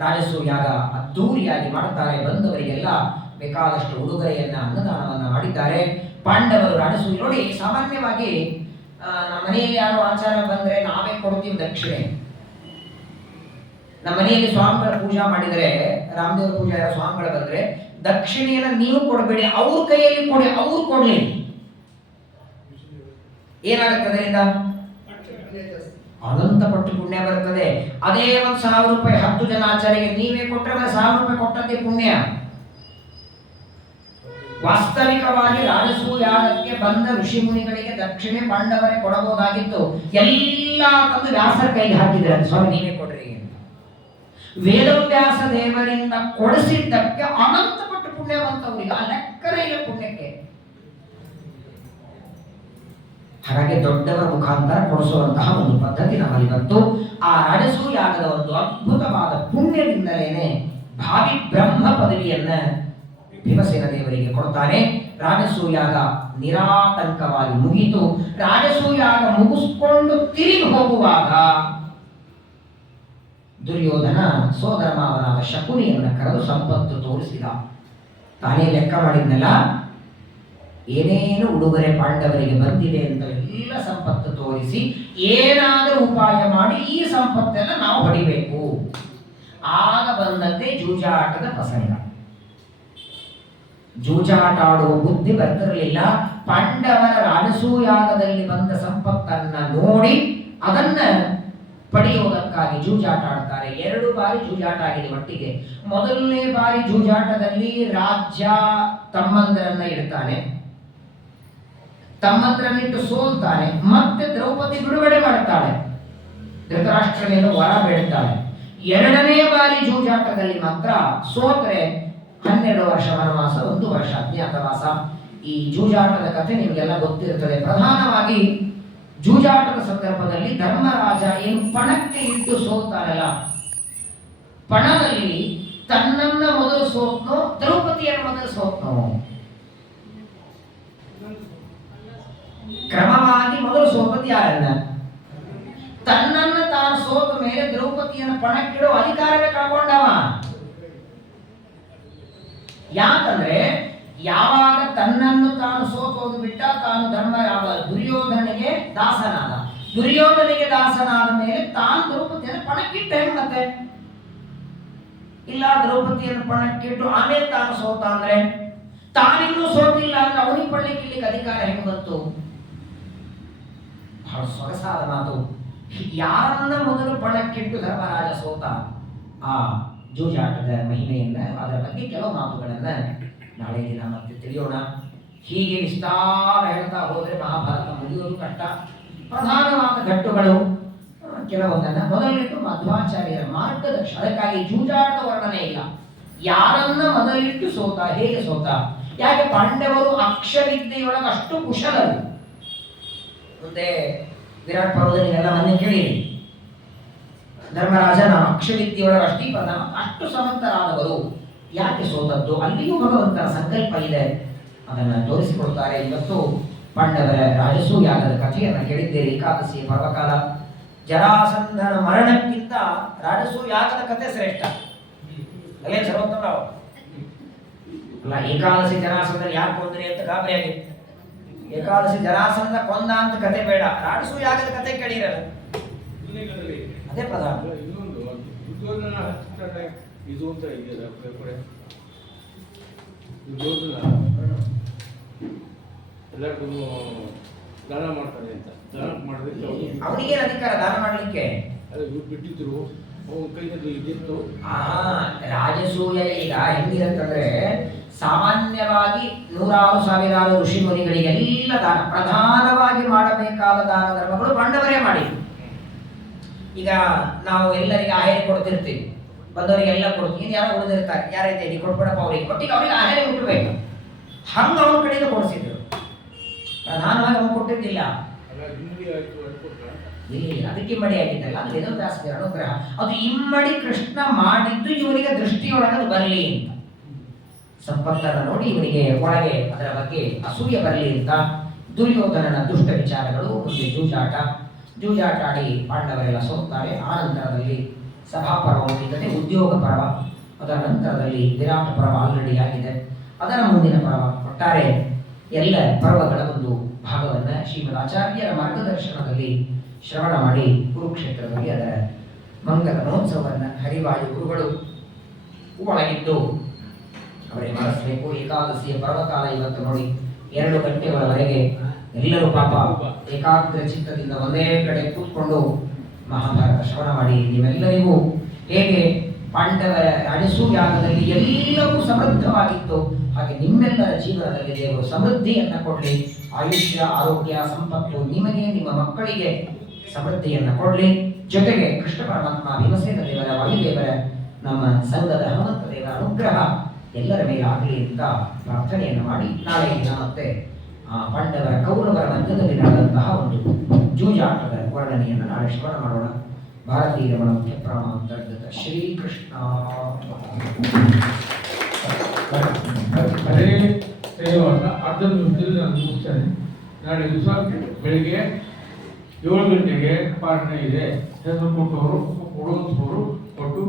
ರಾಜಸೂಯಾಗ ಅದ್ದೂರಿಯಾಗಿ ಮಾಡುತ್ತಾರೆ. ಬಂದವರಿಗೆಲ್ಲ ಬೇಕಾದಷ್ಟು ಉಡುಗೊರೆಯನ್ನ ಅನ್ನದಾನವನ್ನ ಮಾಡಿದ್ದಾರೆ. ಪಾಂಡವರು ರಾಜಸೂಯ ನೋಡಿ, ಸಾಮಾನ್ಯವಾಗಿ ನಮ್ಮ ಮನೆಯಲ್ಲಿ ಯಾರು ಆಚಾರ ಬಂದ್ರೆ ನಾವೇ ಕೊಡ್ತೀವಿ ದಕ್ಷಿಣೆ. ನಮ್ಮ ಮನೆಯಲ್ಲಿ ಸ್ವಾಮಿಗಳ ಪೂಜಾ ಮಾಡಿದರೆ, ರಾಮದೇವರ ಪೂಜಾ ಯಾರೋ ಸ್ವಾಮಿಗಳು ಬಂದ್ರೆ ದಕ್ಷಿಣೆಯನ್ನ ನೀವು ಕೊಡಬೇಡಿ, ಅವ್ರ ಕೈಯಲ್ಲಿ ಕೊಡಿ, ಅವ್ರು ಕೊಡ್ಲಿ. ಏನಾಗುತ್ತೆ ಅದರಿಂದ? ಅನಂತ ಪಟ್ಟು ಪುಣ್ಯ ಬರುತ್ತದೆ. ಅದೇ 1,000 ರೂಪಾಯಿ 10 ಜನ ಆಚಾರ್ಯರಿಗೆ ನೀವೇ ಕೊಟ್ಟರೆ 1,000 ರೂಪಾಯಿ ಕೊಟ್ಟದ್ದೇ ಪುಣ್ಯ. ವಾಸ್ತವಿಕವಾಗಿ ರಾಜಸೂಯಾಗಕ್ಕೆ ಬಂದ ಋಷಿ ಮುನಿಗಳಿಗೆ ದಕ್ಷಿಣೆ ಪಾಂಡವರೇ ಕೊಡಬಹುದಾಗಿತ್ತು. ಎಲ್ಲ ತಂದು ವ್ಯಾಸರ ಕೈಗೆ ಹಾಕಿದ್ರೆ ಸ್ವಾಮಿ ನೀವೇ ಕೊಡ್ರಿ ಅಂತ. ವೇದವ್ಯಾಸ ದೇವರಿಂದ ಕೊಡಿಸಿದ್ದಕ್ಕೆ ಅನಂತ ಪಟ್ಟು ಪುಣ್ಯ ಬಂತವ್ರಿಗೆ, ಆ ಲೆಕ್ಕನೇ ಇಲ್ಲ ಪುಣ್ಯಕ್ಕೆ. ಹಾಗಾಗಿ ದೊಡ್ಡವರ ಮುಖಾಂತರ ಕೊಡಿಸುವಂತಹ ಒಂದು ಪದ್ಧತಿ ನಮ್ಮಲ್ಲಿ ಬಂತು. ಆ ರಾಜಸೂಯಾಗದ ಒಂದು ಅದ್ಭುತವಾದ ಪುಣ್ಯದಿಂದಲೇನೆ ಭಾವಿ ಬ್ರಹ್ಮ ಪದವಿಯನ್ನ ಭೀಮಸೇನ ದೇವರಿಗೆ ಕೊಡ್ತಾನೆ. ರಾಜಸೂಯಾಗ ನಿರಾತಂಕವಾಗಿ ಮುಗಿತು. ರಾಜಸೂಯಾಗ ಮುಗಿಸ್ಕೊಂಡು ತಿರುಗಿ ಹೋಗುವಾಗ ದುರ್ಯೋಧನ ಸೋದರ ಮಾವನಾದ ಶಕುನಿಯನ್ನ ಕರೆದು ಸಂಪತ್ತು ತೋರಿಸಿದ. ತಾನೇ ಲೆಕ್ಕ ಮಾಡಿದ್ನಲ್ಲ, ಏನೇನು ಉಡುಗೊರೆ ಪಾಂಡವರಿಗೆ ಬಂದಿದೆ ಅಂತ ಎಲ್ಲ ಸಂಪತ್ತು ತೋರಿಸಿ ಏನಾದರೂ ಉಪಾಯ ಮಾಡಿ ಈ ಸಂಪತ್ತೆಲ್ಲ ನಾವು ಹೊಡಿಬೇಕು. ಆಗ ಬಂದದ್ದೇ ಜೂಜಾಟದ ಪ್ರಸಂಗ. ಜೂಜಾಟ ಆಡುವ ಬುದ್ಧಿ ಬರ್ತಿರಲಿಲ್ಲ. ಪಾಂಡವರ ರಾಜಸೂಯಾಗದಲ್ಲಿ ಬಂದ ಸಂಪತ್ತನ್ನ ನೋಡಿ ಅದನ್ನ ಪಡೆಯುವುದಕ್ಕಾಗಿ ಜೂಜಾಟ ಆಡ್ತಾರೆ. 2 ಬಾರಿ ಜೂಜಾಟ ಆಗಿದೆ ಒಟ್ಟಿಗೆ. ಮೊದಲನೇ ಬಾರಿ ಜೂಜಾಟದಲ್ಲಿ ರಾಜ್ಯ ತಮ್ಮಂದರನ್ನ ಇಡ್ತಾನೆ, ತಮ್ಮಂದ್ರನ್ನಿಟ್ಟು ಸೋಲ್ತಾನೆ. ಮತ್ತೆ ದ್ರೌಪದಿ ಬಿಡುಗಡೆ ಮಾಡುತ್ತಾಳೆ, ಧೃತರಾಷ್ಟ್ರನಿಂದ ವರ ಬೇಡುತ್ತಾಳೆ. 2ನೇ ಬಾರಿ ಜೂಜಾಟದಲ್ಲಿ ಮಾತ್ರ ಸೋತ್ರೆ 12 ವರ್ಷ ವನವಾಸ, 1 ವರ್ಷ ಅಜ್ಞಾತವಾಸ. ಈ ಜೂಜಾಟದ ಕಥೆ ನಿಮಗೆಲ್ಲ ಗೊತ್ತಿರುತ್ತದೆ. ಪ್ರಧಾನವಾಗಿ ಜೂಜಾಟದ ಸಂದರ್ಭದಲ್ಲಿ ಧರ್ಮರಾಜ ಏನು ಪಣಕ್ಕೆ ಇಟ್ಟು ಸೋಲ್ತಾರಲ್ಲ, ಪಣದಲ್ಲಿ ತನ್ನನ್ನ ಮೊದಲು ಸೋತ್ನೋ ದ್ರೌಪದಿಯನ್ನು ಮೊದಲು ಸೋತ್ನೋ? ಕ್ರಮವಾಗಿ ಮೊದಲು ಸೋತದ್ದು ಯಾರನ್ನ? ತನ್ನನ್ನು ತಾನು ಸೋತ ಮೇಲೆ ದ್ರೌಪದಿಯನ್ನು ಪಣಕ್ಕಿಡುವ ಅಧಿಕಾರವೇ ಕಳ್ಕೊಂಡವ. ಯಾಕಂದ್ರೆ ಯಾವಾಗ ತನ್ನನ್ನು ತಾನು ಸೋತೋದು ಬಿಟ್ಟ, ತಾನು ದುರ್ಯೋಧನಿಗೆ ದಾಸನಾದ. ದುರ್ಯೋಧನಿಗೆ ದಾಸನಾದ ಮೇಲೆ ತಾನು ದ್ರೌಪದಿಯನ್ನು ಪಣಕ್ಕಿಟ್ಟ ಹೆಂಗ್ ಮತ್ತೆ? ಇಲ್ಲ, ದ್ರೌಪದಿಯನ್ನು ಪಣಕ್ಕಿಟ್ಟು ಆಮೇಲೆ ತಾನು ಸೋತ ಅಂದ್ರೆ, ತಾನಿನ್ನೂ ಸೋತಿಲ್ಲ ಅಂದ್ರೆ ಅವನಿಗೆ ಪಡ್ಲಿಕ್ಕೆ ಅಧಿಕಾರ ಹೆಂಗ್ ಬಂತು? ಬಹಳ ಸೊಗಸಾದ ಮಾತು. ಯಾರನ್ನ ಮೊದಲು ಪಣಕ್ಕಿಟ್ಟು ಧರ್ಮರಾಜ ಸೋತ, ಆ ಜೂಜಾಟದ ಮಹಿಮೆಯನ್ನ, ಅದರ ಬಗ್ಗೆ ಕೆಲವು ಮಾತುಗಳನ್ನ ನಾಳೆ ದಿನ ಮತ್ತೆ ತಿಳಿಯೋಣ. ಹೀಗೆ ವಿಸ್ತಾರ ಹೇಳ್ತಾ ಹೋದ್ರೆ ಮಹಾಭಾರತ ಮುಗಿಯೋದು ಕಷ್ಟ. ಪ್ರಧಾನವಾದ ಘಟ್ಟುಗಳು ಕೆಲವೊಂದನ್ನ ಮೊದಲಿಟ್ಟು ಮಧ್ವಾಚಾರ್ಯರ ಮಾರ್ಗದರ್ಶನ. ಅದಕ್ಕಾಗಿ ಜೂಜಾಟದ ವರ್ಣನೆ ಇಲ್ಲ. ಯಾರನ್ನ ಮೊದಲಿಟ್ಟು ಸೋತ, ಹೇಗೆ ಸೋತ? ಯಾಕೆ ಪಾಂಡವರು ಅಕ್ಷವಿದ್ಯೆಯೊಳಗೆ ಅಷ್ಟು ಕುಶಲರು. ಮುಂದೆ ವಿರಾಟ್ ಪರ್ವದಲ್ಲಿ ಎಲ್ಲ ಮನೆ ಕೇಳಿರಿ, ಧರ್ಮರಾಜ ನಾವು ಅಕ್ಷವಿದ್ಯೆಯೊಳಗೆ ಅಷ್ಟೇ ಪ್ರಧಾನ, ಅಷ್ಟು ಸಮರ್ಥರಾದವರು. ಯಾಕೆ ಸೋತದ್ದು? ಅಲ್ಲಿಯೂ ಭಗವಂತನ ಸಂಕಲ್ಪ ಇದೆ, ಅದನ್ನು ತೋರಿಸಿಕೊಡ್ತಾರೆ. ಇವತ್ತು ಪಾಂಡವರ ರಾಜಸೂಯಾಗದ ಕಥೆಯನ್ನು ಕೇಳಿದ್ದೇವೆ. ಏಕಾದಶಿ ಪರ್ವಕಾಲ. ಜರಾಸಂಧನ ಮರಣಕ್ಕಿಂತ ರಾಜಸೂಯಾಗದ ಕಥೆ ಶ್ರೇಷ್ಠ ಅಲ್ಲೇ ಸರ್ವೋತ್ತಮರಾವ್ ಅಲ್ಲ. ಏಕಾದಶಿ ಜರಾಸಂಧನ ಯಾಕೆ ಕೊಂದ್ರೆ ಅಂತ ಗಾಬರಿ ಆಗಿತ್ತು. ಏಕಾದಶಿ ಜರಾಸಂಧ ಕೊಂದ ಅಂತ ಕತೆ ಬೇಡ, ರಾಜಸೂಯಾಗದ ಕತೆ ಕೇಳಿರಲ್ಲ, ಅದೇ ಪ್ರಧಾನ. ಇದು ಅಂತ ಇದೆಯಲ್ಲ, ಎಲ್ಲರಿಗೂ ದಾನ ಮಾಡ್ತಾರೆ ಅಂತ, ದಾನ ಮಾಡೋದಕ್ಕೆ ಅವನಿಗೆ ಅಧಿಕಾರ ದಾನ ಮಾಡಲಿಕ್ಕೆ ಬಿಟ್ಟಿದ್ರು, ಅವನ ಕೈಯಲ್ಲಿ ಇದ್ದಿತ್ತು. ರಾಜಸೂಯ ಈಗ ಹೆಂಗಿರುತ್ತಂದ್ರೆ, ಸಾಮಾನ್ಯವಾಗಿ ನೂರಾರು ಸಾವಿರಾರು ಋಷಿ ಮುನಿಗಳಿಗೆಲ್ಲ ದಾನ, ಪ್ರಧಾನವಾಗಿ ಮಾಡಬೇಕಾದ ದಾನ ಧರ್ಮಗಳು ಪಾಂಡವರೇ ಮಾಡಿದ್ರು. ಈಗ ನಾವು ಎಲ್ಲರಿಗೆ ಆಹಾರ ಕೊಡ್ತಿರ್ತೀವಿ, ಬಂದವರಿಗೆಲ್ಲ ಕೊಡ್ತೀವಿ. ಯಾರೋ ಉಳಿದಿರ್ತಾರೆ, ಯಾರೈತೆ ನೀ ಕೊಟ್ಬಿಡಪ್ಪ ಅವ್ರಿಗೆ, ಒಟ್ಟಿಗೆ ಅವ್ರಿಗೆ ಆಹಾರ ಮುಟ್ಟಬೇಕು. ಹಂಗ ಅವನ ಕಡೆಯಿಂದ ಕೊಡಿಸಿದ್ರು, ಪ್ರಧಾನವಾಗಿ ಅವನು ಕೊಟ್ಟಿದ್ದಿಲ್ಲ. ಇಲ್ಲ, ಅದಕ್ಕೆ ಇಮ್ಮಡಿ ಆಗಿದ್ದಲ್ಲ, ಅದು ವೇದವ್ಯಾಸರ ಅನುಗ್ರಹ. ಅದು ಇಮ್ಮಡಿ ಕೃಷ್ಣ ಮಾಡಿದ್ದು ಇವನಿಗೆ ದೃಷ್ಟಿಯೊಳಗದು ಬರಲಿ ಅಂತ, ಸಂಪತ್ತನ್ನು ನೋಡಿ ಇವನಿಗೆ ಒಳಗೆ ಅದರ ಬಗ್ಗೆ ಅಸೂಯೆ ಬರಲಿ ಅಂತ. ದುರ್ಯೋಧನನ ದುಷ್ಟ ವಿಚಾರಗಳು, ಮುಂದೆ ಜೂಜಾಟ ಆಡಿ ಪಾಂಡವರೆಲ್ಲ ಸೋತ್ತಾರೆ. ಆ ನಂತರದಲ್ಲಿ ಸಭಾಪರ್ವ ಮುಗಿದರೆ ಉದ್ಯೋಗ ಪರ್ವ, ಅದರ ನಂತರದಲ್ಲಿ ವಿರಾಟ ಪರ್ವ ಆಲ್ರೆಡಿ ಆಗಿದೆ, ಅದರ ಮುಂದಿನ ಪರ್ವ. ಒಟ್ಟಾರೆ ಎಲ್ಲ ಪರ್ವಗಳ ಒಂದು ಭಾಗವನ್ನು ಶ್ರೀಮದ್ ಆಚಾರ್ಯರ ಮಾರ್ಗದರ್ಶನದಲ್ಲಿ ಶ್ರವಣ ಮಾಡಿ ಕುರುಕ್ಷೇತ್ರದಲ್ಲಿ ಅದರ ಮಂಗಲ ಮಹೋತ್ಸವವನ್ನು ಹರಿವಾಯು ಗುರುಗಳು ಒಳಗಿದ್ದು ಅವರೇ ಮಾಡಿಸಬೇಕು. ಏಕಾದಶಿಯ ಪರ್ವಕಾಲ ಇವತ್ತು ನೋಡಿ 2 ಗಂಟೆಗಳವರೆಗೆ ಎಲ್ಲರೂ ಪಾಪ ಏಕಾಗ್ರ ಚಿತ್ತದಿಂದ ಒಂದೇ ಕಡೆ ಕೂತ್ಕೊಂಡು ಮಹಾಭಾರತ ಶ್ರವಣ ಮಾಡಿ. ನೀವೆಲ್ಲರಿಗೂ ಹೇಗೆ ಪಾಂಡವರ ರಾಜಸೂಯಾಗದಲ್ಲಿ ಎಲ್ಲವೂ ಸಮೃದ್ಧವಾಗಿತ್ತು, ಹಾಗೆ ನಿಮ್ಮೆಲ್ಲರ ಜೀವನದಲ್ಲಿ ದೇವರು ಸಮೃದ್ಧಿಯನ್ನು ಕೊಡಲಿ. ಆಯುಷ್ಯ, ಆರೋಗ್ಯ, ಸಂಪತ್ತು ನಿಮಗೆ, ನಿಮ್ಮ ಮಕ್ಕಳಿಗೆ ಸಮೃದ್ಧಿಯನ್ನು ಕೊಡಲಿ. ಜೊತೆಗೆ ಕೃಷ್ಣ ಪರಮಾತ್ಮ, ಭೀಮಸೇನ ದೇವರ, ವಾಯುದೇವರ, ನಮ್ಮ ಸಂಘದ ಹನುಮಂತ ದೇವರ ಅನುಗ್ರಹ ಎಲ್ಲರ ಮೇಲೆ ಆಗಲಿ ಅಂತ ಪ್ರಾರ್ಥನೆಯನ್ನು ಮಾಡಿ ನಾಳೆ ದಿನ ಮತ್ತೆ ಪಾಂಡವರ ಕೌರವರ ಮಧ್ಯದಲ್ಲಿ ನಡೆದಂತಹ ಒಂದು ಜೂಜಾಟದ ವರ್ಣನೆಯನ್ನು ನಾಳೆ ಶ್ರವಣ ಮಾಡೋಣ. ಭಾರತೀಯ ರಮಣ ಮುಖ್ಯ ಪ್ರಾಮಾಂತರ್ಗತ ಶ್ರೀಕೃಷ್ಣ. ಹರೇ ಸೇವಾಗ ಅರ್ಧ ನಿಮಿಷದಲ್ಲಿ ನಾನು ಮುಗಿಸ್ತೇನೆ. ನಾಳೆ ದಿವಸ ಬೆಳಿಗ್ಗೆ 7 ಗಂಟೆಗೆ ಪಾಲನೆ ಇದೆ. ಹೆಸರು ಕೊಟ್ಟವರು ಕೊಡುವಂಥವರು ಕೊಟ್ಟು